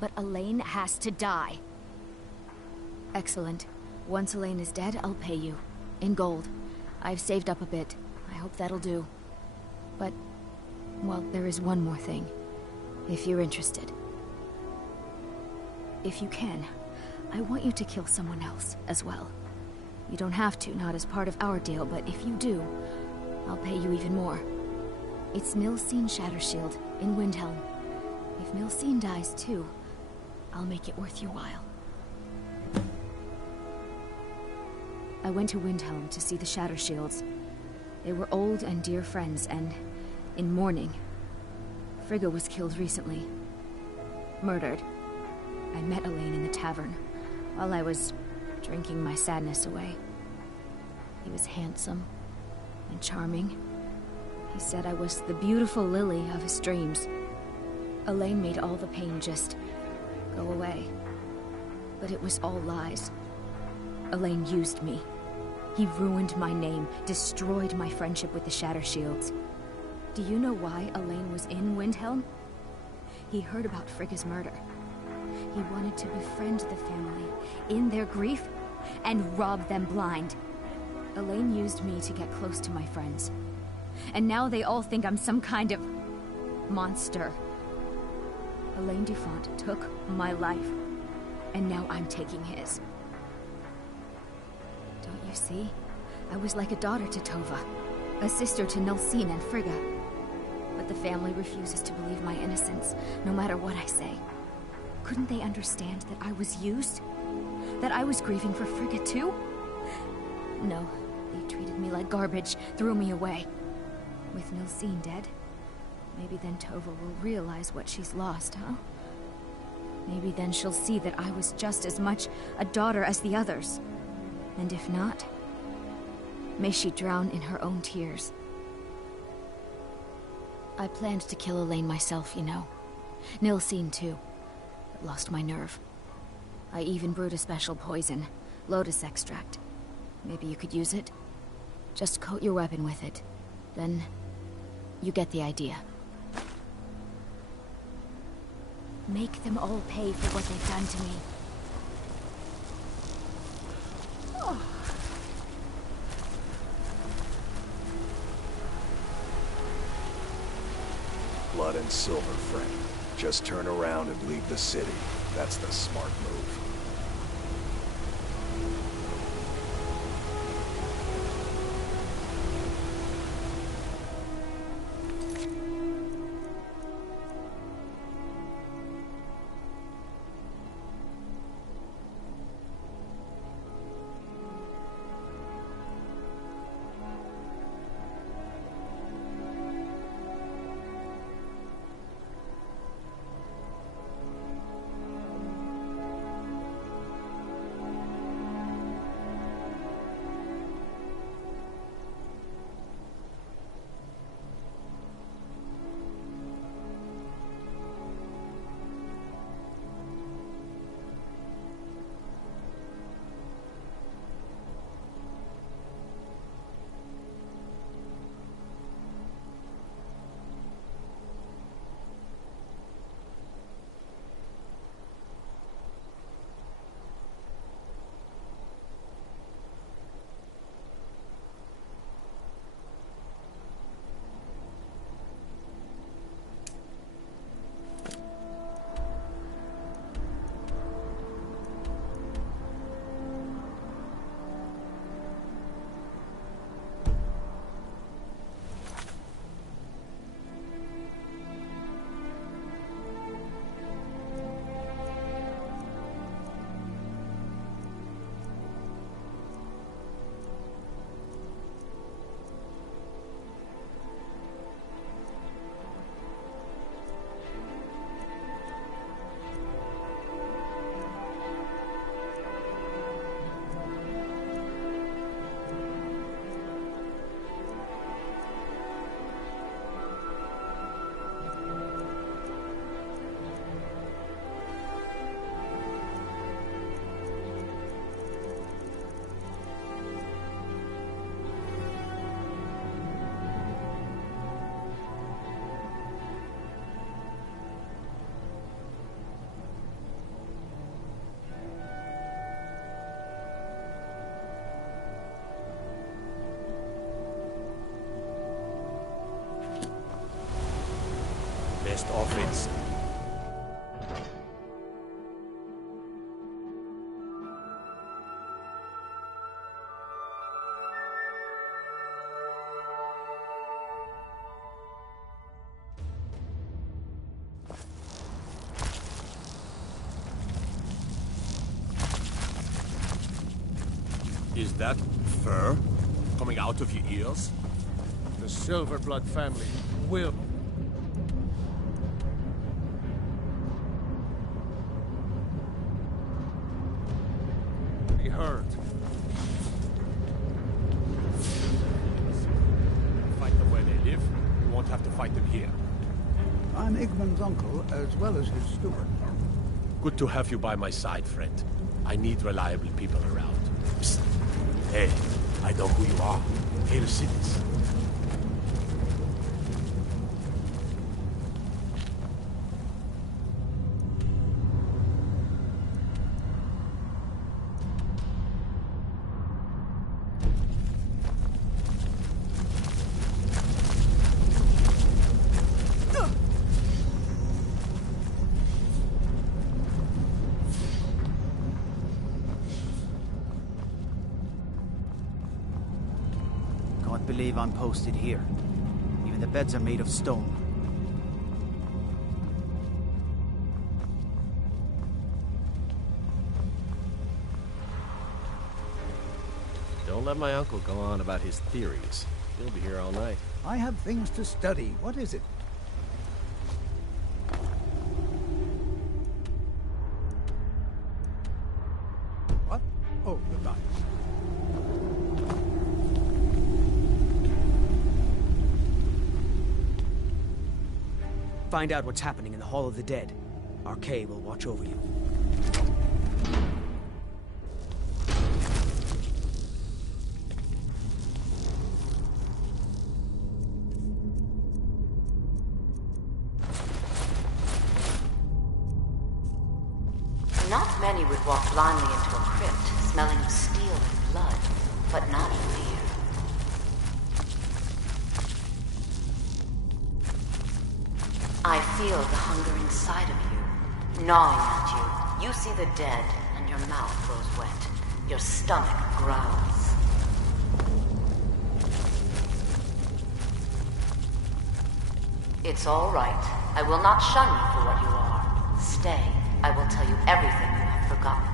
But Alain has to die. Excellent. Once Alain is dead, I'll pay you. In gold. I've saved up a bit. I hope that'll do. But, well, there is one more thing. If you're interested. If you can, I want you to kill someone else as well. You don't have to, not as part of our deal, but if you do, I'll pay you even more. It's Nilsine Shattershield in Windhelm. If Nilsine dies too, I'll make it worth your while. I went to Windhelm to see the Shattershields. They were old and dear friends, and in mourning. Frigga was killed recently. Murdered. I met Alain in the tavern, while I was drinking my sadness away. He was handsome and charming. He said I was the beautiful lily of his dreams. Alain made all the pain just go away. But it was all lies. Alain used me. He ruined my name, destroyed my friendship with the Shattershields. Do you know why Alain was in Windhelm? He heard about Frigga's murder. He wanted to befriend the family in their grief and rob them blind. Alain used me to get close to my friends. And now they all think I'm some kind of monster. Alain Dufont took my life, and now I'm taking his. Don't you see? I was like a daughter to Tova, a sister to Nilsine and Frigga. But the family refuses to believe my innocence, no matter what I say. Couldn't they understand that I was used? That I was grieving for Frigga too? No, they treated me like garbage, threw me away. With Nilsine dead, maybe then Tova will realize what she's lost, huh? Maybe then she'll see that I was just as much a daughter as the others. And if not, may she drown in her own tears. I planned to kill Alain myself, you know. Nilsine too, but lost my nerve. I even brewed a special poison, lotus extract. Maybe you could use it? Just coat your weapon with it. Then, you get the idea. Make them all pay for what they've done to me. Blood and silver, friend. Just turn around and leave the city. That's the smart move. most offensive. Is that fur coming out of your ears? The Silverblood family will... be heard. Fight them where they live. We won't have to fight them here. I'm Igmund's uncle, as well as his steward. Good to have you by my side, friend. I need reliable people around. Psst. Hey, I know who you are. Hail cities. Can't believe I'm posted here. Even the beds are made of stone. Don't let my uncle go on about his theories. He'll be here all night. I have things to study. What is it? What? Oh, goodbye. Find out what's happening in the Hall of the Dead. RK will watch over you. Not many would walk blindly into a crypt, smelling of steel and blood, but not fear. I feel the hunger inside of you, gnawing at you. You see the dead, and your mouth grows wet. Your stomach growls. It's all right. I will not shun you for what you are. Stay. I will tell you everything you have forgotten.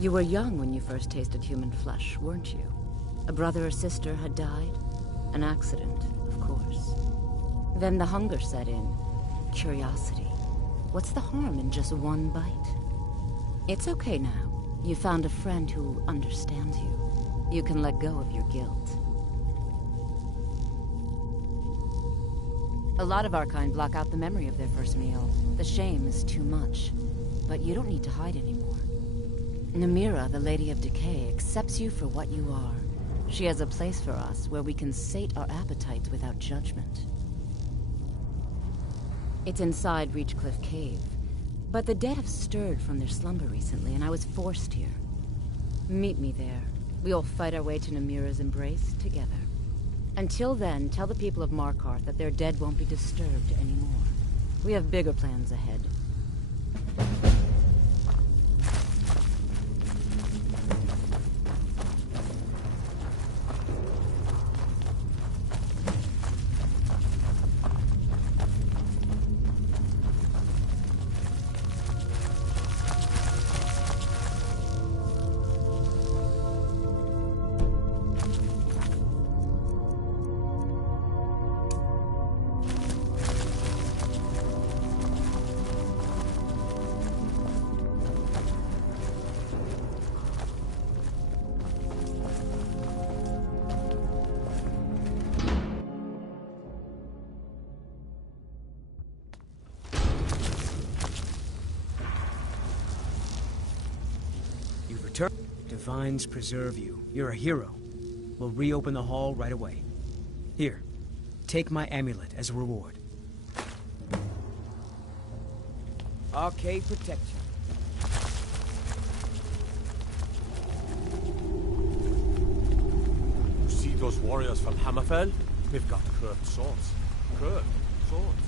You were young when you first tasted human flesh, weren't you? A brother or sister had died? An accident, of course. Then the hunger set in. Curiosity. What's the harm in just one bite? It's okay now. You found a friend who understands you. You can let go of your guilt. A lot of our kind block out the memory of their first meal. The shame is too much. But you don't need to hide anymore. Namira, the Lady of Decay, accepts you for what you are. She has a place for us where we can sate our appetites without judgment. It's inside Reachcliff Cave. But the dead have stirred from their slumber recently, and I was forced here. Meet me there. We'll fight our way to Namira's embrace together. Until then, tell the people of Markarth that their dead won't be disturbed anymore. We have bigger plans ahead. Return. Divines preserve you. You're a hero. We'll reopen the hall right away. Here, take my amulet as a reward. Arcade protection. You see those warriors from Hammerfell? They've got curved swords. Curved swords.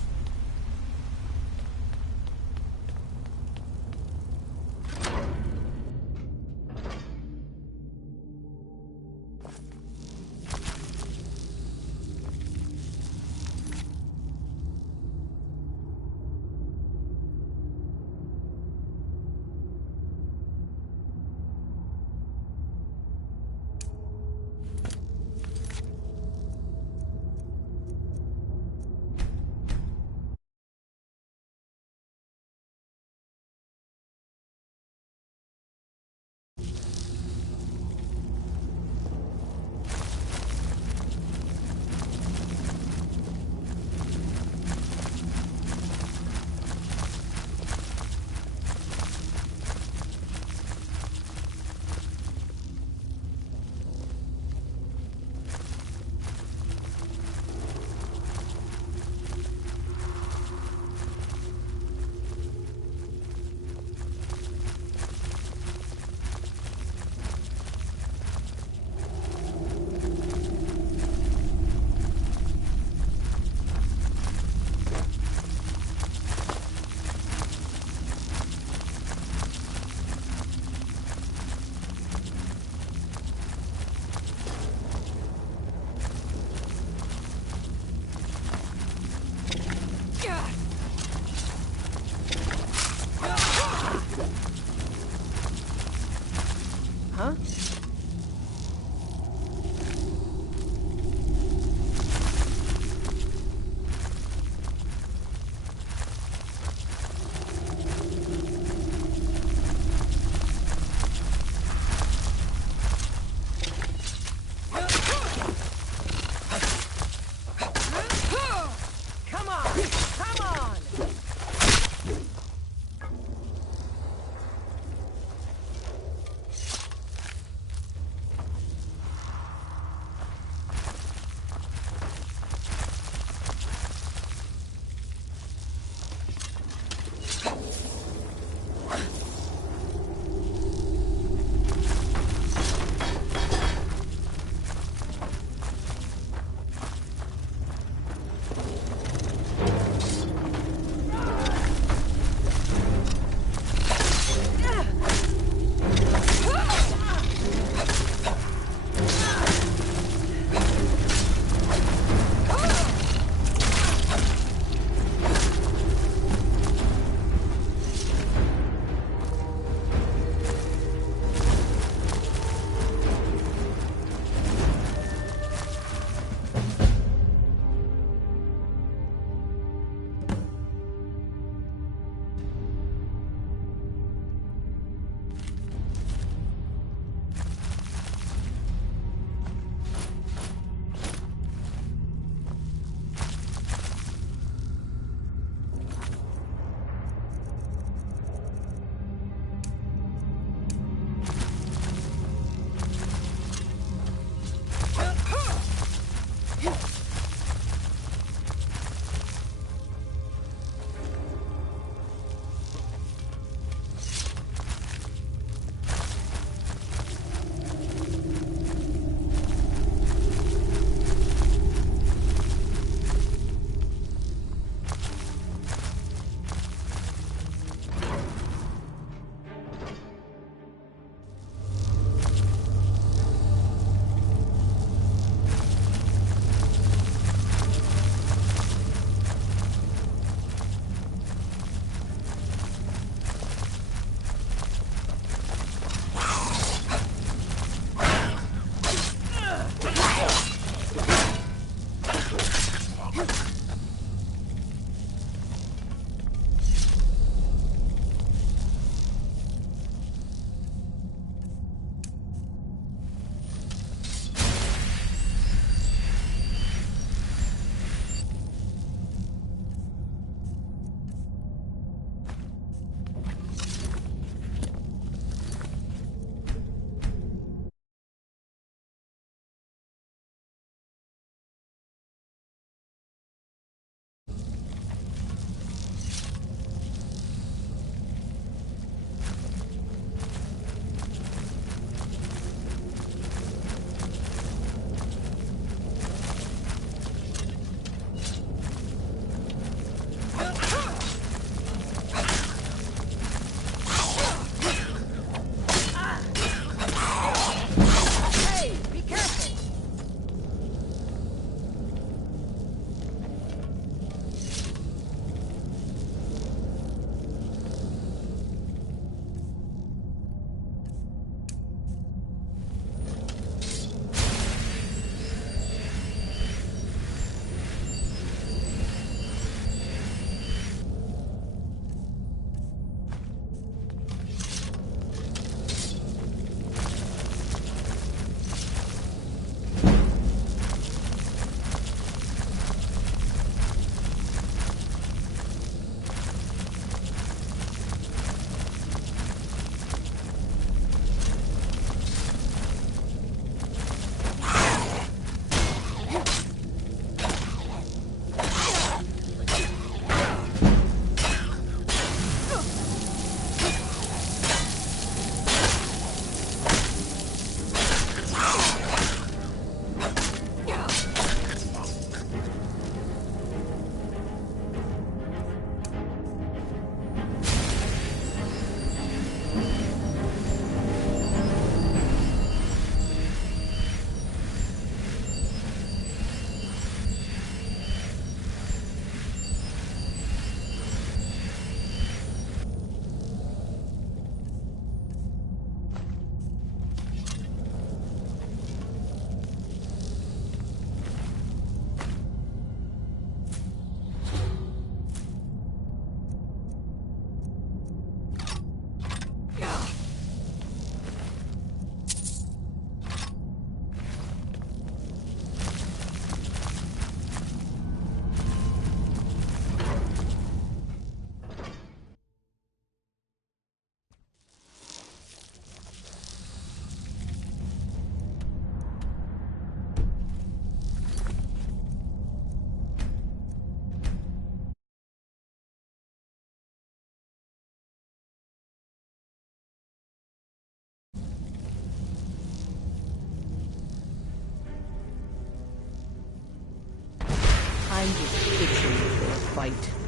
fight.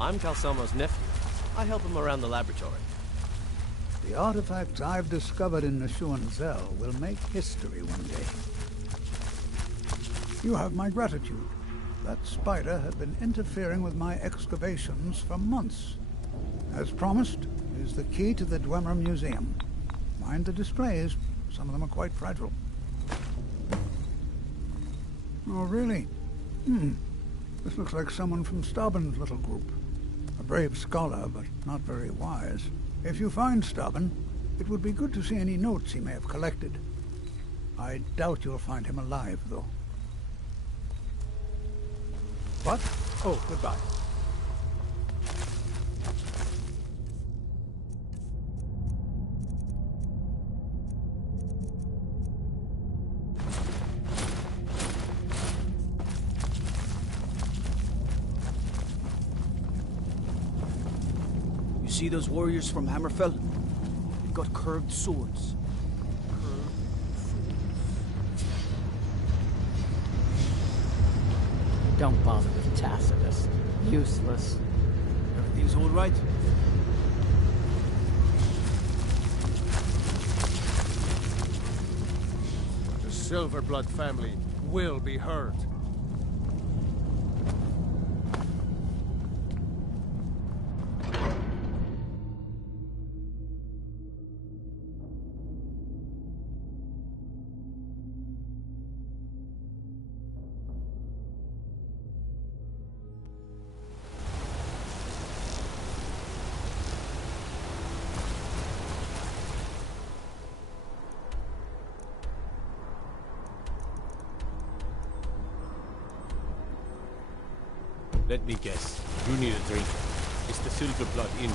I'm Calsomo's nephew. I help him around the laboratory. The artifacts I've discovered in Neshuan Zell will make history one day. You have my gratitude. That spider had been interfering with my excavations for months. As promised, is the key to the Dwemer Museum. Mind the displays. Some of them are quite fragile. Oh, really? This looks like someone from Stauben's little group. A brave scholar, but not very wise. If you find Stauben, it would be good to see any notes he may have collected. I doubt you'll find him alive, though. What? Oh, goodbye. You see those warriors from Hammerfell? They've got curved swords. Don't bother with Tacitus. Useless. Everything's all right? The Silverblood family will be heard. Let me guess. You need a drink. It's the silver blood in you.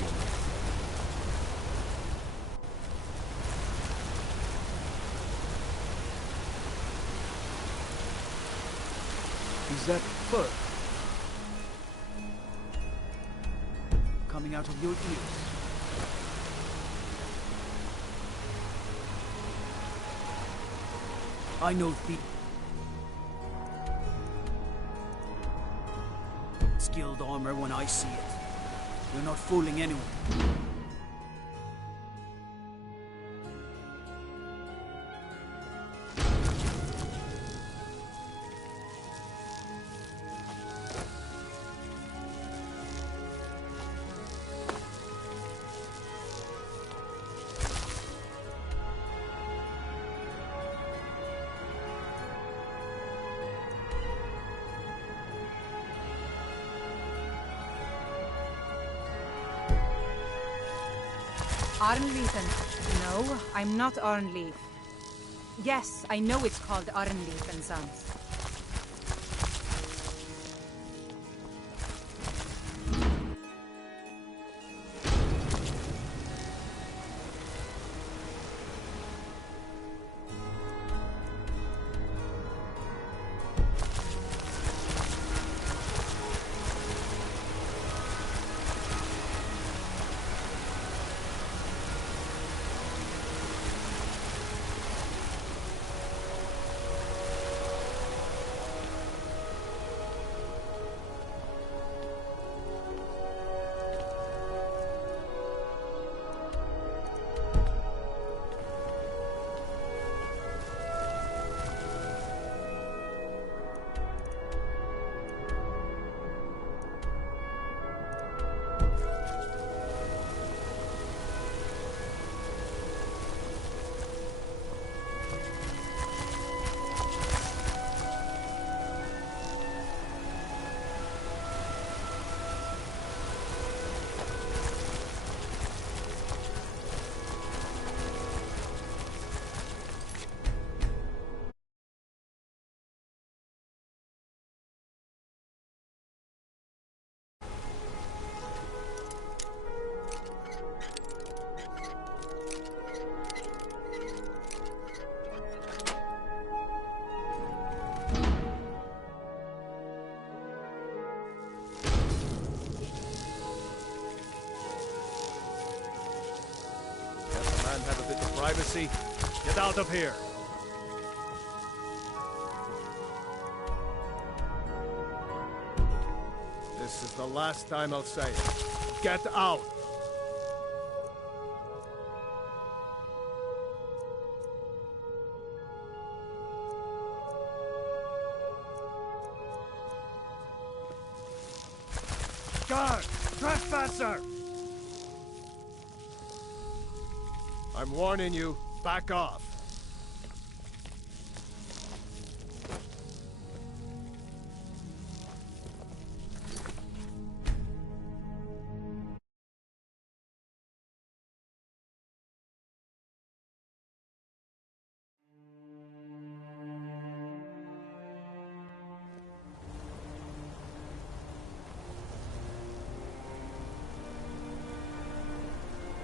Is that fur coming out of your ears? I know the skilled armor when I see it. You're not fooling anyone. Arnleithen. No, I'm not Arnleith. Yes, I know it's called Arnleith and Sons. Have a bit of privacy. Get out of here. This is the last time I'll say it. Get out! Guard! Trespasser! I'm warning you, back off.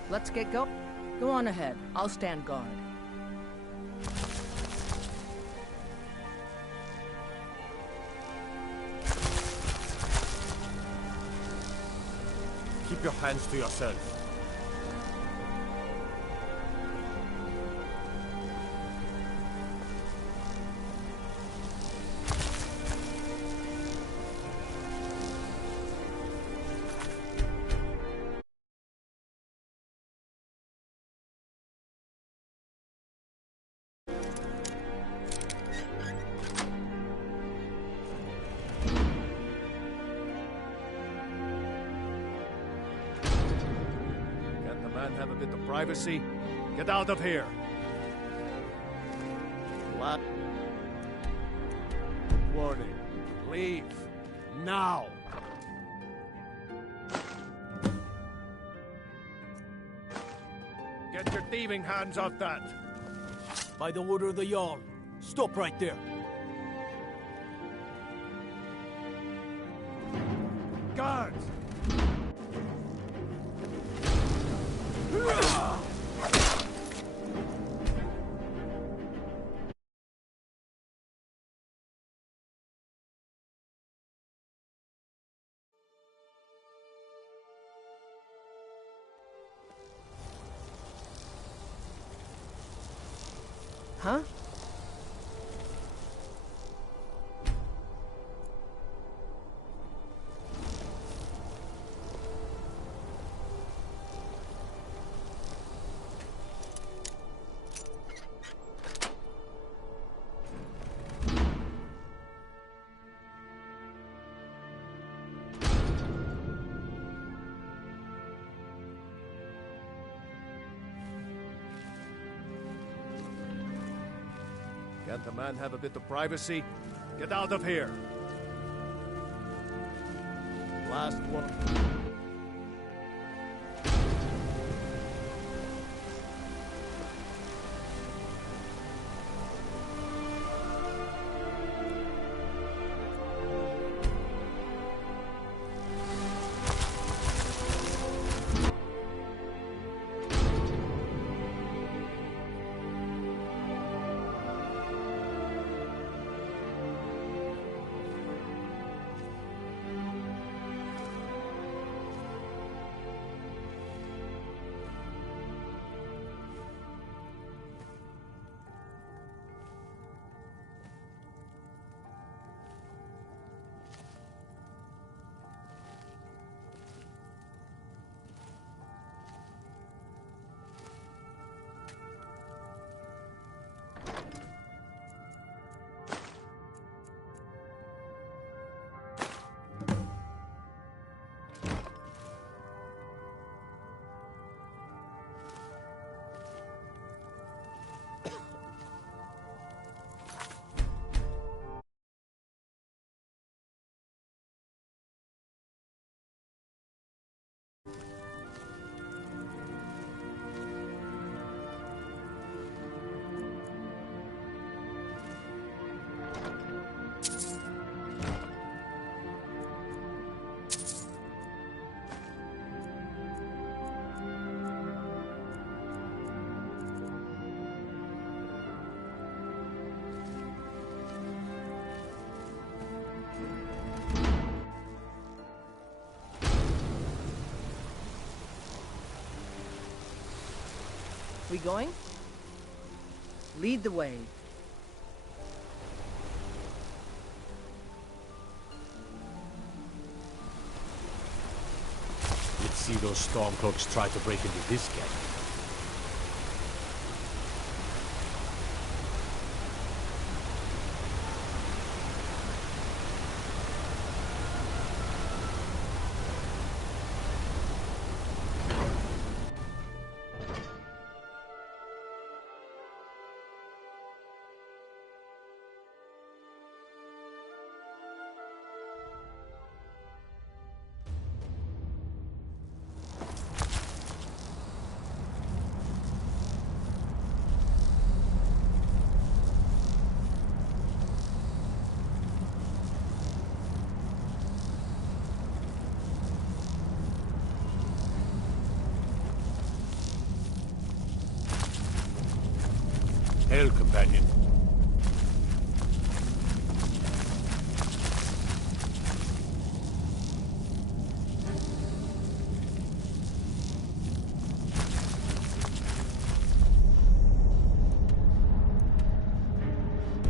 Let's get going. Go on ahead. I'll stand guard. Keep your hands to yourself. Have a bit of privacy. Get out of here. Warning. Leave. Now. Get your thieving hands off that. By the order of the Jarl. Stop right there. Guards! Huh? Can't a man have a bit of privacy? Get out of here! Last one. We going? Lead the way. You'd see those stormcloaks try to break into this gate. Hail, companion.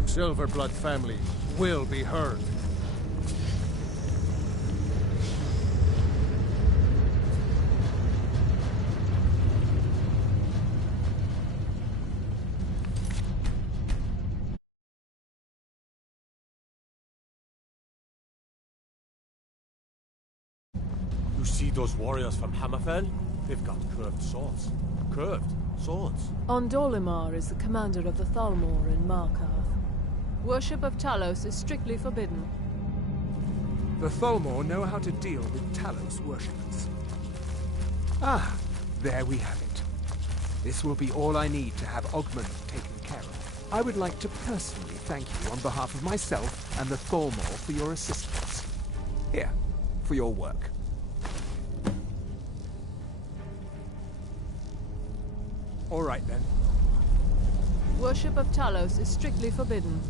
Silverblood family will be heard. See those warriors from Hammerfell? They've got curved swords. Curved swords. Ondolimar is the commander of the Thalmor in Markarth. Worship of Talos is strictly forbidden. The Thalmor know how to deal with Talos worshippers. Ah, there we have it. This will be all I need to have Ogmund taken care of. I would like to personally thank you on behalf of myself and the Thalmor for your assistance. Here, for your work. All right, then. Worship of Talos is strictly forbidden.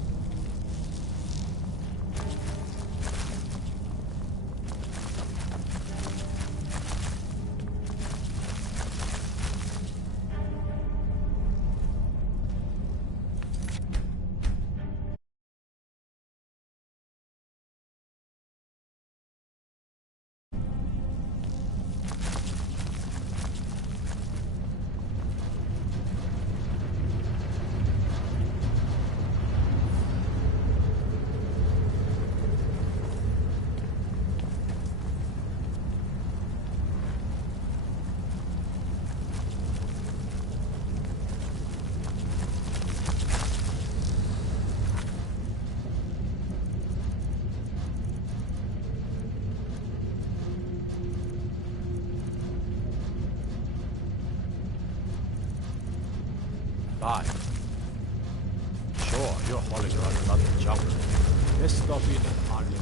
Bye. Sure, you're hauling around another jungle. Let's stop in and argue.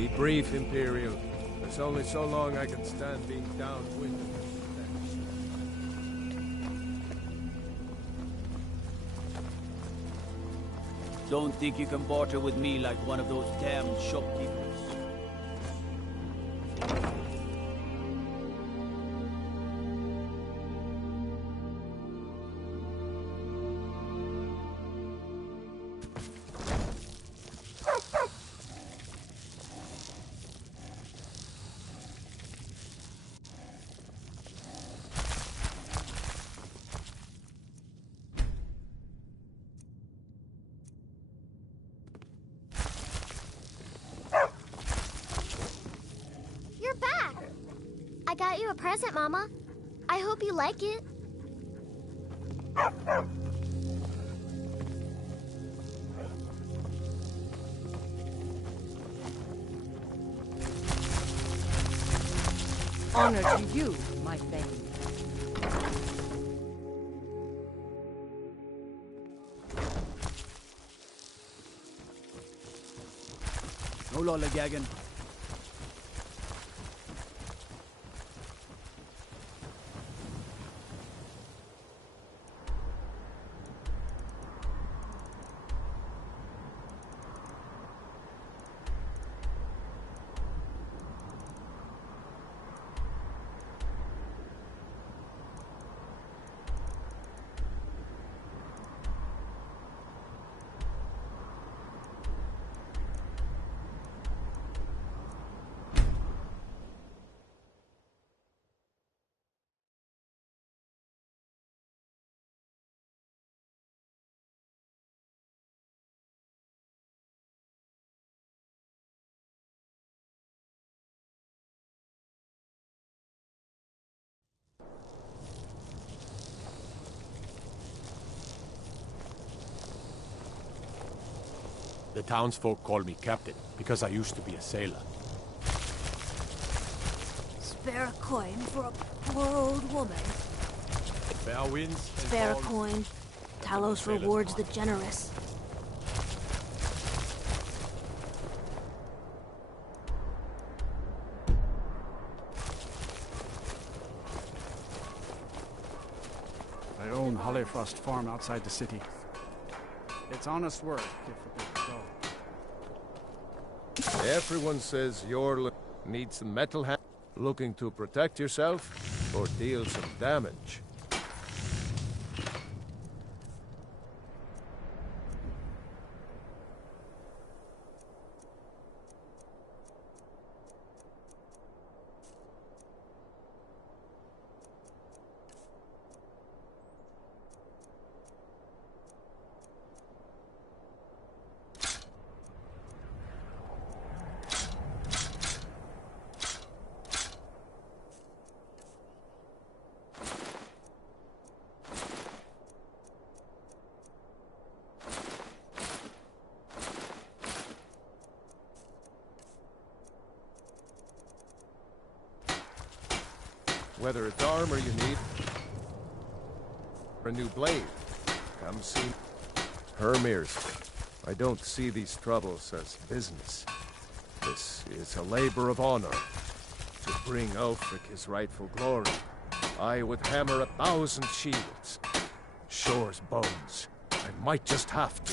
Be brief, Imperial. There's only so long I can stand being downwind. Don't think you can barter with me like one of those damned shopkeepers. got you a present, Mama. I hope you like it. Honor to you, my thane. No lollygagging. The townsfolk call me captain because I used to be a sailor. Spare a coin for a poor old woman. Fair winds and Spare a falls. coin. Talos rewards the generous. I own Hollyfrost Farm outside the city. It's honest work, if a bit dull. Everyone says you're needs a metal hand. Looking to protect yourself or deal some damage. Whether it's armor you need, or a new blade, come see Hermir's. I don't see these troubles as business. This is a labor of honor. To bring Ulfric his rightful glory, I would hammer 1,000 shields. Shore's bones. I might just have to.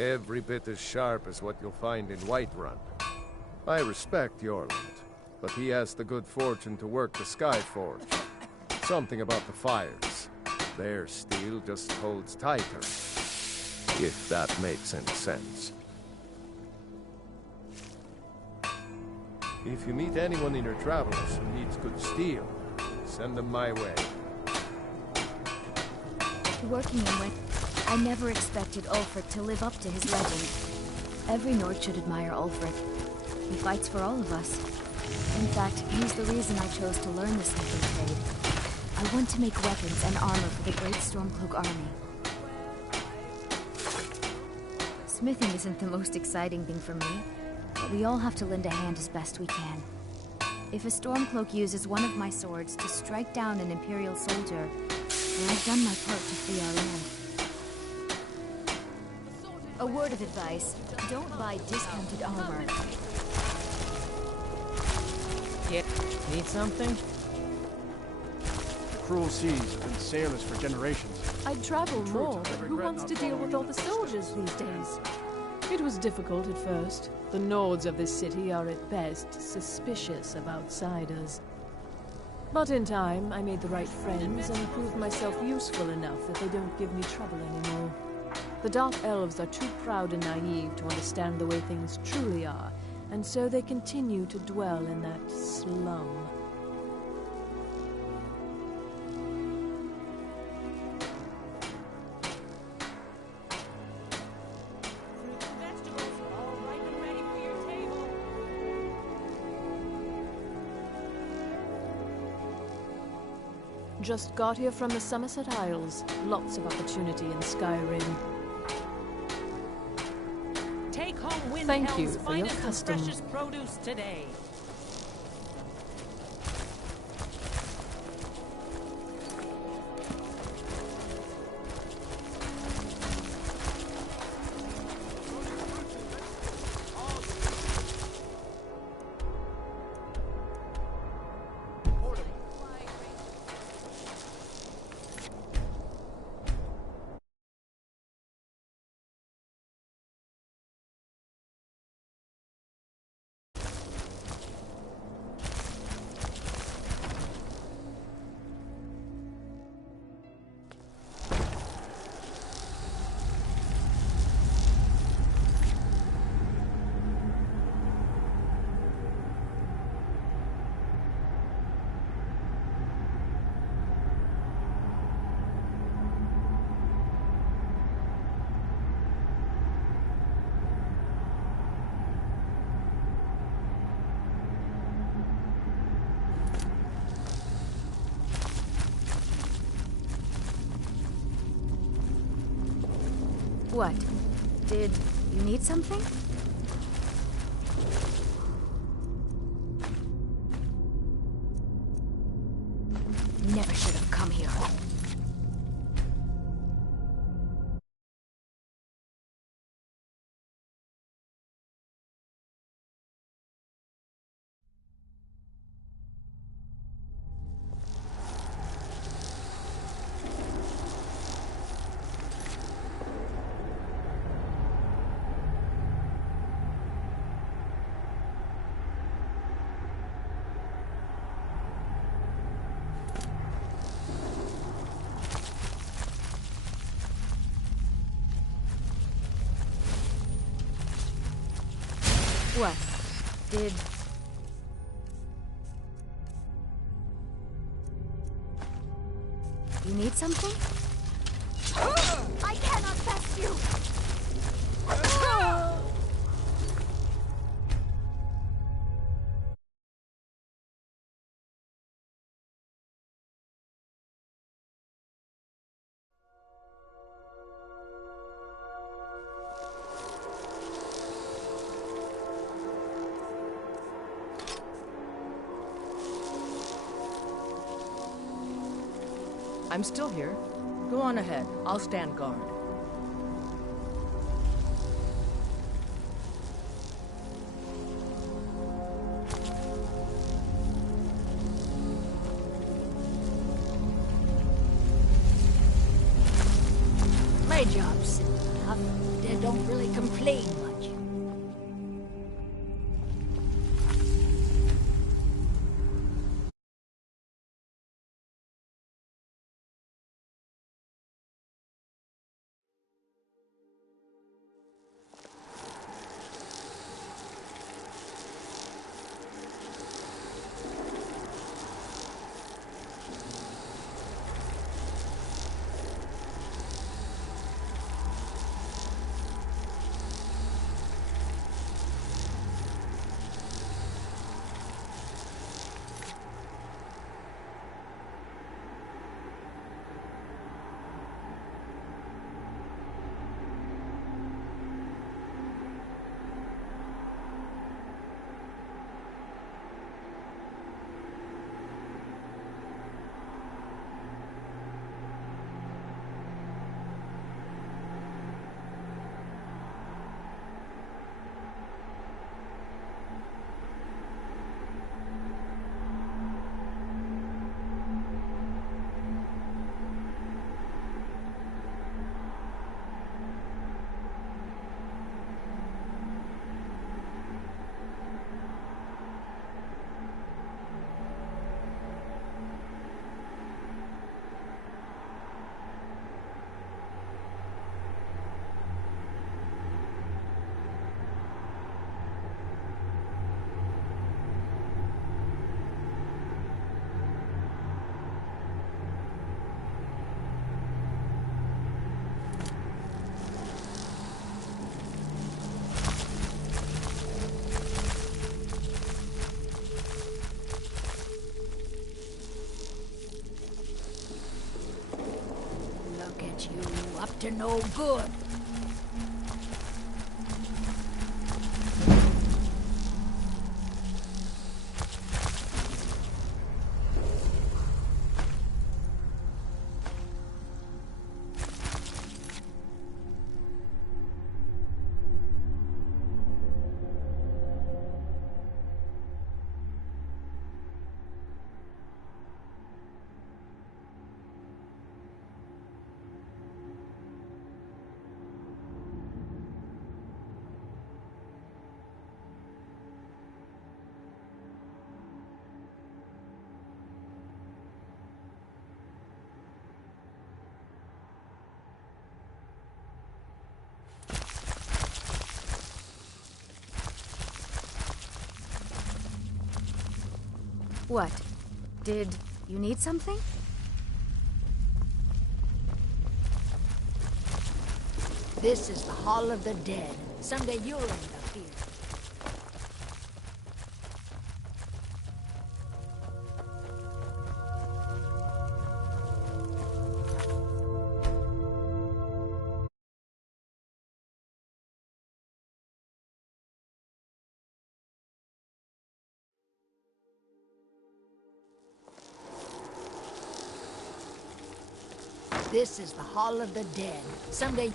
Every bit as sharp as what you'll find in Whiterun. I respect Yorland, but he has the good fortune to work the Skyforge. Something about the fires. Their steel just holds tighter. If that makes any sense. If you meet anyone in your travels who needs good steel, send them my way. Working in I never expected Ulfric to live up to his legend. Every Nord should admire Ulfric. He fights for all of us. In fact, he's the reason I chose to learn the smithing trade. I want to make weapons and armor for the great Stormcloak army. Smithing isn't the most exciting thing for me, but we all have to lend a hand as best we can. If a Stormcloak uses one of my swords to strike down an Imperial soldier, then I've done my part to free our land. A word of advice, don't buy discounted armor. Yeah, need something? The cruel seas have been sailors for generations. I'd travel more, but who wants to deal with all the soldiers these days? It was difficult at first. The Nords of this city are at best suspicious of outsiders. But in time, I made the right friends and proved myself useful enough that they don't give me trouble anymore. The Dark Elves are too proud and naive to understand the way things truly are, and so they continue to dwell in that slum. Just got here from the Somerset Isles. Lots of opportunity in Skyrim. Take home Thank you Windhelm's for your finest and custom. freshest produce today. What? Did you need something? Never should have come here. What? Did... You need something? I cannot pass you! I'm still here. Go on ahead. I'll stand guard. My job's tough. They don't really complain much. up to no good. What? Did you need something? This is the Hall of the Dead. Someday you'll end up here. This is the Hall of the Dead. Someday...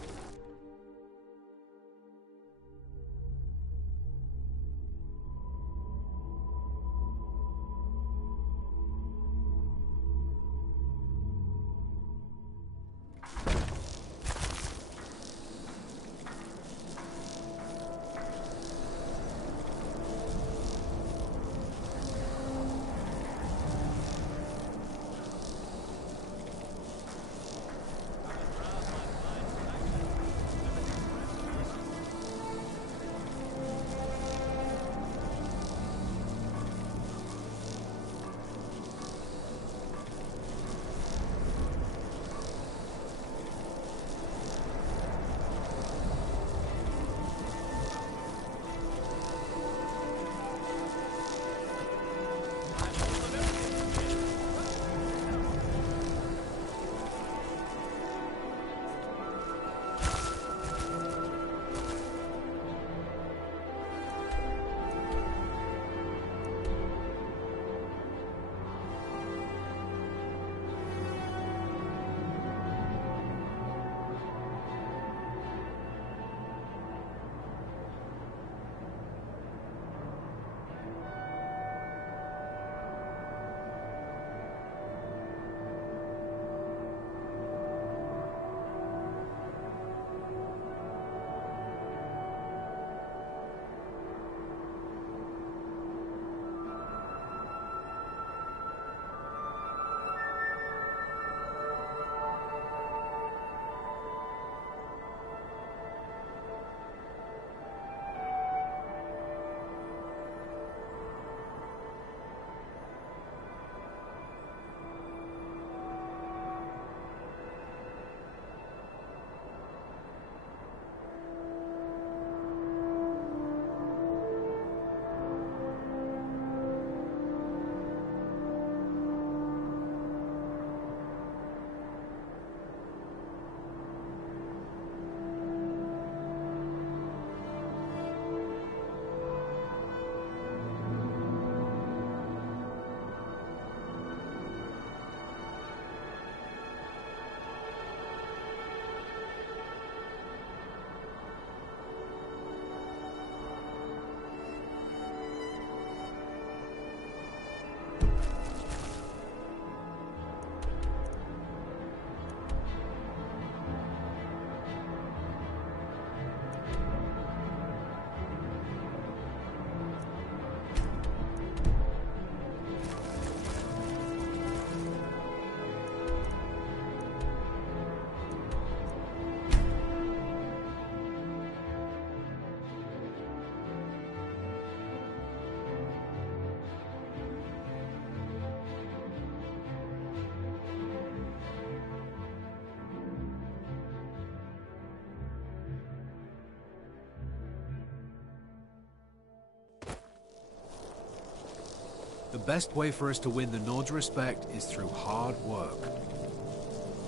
The best way for us to win the Nord's respect is through hard work.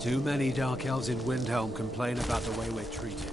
Too many Dark Elves in Windhelm complain about the way we're treated.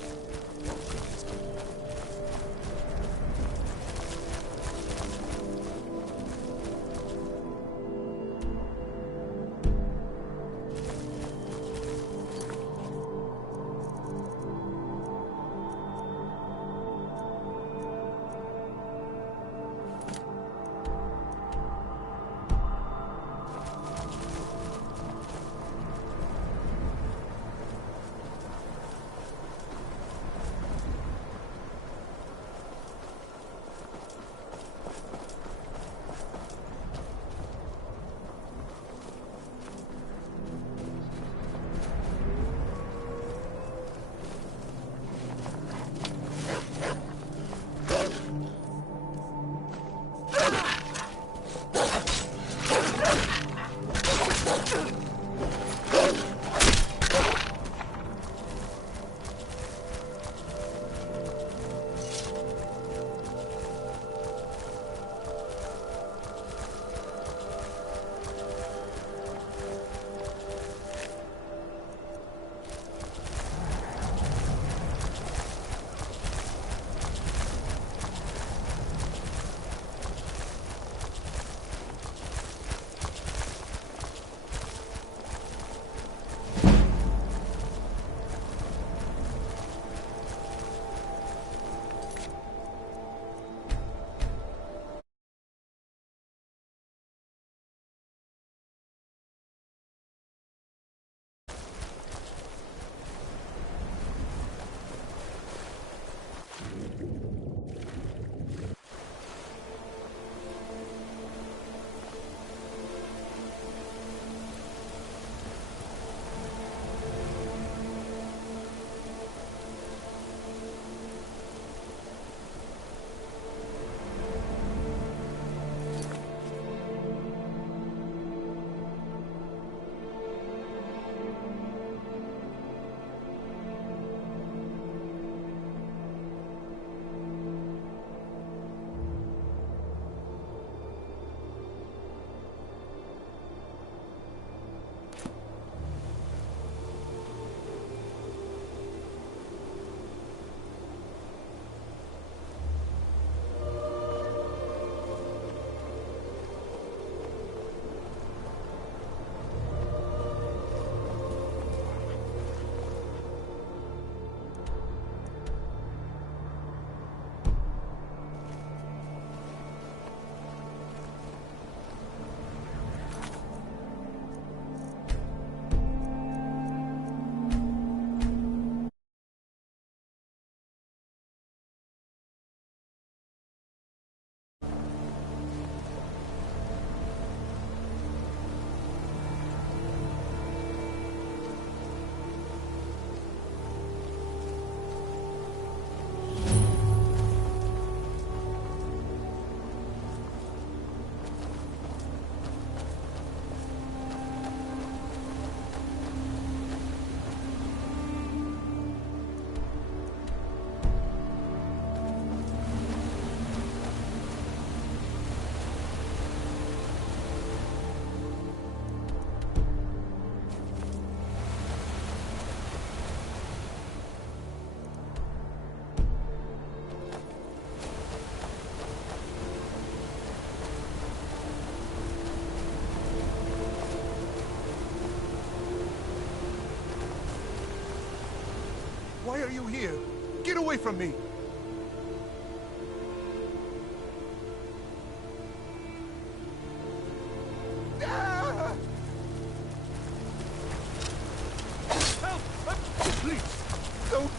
Why are you here? Get away from me! Ah! Help! Please, don't!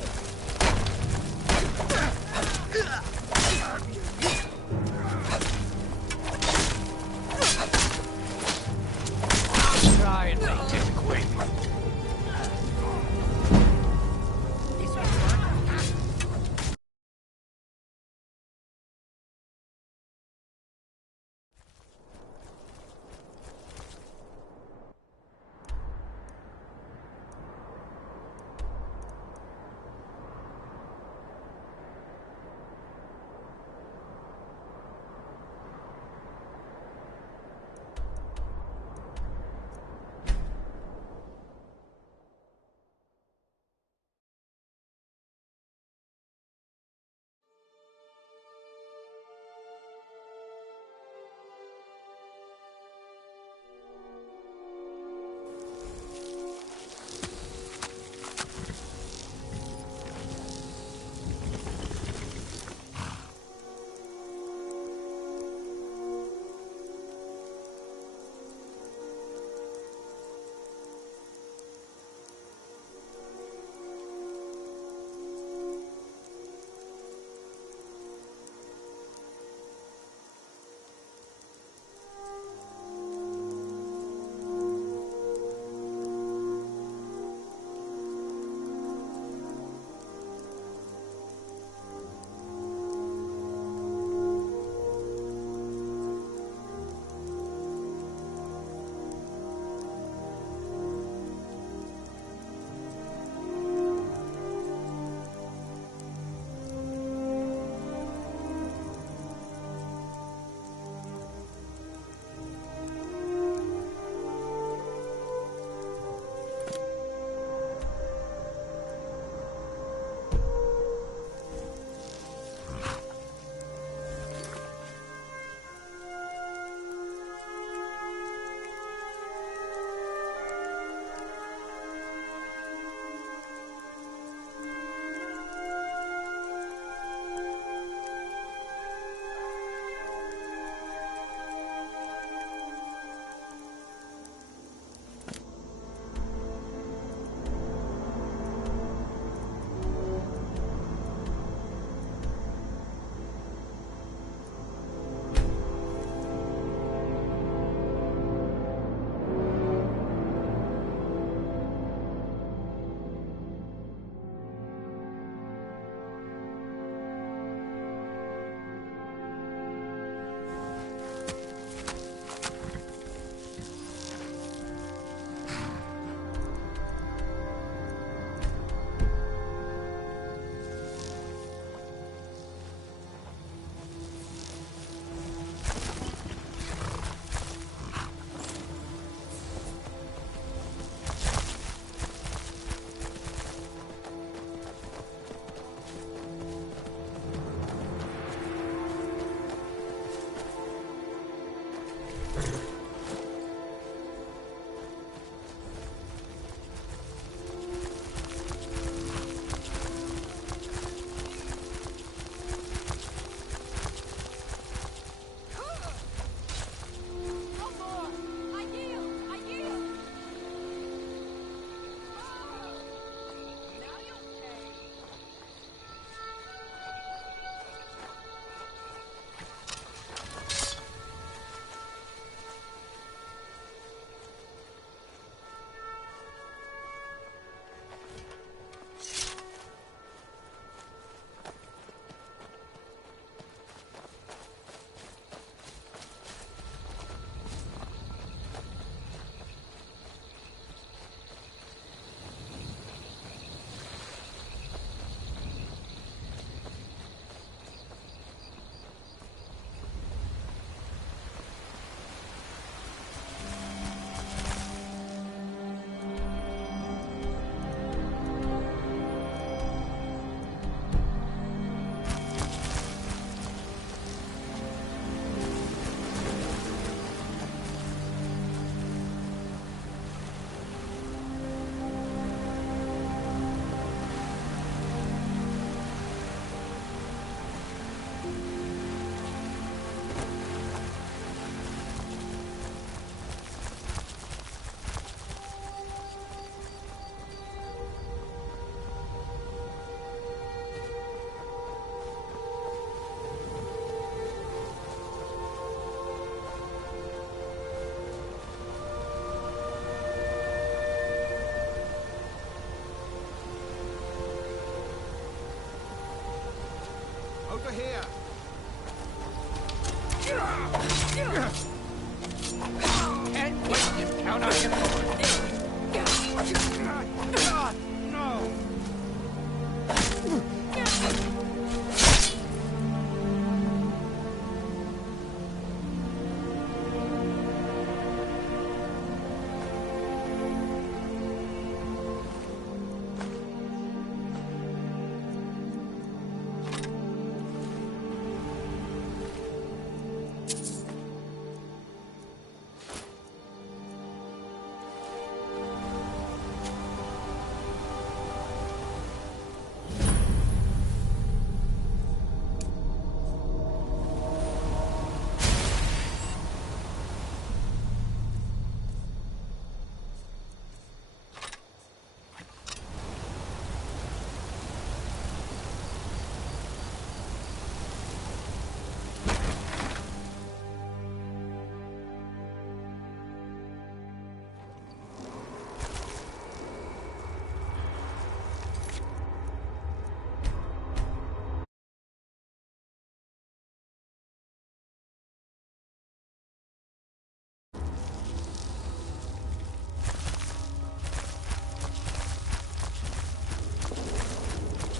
day. Try and make this quick.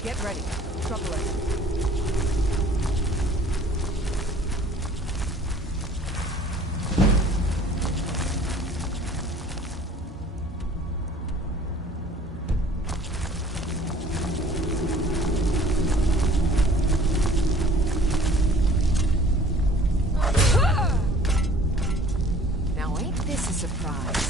Get ready. Trouble ahead. Now ain't this a surprise?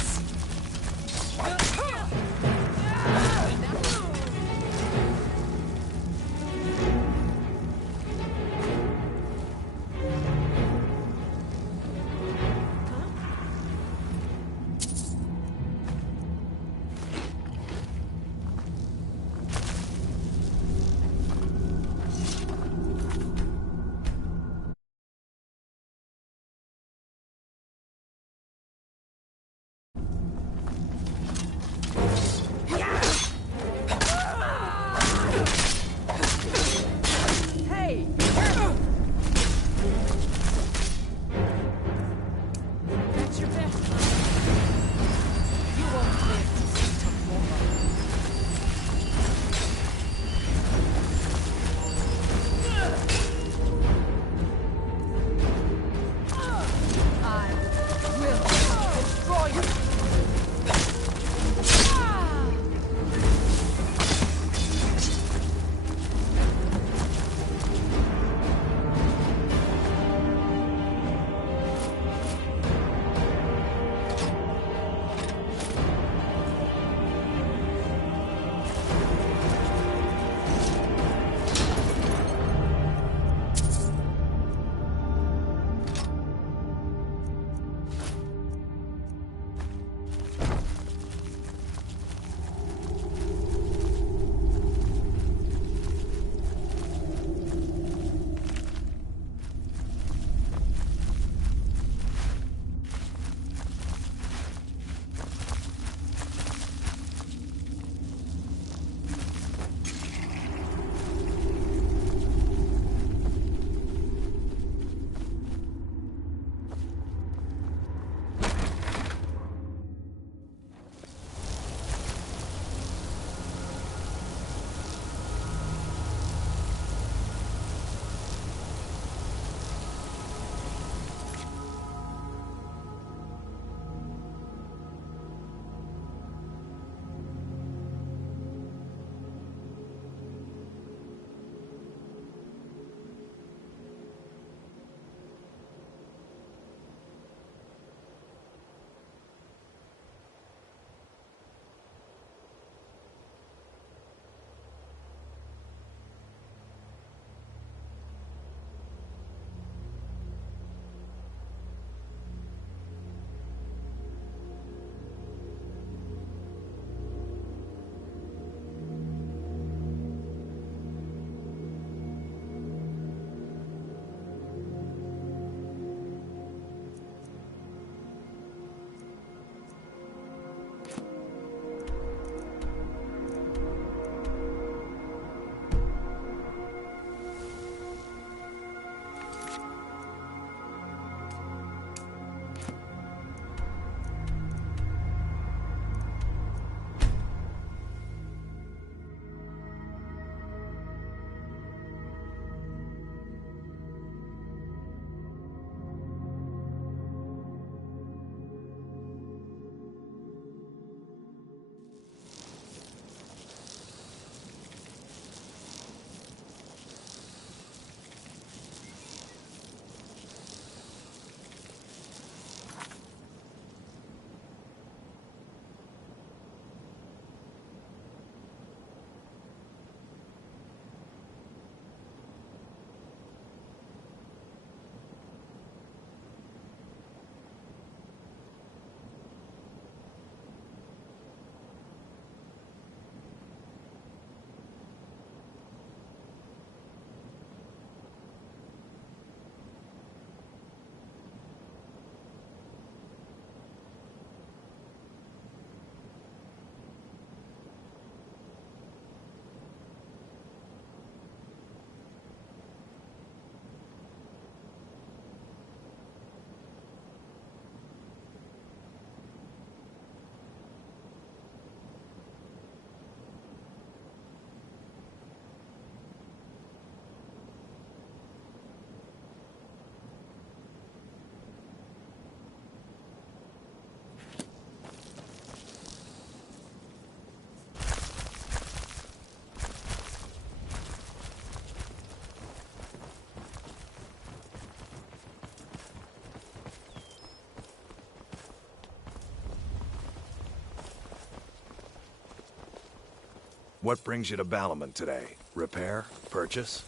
What brings you to Balliman today? Repair? Purchase?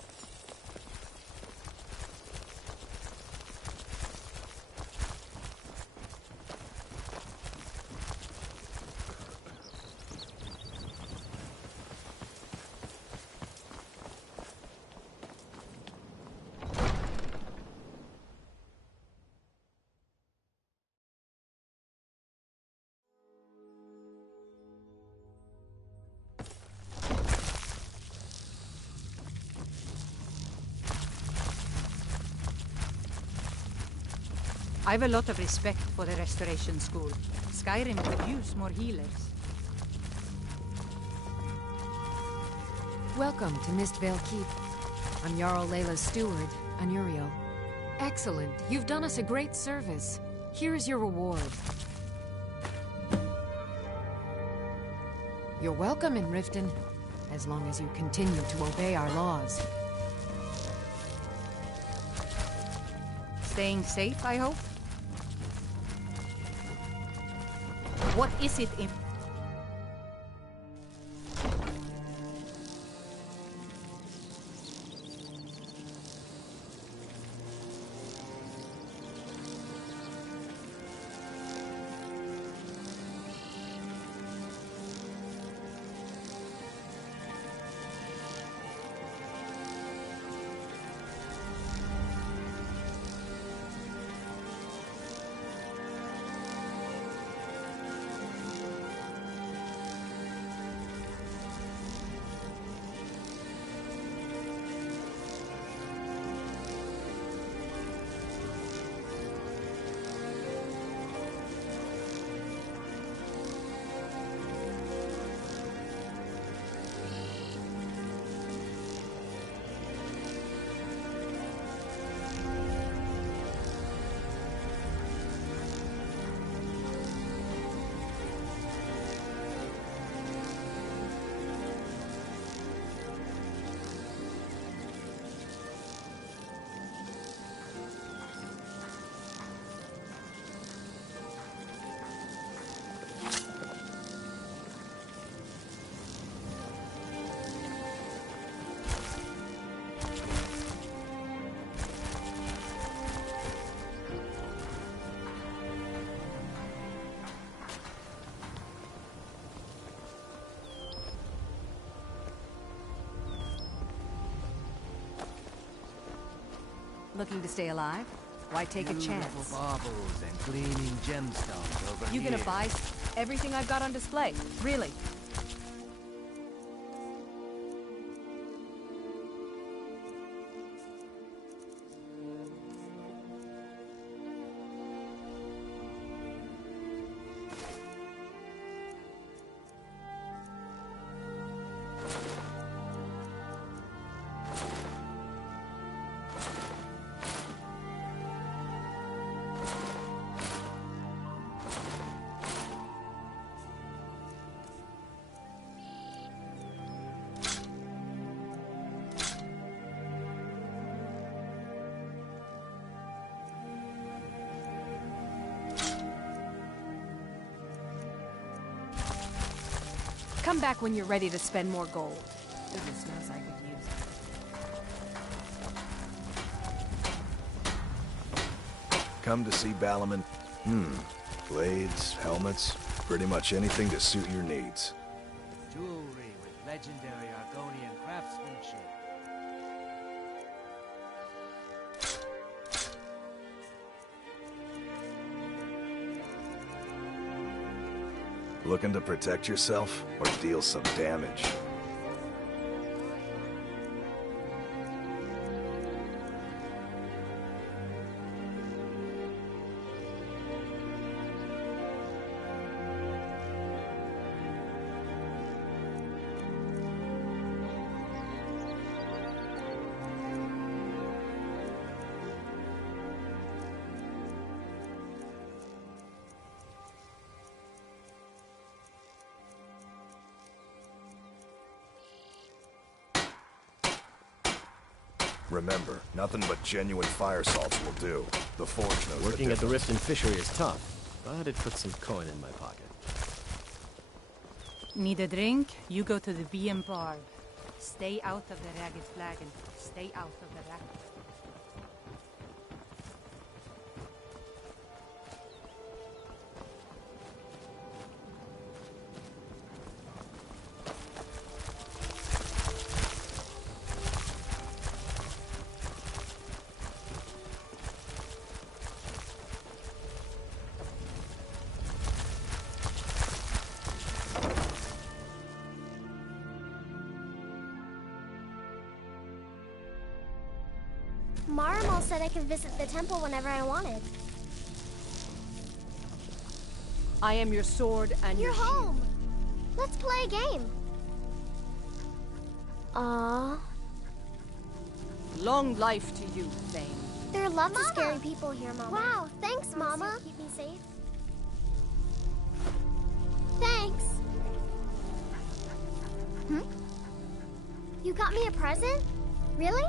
I've a lot of respect for the Restoration School. Skyrim could use more healers. Welcome to Mistvale Keep. I'm Jarl Layla's steward, Anuriel. Excellent. You've done us a great service. Here is your reward. You're welcome in Riften, as long as you continue to obey our laws. Staying safe, I hope? What is it in... Looking to stay alive? Why take a chance? Beautiful baubles and gleaming gemstones over You here. gonna buy everything I've got on display? Really? Come back when you're ready to spend more gold. Goodness knows I could use it. Come to see Balliman? Blades, helmets, pretty much anything to suit your needs. Jewelry with legendary Argonian craftsmanship. Looking to protect yourself or deal some damage? Remember, nothing but genuine fire salts will do. The Forge knows Working at the Riften fishery is tough, but it puts some coin in my pocket. Need a drink? You go to the BM bar. Stay out of the ragged flagon. Stay out of the racket. Marimal said I could visit the temple whenever I wanted. I am your sword and You're your shield. home. Let's play a game. Aww. Long life to you, Thane. There are lots of scary people here, Mama. Wow, thanks, Mama. Keep me safe. Thanks. You got me a present? Really?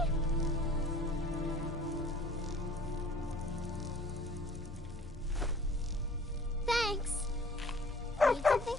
Thanks. Need something?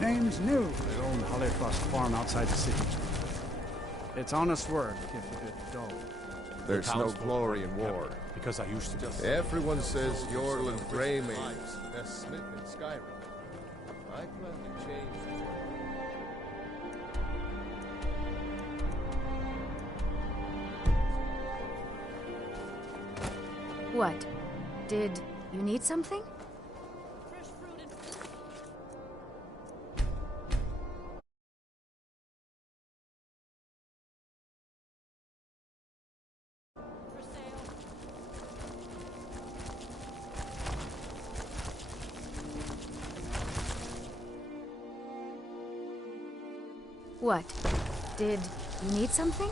Name's new. They own Holyfrost farm outside the city. It's honest work, if a bit dull. There's no glory in war. Because I used to. Everyone says Jorl and Greymane is the best smith in Skyrim. I plan to change. What? Did you need something? What? Did you need something?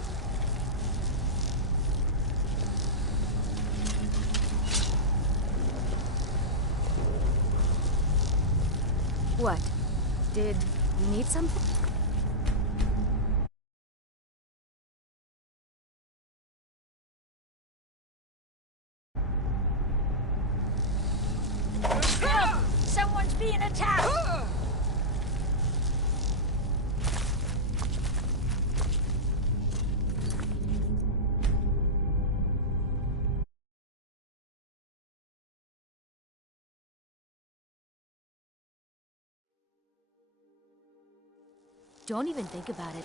What? Did you need something? Someone's being attacked! Don't even think about it.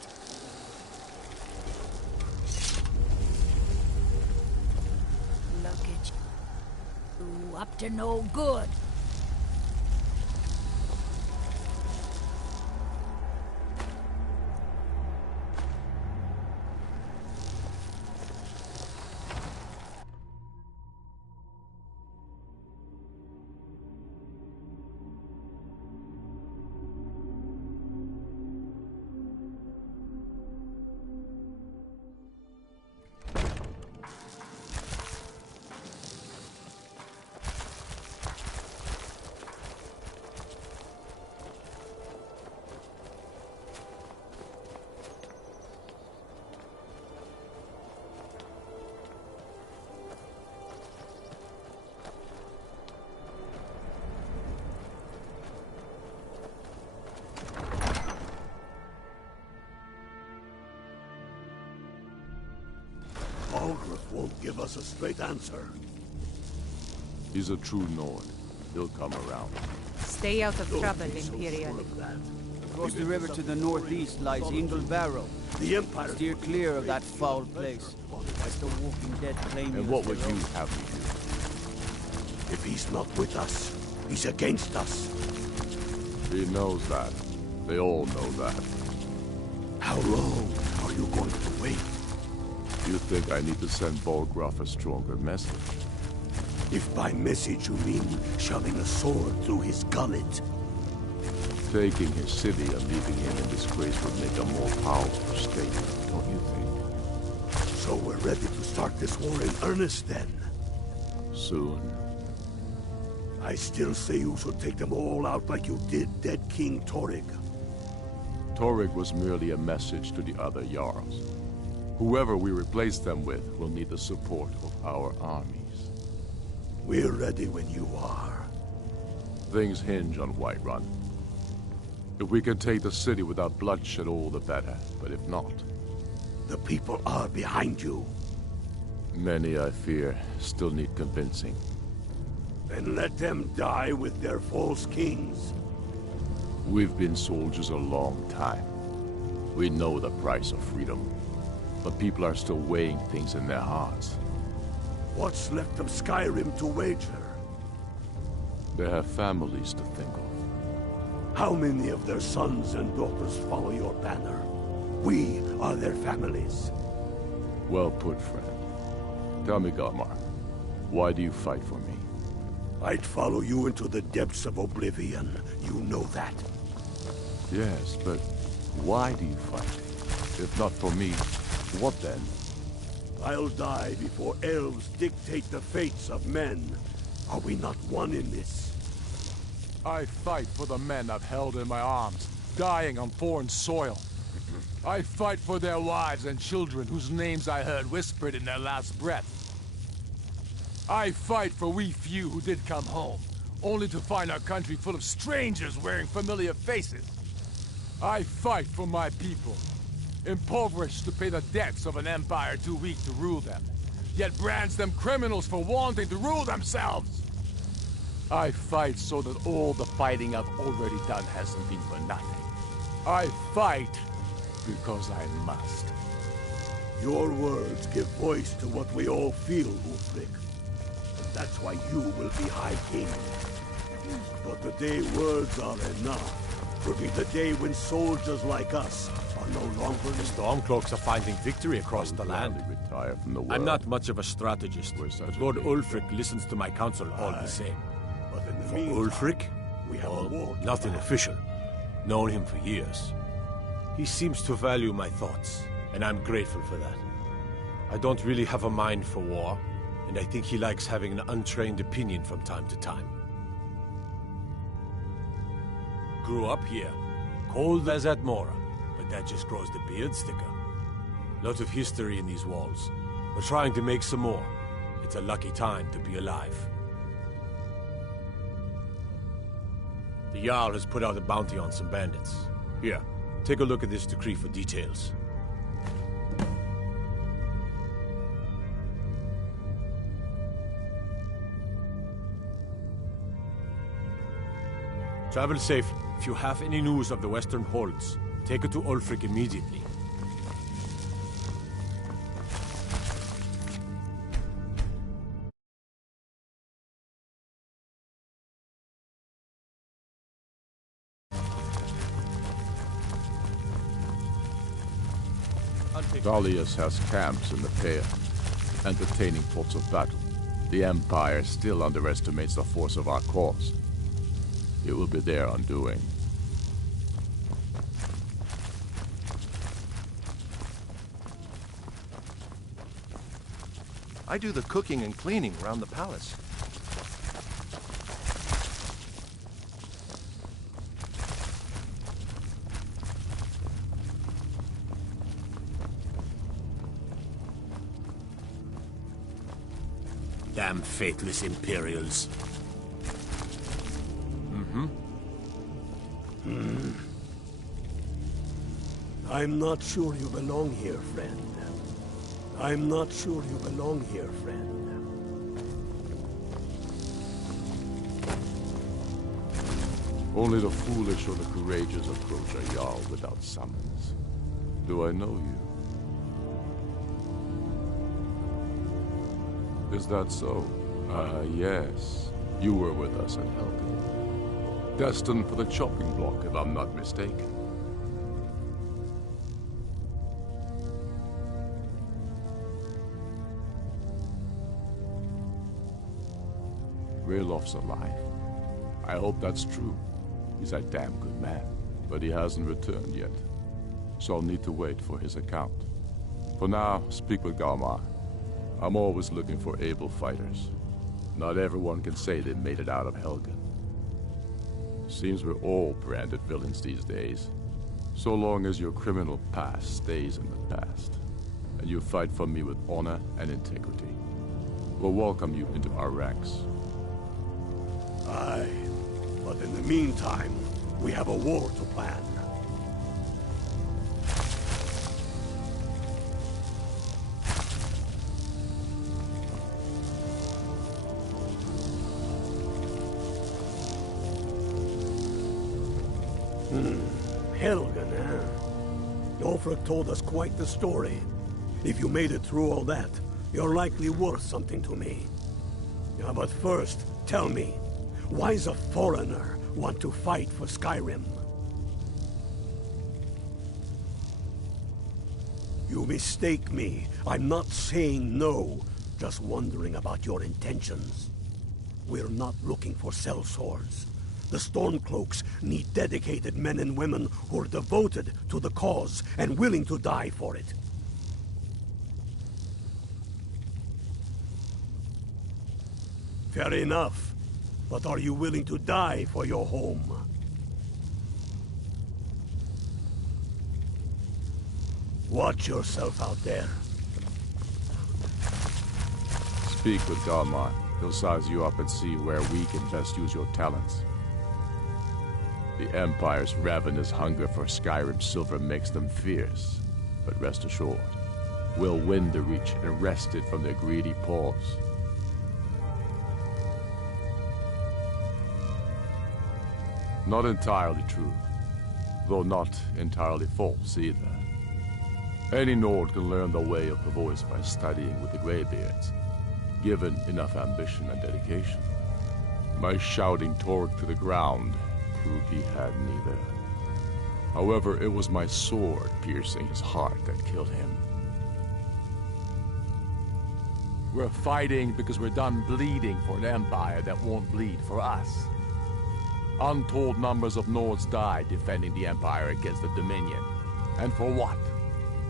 Look at you. Ooh, up to no good. Won't give us a straight answer. He's a true Nord. He'll come around. Stay out of trouble, Imperial. Across the river to the northeast lies Ingle Barrow. The Empire. Steer clear of that foul place. Like the Walking Dead claim. And what would you have me do? If he's not with us, he's against us. He knows that. They all know that. How long are you going to wait? You think I need to send Bolgraf a stronger message? If by message you mean shoving a sword through his gullet. Taking his city and leaving him in disgrace would make a more powerful state, don't you think? So we're ready to start this war in earnest then? Soon. I still say you should take them all out like you did dead King Torrig. Torrig was merely a message to the other Jarls. Whoever we replace them with will need the support of our armies. We're ready when you are. Things hinge on Whiterun. If we can take the city without bloodshed, all the better. But if not... The people are behind you. Many, I fear, still need convincing. Then let them die with their false kings. We've been soldiers a long time. We know the price of freedom. But people are still weighing things in their hearts. What's left of Skyrim to wager? They have families to think of. How many of their sons and daughters follow your banner? We are their families. Well put, friend. Tell me, Godmar, why do you fight for me? I'd follow you into the depths of oblivion. You know that. Yes, but why do you fight? If not for me, what then? I'll die before elves dictate the fates of men. Are we not one in this? I fight for the men I've held in my arms, dying on foreign soil. I fight for their wives and children whose names I heard whispered in their last breath. I fight for we few who did come home, only to find our country full of strangers wearing familiar faces. I fight for my people. Impoverished to pay the debts of an empire too weak to rule them, yet brands them criminals for wanting to rule themselves. I fight so that all the fighting I've already done hasn't been for nothing. I fight because I must. Your words give voice to what we all feel, Ulfric. And that's why you will be High King. But the day words are enough will be the day when soldiers like us are no longer... The Stormcloaks are finding victory across the land. Retire from the world. I'm not much of a strategist, but Lord Ulfric listens to my counsel all the same. But in the For meantime, Ulfric? we have a war. Nothing official. Known him for years. He seems to value my thoughts, and I'm grateful for that. I don't really have a mind for war, and I think he likes having an untrained opinion from time to time. Grew up here, cold as at Mora, but that just grows the beard sticker. Lot of history in these walls. We're trying to make some more. It's a lucky time to be alive. The Jarl has put out a bounty on some bandits. Here, take a look at this decree for details. Travel safe. If you have any news of the Western Holds, take it to Ulfric immediately. Dalius has camps in the Pale, entertaining thoughts of battle. The Empire still underestimates the force of our cause. It will be their undoing. I do the cooking and cleaning around the palace. Damn faithless Imperials. I'm not sure you belong here, friend. I'm not sure you belong here, friend. Only the foolish or the courageous approach a Jarl without summons. Do I know you? Is that so? Yes. You were with us at Helgen. Destined for the chopping block, if I'm not mistaken. Railof's alive. I hope that's true. He's a damn good man. But he hasn't returned yet. So I'll need to wait for his account. For now, speak with Galmar. I'm always looking for able fighters. Not everyone can say they made it out of Helgen. Seems we're all branded villains these days. So long as your criminal past stays in the past. And you fight for me with honor and integrity. We'll welcome you into our ranks. Aye, but in the meantime, we have a war to plan. Helgen, eh? Ulfric told us quite the story. If you made it through all that, you're likely worth something to me. Yeah, but first, tell me, why does a foreigner want to fight for Skyrim? You mistake me. I'm not saying no, just wondering about your intentions. We're not looking for sellswords. The Stormcloaks need dedicated men and women who are devoted to the cause and willing to die for it. Fair enough. But are you willing to die for your home? Watch yourself out there. Speak with Galmar. He'll size you up and see where we can best use your talents. The Empire's ravenous hunger for Skyrim silver makes them fierce. But rest assured, we'll win the Reach and wrest it from their greedy paws. Not entirely true, though not entirely false either. Any Nord can learn the way of the voice by studying with the Greybeards, given enough ambition and dedication. My shouting Torg to the ground proved he had neither. However, it was my sword piercing his heart that killed him. We're fighting because we're done bleeding for an empire that won't bleed for us. Untold numbers of Nords died defending the Empire against the Dominion. And for what?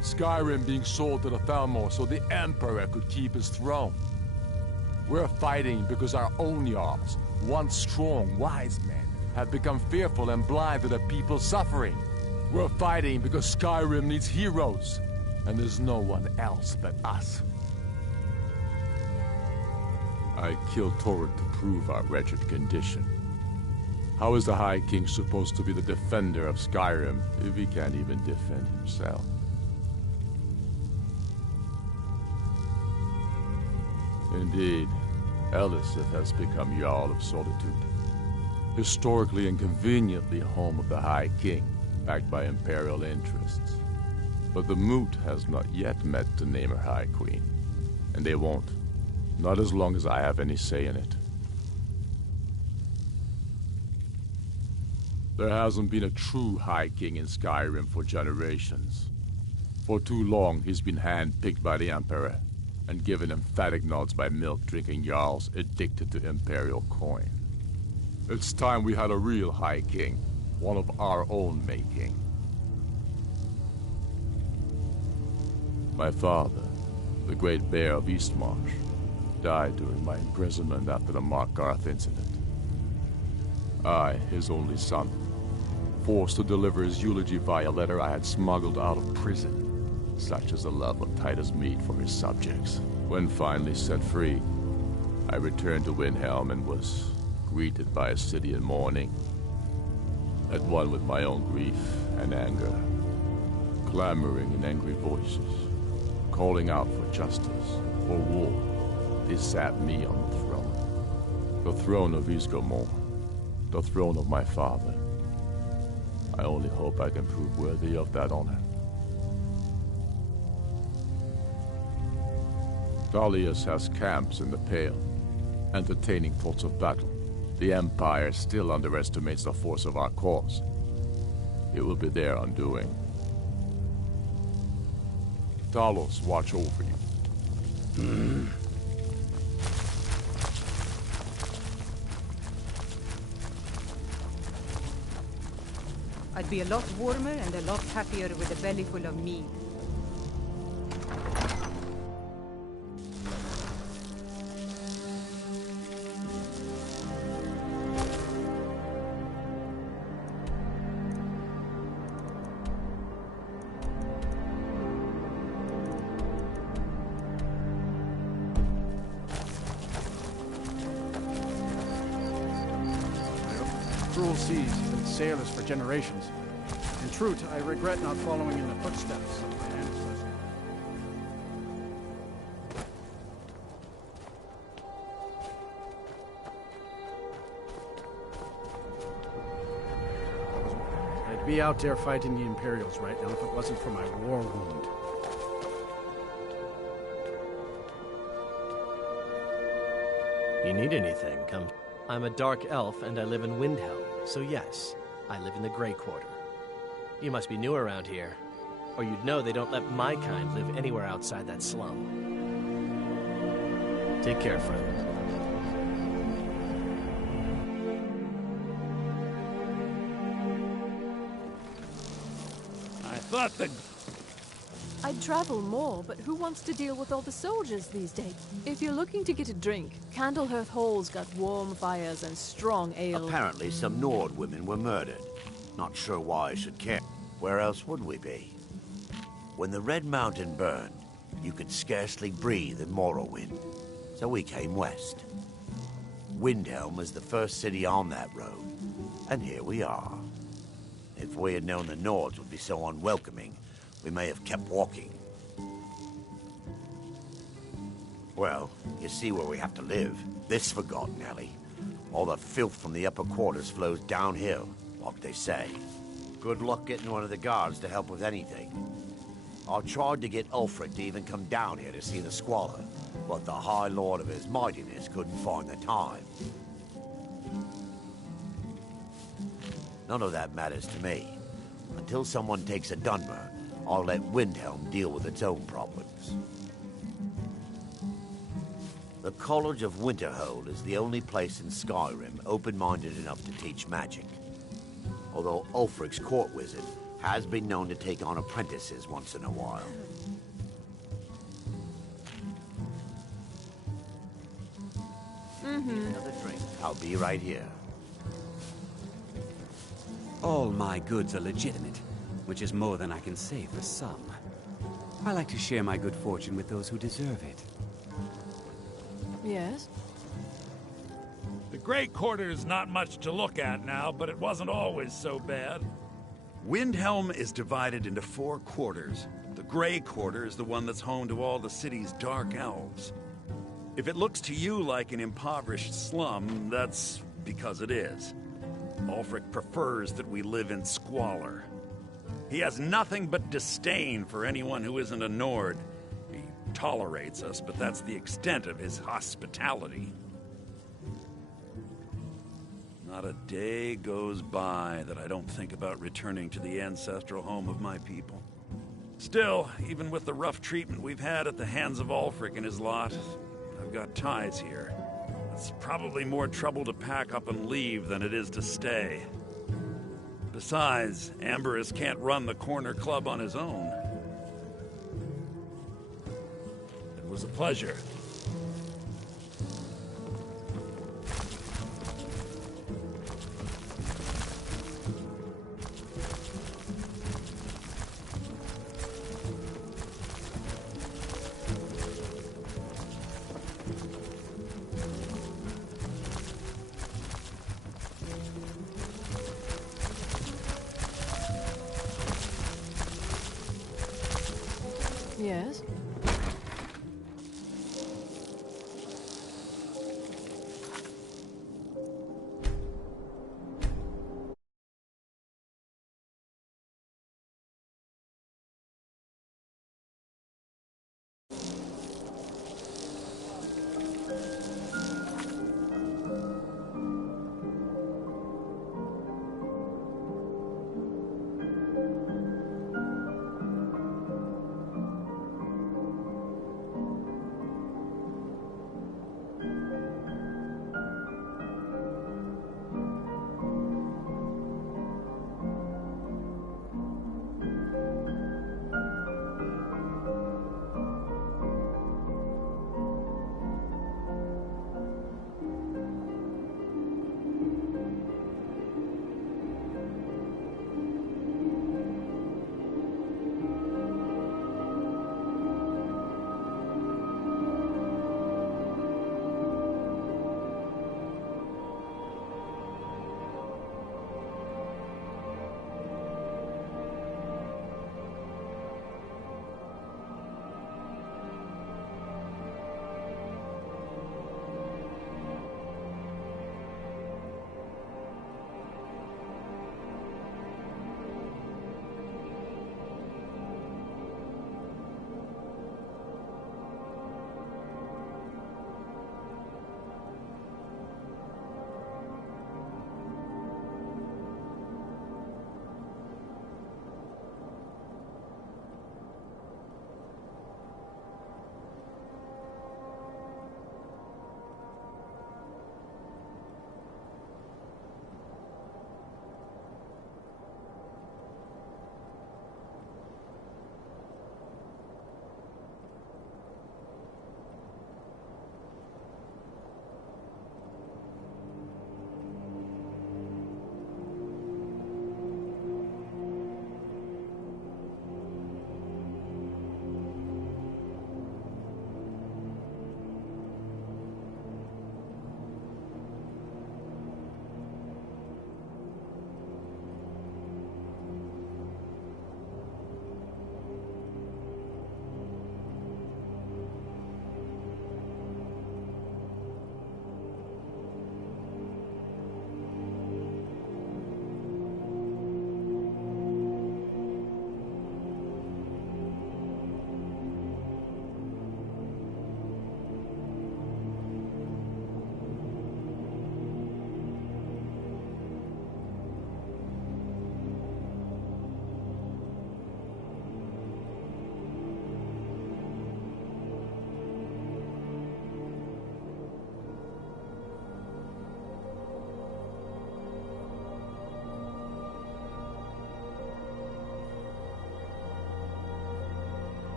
Skyrim being sold to the Thalmor so the Emperor could keep his throne. We're fighting because our own Jarls, once strong, wise men, have become fearful and blind to the people's suffering. We're fighting because Skyrim needs heroes, and there's no one else but us. I killed Torg to prove our wretched condition. How is the High King supposed to be the defender of Skyrim if he can't even defend himself? Indeed, Elisith has become Jarl of Solitude. Historically and conveniently home of the High King, backed by Imperial interests. But the Moot has not yet met to name her High Queen. And they won't. Not as long as I have any say in it. There hasn't been a true High King in Skyrim for generations. For too long, he's been hand-picked by the Emperor, and given emphatic nods by milk-drinking Jarls addicted to Imperial coin. It's time we had a real High King, one of our own making. My father, the Great Bear of Eastmarch, died during my imprisonment after the Markarth incident. I, his only son, forced to deliver his eulogy via letter I had smuggled out of prison, such as the love of Titus meat for his subjects. When finally set free, I returned to Windhelm and was greeted by a city in mourning, at one with my own grief and anger, clamoring in angry voices, calling out for justice, for war. They sat me on the throne of Isgomor, the throne of my father. I only hope I can prove worthy of that honor. Dalius has camps in the Pale, entertaining thoughts of battle. The Empire still underestimates the force of our cause. It will be their undoing. Talos watch over you. I'd be a lot warmer and a lot happier with a belly full of mead. Cruel seas have been sailors for generations. In truth, I regret not following in the footsteps of my ancestors. I'd be out there fighting the Imperials right now if it wasn't for my war wound. You need anything, come. I'm a dark elf and I live in Windhelm, so yes, I live in the Grey Quarter. You must be new around here, or you'd know they don't let my kind live anywhere outside that slum. Take care, friend. I thought that... I'd travel more, but who wants to deal with all the soldiers these days? If you're looking to get a drink, Candlehearth Hall's got warm fires and strong ale. Apparently some Nord women were murdered. Not sure why I should care. Where else would we be? When the Red Mountain burned, you could scarcely breathe in Morrowind. So we came west. Windhelm was the first city on that road. And here we are. If we had known the Nords would be so unwelcoming, we may have kept walking. Well, you see where we have to live. This forgotten alley. All the filth from the upper quarters flows downhill, like they say. Good luck getting one of the guards to help with anything. I tried to get Ulfric to even come down here to see the squalor, but the High Lord of his mightiness couldn't find the time. None of that matters to me. Until someone takes a Dunmer, I'll let Windhelm deal with its own problems. The College of Winterhold is the only place in Skyrim open-minded enough to teach magic. Although Ulfric's court wizard has been known to take on apprentices once in a while. Need another drink? I'll be right here. All my goods are legitimate, which is more than I can say for some. I like to share my good fortune with those who deserve it. Yes? The Grey Quarter's not much to look at now, but it wasn't always so bad. Windhelm is divided into 4 quarters. The Grey Quarter is the one that's home to all the city's dark elves. If it looks to you like an impoverished slum, that's because it is. Ulfric prefers that we live in squalor. He has nothing but disdain for anyone who isn't a Nord. He tolerates us, but that's the extent of his hospitality. Not a day goes by that I don't think about returning to the ancestral home of my people. Still, even with the rough treatment we've had at the hands of Ulfric and his lot, I've got ties here. It's probably more trouble to pack up and leave than it is to stay. Besides, Amberus can't run the corner club on his own. It was a pleasure. Yes?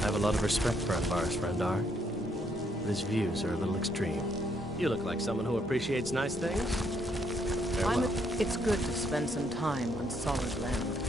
I have a lot of respect for Anvar's Frendar. His views are a little extreme. You look like someone who appreciates nice things. Farewell. It's good to spend some time on solid land.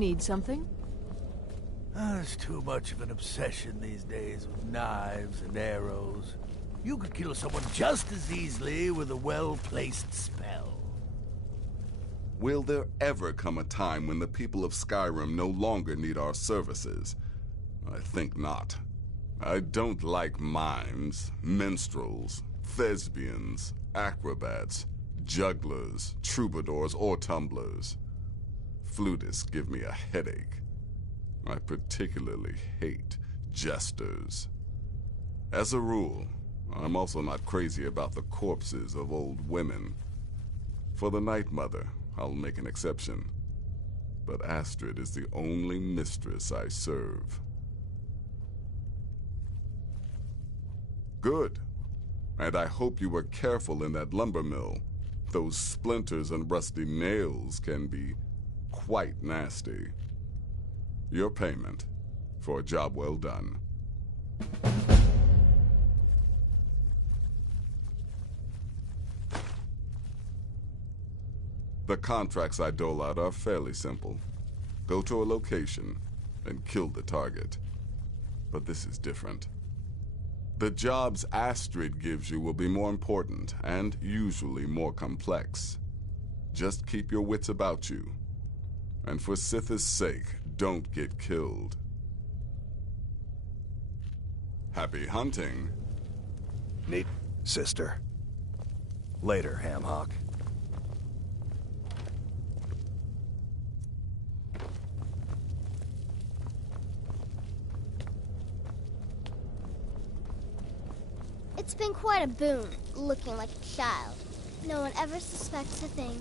Need something? There's too much of an obsession these days with knives and arrows. You could kill someone just as easily with a well-placed spell. Will there ever come a time when the people of Skyrim no longer need our services? I think not. I don't like mimes, minstrels, thespians, acrobats, jugglers, troubadours, or tumblers. Flutists give me a headache. I particularly hate jesters. As a rule, I'm also not crazy about the corpses of old women. For the Night Mother, I'll make an exception. But Astrid is the only mistress I serve. Good. And I hope you were careful in that lumber mill. Those splinters and rusty nails can be quite nasty. Your payment for a job well done. The contracts I dole out are fairly simple. Go to a location and kill the target. But this is different. The jobs Astrid gives you will be more important and usually more complex. Just keep your wits about you. And for Sith's sake, don't get killed. Happy hunting. Neat, sister. Later, Hamhock. It's been quite a boon, looking like a child. No one ever suspects a thing.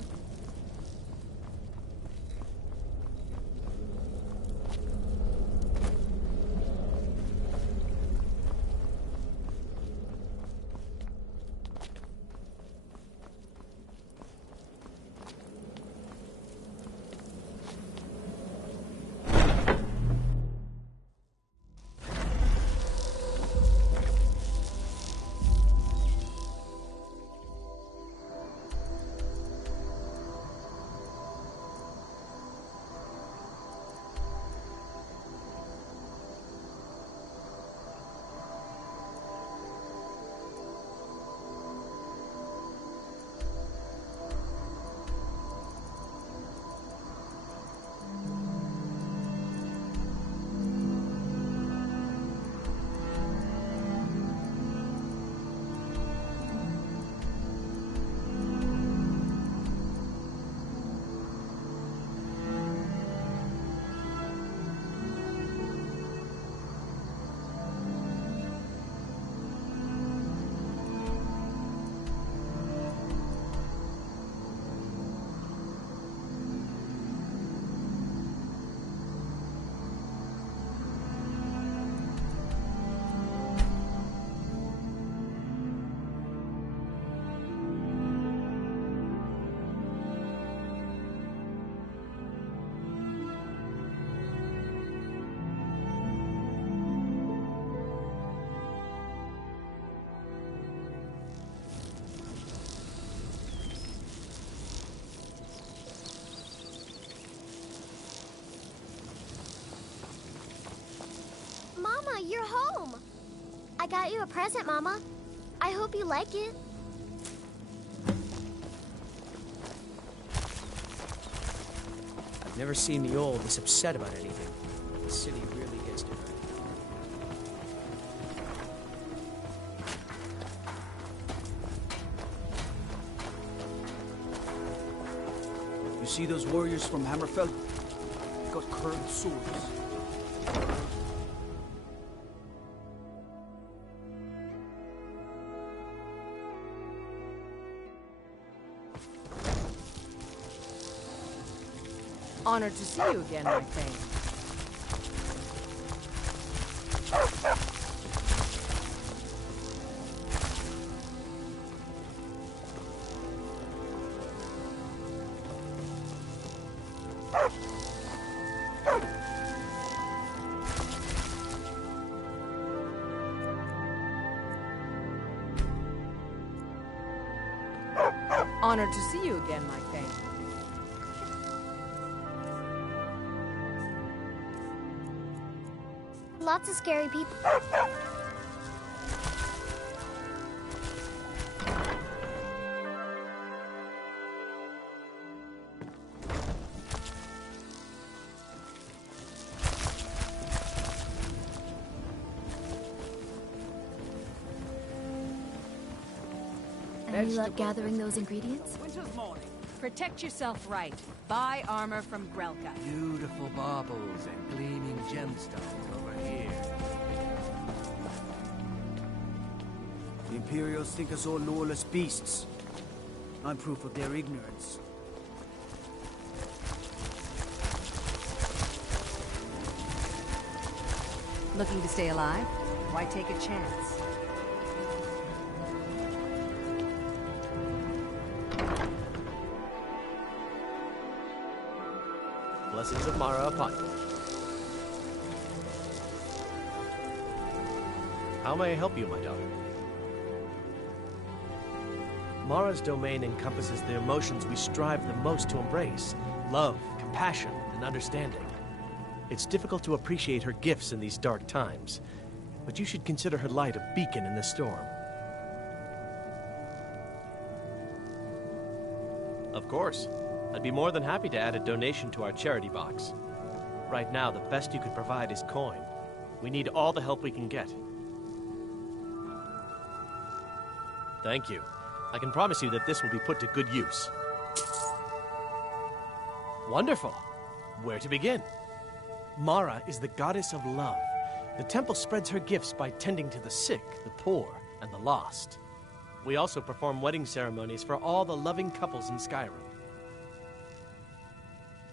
Mama, you're home. I got you a present, Mama. I hope you like it. I've never seen the old this upset about anything. The city really gets to her. You see those warriors from Hammerfell? They've got curved swords. Honored to see you again, my thing. Honored to see you again, my thing. lots of scary people. Any luck gathering those ingredients? Winter's morning. Protect yourself right. Buy armor from Grelka. Beautiful baubles and gleaming gemstones over here. The Imperials think us all lawless beasts. I'm proof of their ignorance. Looking to stay alive? Why take a chance? Blessings of Mara upon you. How may I help you, my daughter? Mara's domain encompasses the emotions we strive the most to embrace: love, compassion, and understanding. It's difficult to appreciate her gifts in these dark times, but you should consider her light a beacon in the storm. Of course. I'd be more than happy to add a donation to our charity box. Right now, the best you could provide is coin. We need all the help we can get. Thank you. I can promise you that this will be put to good use. Wonderful. Where to begin? Mara is the goddess of love. The temple spreads her gifts by tending to the sick, the poor, and the lost. We also perform wedding ceremonies for all the loving couples in Skyrim.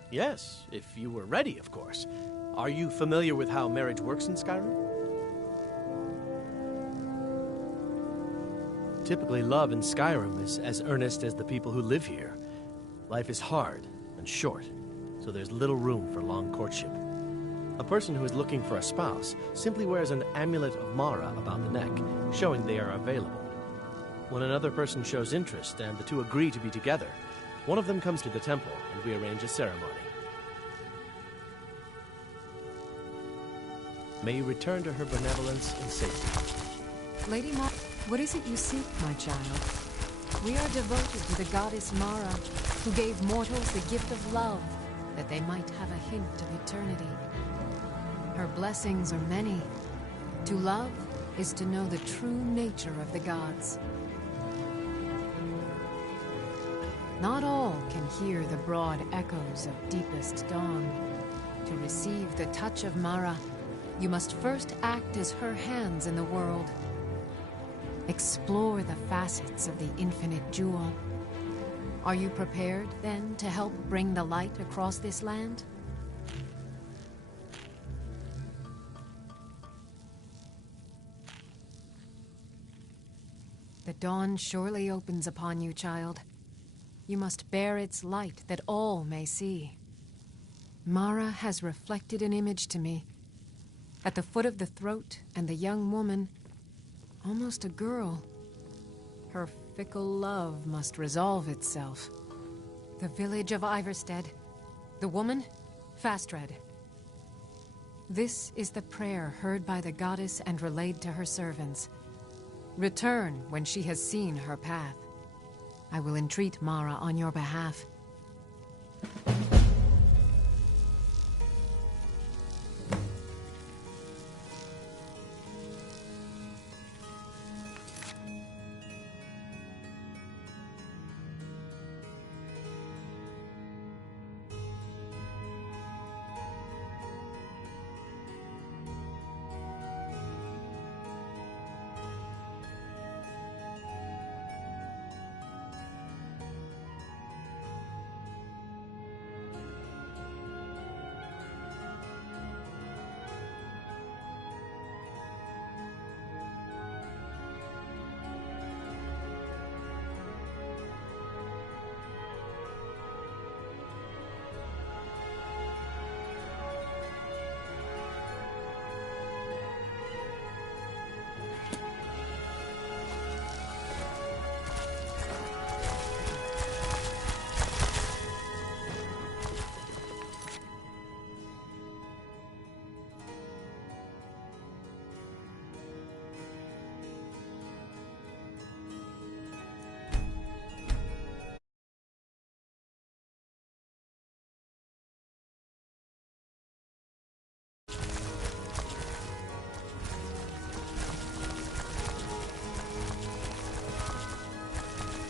Yes, if you were ready, of course. Are you familiar with how marriage works in Skyrim? Typically, love in Skyrim is as earnest as the people who live here. Life is hard and short, so there's little room for long courtship. A person who is looking for a spouse simply wears an amulet of Mara about the neck, showing they are available. When another person shows interest and the two agree to be together, one of them comes to the temple and we arrange a ceremony. May you return to her benevolence in safety. Lady Mara, what is it you seek, my child? We are devoted to the goddess Mara, who gave mortals the gift of love, that they might have a hint of eternity. Her blessings are many. To love is to know the true nature of the gods. Not all can hear the broad echoes of deepest dawn. To receive the touch of Mara, you must first act as her hands in the world. Explore the facets of the infinite jewel. Are you prepared, then, to help bring the light across this land? The dawn surely opens upon you, child. You must bear its light that all may see. Mara has reflected an image to me. At the foot of the throat and the young woman, almost a girl. Her fickle love must resolve itself. The village of Iverstead. The woman, Fastred. This is the prayer heard by the goddess and relayed to her servants. Return when she has seen her path. I will entreat Mara on your behalf.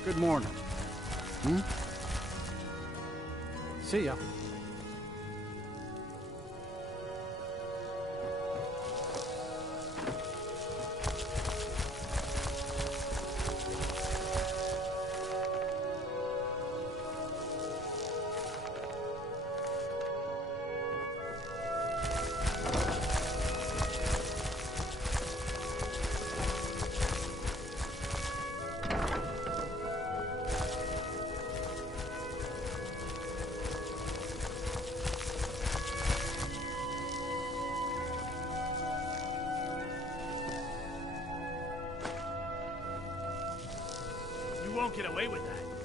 Good morning. See ya. You won't get away with that.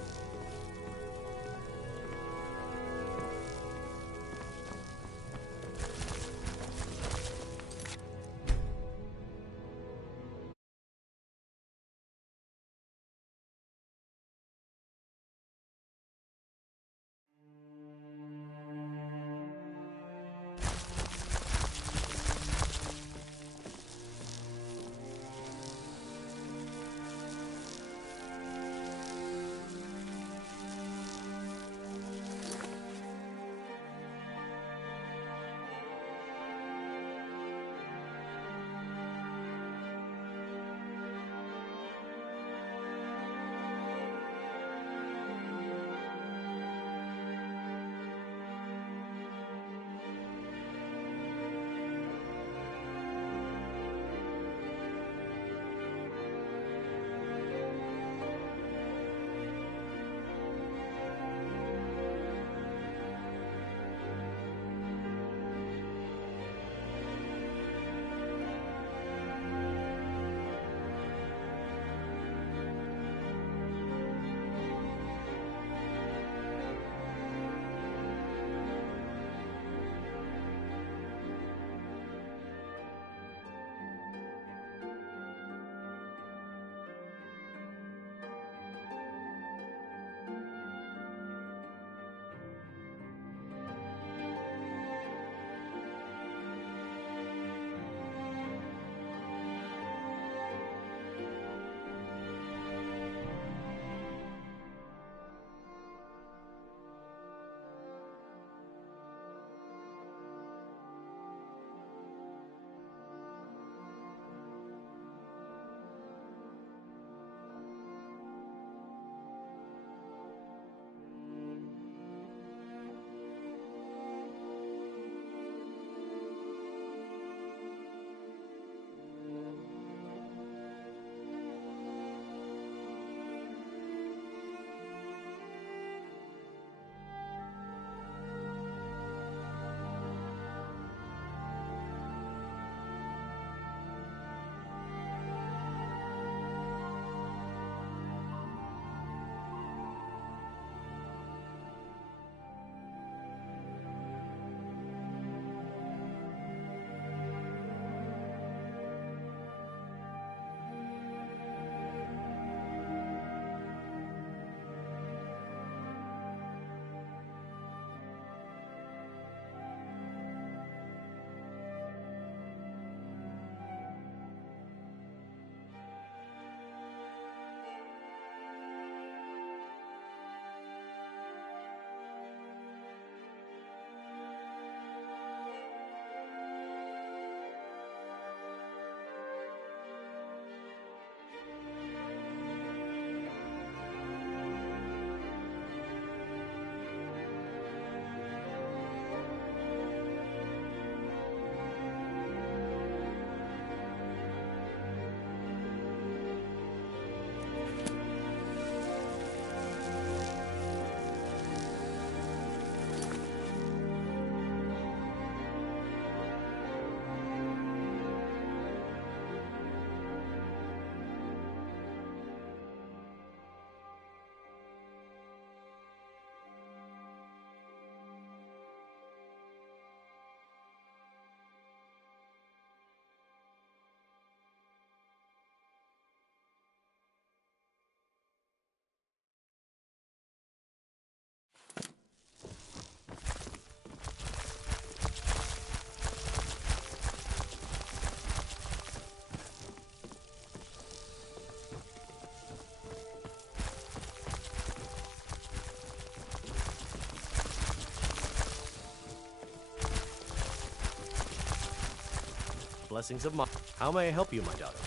Blessings of How may I help you, my daughter?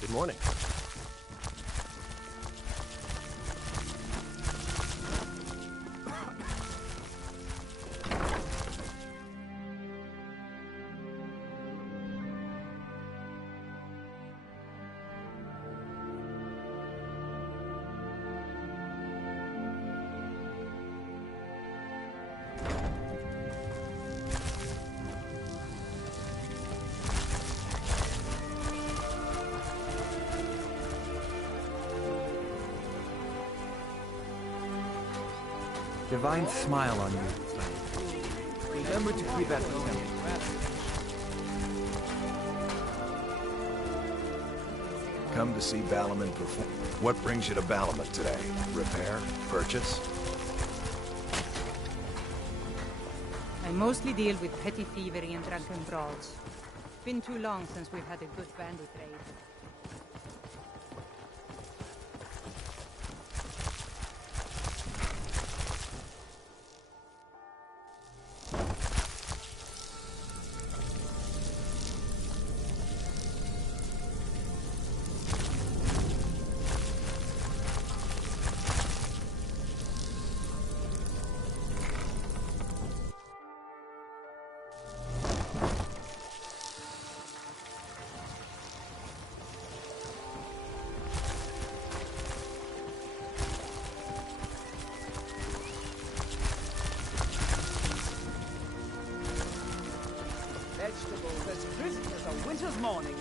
Good morning. Divine smile on you. Remember to keep at the temple. Come to see Balaman perform. What brings you to Balaman today? Repair? Purchase? I mostly deal with petty thievery and drunken brawls. Been too long since we've had a good bandit raid. Vegetables as crisp as a winter's morning.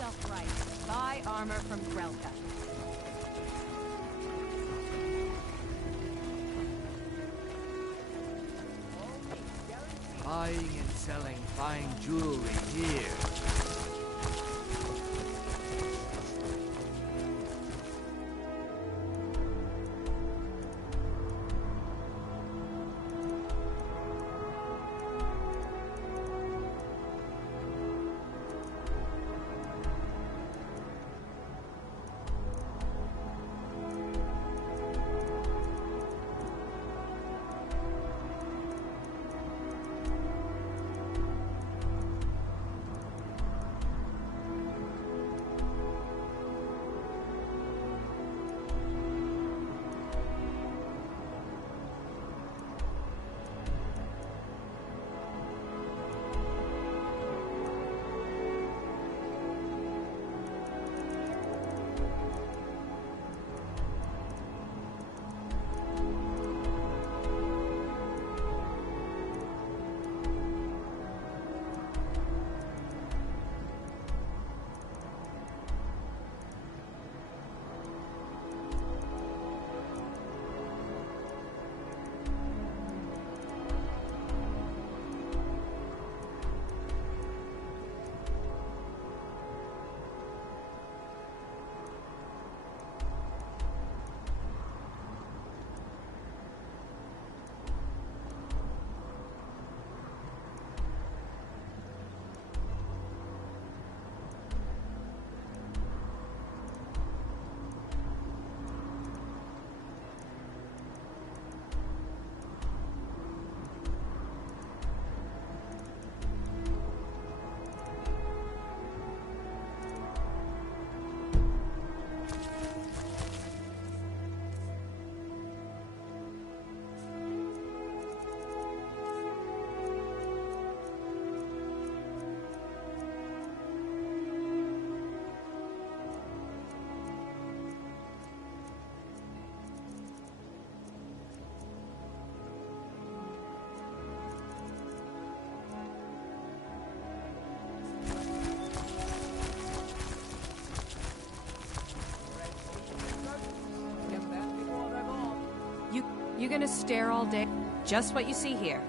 yourself right. Buy armor from Grelka. Buying and selling fine jewelry here. You gonna stare all day? Just what you see here.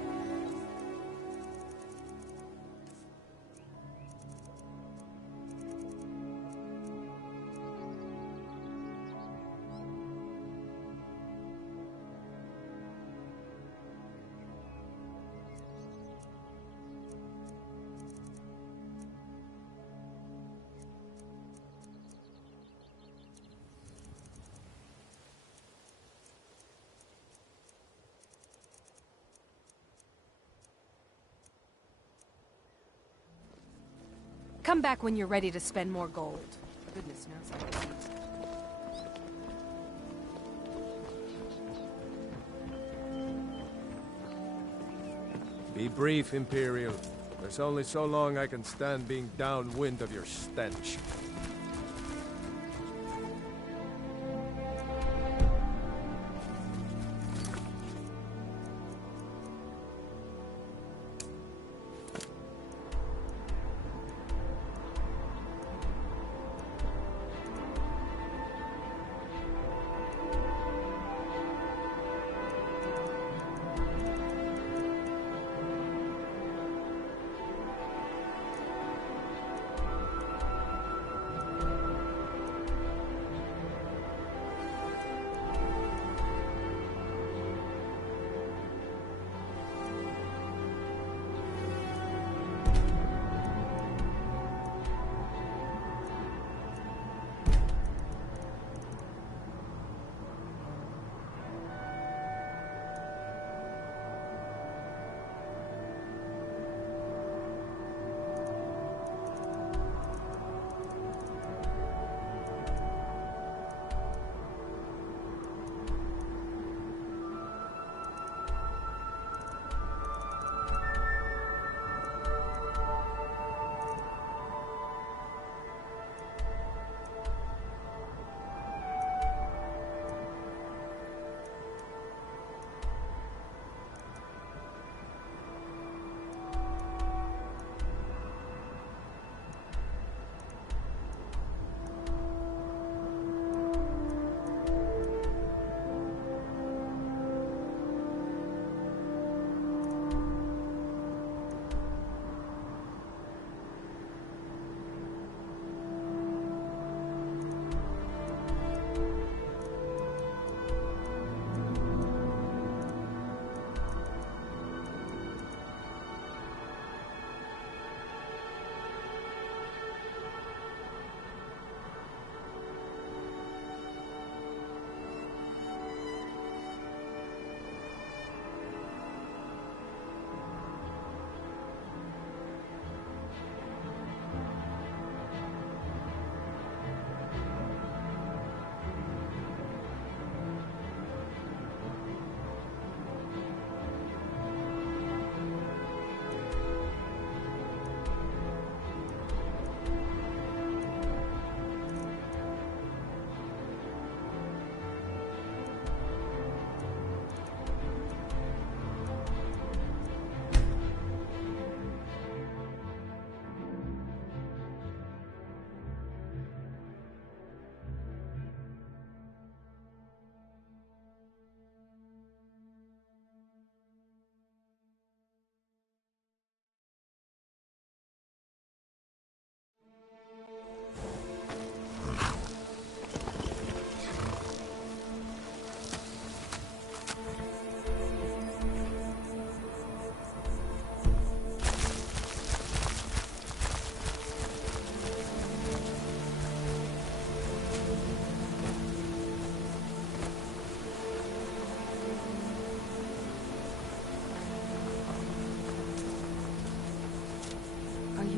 Come back when you're ready to spend more gold. Goodness knows I can use it. Be brief, Imperial. There's only so long I can stand being downwind of your stench.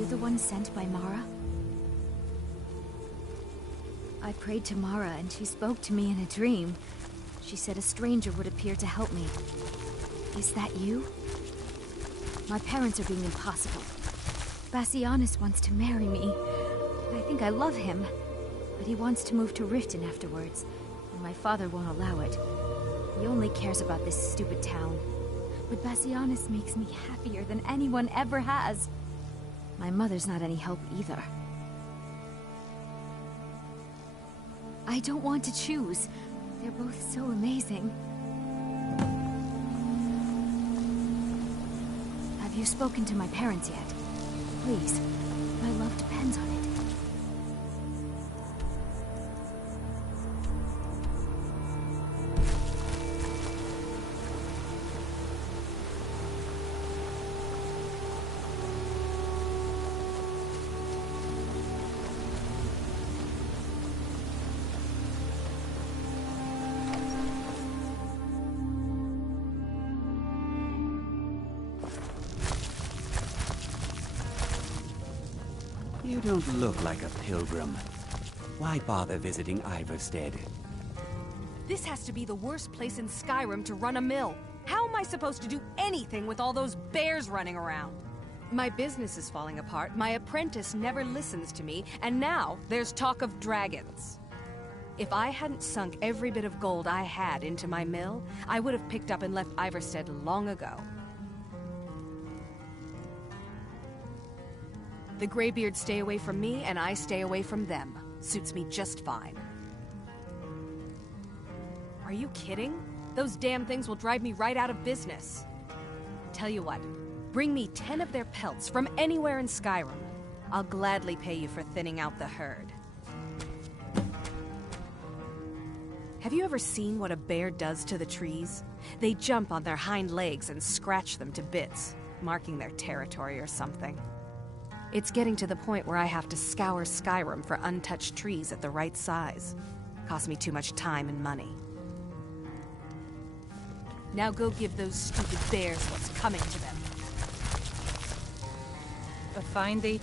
you the one sent by Mara? I prayed to Mara and she spoke to me in a dream. She said a stranger would appear to help me. Is that you? My parents are being impossible. Bassianus wants to marry me. I think I love him. But he wants to move to Riften afterwards, and my father won't allow it. He only cares about this stupid town. But Bassianus makes me happier than anyone ever has. My mother's not any help either. I don't want to choose. They're both so amazing. Have you spoken to my parents yet? Please. My love depends on it. You don't look like a pilgrim. Why bother visiting Iverstead? This has to be the worst place in Skyrim to run a mill. How am I supposed to do anything with all those bears running around? My business is falling apart, my apprentice never listens to me, and now there's talk of dragons. If I hadn't sunk every bit of gold I had into my mill, I would have picked up and left Iverstead long ago. The Greybeards stay away from me, and I stay away from them. Suits me just fine. Are you kidding? Those damn things will drive me right out of business. Tell you what, bring me 10 of their pelts from anywhere in Skyrim. I'll gladly pay you for thinning out the herd. Have you ever seen what a bear does to the trees? They jump on their hind legs and scratch them to bits, marking their territory or something. It's getting to the point where I have to scour Skyrim for untouched trees at the right size. Costs me too much time and money. Now go give those stupid bears what's coming to them. A fine day.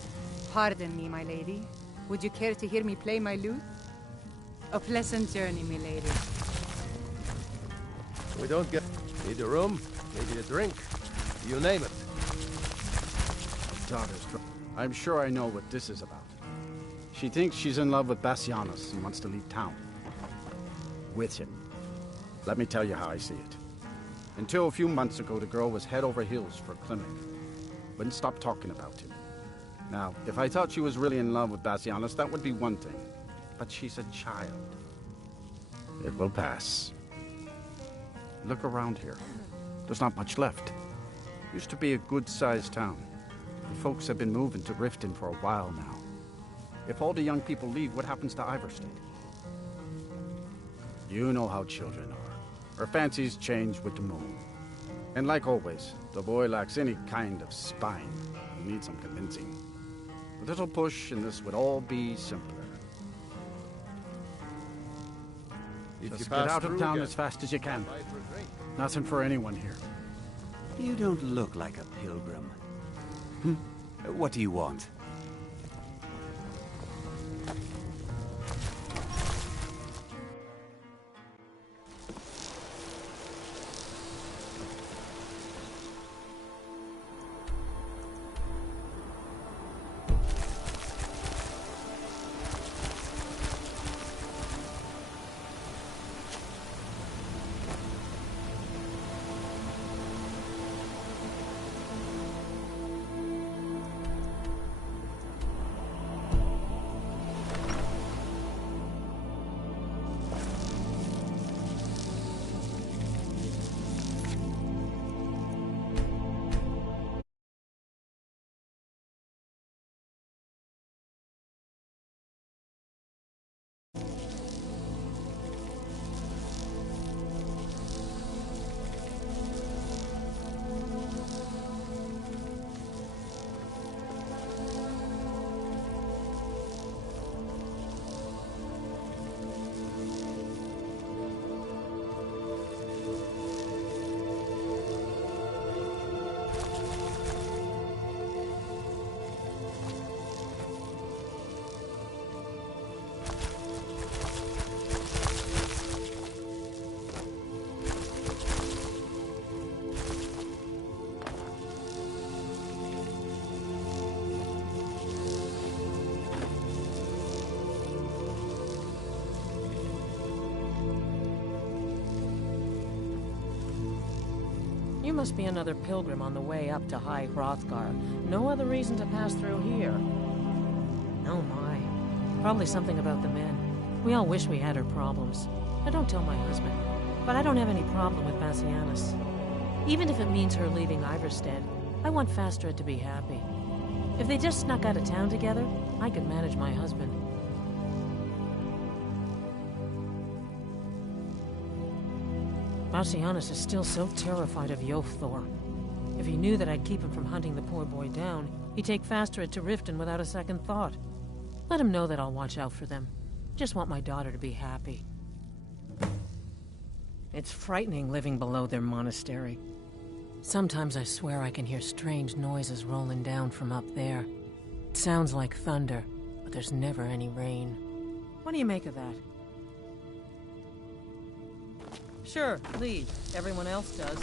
Pardon me, my lady. Would you care to hear me play my lute? A pleasant journey, my lady. We don't get... Need a room, maybe a drink. You name it. Daughter's drunk. I'm sure I know what this is about. She thinks she's in love with Bassianus and wants to leave town. With him. Let me tell you how I see it. Until a few months ago, the girl was head over heels for Clement. Wouldn't stop talking about him. Now, if I thought she was really in love with Bassianus, that would be one thing. But she's a child. It will pass. Look around here. There's not much left. Used to be a good-sized town. The folks have been moving to Riften for a while now. If all the young people leave, what happens to Iverstead? You know how children are. Her fancies change with the moon. And like always, the boy lacks any kind of spine. He needs some convincing. A little push and this would all be simpler. Just get out of town as fast as you can. Nothing for anyone here. You don't look like a pilgrim. What do you want? You must be another pilgrim on the way up to High Hrothgar. No other reason to pass through here. Oh my. Probably something about the men. We all wish we had her problems. I don't tell my husband, but I don't have any problem with Bassianus. Even if it means her leaving Iverstead, I want Fastred to be happy. If they just snuck out of town together, I could manage my husband. Bassianus is still so terrified of Yofthor. If he knew that I'd keep him from hunting the poor boy down, he'd take Fastred to Riften without a second thought. Let him know that I'll watch out for them. Just want my daughter to be happy. It's frightening living below their monastery. Sometimes I swear I can hear strange noises rolling down from up there. It sounds like thunder, but there's never any rain. What do you make of that? Sure, leave. Everyone else does.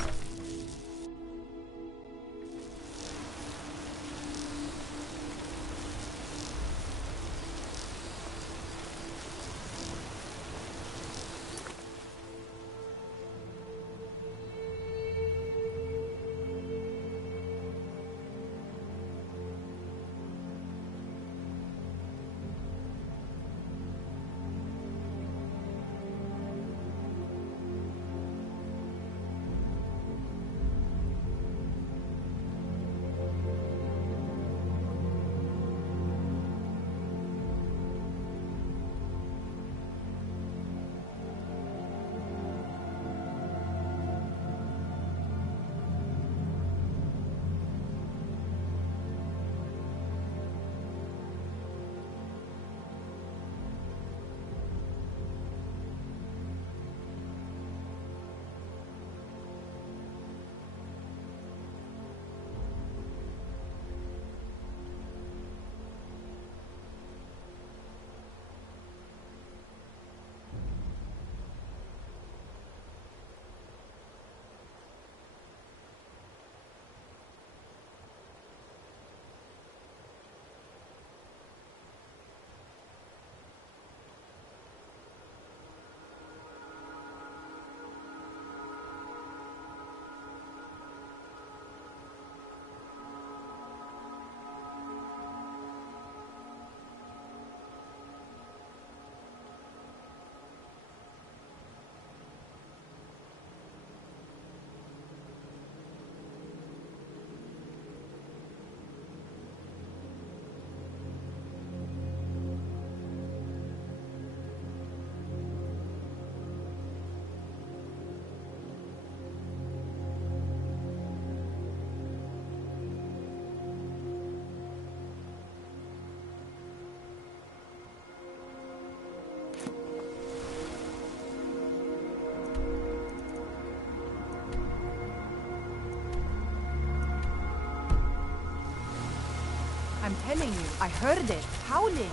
I'm telling you, I heard it, howling.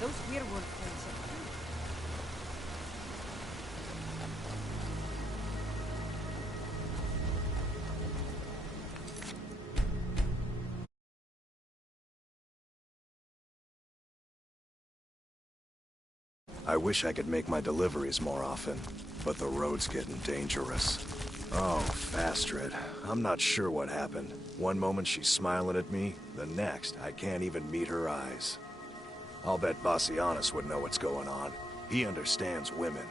Those werewolf things are I wish I could make my deliveries more often, but the road's getting dangerous. Oh, Fastred. I'm not sure what happened. One moment she's smiling at me, the next I can't even meet her eyes. I'll bet Bassianus would know what's going on. He understands women.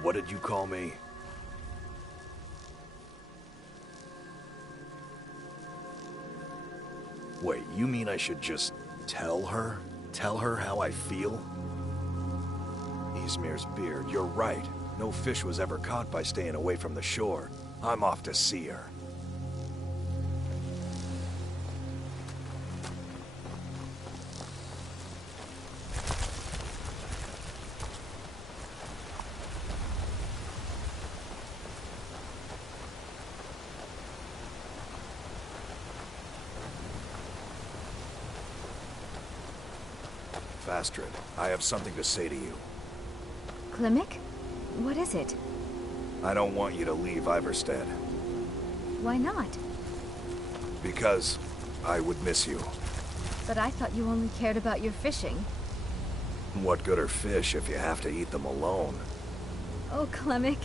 What did you call me? Wait, you mean I should just tell her? Tell her how I feel? Ysmir's beard, you're right. No fish was ever caught by staying away from the shore. I'm off to see her. Fastred, I have something to say to you. Klimek? What is it? I don't want you to leave Iverstead. Why not? Because I would miss you. But I thought you only cared about your fishing. What good are fish if you have to eat them alone? Oh, Clemic.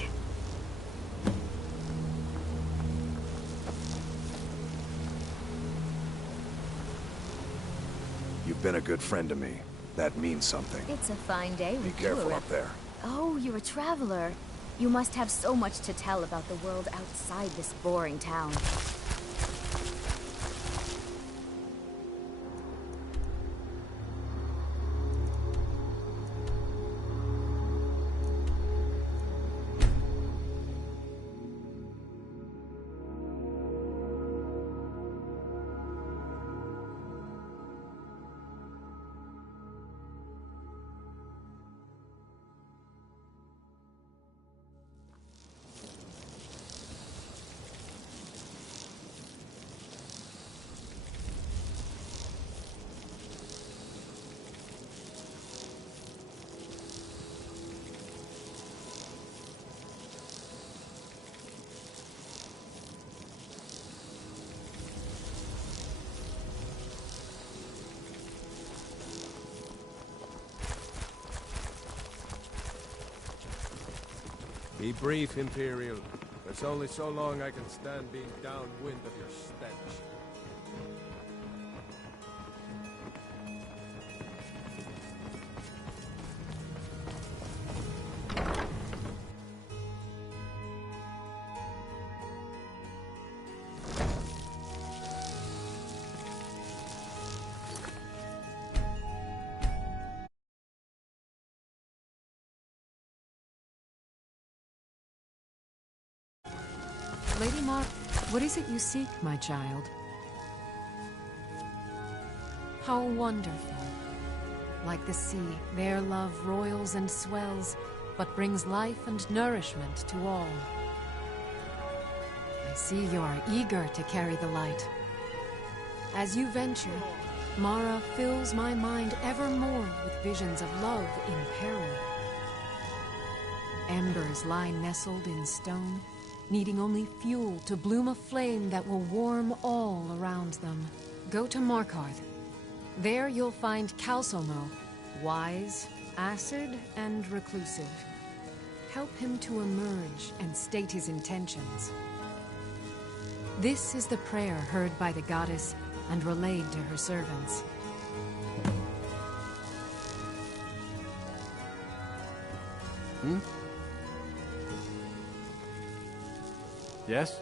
You've been a good friend to me. That means something. It's a fine day. Be careful up there. Oh, you're a traveler. You must have so much to tell about the world outside this boring town. Be brief, Imperial. There's only so long I can stand being downwind of your stench. Lady Mar, what is it you seek, my child? How wonderful. Like the sea, their love roils and swells, but brings life and nourishment to all. I see you are eager to carry the light. As you venture, Mara fills my mind ever more with visions of love in peril. Embers lie nestled in stone, needing only fuel to bloom a flame that will warm all around them. Go to Markarth. There you'll find Calsomo, wise, acid, and reclusive. Help him to emerge and state his intentions. This is the prayer heard by the goddess and relayed to her servants. Yes?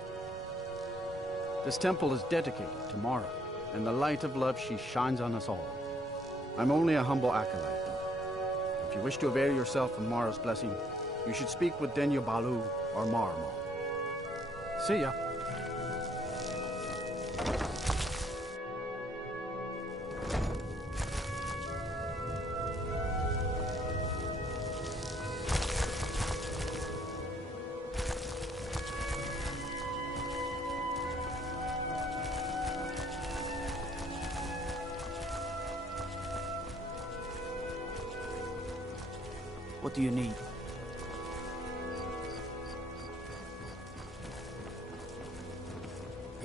This temple is dedicated to Mara, and the light of love she shines on us all. I'm only a humble acolyte, though. If you wish to avail yourself of Mara's blessing, you should speak with Denya Balu or Marmo. See ya. What do you need?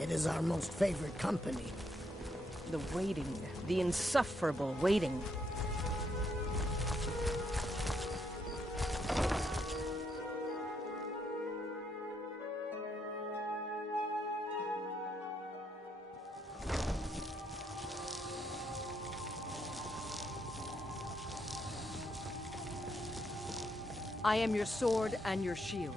It is our most favorite company. The waiting. The insufferable waiting. I am your sword and your shield.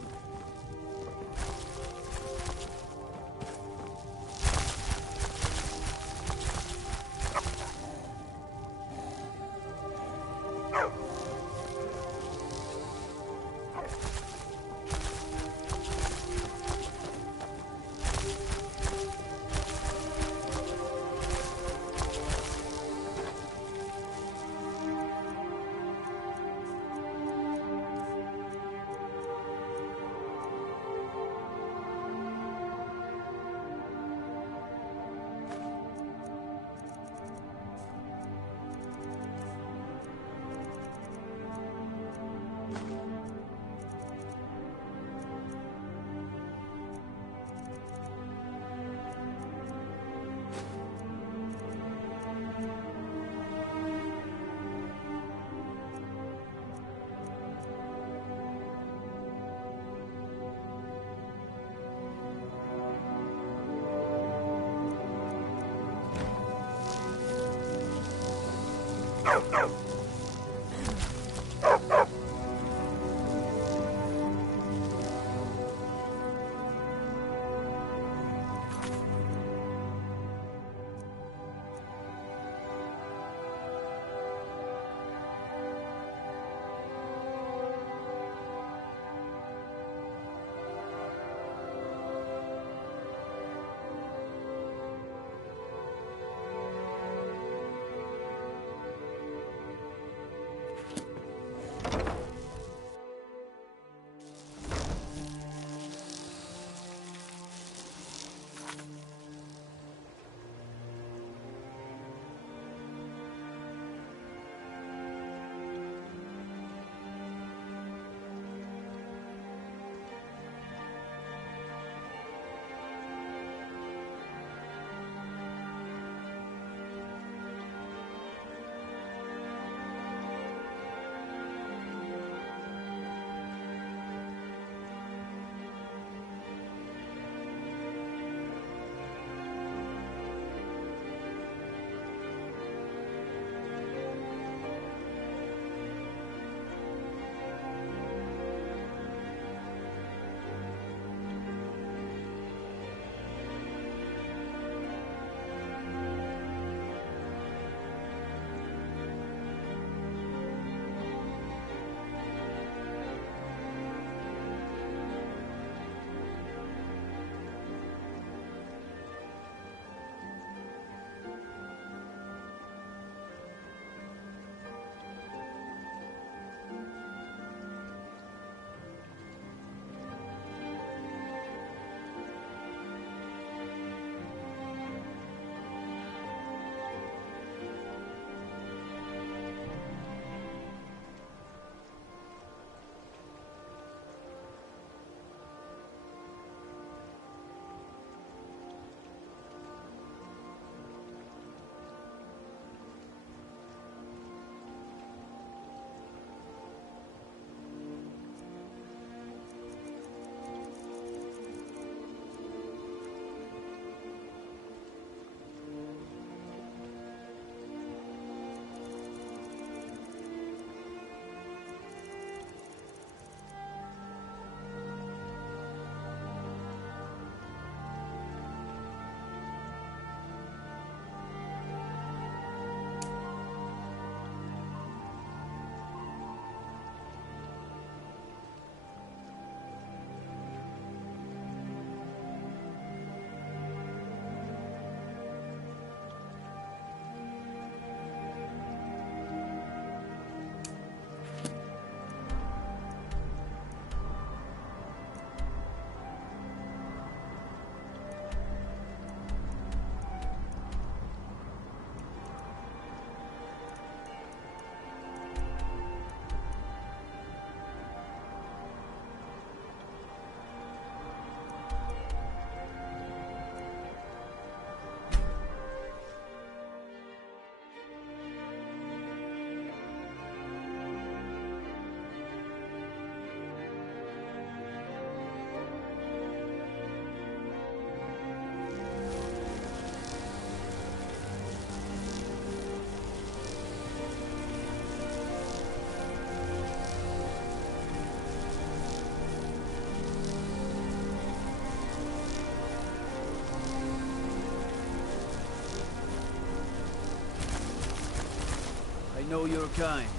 know your kind,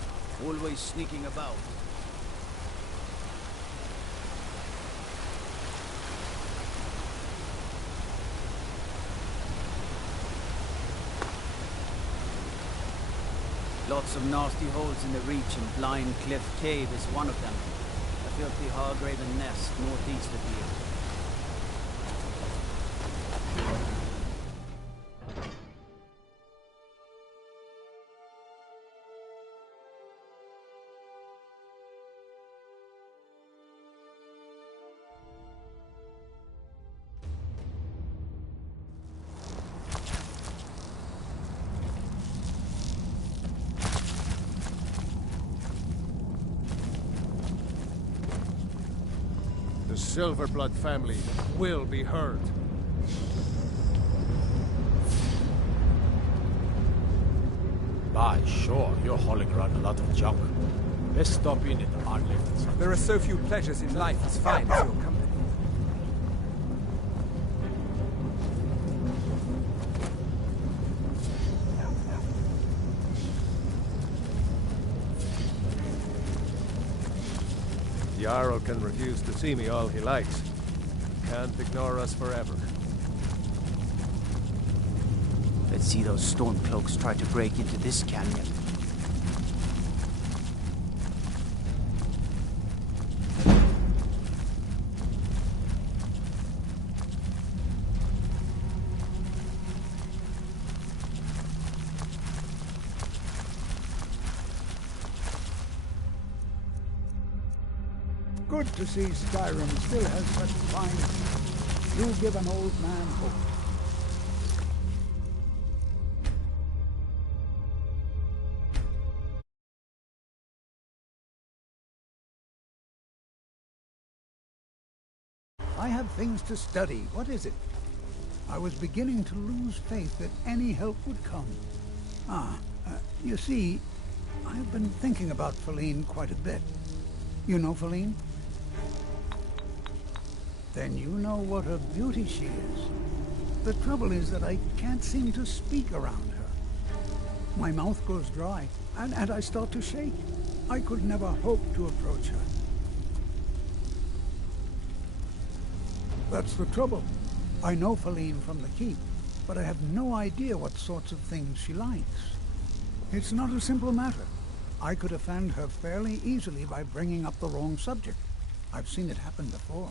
always sneaking about. Lots of nasty holes in the reach, and Blind Cliff Cave is one of them. A filthy Hargraven nest northeast of here. The Silverblood family will be heard. Bye. Aye, sure. You're hauling around a lot of junk. Best stop in at the Arlift. There are so few pleasures in life as fine as your company. The Jarl can refuse to see me all he likes. Can't ignore us forever. Let's see those stormcloaks try to break into this canyon. Good to see Skyrim still has such fine. You give an old man hope. I have things to study. What is it? I was beginning to lose faith that any help would come. You see, I've been thinking about Feline quite a bit. You know Feline? Then you know what a beauty she is. The trouble is that I can't seem to speak around her. My mouth goes dry, and I start to shake. I could never hope to approach her. That's the trouble. I know Feline from the keep, but I have no idea what sorts of things she likes. It's not a simple matter. I could offend her fairly easily by bringing up the wrong subject. I've seen it happen before.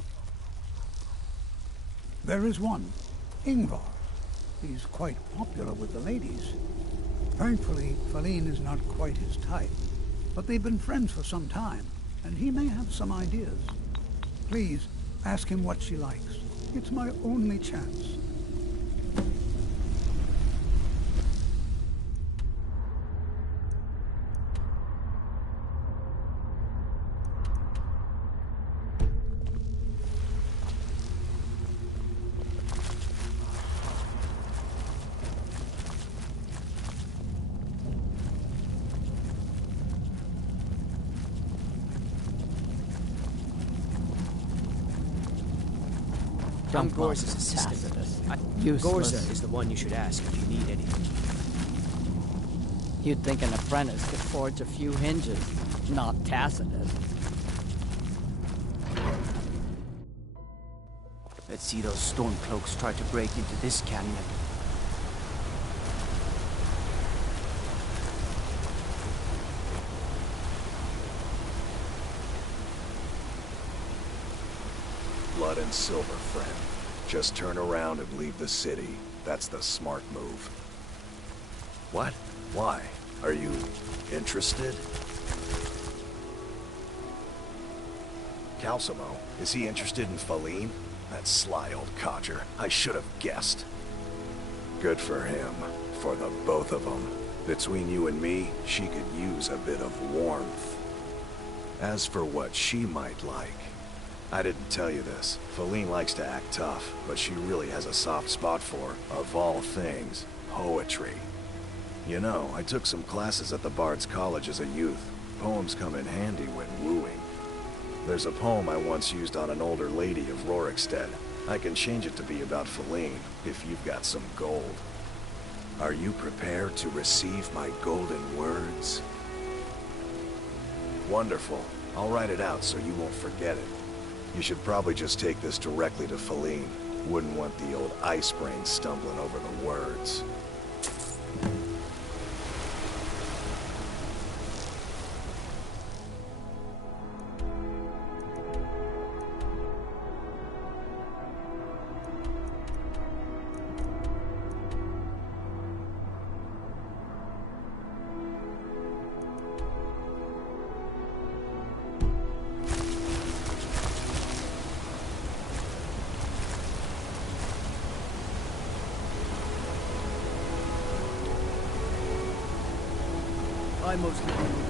There is one, Ingvar. He's quite popular with the ladies. Thankfully, Feline is not quite his type, but they've been friends for some time, and he may have some ideas. Please, ask him what she likes. It's my only chance. I'm Gorza's assistant. Gorza is the one you should ask if you need anything. You'd think an apprentice could forge a few hinges, not Tacitus. Let's see those stormcloaks try to break into this canyon. Blood and silver, friend. Just turn around and leave the city. That's the smart move. What? Why? Are you interested? Calcimo, is he interested in Feline? That sly old codger. I should have guessed. Good for him. For the both of them. Between you and me, she could use a bit of warmth. As for what she might like, I didn't tell you this. Feline likes to act tough, but she really has a soft spot for, of all things, poetry. You know, I took some classes at the Bard's College as a youth. Poems come in handy when wooing. There's a poem I once used on an older lady of Rorikstead. I can change it to be about Feline, if you've got some gold. Are you prepared to receive my golden words? Wonderful. I'll write it out so you won't forget it. You should probably just take this directly to Feline. Wouldn't want the old ice brain stumbling over the words. I mostly do.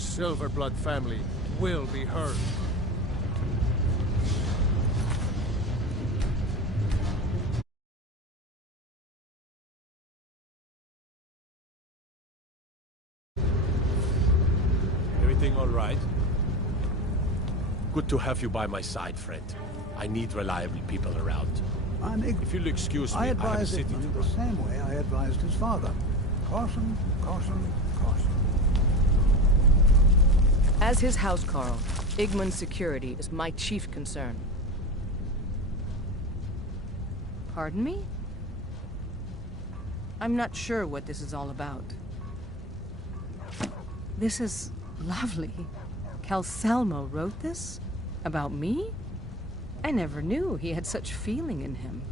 Silverblood family will be heard. Everything all right? Good to have you by my side, friend. I need reliable people around. If you'll excuse me, I I have a advised city to Igmund the run. same way I advised his father. Caution, caution, caution. As his housecarl, Igmund's security is my chief concern. Pardon me? I'm not sure what this is all about. This is lovely. Calcelmo wrote this? About me? I never knew he had such feeling in him.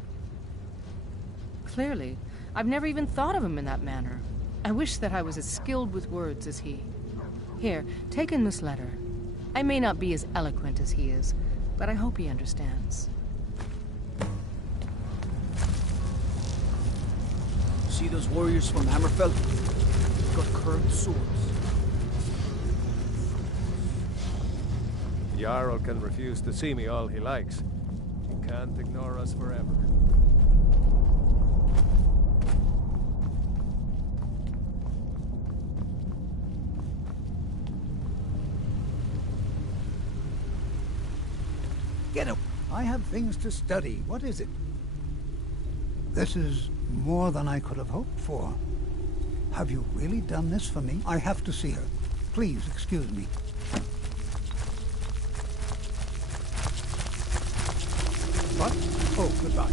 Clearly, I've never even thought of him in that manner. I wish that I was as skilled with words as he. Here, take in this letter. I may not be as eloquent as he is, but I hope he understands. See those warriors from Hammerfell? They've got curved swords. Jarl can refuse to see me all he likes. He can't ignore us forever. Get up. I have things to study. What is it? This is more than I could have hoped for. Have you really done this for me? I have to see her. Please excuse me. What? Oh, goodbye.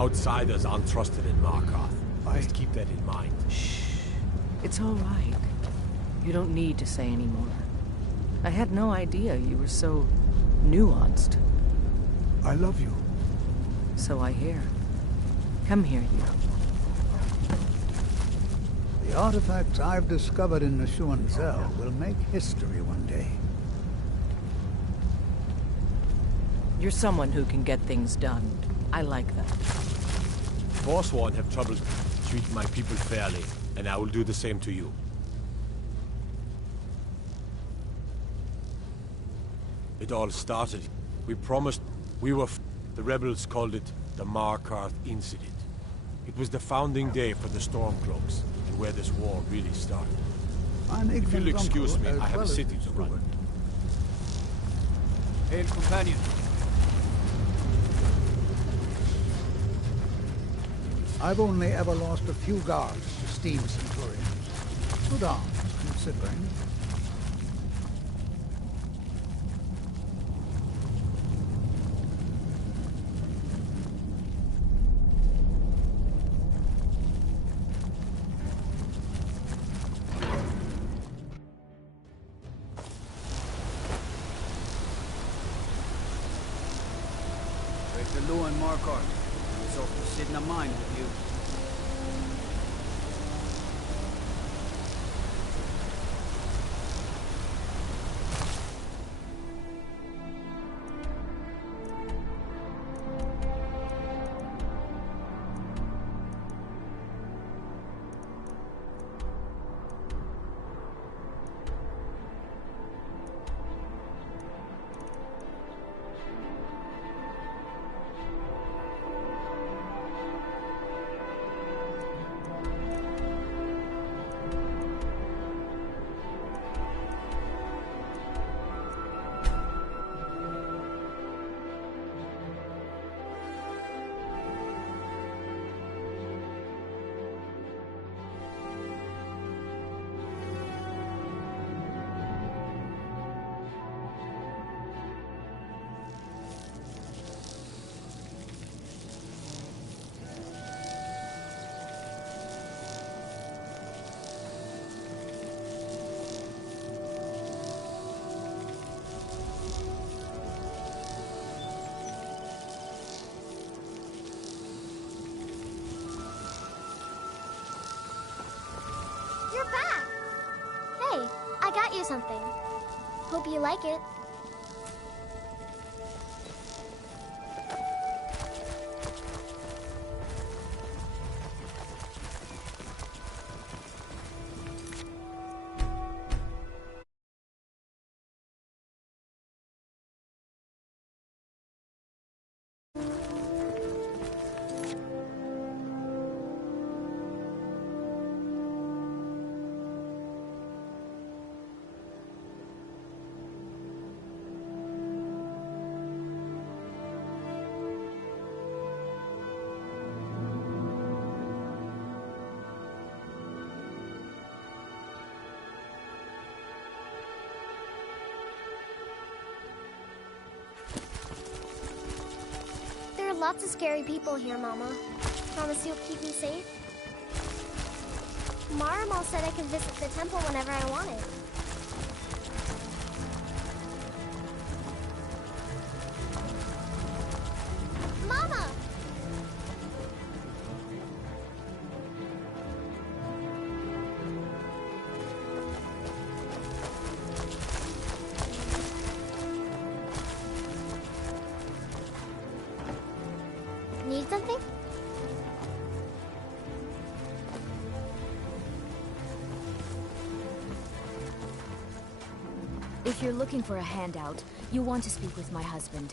Outsiders aren't trusted in Markarth. Just keep that in mind. Shh. It's all right. You don't need to say any more. I had no idea you were so nuanced. I love you. So I hear. Come here, you. The artifacts I've discovered in the Schuenzell will make history one day. You're someone who can get things done. I like that. Forsworn have trouble treating my people fairly, and I will do the same to you. It all started. We promised we were the rebels called it the Markarth Incident. It was the founding day for the Stormcloaks, and where this war really started. If you'll excuse me, I have a city to run. Hail, companion. I've only ever lost a few guards to steam centurions. Good arms, considering. Great the Law and Markarth. He was off to sit in a mine with you. you something. Hope you like it. There are lots of scary people here, Mama. Promise you'll keep me safe? Marimal said I could visit the temple whenever I wanted. Mama! Need something? If you're looking for a handout, you'll want to speak with my husband.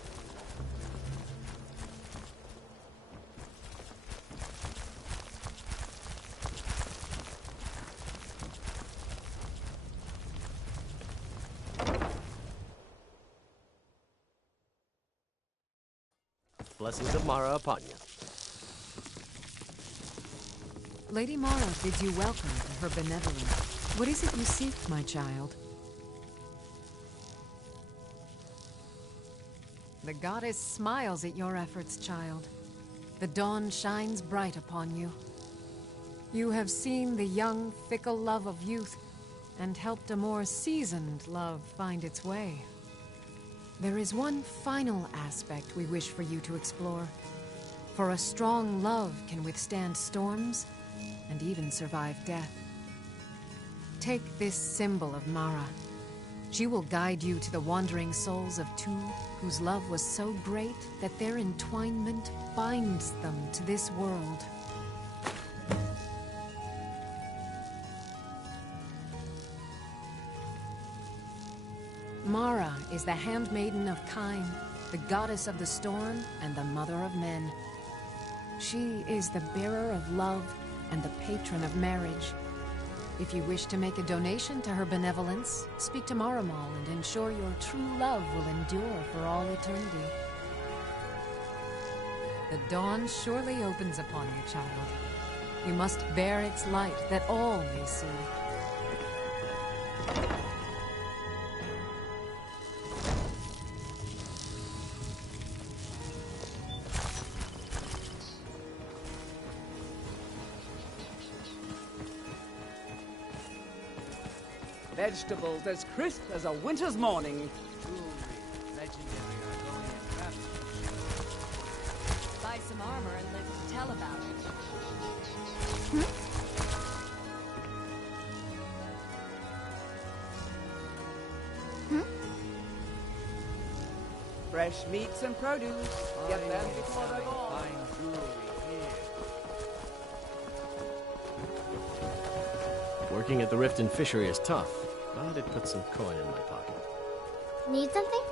Blessings of Mara upon you. Lady Mara bids you welcome to her benevolence. What is it you seek, my child? The goddess smiles at your efforts, child. The dawn shines bright upon you. You have seen the young, fickle love of youth, and helped a more seasoned love find its way. There is one final aspect we wish for you to explore. For a strong love can withstand storms, and even survive death. Take this symbol of Mara. She will guide you to the wandering souls of two whose love was so great that their entwinement binds them to this world. Mara is the handmaiden of Kine, the goddess of the storm and the mother of men. She is the bearer of love and the patron of marriage. If you wish to make a donation to her benevolence, speak to Marimal and ensure your true love will endure for all eternity. The dawn surely opens upon you, child. You must bear its light that all may see. Vegetables as crisp as a winter's morning. Legendary Argonian craftsmanship. Buy some armor and live to tell about it. Fresh meats and produce. Get them before they're gone. Fine jewelry here. Working at the Riften fishery is tough, but it puts some coin in my pocket. Need something?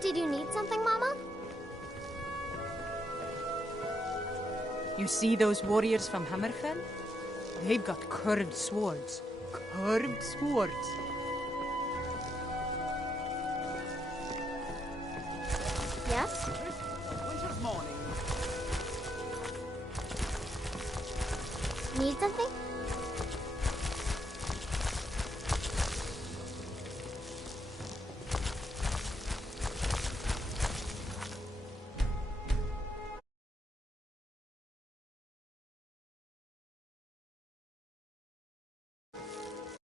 Did you need something, Mama? You see those warriors from Hammerfell? They've got curved swords. Curved swords.